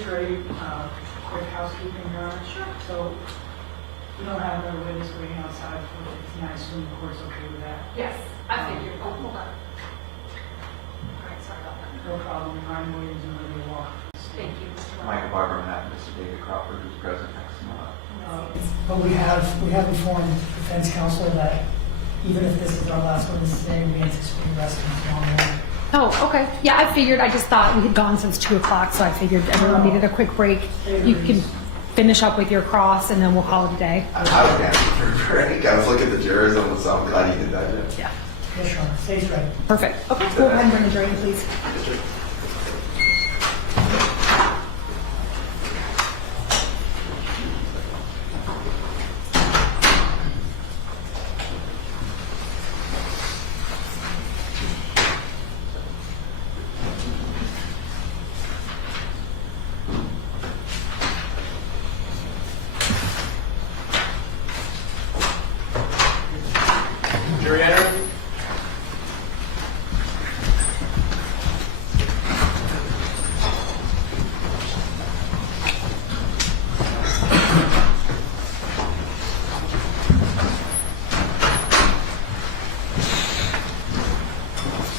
Trey, quick housekeeping here. Sure. So we don't have another witness waiting outside for it, and I assume the court's okay with that? Yes, I figured. Oh, hold on. All right, sorry about that. No problem. Ryan Williams and Olivia Walker. Thank you, Mr. Roberts. Michael Barber and Mr. David Crawford, who's present next to me. But we have informed defense counsel that even if this is our last witness today, we anticipate arresting tomorrow morning. Oh, okay. Yeah, I figured, I just thought we had gone since 2 o'clock, so I figured everyone needed a quick break. You can finish up with your cross and then we'll call it a day. I was asking for a break. I was looking at the jurors and so I'm glad you did that. Yeah. Yes, Your Honor. Stay straight. Perfect. Okay, go ahead and bring the jury in, please. Jury enter.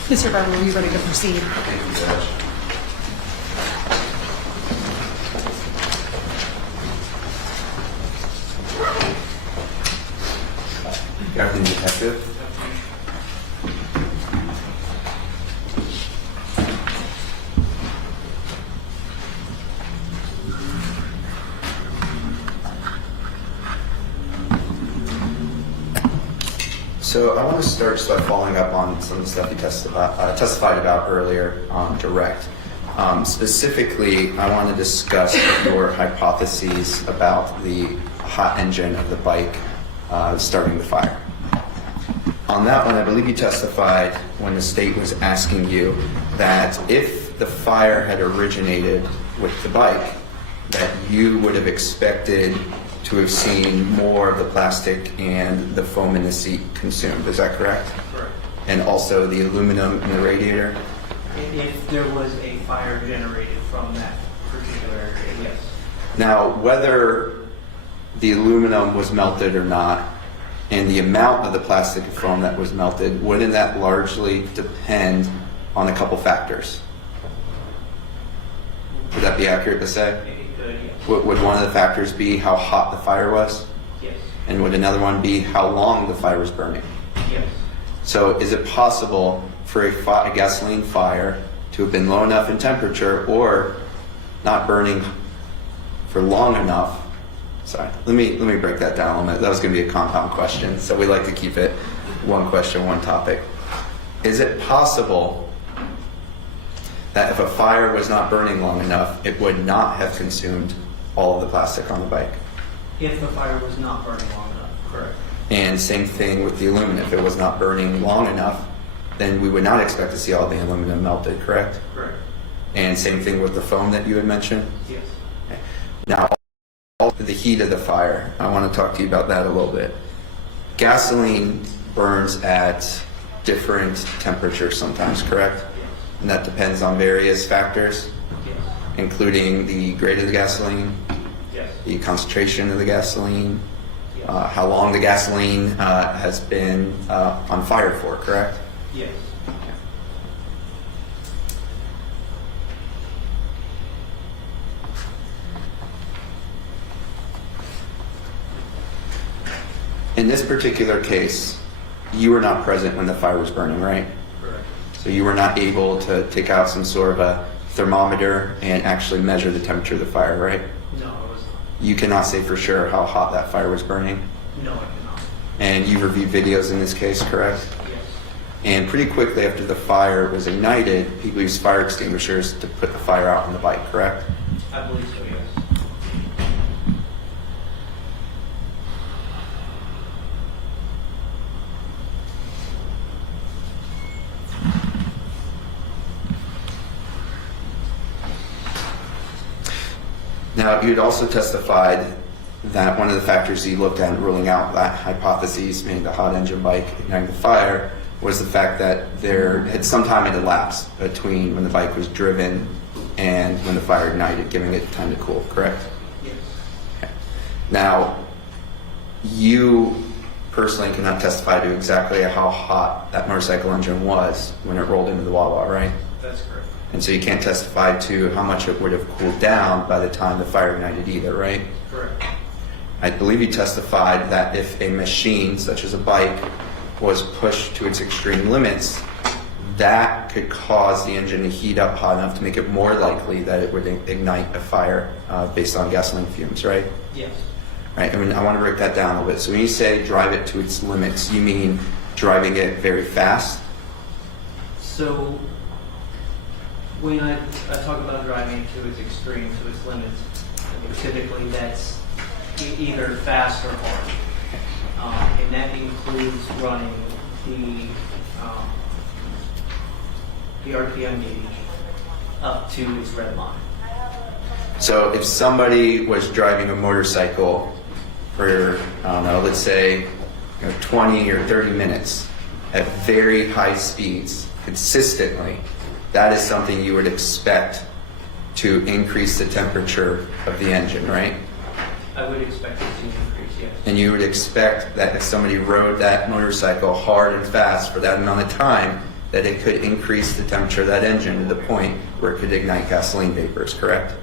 Mr. Barber, are you ready to proceed? Thank you, Judge. Captain Detective. So I want to start just by following up on some of the stuff you testified about earlier on direct. Specifically, I want to discuss your hypotheses about the hot engine of the bike starting the fire. On that one, I believe you testified when the state was asking you that if the fire had originated with the bike, that you would have expected to have seen more of the plastic and the foam in the seat consumed. Is that correct? Correct. And also the aluminum in the radiator? If there was a fire generated from that particular area, yes. Now, whether the aluminum was melted or not, and the amount of the plastic and foam that was melted, wouldn't that largely depend on a couple factors? Would that be accurate to say? It could, yes. Would one of the factors be how hot the fire was? Yes. And would another one be how long the fire was burning? Yes. So is it possible for a gasoline fire to have been low enough in temperature or not burning for long enough? Sorry, let me break that down a little bit. That was going to be a compound question, so we like to keep it one question, one topic. Is it possible that if a fire was not burning long enough, it would not have consumed all of the plastic on the bike? If the fire was not burning long enough, correct. And same thing with the aluminum. If it was not burning long enough, then we would not expect to see all the aluminum melted, correct? Correct. And same thing with the foam that you had mentioned? Yes. Okay. Now, the heat of the fire, I want to talk to you about that a little bit. Gasoline burns at different temperatures sometimes, correct? Yes. And that depends on various factors, Yes. including the grade of the gasoline, Yes. the concentration of the gasoline, Yes. how long the gasoline has been on fire for, correct? Yes. In this particular case, you were not present when the fire was burning, right? Correct. So you were not able to take out some sort of a thermometer and actually measure the temperature of the fire, right? No, it was not. You cannot say for sure how hot that fire was burning. No, I cannot. And you reviewed videos in this case, correct? Yes. And pretty quickly after the fire was ignited, people used fire extinguishers to put the fire out on the bike, correct? I believe so, yes. Now, you had also testified that one of the factors you looked at in ruling out that hypothesis, meaning the hot engine bike igniting the fire, was the fact that there had some time had elapsed between when the bike was driven and when the fire ignited, giving it time to cool, correct? Yes. Okay. Now, you personally cannot testify to exactly how hot that motorcycle engine was when it rolled into the Wawa, right? That's correct. And so you can't testify to how much it would have cooled down by the time the fire ignited either, right? Correct. I believe you testified that if a machine, such as a bike, was pushed to its extreme limits, that could cause the engine to heat up hot enough to make it more likely that it would ignite a fire based on gasoline fumes, right? Yes. Right. I mean, I want to break that down a little bit. So when you say drive it to its limits, you mean driving it very fast? So when I talk about driving to its extreme, to its limits, typically that's either fast or hard. And that includes running the RPM gauge up to its red line. So if somebody was driving a motorcycle for, I don't know, let's say 20 or 30 minutes at very high speeds consistently, that is something you would expect to increase the temperature of the engine, right? I would expect it to increase, yes. And you would expect that if somebody rode that motorcycle hard and fast for that amount of time, that it could increase the temperature of that engine to the point where it could ignite gasoline vapors, correct?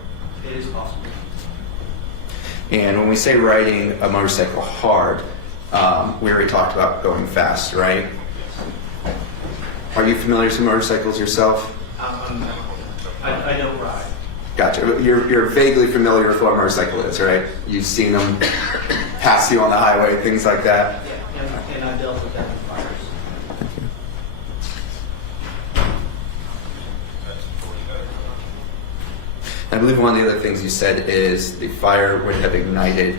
It is possible. And when we say riding a motorcycle hard, we already talked about going fast, right? Are you familiar with motorcycles yourself? I don't ride. Gotcha. You're vaguely familiar with what a motorcycle is, right? You've seen them pass you on the highway, things like that. Yeah, and I dealt with that in fires. I believe one of the other things you said is the fire would have ignited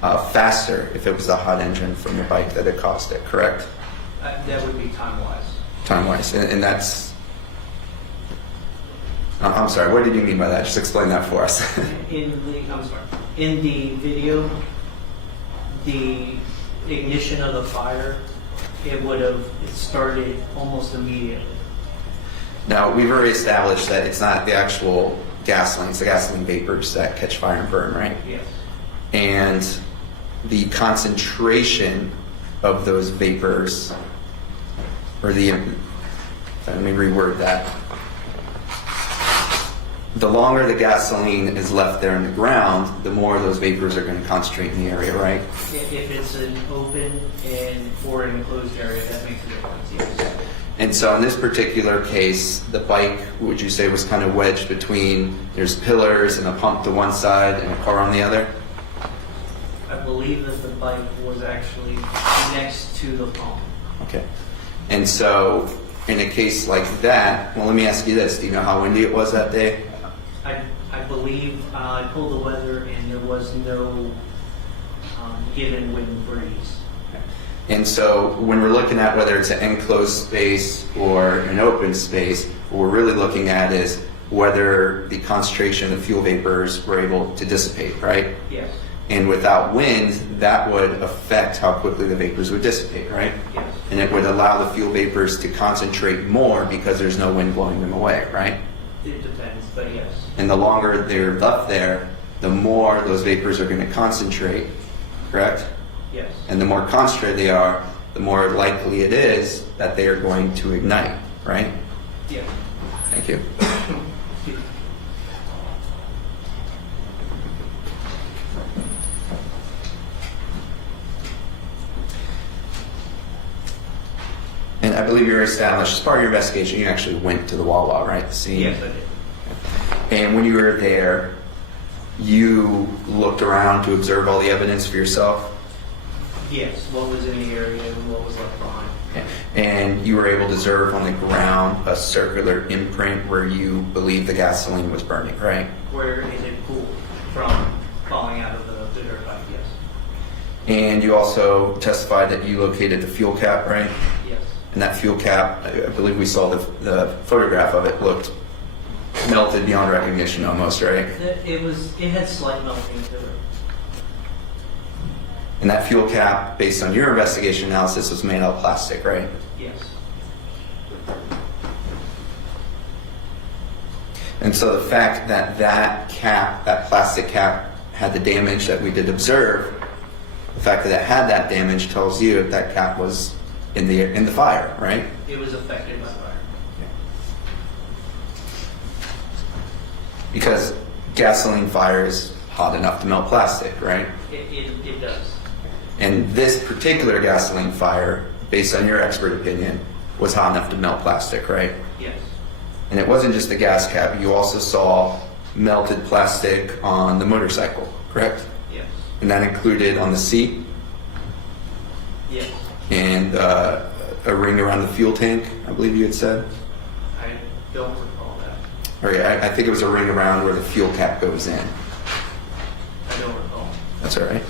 faster if it was a hot engine from the bike that had caused it, correct? That would be time-wise. Time-wise, and that's... I'm sorry, what did you mean by that? Just explain that for us. In the video, the ignition of the fire, it started almost immediately. Now, we've already established that it's not the actual gasoline, it's the gasoline vapors that catch fire and burn, right? Yes. And the concentration of those vapors, or let me reword that. The longer the gasoline is left there in the ground, the more those vapors are going to concentrate in the area, right? If it's an open or an enclosed area, that makes a difference, yes. And so in this particular case, the bike, would you say, was kind of wedged between, there's pillars and a pump to one side and a car on the other? I believe that the bike was actually next to the pump. Okay. And so in a case like that, well, let me ask you this. Do you know how windy it was that day? I believe I pulled the weather and there was no given wind breeze. And so when we're looking at whether it's an enclosed space or an open space, what we're really looking at is whether the concentration of fuel vapors were able to dissipate, right? Yes. And without wind, that would affect how quickly the vapors would dissipate, right? Yes. And it would allow the fuel vapors to concentrate more because there's no wind blowing them away, right? It depends, but yes. And the longer they're left there, the more those vapors are going to concentrate, correct? Yes. And the more concentrated they are, the more likely it is that they are going to ignite, right? Yes. Thank you. And I believe you're established, as part of your investigation, you actually went to the Wawa, right? The scene? Yes, I did. And when you were there, you looked around to observe all the evidence for yourself? Yes, what was in the area and what was left behind. And you were able to observe on the ground a circular imprint where you believe the gasoline was burning, right? Where is it cooled from falling out of the dirt bike, yes. And you also testified that you located the fuel cap, right? Yes. And that fuel cap, I believe we saw the photograph of it, looked melted beyond recognition almost, right? It had slight melting to it. And that fuel cap, based on your investigation analysis, was made out of plastic, right? Yes. And And so the fact that that cap, that plastic cap, had the damage that we did observe, the fact that it had that damage tells you that cap was in the fire, right? It was affected by fire. Because gasoline fire is hot enough to melt plastic, right? It does. And this particular gasoline fire, based on your expert opinion, was hot enough to melt plastic, right? Yes. And it wasn't just the gas cap, you also saw melted plastic on the motorcycle, correct? Yes. And that included on the seat Yes. and a ring around the fuel tank, I believe you had said? I don't recall that. Or I think it was a ring around where the fuel cap goes in. I don't recall. That's all right.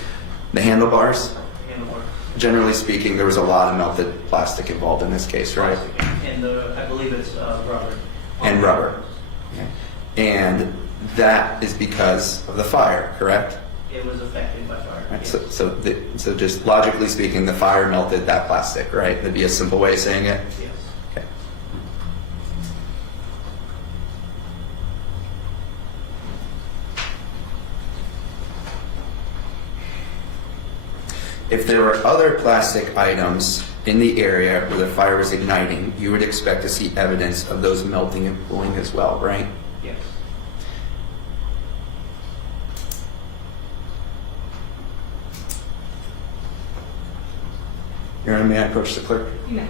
The handlebars? Handlebar. Generally speaking, there was a lot of melted plastic involved in this case, right? And I believe it's rubber. And rubber. And that is because of the fire, correct? It was affected by fire. Right. Yes. So just logically speaking, the fire melted that plastic, right? That'd be a simple way of saying it? Yes. Okay. If there were other plastic items in the area where the fire was igniting, you would expect to see evidence of those melting and cooling as well, right? Yes. Your Honor, may I approach the clerk? You may.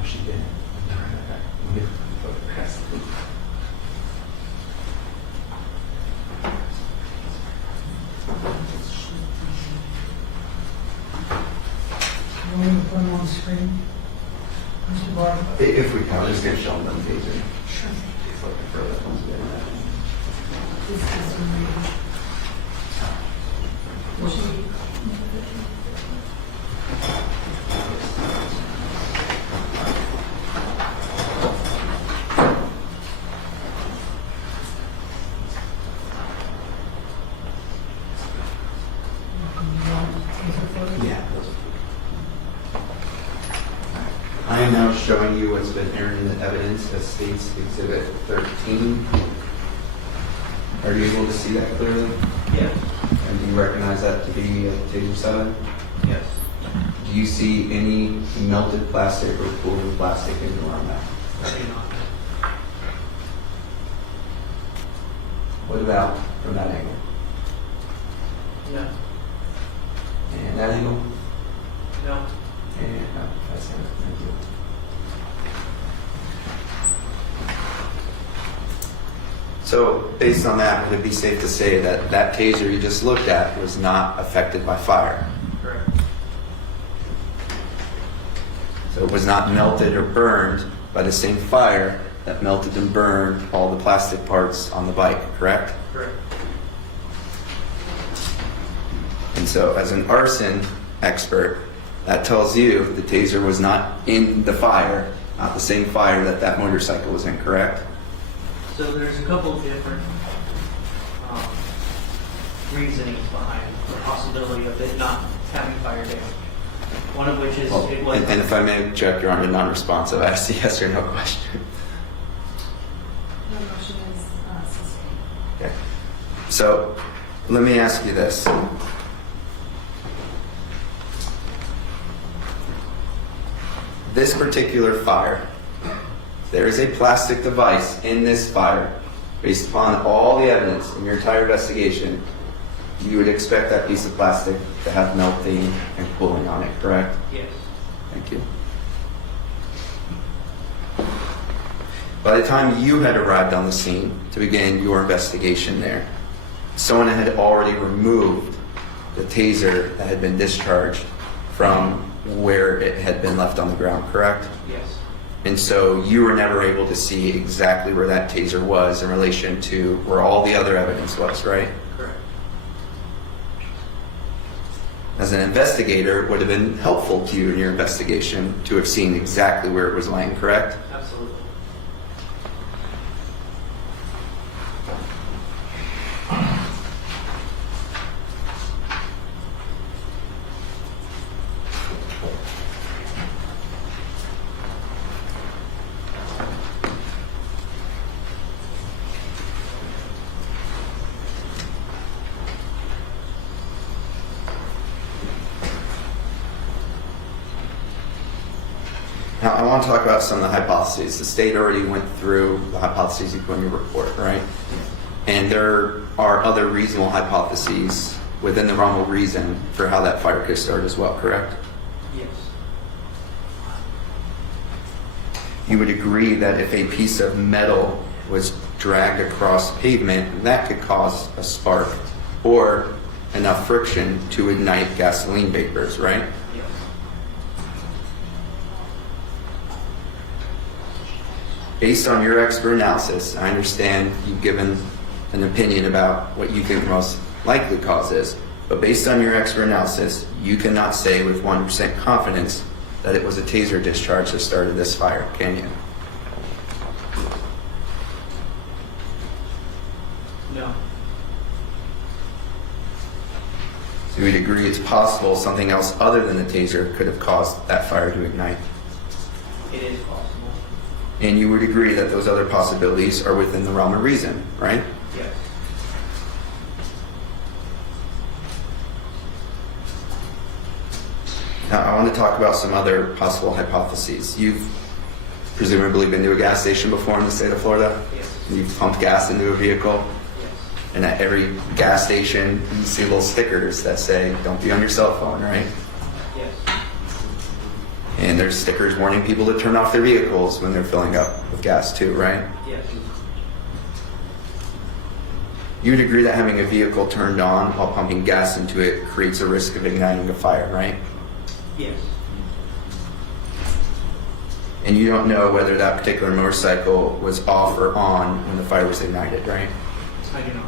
Oh, she did. You want me to put them on the screen? Mr. Barber? If we can, I'm just going to show them the taser. Sure. Just looking for that one's good. This is the- Yeah. I am now showing you what's been entered into evidence as states Exhibit 13. Are you able to see that clearly? Yes. And do you recognize that to be Taser 7? Yes. Do you see any melted plastic or cooling plastic in your arm now? I do not. What about from that angle? No. And that angle? No. And that's it. Thank you. So, based on that, would it be safe to say that that taser you just looked at was not affected by fire? Correct. So it was not melted or burned by the same fire that melted and burned all the plastic parts on the bike, correct? Correct. And so, as an arson expert, that tells you the taser was not in the fire, not the same fire that that motorcycle was in, correct? So there's a couple of different reasonings behind the possibility of it not having fire damage. One of which is Well, it was. and if I may object, Your Honor, non-responsive. I asked a yes or no question. The motion is sustained. Okay. So, let me ask you this. This particular fire, there is a plastic device in this fire. Based upon all the evidence in your entire investigation, you would expect that piece of plastic to have melting and cooling on it, correct? Yes. Thank you. By the time you had arrived on the scene to begin your investigation there, someone had already removed the taser that had been discharged from where it had been left on the ground, correct? Yes. And so you were never able to see exactly where that taser was in relation to where all the other evidence was, right? Correct. as an investigator, would have been helpful to you in your investigation to have seen exactly where it was laying, correct? Absolutely. Now, I want to talk about some of the hypotheses. The state already went through the hypotheses you put in your report, right? And there are other reasonable hypotheses within the realm of reason for how that fire could start as well, correct? Yes. You would agree that if a piece of metal was dragged across pavement, that could cause a spark or enough friction to ignite gasoline vapors, right? Yes. Based on your expert analysis, I understand you've given an opinion about what you think the most likely cause is, but based on your expert analysis, you cannot say with 100% confidence that it was a taser discharge that started this fire, can you? No. So we'd agree it's possible something else other than the taser could have caused that fire to ignite. It is possible. And you would agree that those other possibilities are within the realm of reason, right? Yes. Now, I want to talk about some other possible hypotheses. You've presumably been to a gas station before in the state of Florida? Yes. You've pumped gas into a vehicle? Yes. And at every gas station, you see little stickers that say, don't be on your cell phone, right? Yes. And there's stickers warning people to turn off their vehicles when they're filling up with gas too, right? Yes. You would agree that having a vehicle turned on while pumping gas into it creates a risk of igniting a fire, right? Yes. And you don't know whether that particular motorcycle was off or on when the fire was ignited, right? I do not.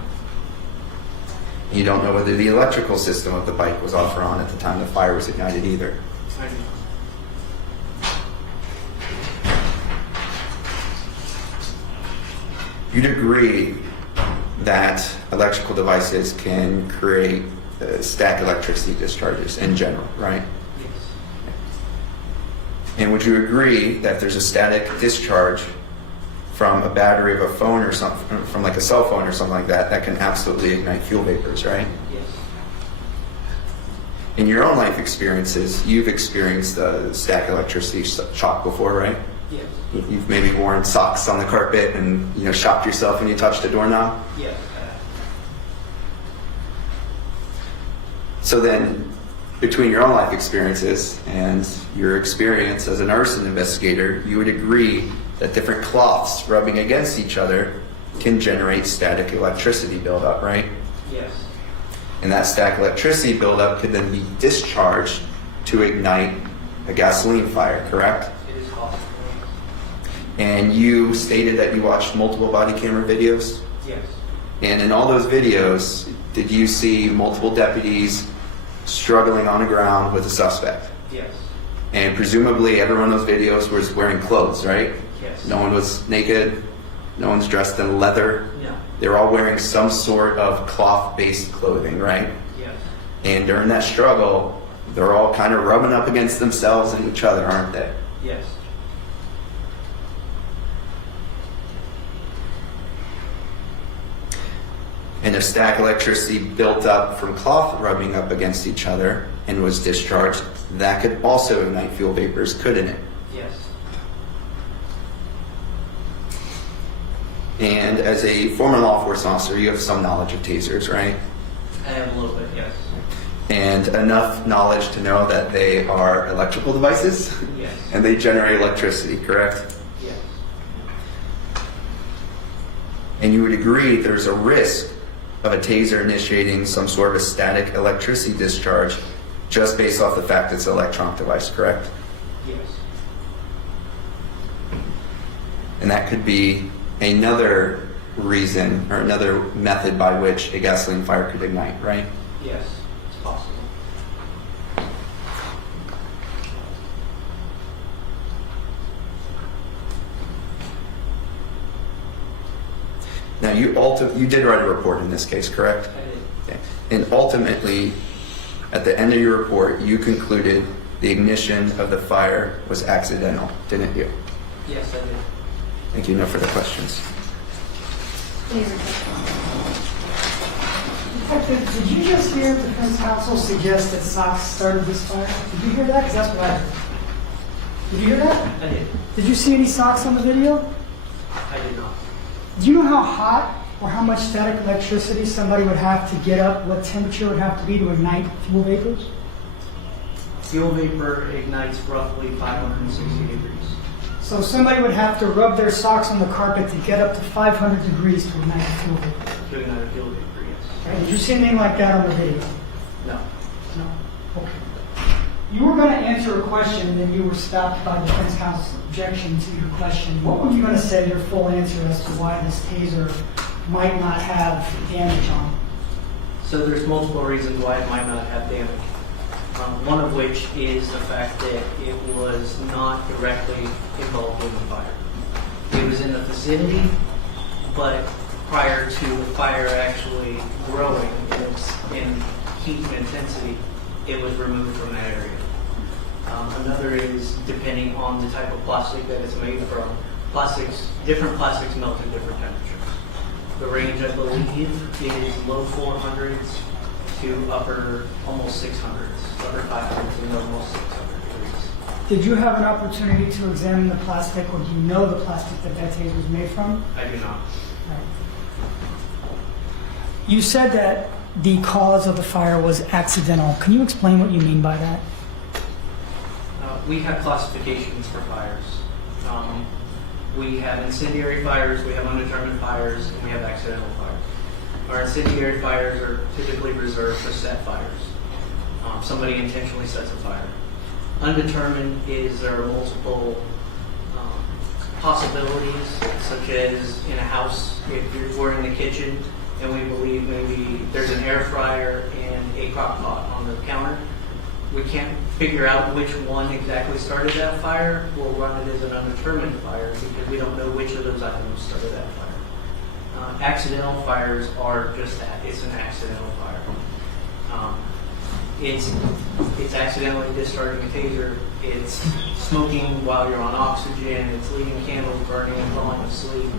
You don't know whether the electrical system of the bike was off or on at the time the fire was ignited either. I do not. You'd agree that electrical devices can create static electricity discharges in general, right? Yes. And would you agree that there's a static discharge from a battery of a phone or something, from like a cell phone or something like that, that can absolutely ignite fuel vapors, right? Yes. In your own life experiences, you've experienced static electricity shock before, right? Yes. You've maybe worn socks on the carpet and shocked yourself when you touched a doorknob. Yes. So then, between your own life experiences and your experience as an arson investigator, you would agree that different cloths rubbing against each other can generate static electricity buildup, right? Yes. And that static electricity buildup could then be discharged to ignite a gasoline fire, correct? It is possible. And you stated that you watched multiple body camera videos? Yes. And in all those videos, did you see multiple deputies struggling on the ground with a suspect? Yes. And presumably everyone in those videos was wearing clothes, right? Yes. No one was naked, no one's dressed in leather. No. They were all wearing some sort of cloth-based clothing, right? Yes. And during that struggle, they're all kind of rubbing up against themselves and each other, aren't they? Yes. And if static electricity built up from cloth rubbing up against each other and was discharged, that could also ignite fuel vapors, couldn't it? Yes. And as a former law enforcement officer, you have some knowledge of tasers, right? I have a little bit, yes. And enough knowledge to know that they are electrical devices? Yes. And they generate electricity, correct? Yes. And you would agree there's a risk of a taser initiating some sort of a static electricity discharge just based off the fact it's an electronic device, correct? Yes. And that could be another reason or another method by which a gasoline fire could ignite, right? Yes. It's possible. Now, you did write a report in this case, correct? I did. Okay. And ultimately, at the end of your report, you concluded the ignition of the fire was accidental, didn't you? Yes, I did. Thank you. No further questions. Detective, did you just hear the defense counsel suggest that socks started this fire? Did you hear that? Because that's what I heard. Did you hear that? I did. Did you see any socks on the video? I did not. Do you know how hot or how much static electricity somebody would have to get up, what temperature would have to be to ignite fuel vapors? Fuel vapor ignites roughly 560 degrees. So somebody would have to rub their socks on the carpet to get up to 500 degrees to ignite a fuel vapor. To ignite a fuel vapor, yes. Okay. Did you see anything like that on the video? No. No. Okay. You were going to answer a question and then you were stopped by defense counsel's objection to your question. What were you going to say your full answer as to why this taser might not have damage on it? So there's multiple reasons why it might not have damage. One of which is the fact that it was not directly involved in the fire. It was in the vicinity, but prior to the fire actually growing in heat and intensity, it was removed from that area. Another is depending on the type of plastic that it's made from. Different plastics melt at different temperatures. The range, I believe, is low 400s to upper almost 600s, upper 500s and almost 600 degrees. Did you have an opportunity to examine the plastic, or do you know the plastic that that taser was made from? I do not. Right. You said that the cause of the fire was accidental. Can you explain what you mean by that? We have classifications for fires. We have incendiary fires, we have undetermined fires, and we have accidental fires. Our incendiary fires are typically reserved for set fires. Somebody intentionally sets a fire. Undetermined is there are multiple possibilities, such as in a house, if we're in the kitchen and we believe maybe there's an air fryer and a crock pot on the counter. We can't figure out which one exactly started that fire. We'll run it as an undetermined fire because we don't know which of those items started that fire. Accidental fires are just that. It's an accidental fire. It's accidentally discharging a taser. It's smoking while you're on oxygen. It's leaving candles burning and falling asleep.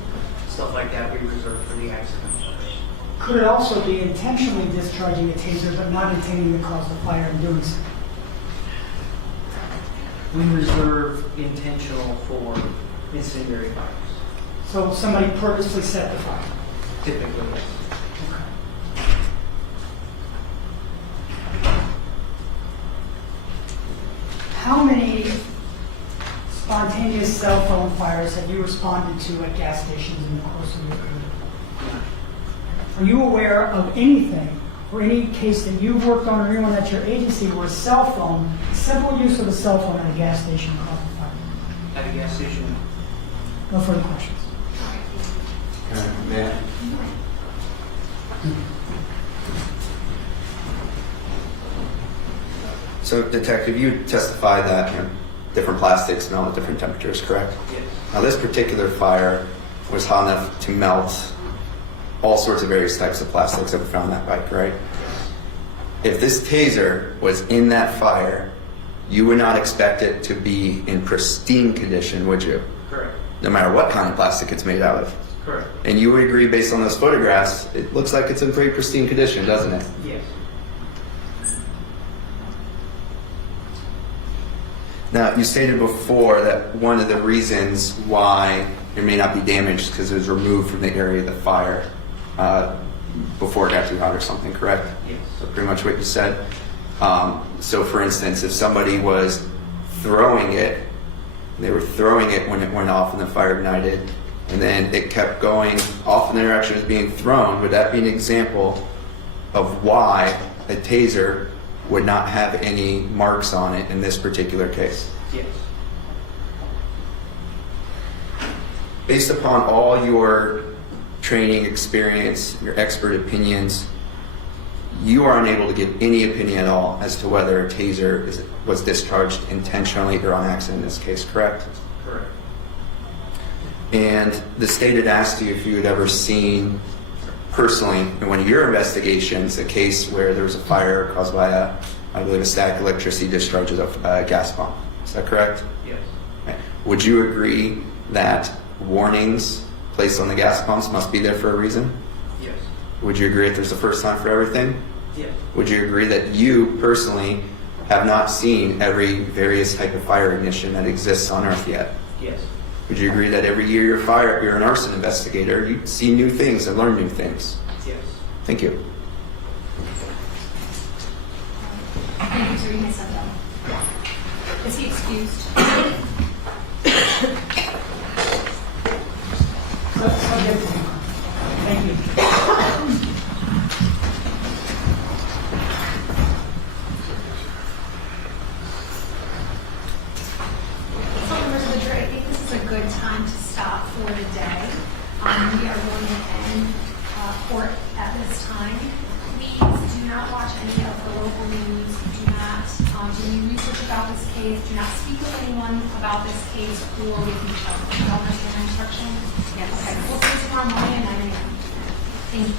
Stuff like that we reserve for the accidental fires. Could it also be intentionally discharging a taser but not intending to cause the fire in doing so? We reserve intentional for incendiary fires. So somebody purposely set the fire? Typically, yes. How many spontaneous cell phone fires have you responded to at gas stations in the course of your career? Are you aware of anything or any case that you've worked on or anyone at your agency where a cell phone, simple use of a cell phone at a gas station caused a fire? At a gas station? No further questions. Matt? So, Detective, you testified that different plastics melt at different temperatures, correct? Yes. Now, this particular fire was hot enough to melt all sorts of various types of plastics that were found on that bike, right? If this taser was in that fire, you would not expect it to be in pristine condition, would you? Correct. No matter what kind of plastic it's made out of. Correct. And you would agree, based on those photographs, it looks like it's in pretty pristine condition, doesn't it? Yes. Now, you stated before that one of the reasons why it may not be damaged is because it was removed from the area of the fire before it got too hot or something, correct? Yes. That's pretty much what you said. So, for instance, if somebody was throwing it, they were throwing it when it went off and the fire ignited, and then it kept going off in the direction it was being thrown, would that be an example of why a taser would not have any marks on it in this particular case? Yes. Based upon all your training experience, your expert opinions, you are unable to give any opinion at all as to whether a taser was discharged intentionally or on accident in this case, correct? Correct. And the state had asked you if you had ever seen personally in one of your investigations a case where there was a fire caused by I believe, a static electricity discharge of a gas pump. Is that correct? Yes. Okay. Would you agree that warnings placed on the gas pumps must be there for a reason? Yes. Would you agree that there's a first time for everything? Yes. Would you agree that you personally have not seen every various type of fire ignition that exists on Earth yet? Yes. Would you agree that every year you're an arson investigator, you see new things and learn new things? Yes. Thank you. Thank you, sir. You may sit down. Is he excused? Thank you. So, members of the jury, I think this is a good time to stop for the day. We are going to end court at this time. Please do not watch any of the local news. Do not do any research about this case. Do not speak with anyone about this case or with each other. Do you all understand my instructions? Yes. Okay. We'll see you tomorrow morning at 9 a.m. Thank you.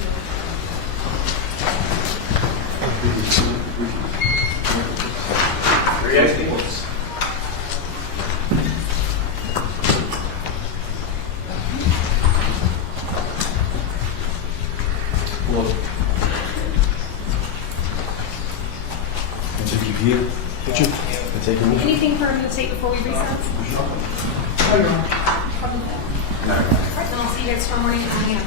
Anything for him to take before we recess? Oh, Your Honor. All right, then I'll see you guys tomorrow morning at 9 a.m.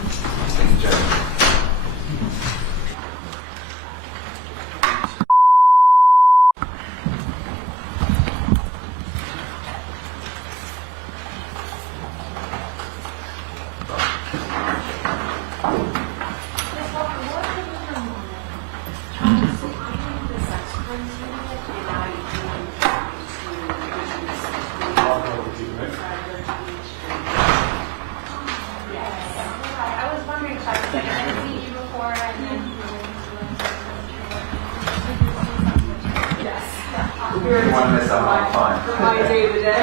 You want to miss out on fun. My day to day.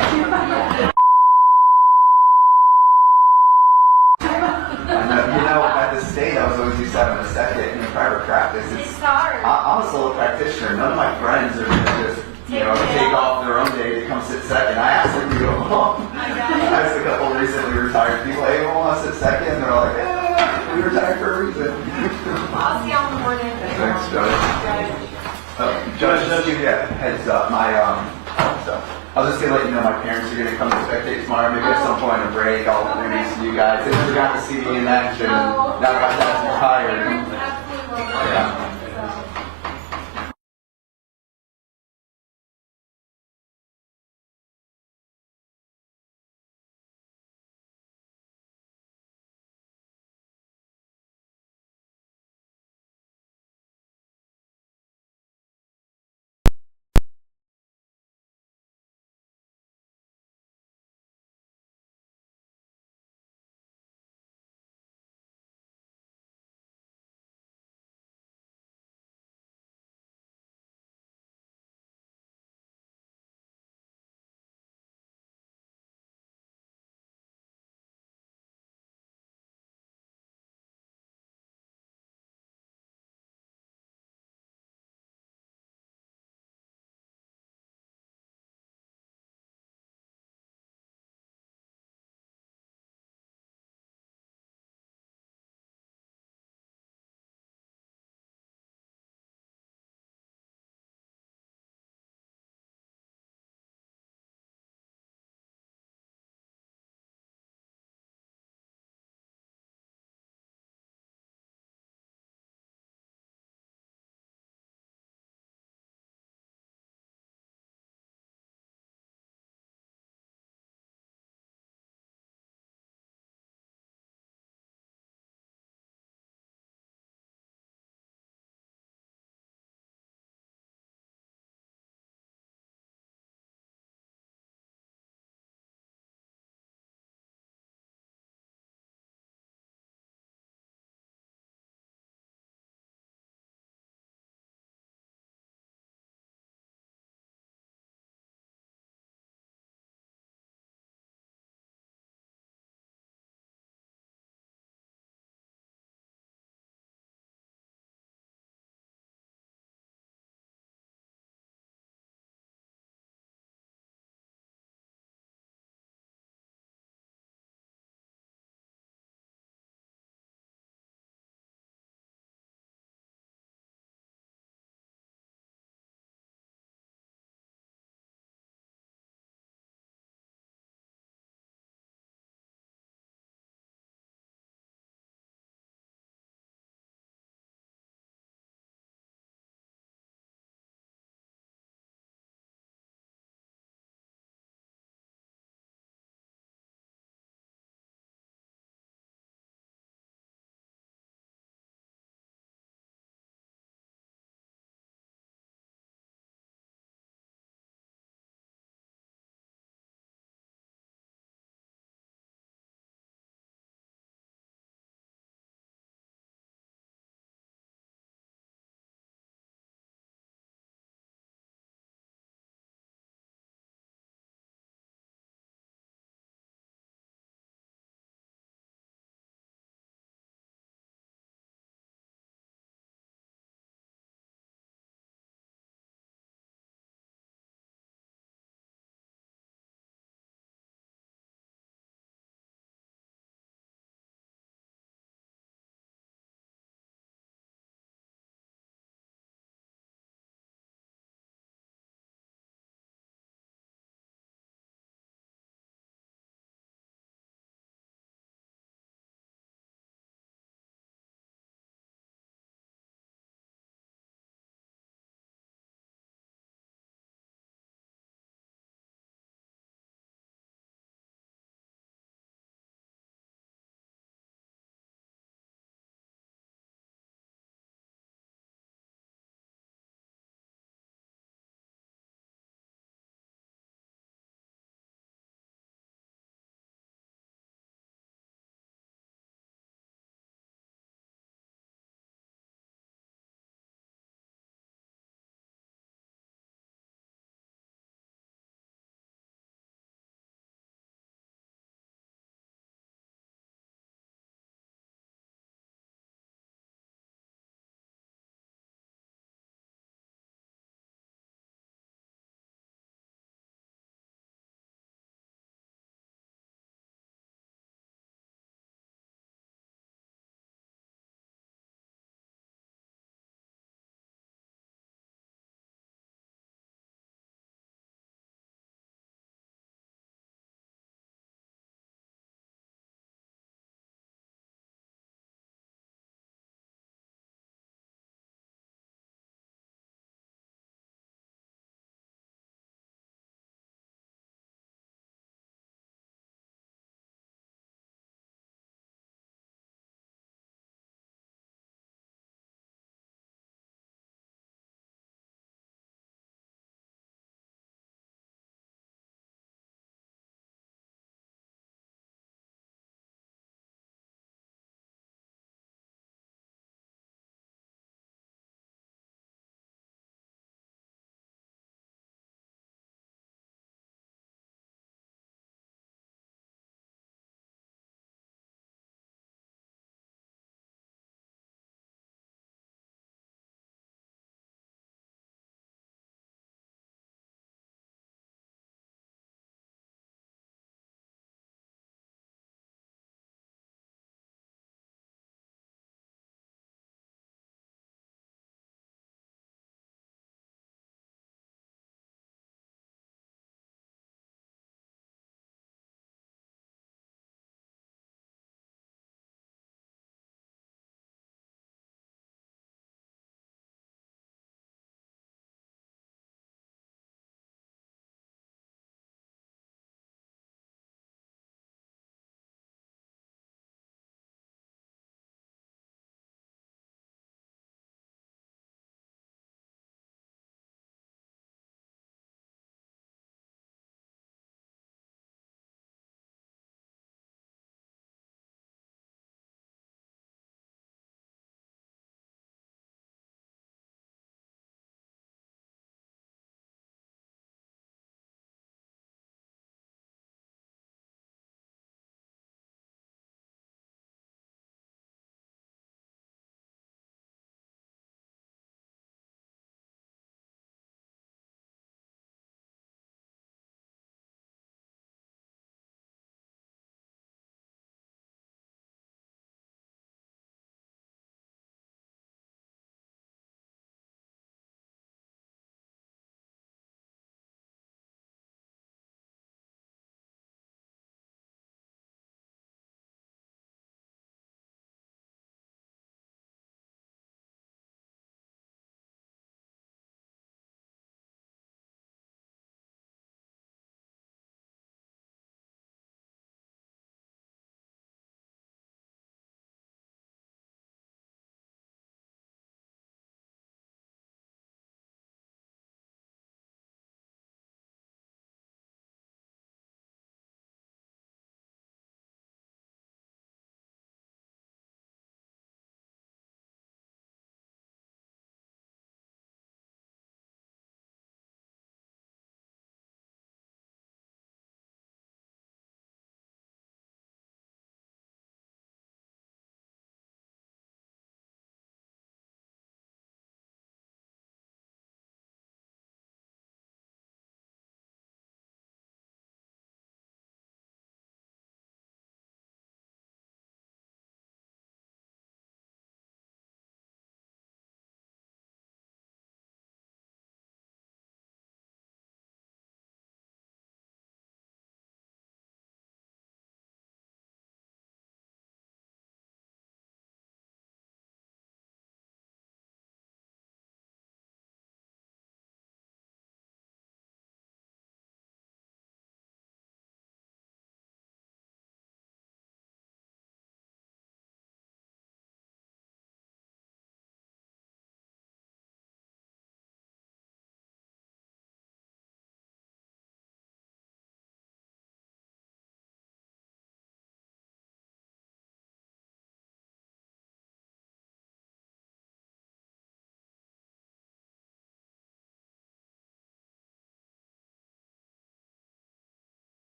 At the state, I was always used to having a second in private practice. It's hard. I'm a solo practitioner. None of my friends are going to just, take off their own day to come sit second. I asked them to go home. I asked a couple of recently retired people, hey, you want to sit second? And they're like, yeah, we retired for a reason. I'll see you on the morning. Thanks, Judge. Judge, just give you a heads up. I was just going to let you know my parents are going to come to spectate tomorrow. Maybe at some point in a break, I'll introduce you guys. They never got to see me in action. Now that my dad's retired. Absolutely. Yeah.